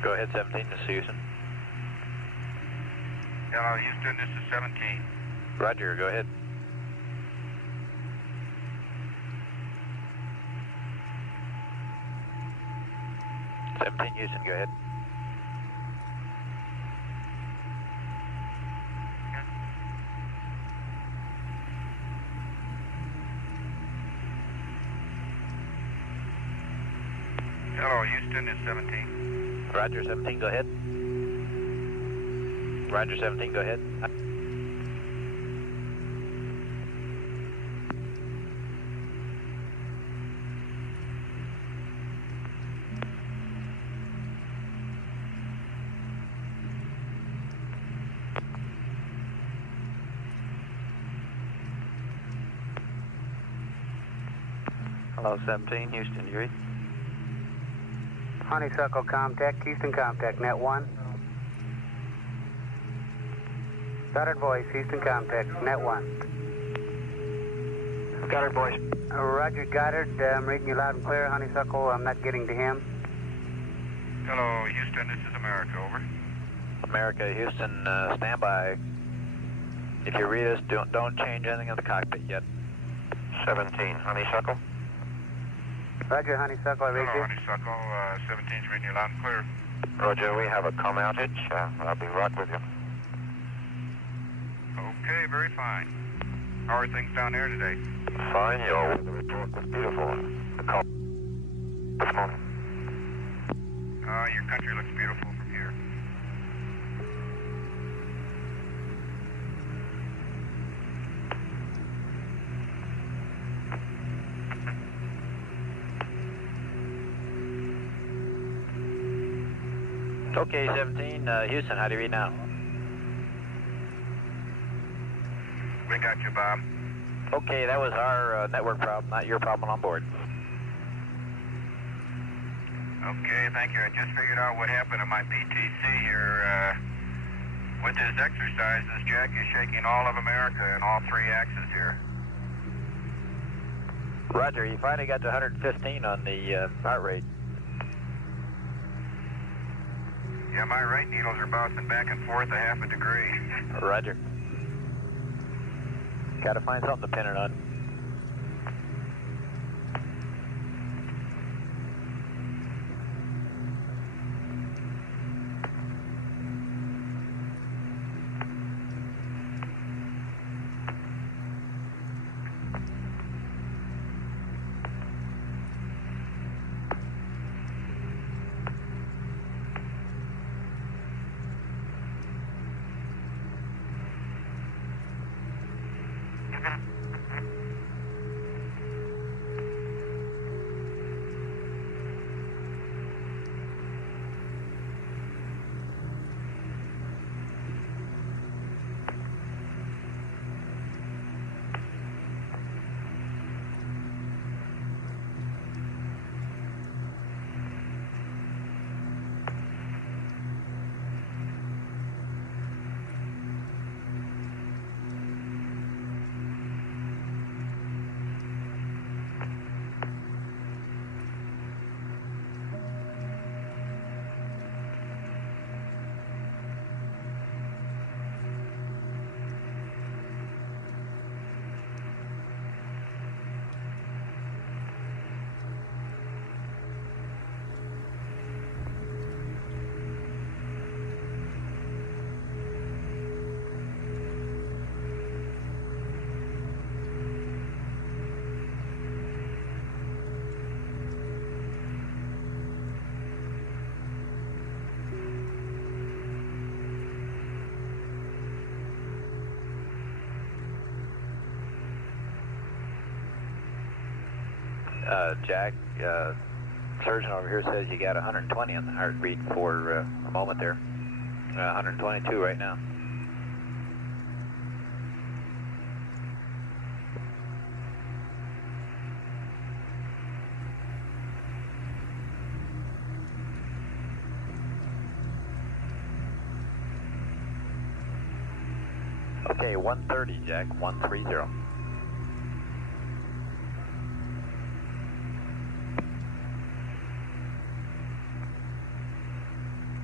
Go ahead, 17, this is Houston. Hello, Houston, this is 17. Roger, go ahead. Houston, go ahead. Hello, Houston is 17. Roger, 17, go ahead. Roger, 17, go ahead. Hello, 17, Houston, you read? Honeysuckle Comtech, Houston Comtech, net 1. Goddard voice, Houston Comtech, net 1. Goddard voice. Roger, Goddard, I'm reading you loud and clear. Honeysuckle, I'm not getting to him. Hello, Houston, this is America, over. America, Houston, stand by. If you read us, don't change anything in the cockpit yet. 17, Honeysuckle. Roger, Honeysuckle, I read Hello, you. Honeysuckle, 17's reading you loud and clear. Roger, we have a comm outage. I'll be right with you. Okay, very fine. How are things down there today? Fine, your weather report was beautiful. The call this morning. Your country looks beautiful from here. Okay, 17, Houston, how do you read now? We got you, Bob. Okay, that was our network problem, not your problem on board. Okay, thank you. I just figured out what happened to my PTC here. With this exercise, this jack is shaking all of America in all three axes here. Roger, you finally got to 115 on the heart rate. Yeah, my right needles are bouncing back and forth a half a degree. Roger. Got to find something to pin it on. Jack, surgeon over here says you got 120 on the heartbeat for a moment there. 122 right now. Okay, 130, Jack, 130.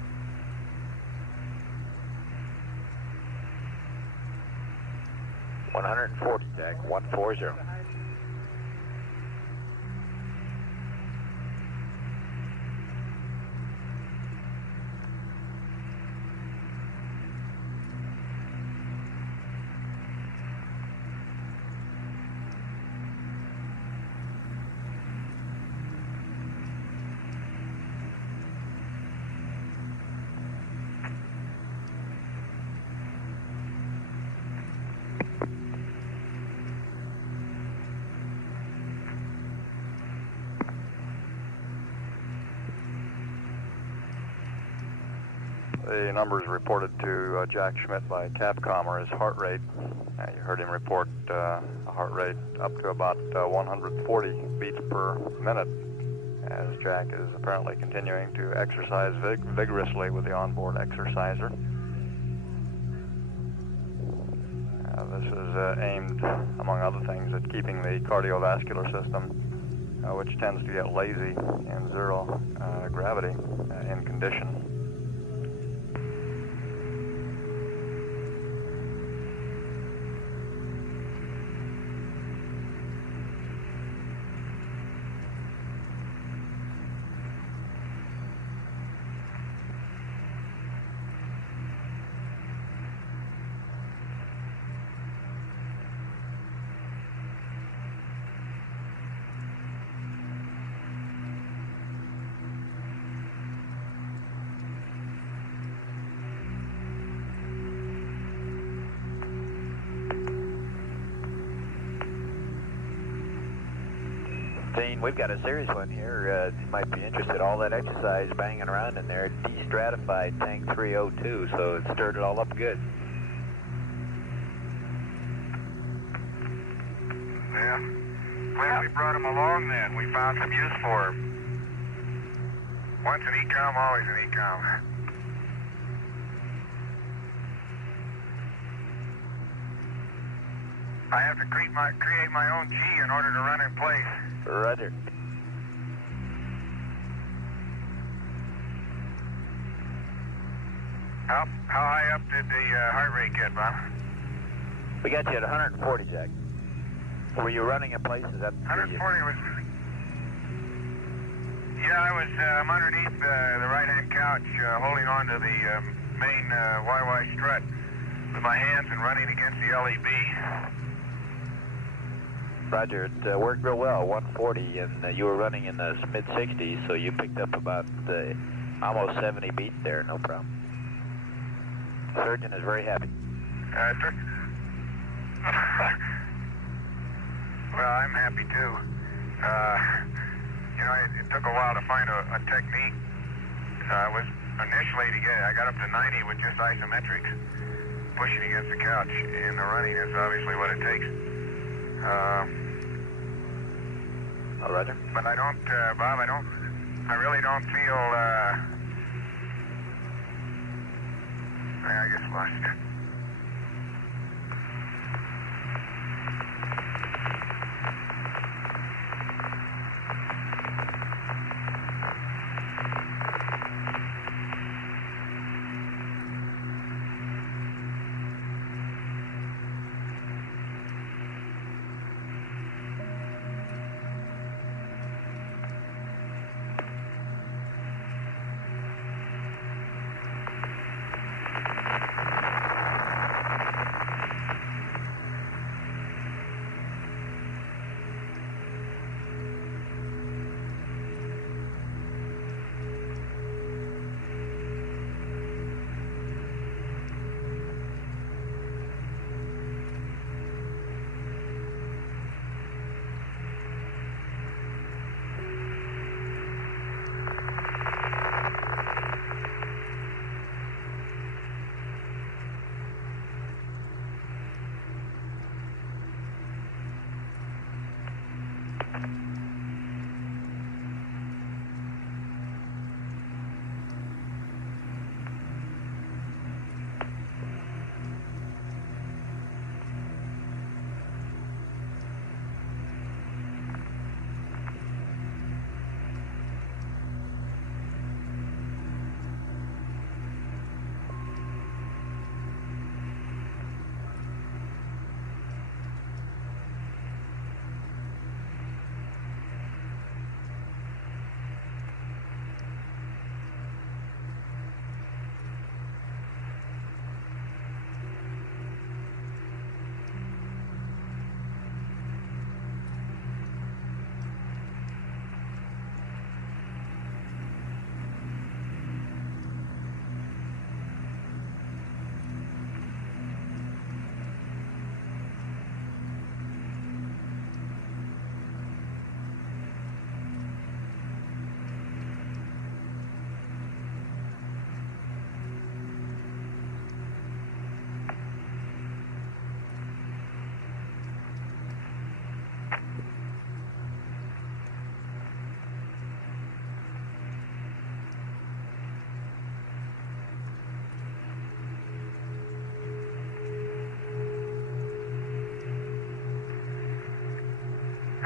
140, Jack, 140. The numbers reported to Jack Schmidt by Capcom are his heart rate. You heard him report a heart rate up to about 140 beats per minute, as Jack is apparently continuing to exercise vigorously with the onboard exerciser. This is aimed, among other things, at keeping the cardiovascular system, which tends to get lazy in zero gravity, in condition. Dean, we've got a serious one here. You might be interested. All that exercise banging around in there de-stratified tank 302, so it stirred it all up good. Yeah. Glad we brought him along then. We found some use for him. Once an ecom, always an ecom. I have to create my own G in order to run in place. Roger. How high up did the heart rate get, Bob? We got you at 140, Jack. Were you running in place? Is that 140 was... Yeah, I'm underneath the right-hand couch, holding on to the main YY strut with my hands and running against the LEB. Roger, it worked real well, 140, and you were running in the mid-60s, so you picked up about almost 70 beats there, no problem. Surgeon is very happy. Well, I'm happy too. You know, it took a while to find a technique. I got up to 90 with just isometrics, pushing against the couch, and the running is obviously what it takes. Oh, Roger. But I don't, Bob, I really don't feel, I guess lost it.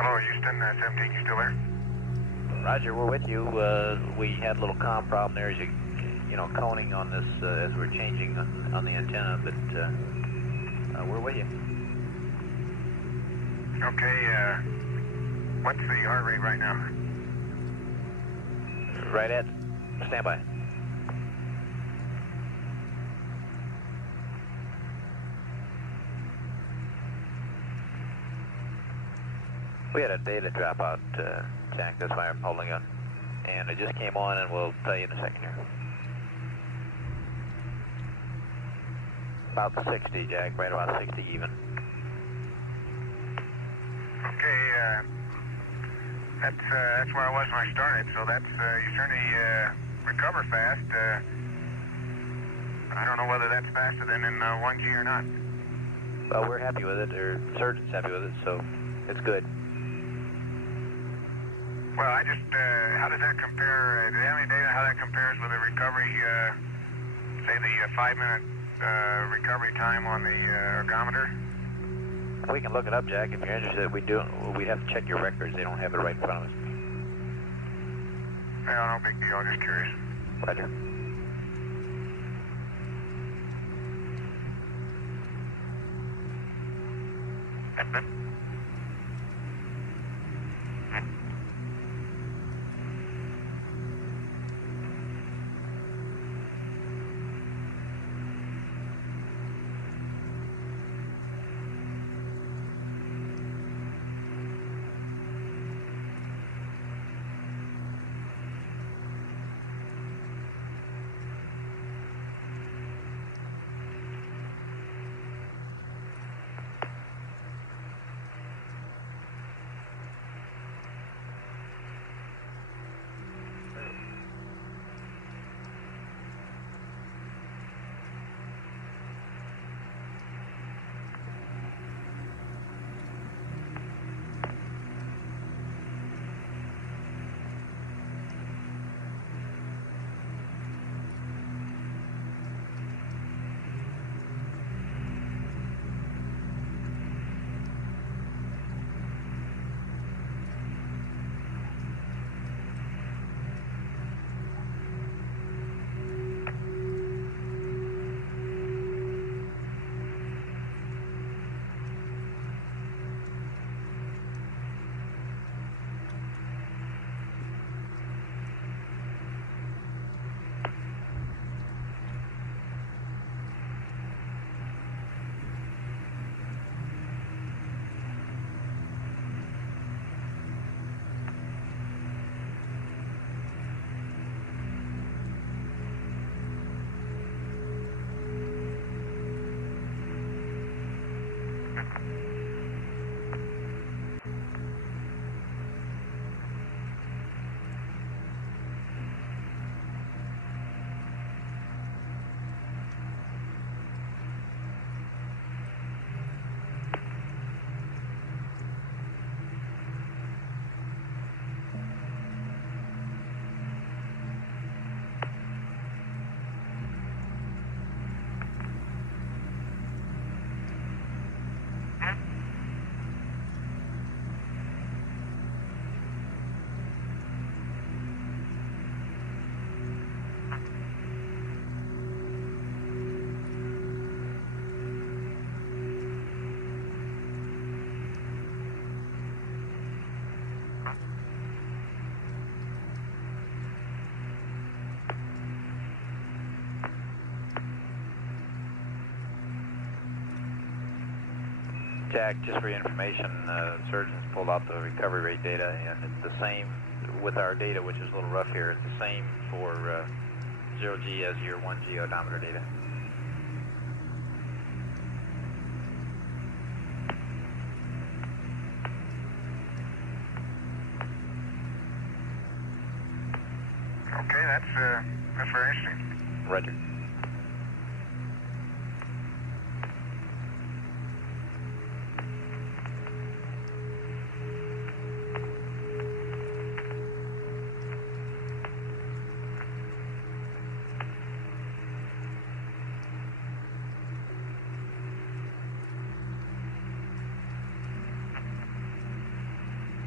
Hello, Houston, 17, you still there? Roger, we're with you. We had a little comm problem there as you know, coning on this as we're changing on the antenna, but we're with you. Okay, what's the heart rate right now? Right at standby. We had a data dropout, Jack, that's why I'm holding on. And it just came on, and we'll tell you in a second here. About 60, Jack, right about 60 even. Okay, that's where I was when I started, so that's, you certainly recover fast. I don't know whether that's faster than in 1G or not. Well, we're happy with it, or the surgeon's happy with it, so it's good. Well, I just, how does that compare, do you have any data how that compares with the recovery, say the 5-minute recovery time on the ergometer? We can look it up, Jack, if you're interested. We'd have to check your records. They don't have it right in front of us. Well, no big deal, I'm just curious. Roger. Jack, just for your information, the surgeons pulled out the recovery rate data, and it's the same with our data, which is a little rough here. It's the same for 0G as your 1G odometer data. Okay, that's very interesting. Roger.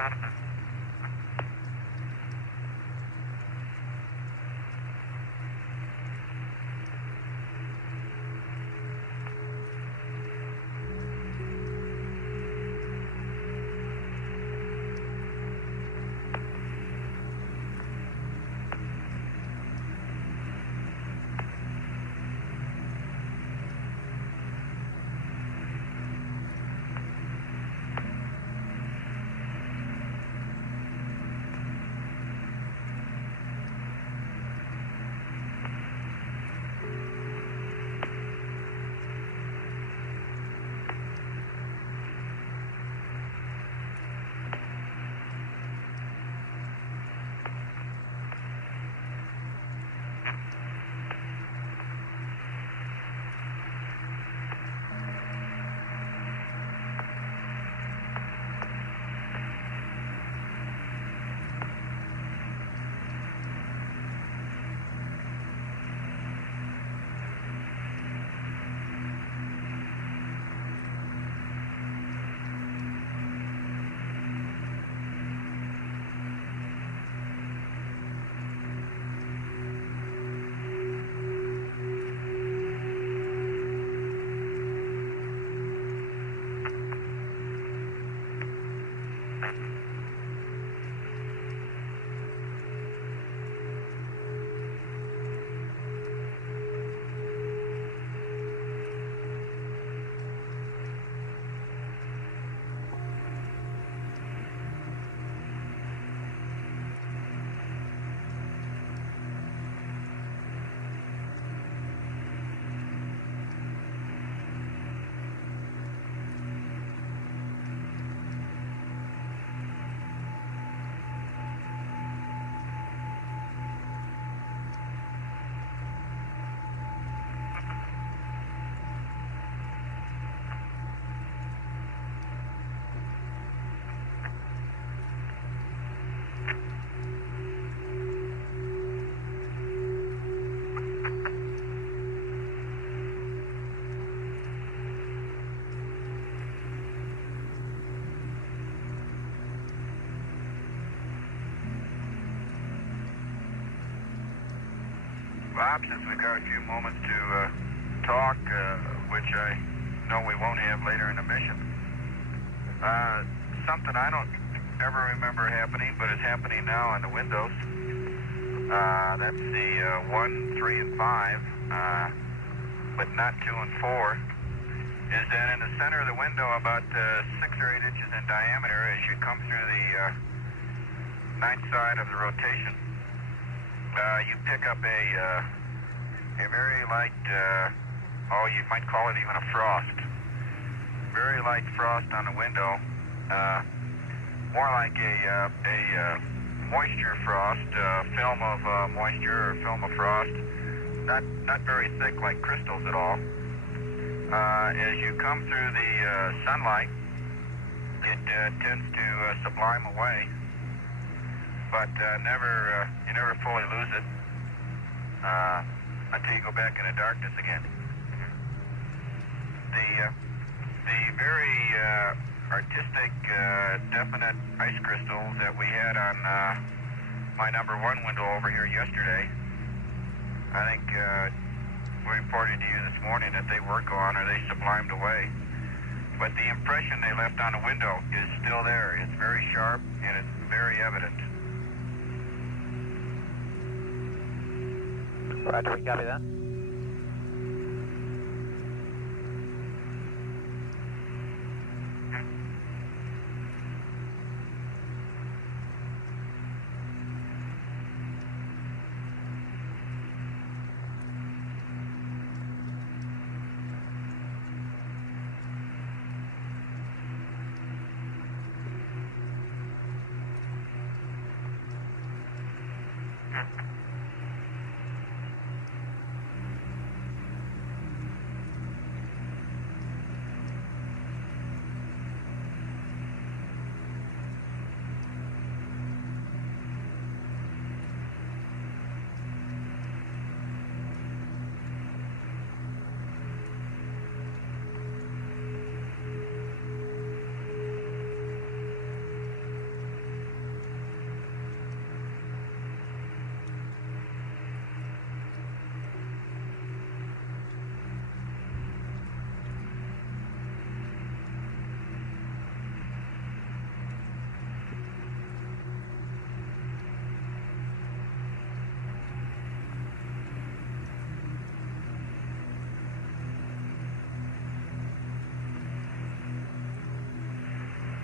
Bob, since we've got a few moments to talk, which I know we won't have later in the mission, something I don't ever remember happening, but it's happening now on the windows. That's the 1, 3, and 5, but not 2 and 4, is that in the center of the window, about 6 or 8 inches in diameter, as you come through the night side of the rotation, you pick up a very light, you might call it even a frost. Very light frost on the window, more like a moisture frost, film of moisture or film of frost, not very thick like crystals at all. As you come through the sunlight, it tends to sublime away, but you never fully lose it until you go back into darkness again. The very artistic, definite ice crystals that we had on my number 1 window over here yesterday, I think we reported to you this morning that they were gone or they sublimed away. But the impression they left on the window is still there. It's very sharp and it's very evident. Roger, we copy that.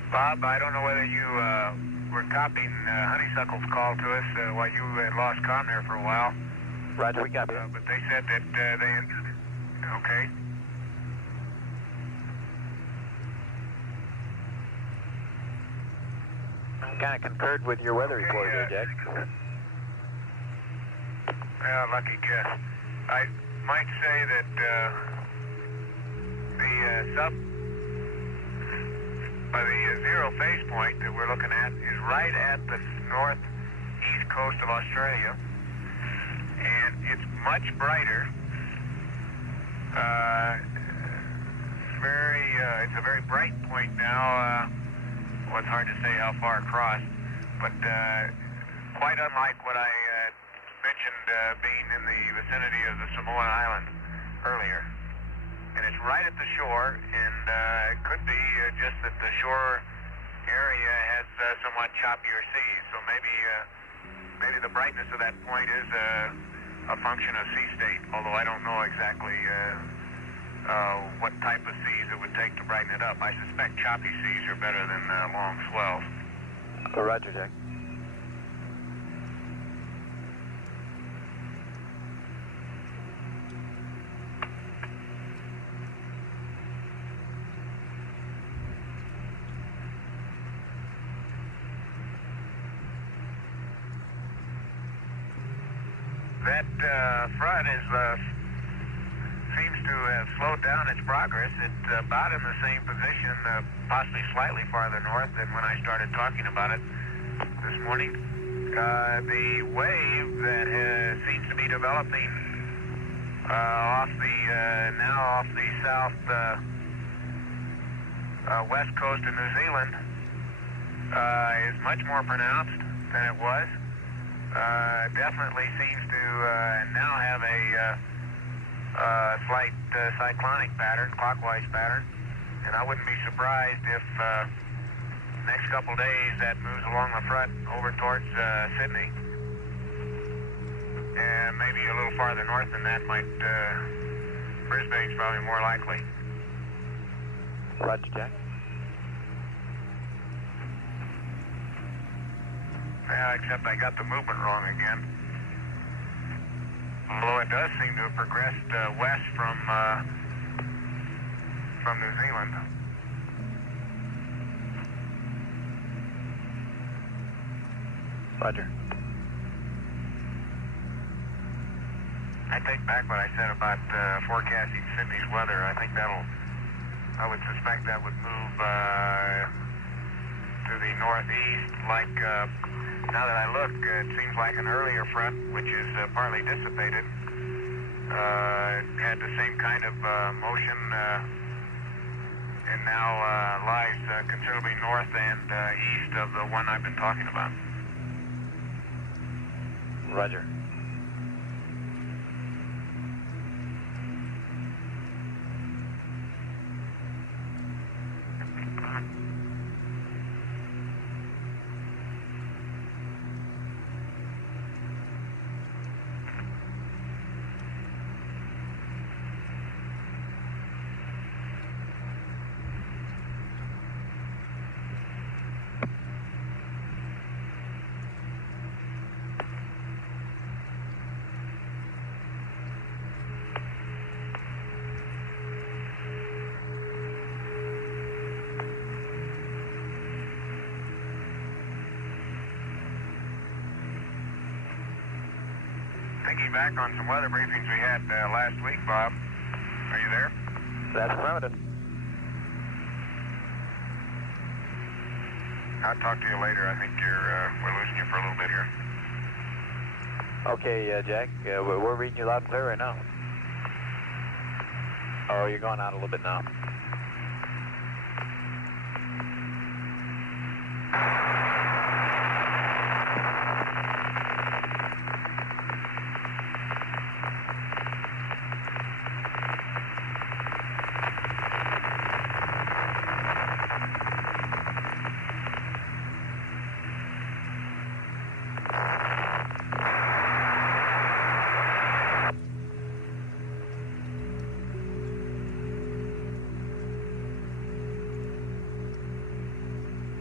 Bob, I don't know whether you were copying Honeysuckle's call to us while you had lost comm there for a while. Roger, we copy. But they said that they had... Okay. Kind of concurred with your weather report there, Jack. Yeah, lucky guess. I might say that the zero phase point that we're looking at is right at the northeast coast of Australia, and it's much brighter. It's a very bright point now. Well, it's hard to say how far across, but quite unlike what I mentioned being in the vicinity of the Samoan Islands earlier. And it's right at the shore, and it could be just that the shore area has somewhat choppier seas, so maybe the brightness of that point is a function of sea state, although I don't know exactly what type of seas it would take to brighten it up. I suspect choppy seas are better than long swells. Roger, Jack. That front seems to have slowed down its progress. It's about in the same position, possibly slightly farther north than when I started talking about it this morning. The wave that seems to be developing off the south west coast of New Zealand is much more pronounced than it was. Definitely seems to now have a slight cyclonic pattern, clockwise pattern, and I wouldn't be surprised if next couple days that moves along the front over towards Sydney, and maybe a little farther north than that Brisbane's probably more likely. Roger, Jack. Yeah, except I got the movement wrong again. Although it does seem to have progressed west from New Zealand. Roger. I take back what I said about forecasting Sydney's weather. I think I would suspect that would move to the northeast. Like, now that I look, it seems like an earlier front, which is partly dissipated, had the same kind of motion, and now lies considerably north and east of the one I've been talking about. Roger. Thinking back on some weather briefings we had last week, Bob. Are you there? That's affirmative. I'll talk to you later. I think we're losing you for a little bit here. Okay, Jack, we're reading you loud and clear right now. Oh, you're going out a little bit now.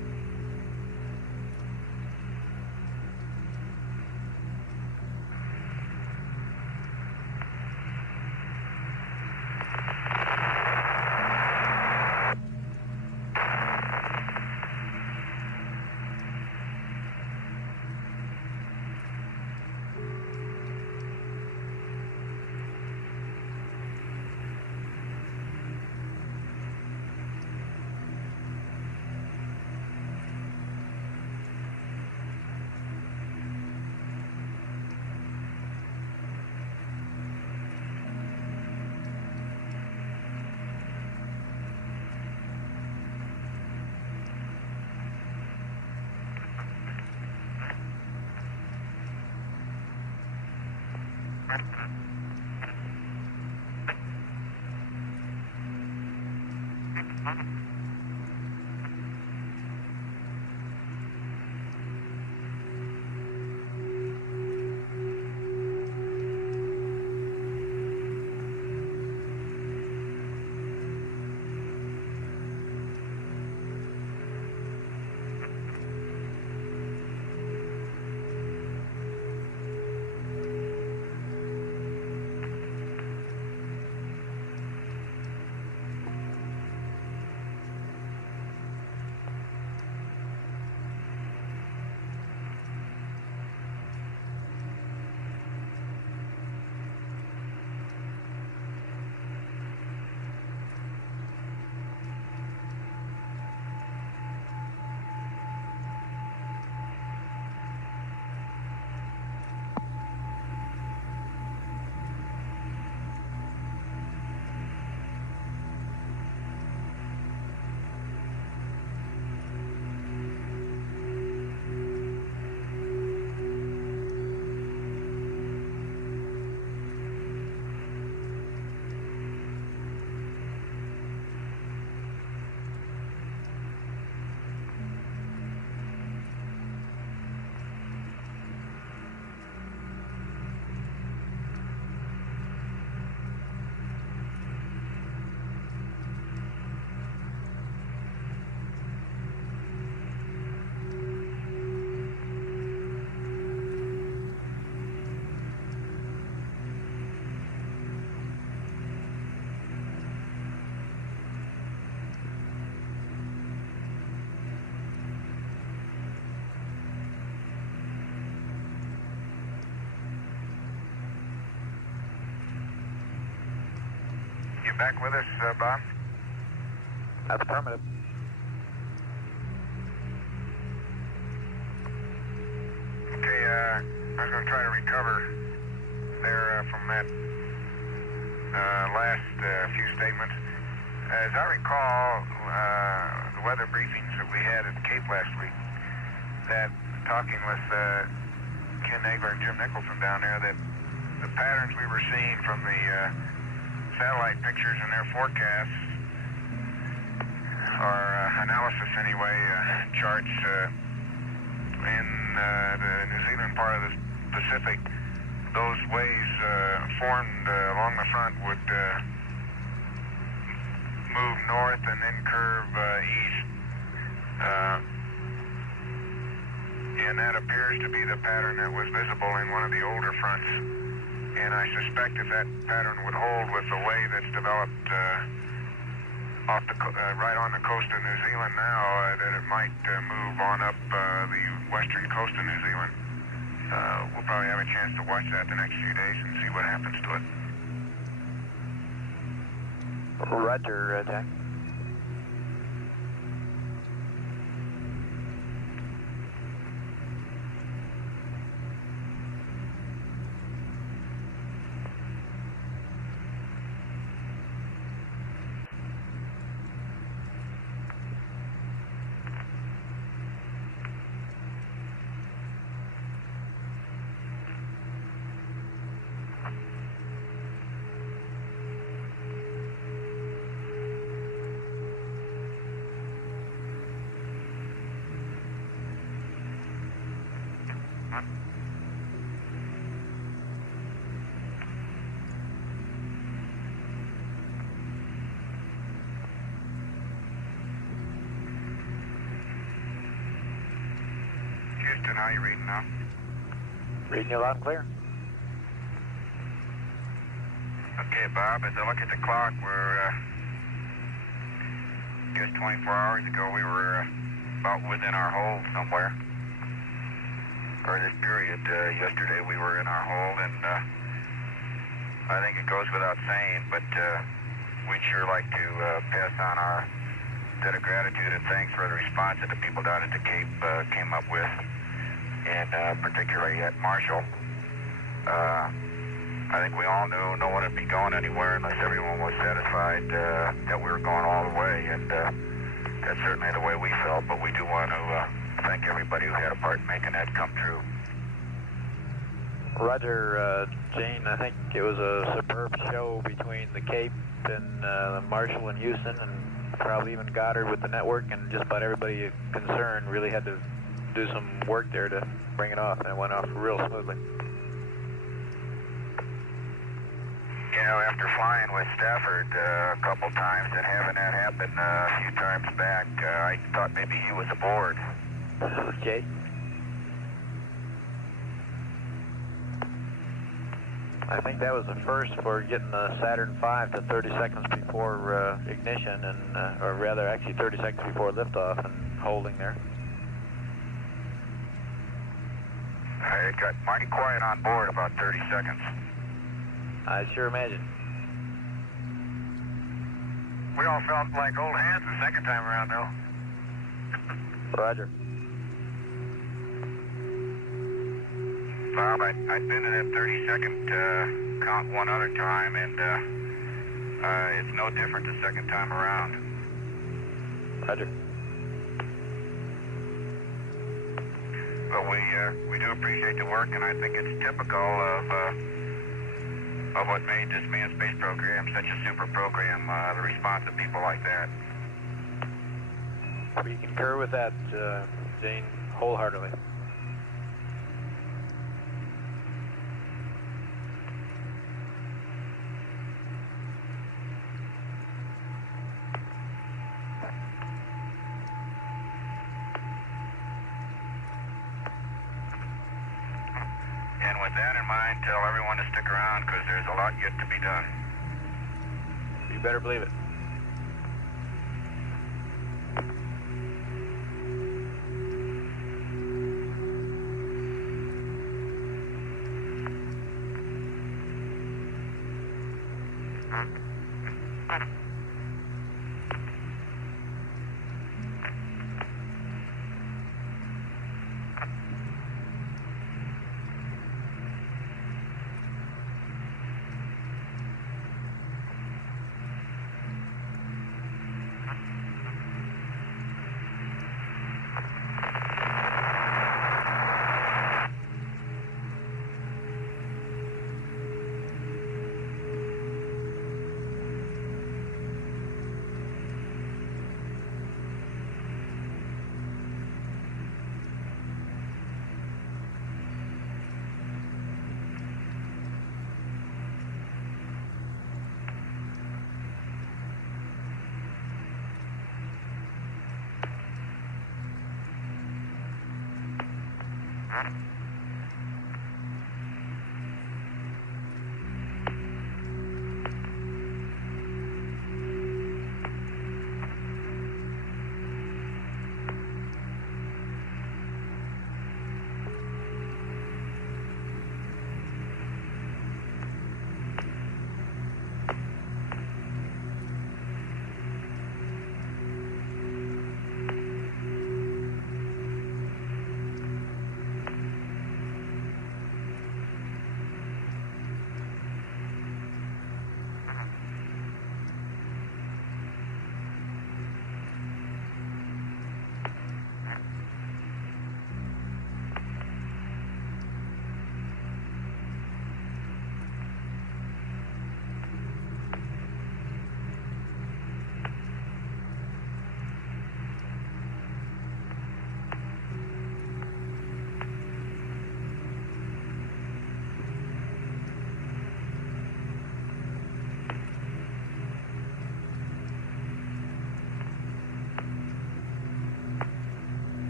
Back with us, Bob? That's affirmative. Okay, I was going to try to recover there from that last few statements. As I recall, the weather briefings that we had at the Cape last week, that talking with Ken Nagler and Jim Nicholson down there, that the patterns we were seeing from the satellite pictures and their forecasts, or analysis anyway, charts in the New Zealand part of the Pacific, those waves formed along the front would move north and then curve east. And that appears to be the pattern that was visible in one of the older fronts. And I suspect if that pattern would hold with the way that's developed right on the coast of New Zealand now, that it might move on up the western coast of New Zealand. We'll probably have a chance to watch that the next few days and see what happens to it. Roger, Jack. Houston, how are you reading now? Reading you loud and clear. Okay, Bob, as I look at the clock, we're just 24 hours ago we were about within our hold somewhere. Or this period, yesterday we were in our hold, and I think it goes without saying, but we'd sure like to pass on our debt of gratitude and thanks for the response that the people down at the Cape came up with, and particularly at Marshall. I think we all knew no one would be going anywhere unless everyone was satisfied that we were going all the way, and that's certainly the way we felt, but we do want to thank everybody who had a part in making that come true. Roger, Gene, I think it was a superb show between the Cape and Marshall and Houston, and probably even Goddard with the network, and just about everybody concerned really had to do some work there to bring it off, and it went off real smoothly. You know, after flying with Stafford a couple times and having that happen a few times back, I thought maybe he was aboard. Okay. I think that was the first for getting the Saturn V to 30 seconds before ignition, and or rather actually 30 seconds before liftoff and holding there. It got mighty quiet on board about 30 seconds. I sure imagine. We all felt like old hands the second time around, though. Roger. Bob, I'd been in that 30-second count one other time, and it's no different the second time around. Roger. But we do appreciate the work, and I think it's typical of what made this manned space program such a super program, the response of people like that. We concur with that, Gene, wholeheartedly. And with that in mind, tell everyone to stick around because there's a lot yet to be done. You better believe it.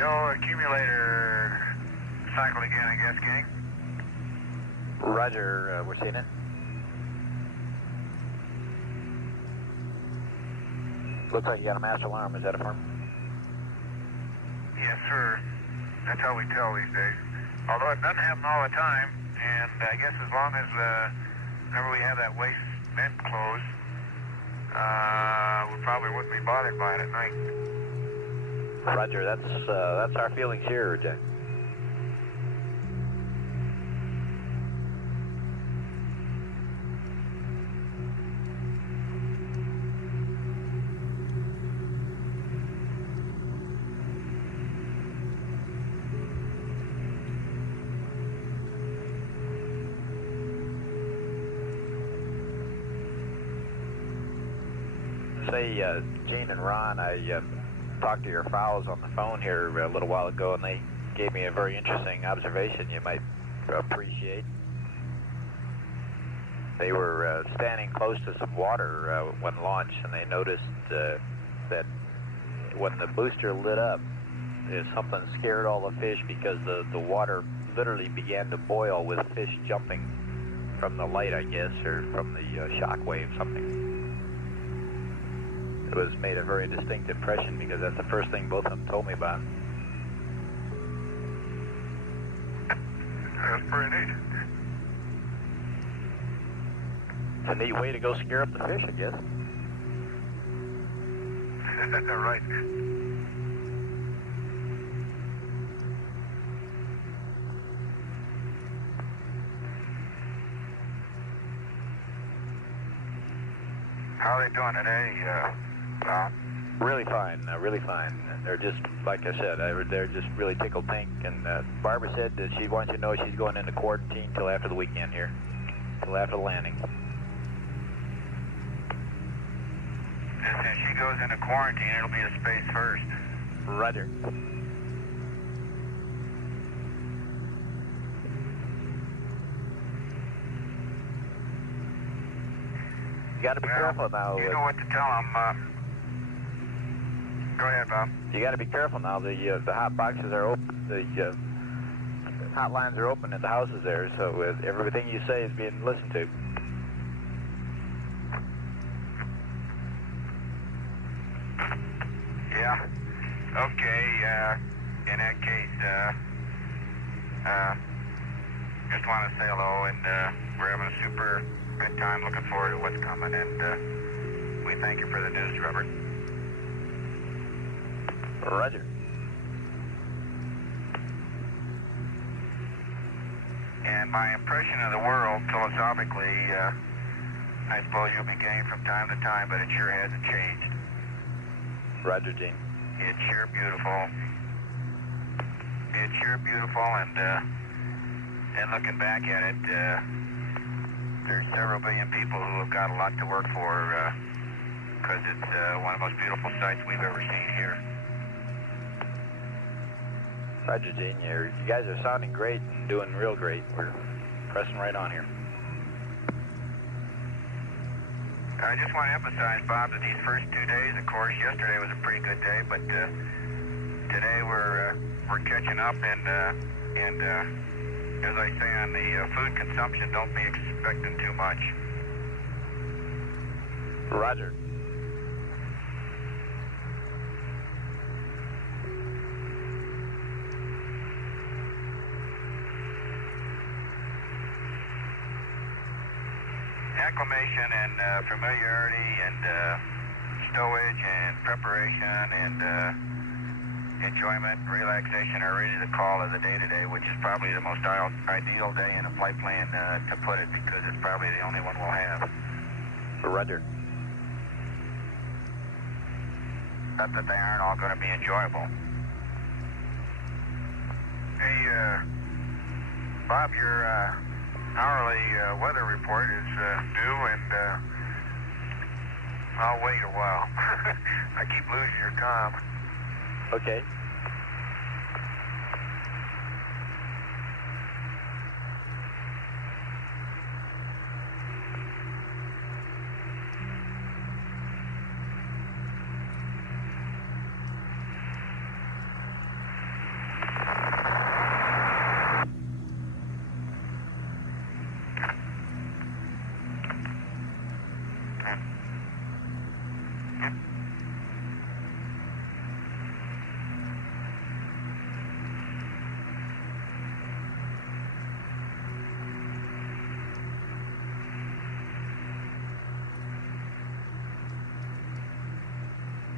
Yo, accumulator cycle again, I guess, gang. Roger, we're seeing it. Looks like you got a master alarm. Is that a firm? Yes, sir. That's how we tell these days. Although it doesn't happen all the time, and I guess as long as whenever we have that waste vent closed, we probably wouldn't be bothered by it at night. Roger, that's our feelings here, Jack. Say, Gene and Ron, I talked to your fowls on the phone here a little while ago, and they gave me a very interesting observation you might appreciate. They were standing close to some water when launched, and they noticed that when the booster lit up, something scared all the fish because the water literally began to boil with fish jumping from the light, I guess, or from the shock wave, something. It was made a very distinct impression because that's the first thing both of them told me about. That's pretty neat. It's a neat way to go scare up the fish, I guess. Right. How are they doing today, Tom? Really fine, really fine. They're just, like I said, they're just really tickled pink. And Barbara said that she wants you to know she's going into quarantine till after the weekend here, till after the landing. And if she goes into quarantine, it'll be a space first. Roger. You got to be careful now. You know what to tell them. Go ahead, Bob. You got to be careful now. The hot boxes are open. The hot lines are open at the houses there, so everything you say is being listened to. Yeah. Okay. In that case, just want to say hello, and we're having a super good time. Looking forward to what's coming, and we thank you for the news, Robert. Roger. And my impression of the world, philosophically, I suppose you'll be getting from time to time, but it sure hasn't changed. Roger, Gene. It's sure beautiful. It's sure beautiful, and looking back at it, there's several billion people who have got a lot to work for, because it's one of the most beautiful sights we've ever seen here. Roger, Gene. You guys are sounding great and doing real great. We're pressing right on here. I just want to emphasize, Bob, that these first 2 days, of course, yesterday was a pretty good day, but today we're catching up, and as I say on the food consumption, don't be expecting too much. Roger. Acclimation and familiarity and stowage and preparation and enjoyment and relaxation are really the call of the day today, which is probably the most ideal day in a flight plan to put it, because it's probably the only one we'll have. Roger. Not that they aren't all going to be enjoyable. Hey, Bob, your hourly weather report is due, and I'll wait a while. I keep losing your comm. Okay.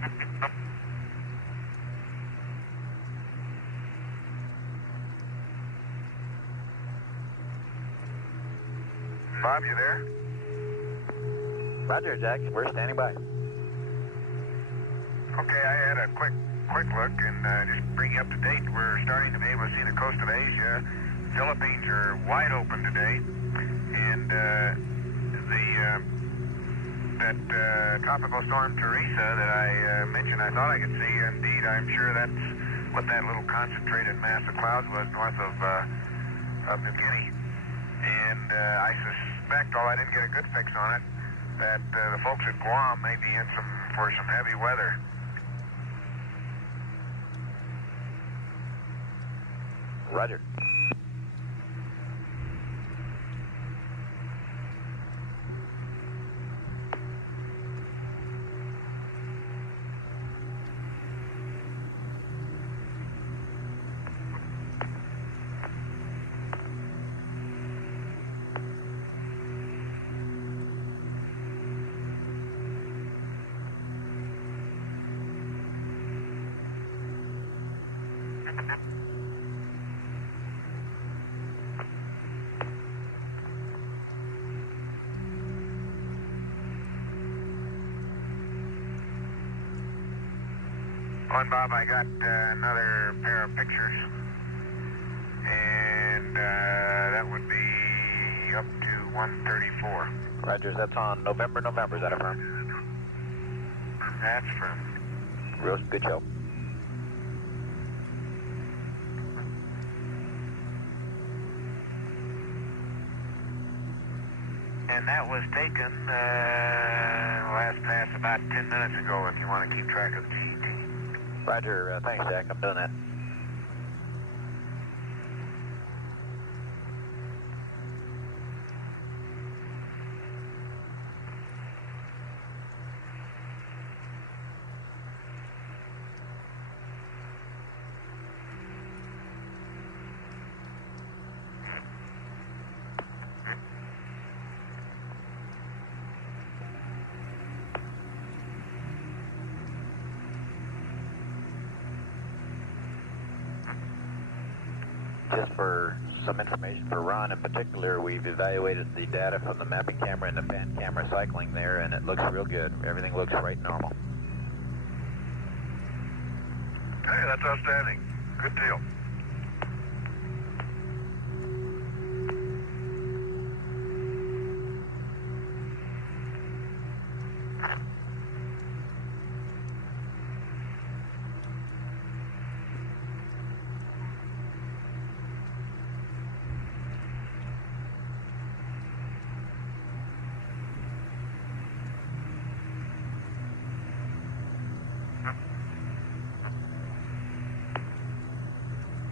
Bob, you there? Roger, Jack. We're standing by. Okay, I had a quick look and just bring you up to date. We're starting to be able to see the coast of Asia. Philippines are wide open today, and that tropical storm Teresa that I mentioned, I thought I could see. Indeed, I'm sure that's what that little concentrated mass of clouds was north of New Guinea. And I suspect, although I didn't get a good fix on it, that the folks at Guam may be in for some heavy weather. Roger. On, Bob, I got another pair of pictures, and that would be up to 134. Roger, that's on November, is that affirmed? That's from. Real good show. And that was taken last pass about 10 minutes ago, if you want to keep track of the GET. Roger, thanks, Jack. I'm doing that. Just for some information for Ron in particular, we've evaluated the data from the mapping camera and the pan camera cycling there, and it looks real good. Everything looks right normal. Hey, that's outstanding. Good deal.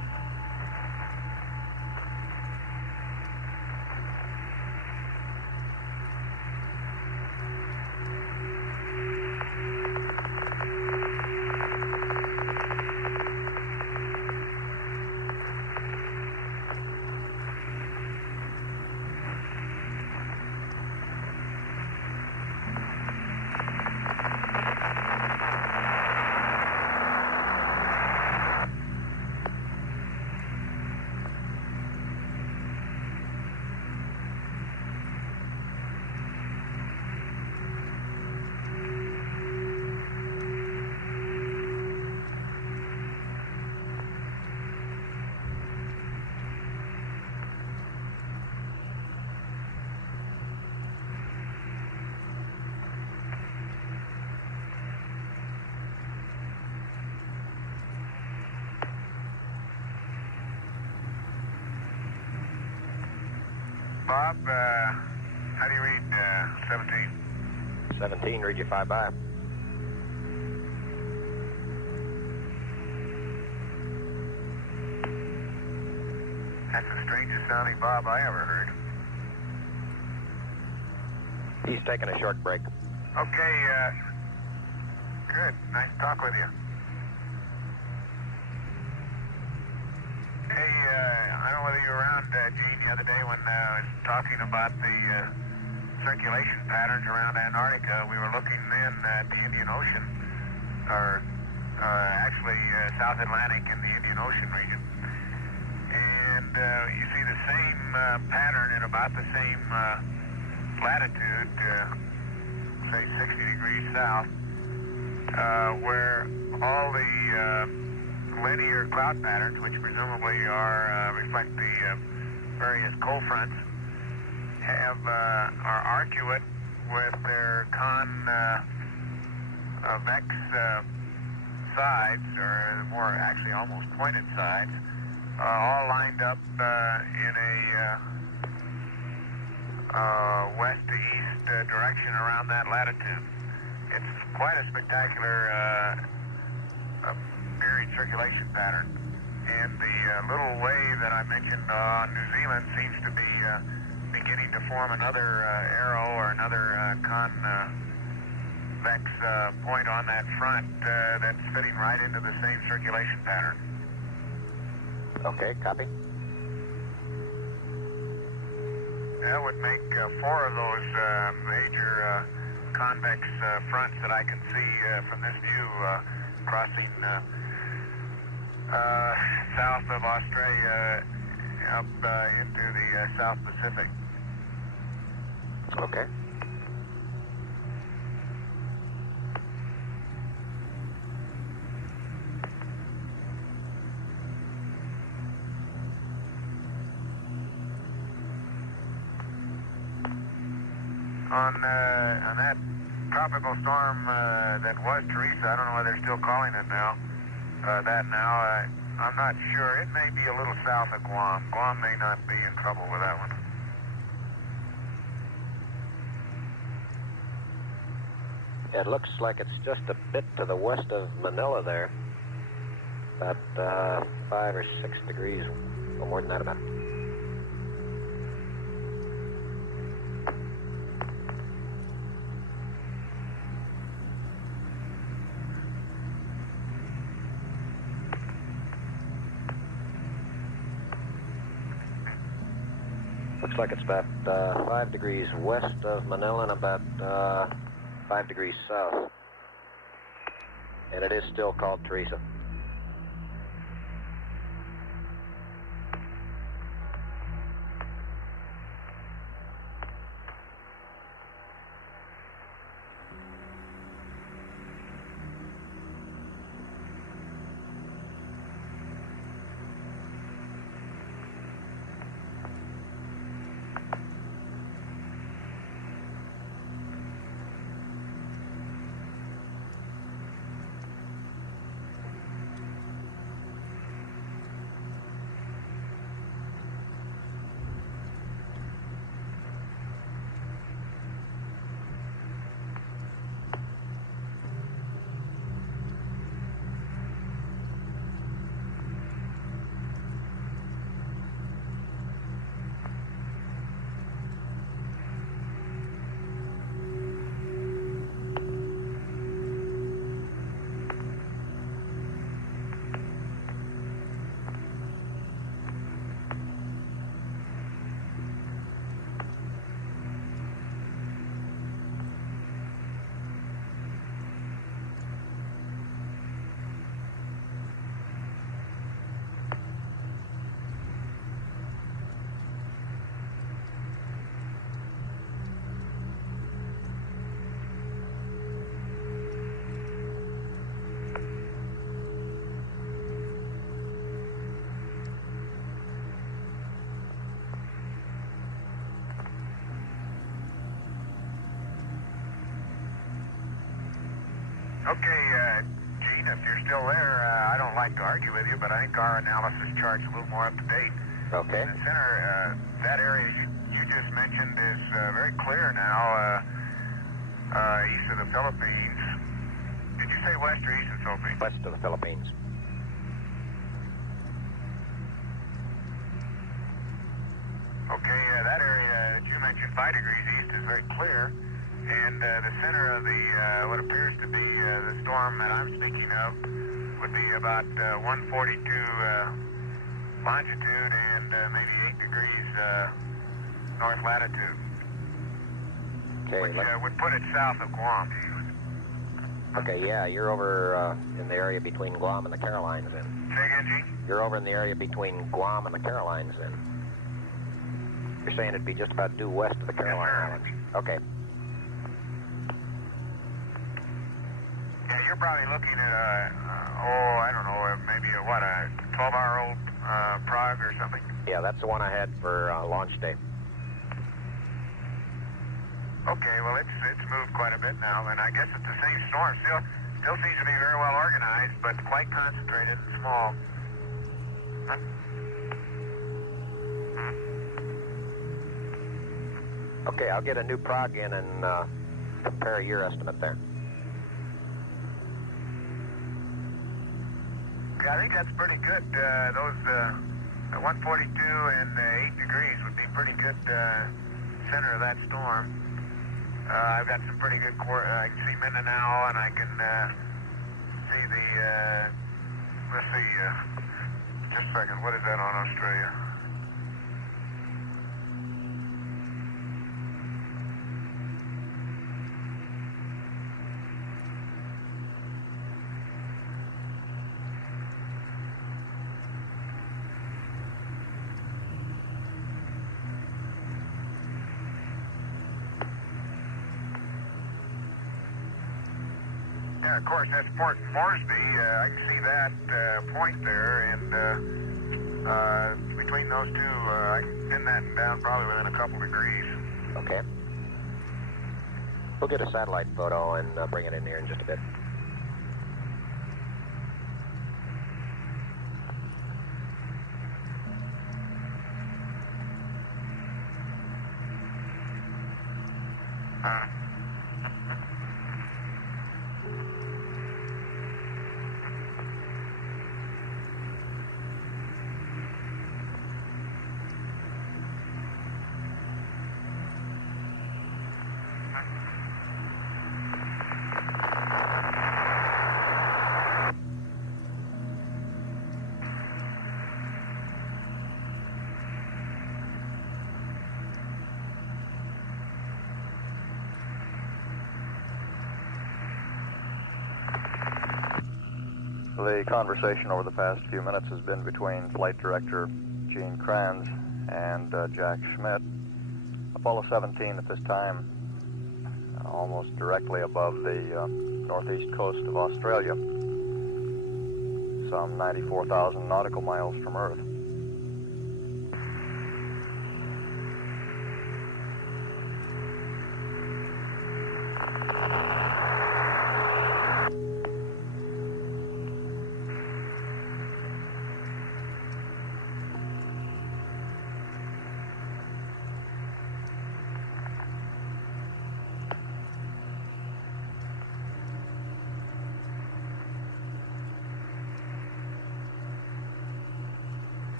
Bob, how do you read 17? 17, read you 5 by. That's the strangest sounding Bob I ever heard. He's taking a short break. Okay, good. Nice to talk with you. Hey, I don't know whether you were around, Gene, the other day when I was talking about the circulation patterns around Antarctica. We were looking then at the Indian Ocean, or actually South Atlantic and the Indian Ocean region. And you see the same pattern in about the same latitude, say 60 degrees south, where all the linear cloud patterns, which presumably reflect the various cold fronts, are arcuate with their convex sides, or more actually almost pointed sides, all lined up in a west to east direction around that latitude. It's quite a spectacular period circulation pattern. And the little wave that I mentioned on New Zealand seems to be beginning to form another arrow or another convex point on that front that's fitting right into the same circulation pattern. Okay, copy. That would make 4 of those major convex fronts that I can see from this view crossing south of Australia up into the South Pacific. Okay. On that tropical storm that was Teresa, I don't know whether they're still calling it now, I'm not sure. It may be a little south of Guam. Guam may not be in trouble with that one. It looks like it's just a bit to the west of Manila there. About 5 or 6 degrees, or more than that about. Looks like it's about 5 degrees west of Manila and about 5 degrees south. And it is still called Teresa. Okay, Gene, if you're still there, I don't like to argue with you, but I think our analysis chart's a little more up to date. Okay. In the center, that area you just mentioned is very clear now, east of the Philippines. Did you say west or east of the Philippines? West of the Philippines. Okay, that area that you mentioned, 5 degrees east, is very clear. And the center of the what appears to be the storm that I'm speaking of would be about 142 longitude and maybe 8 degrees north latitude. Okay. Which would put it south of Guam. Okay, yeah, you're over in the area between Guam and the Carolines then. Say again, Gene? You're over in the area between Guam and the Carolines then. You're saying it'd be just about due west of the Caroline Islands. Okay. Yeah, you're probably looking at I don't know, maybe a 12-hour-old Prague or something? Yeah, that's the one I had for launch day. Okay, well, it's moved quite a bit now, and I guess it's the same storm. Still seems to be very well organized, but quite concentrated and small. Huh? Okay, I'll get a new prog in and compare your estimate there. Yeah, I think that's pretty good. Those 142 and 8 degrees would be pretty good center of that storm. I've got some pretty good I can see Mindanao, and I can see the, let's see, just a second, what is that on Australia? Yeah, of course, that's Port Moresby. I can see that point there, and between those two, I can pin that down probably within a couple degrees. Okay. We'll get a satellite photo and bring it in here in just a bit. The conversation over the past few minutes has been between Flight Director Gene Kranz and Jack Schmidt. Apollo 17 at this time, almost directly above the northeast coast of Australia, some 94,000 nautical miles from Earth.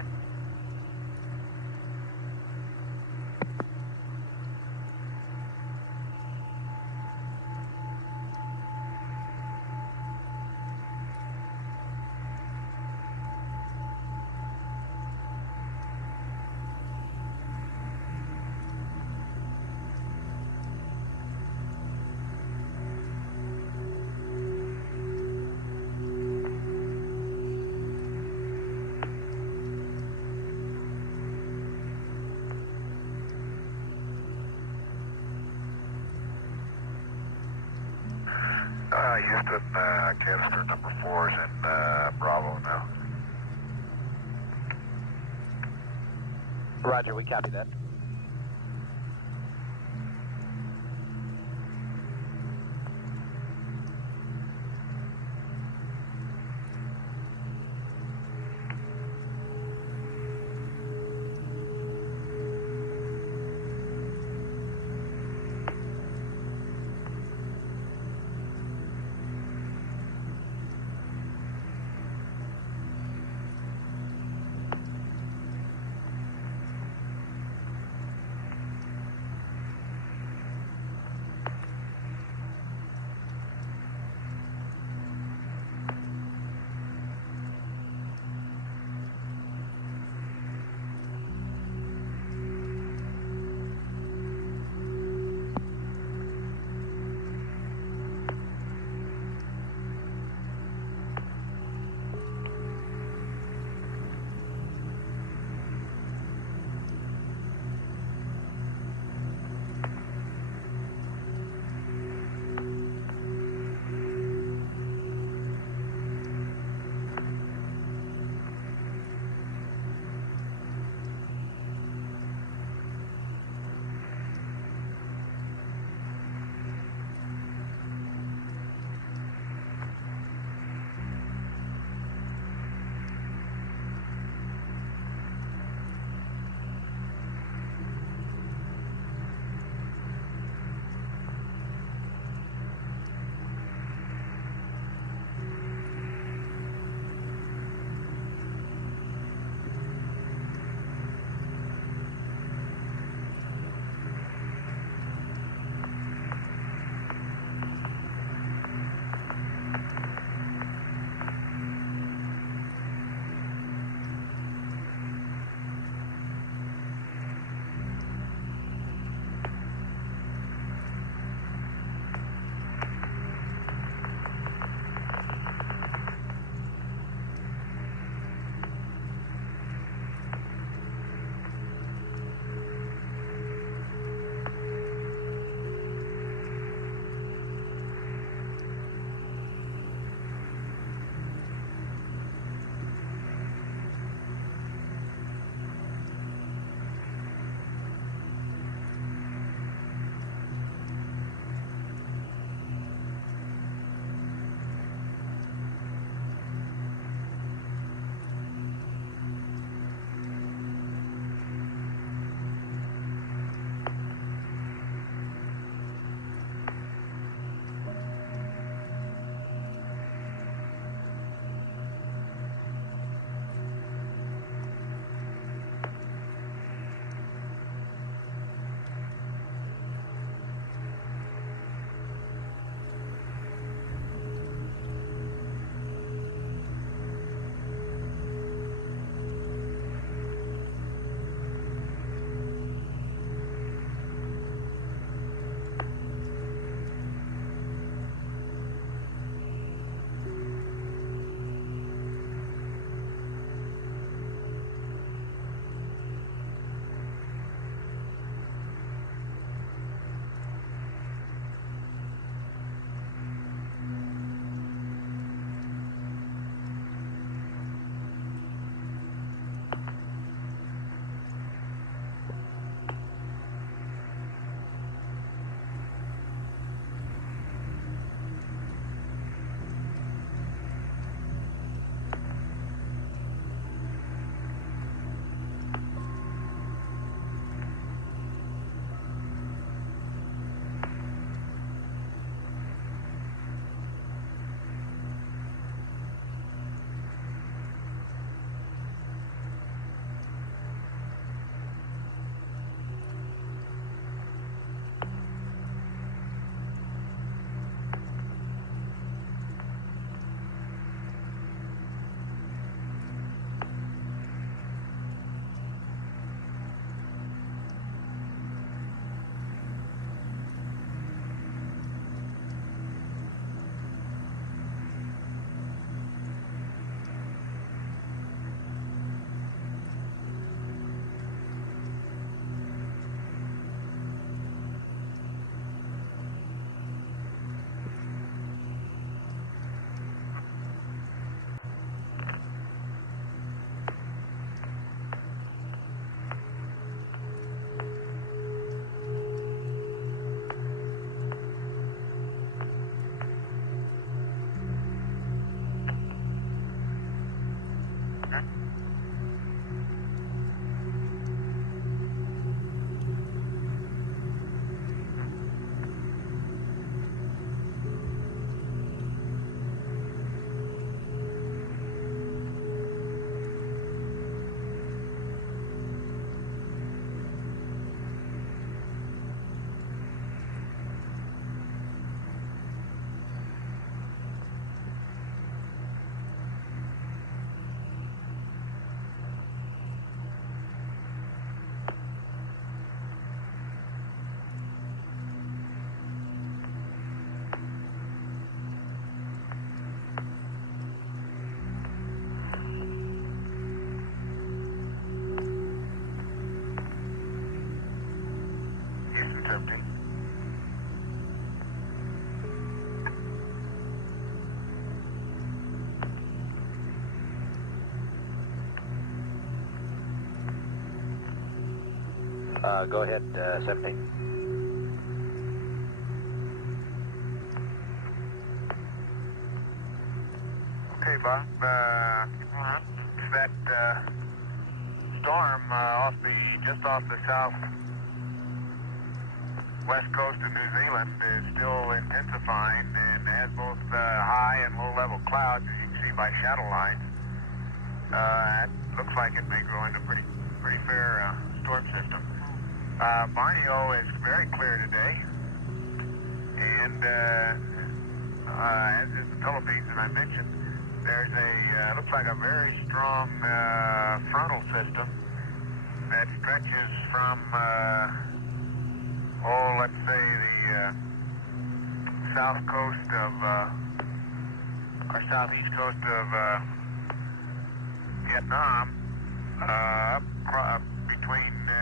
Houston, canister number 4 is in Bravo now. Roger, we copy that. 17. Go ahead, 17. Okay, Bob. That storm just off the south west coast of New Zealand is still intensifying and has both high and low level clouds, as you can see by shadow lines. It looks like it may grow into a pretty fair storm system. Borneo is very clear today, and as is the Philippines, as I mentioned, there's looks like a very strong frontal system that stretches from, let's say the south coast of, or southeast coast of Vietnam, up between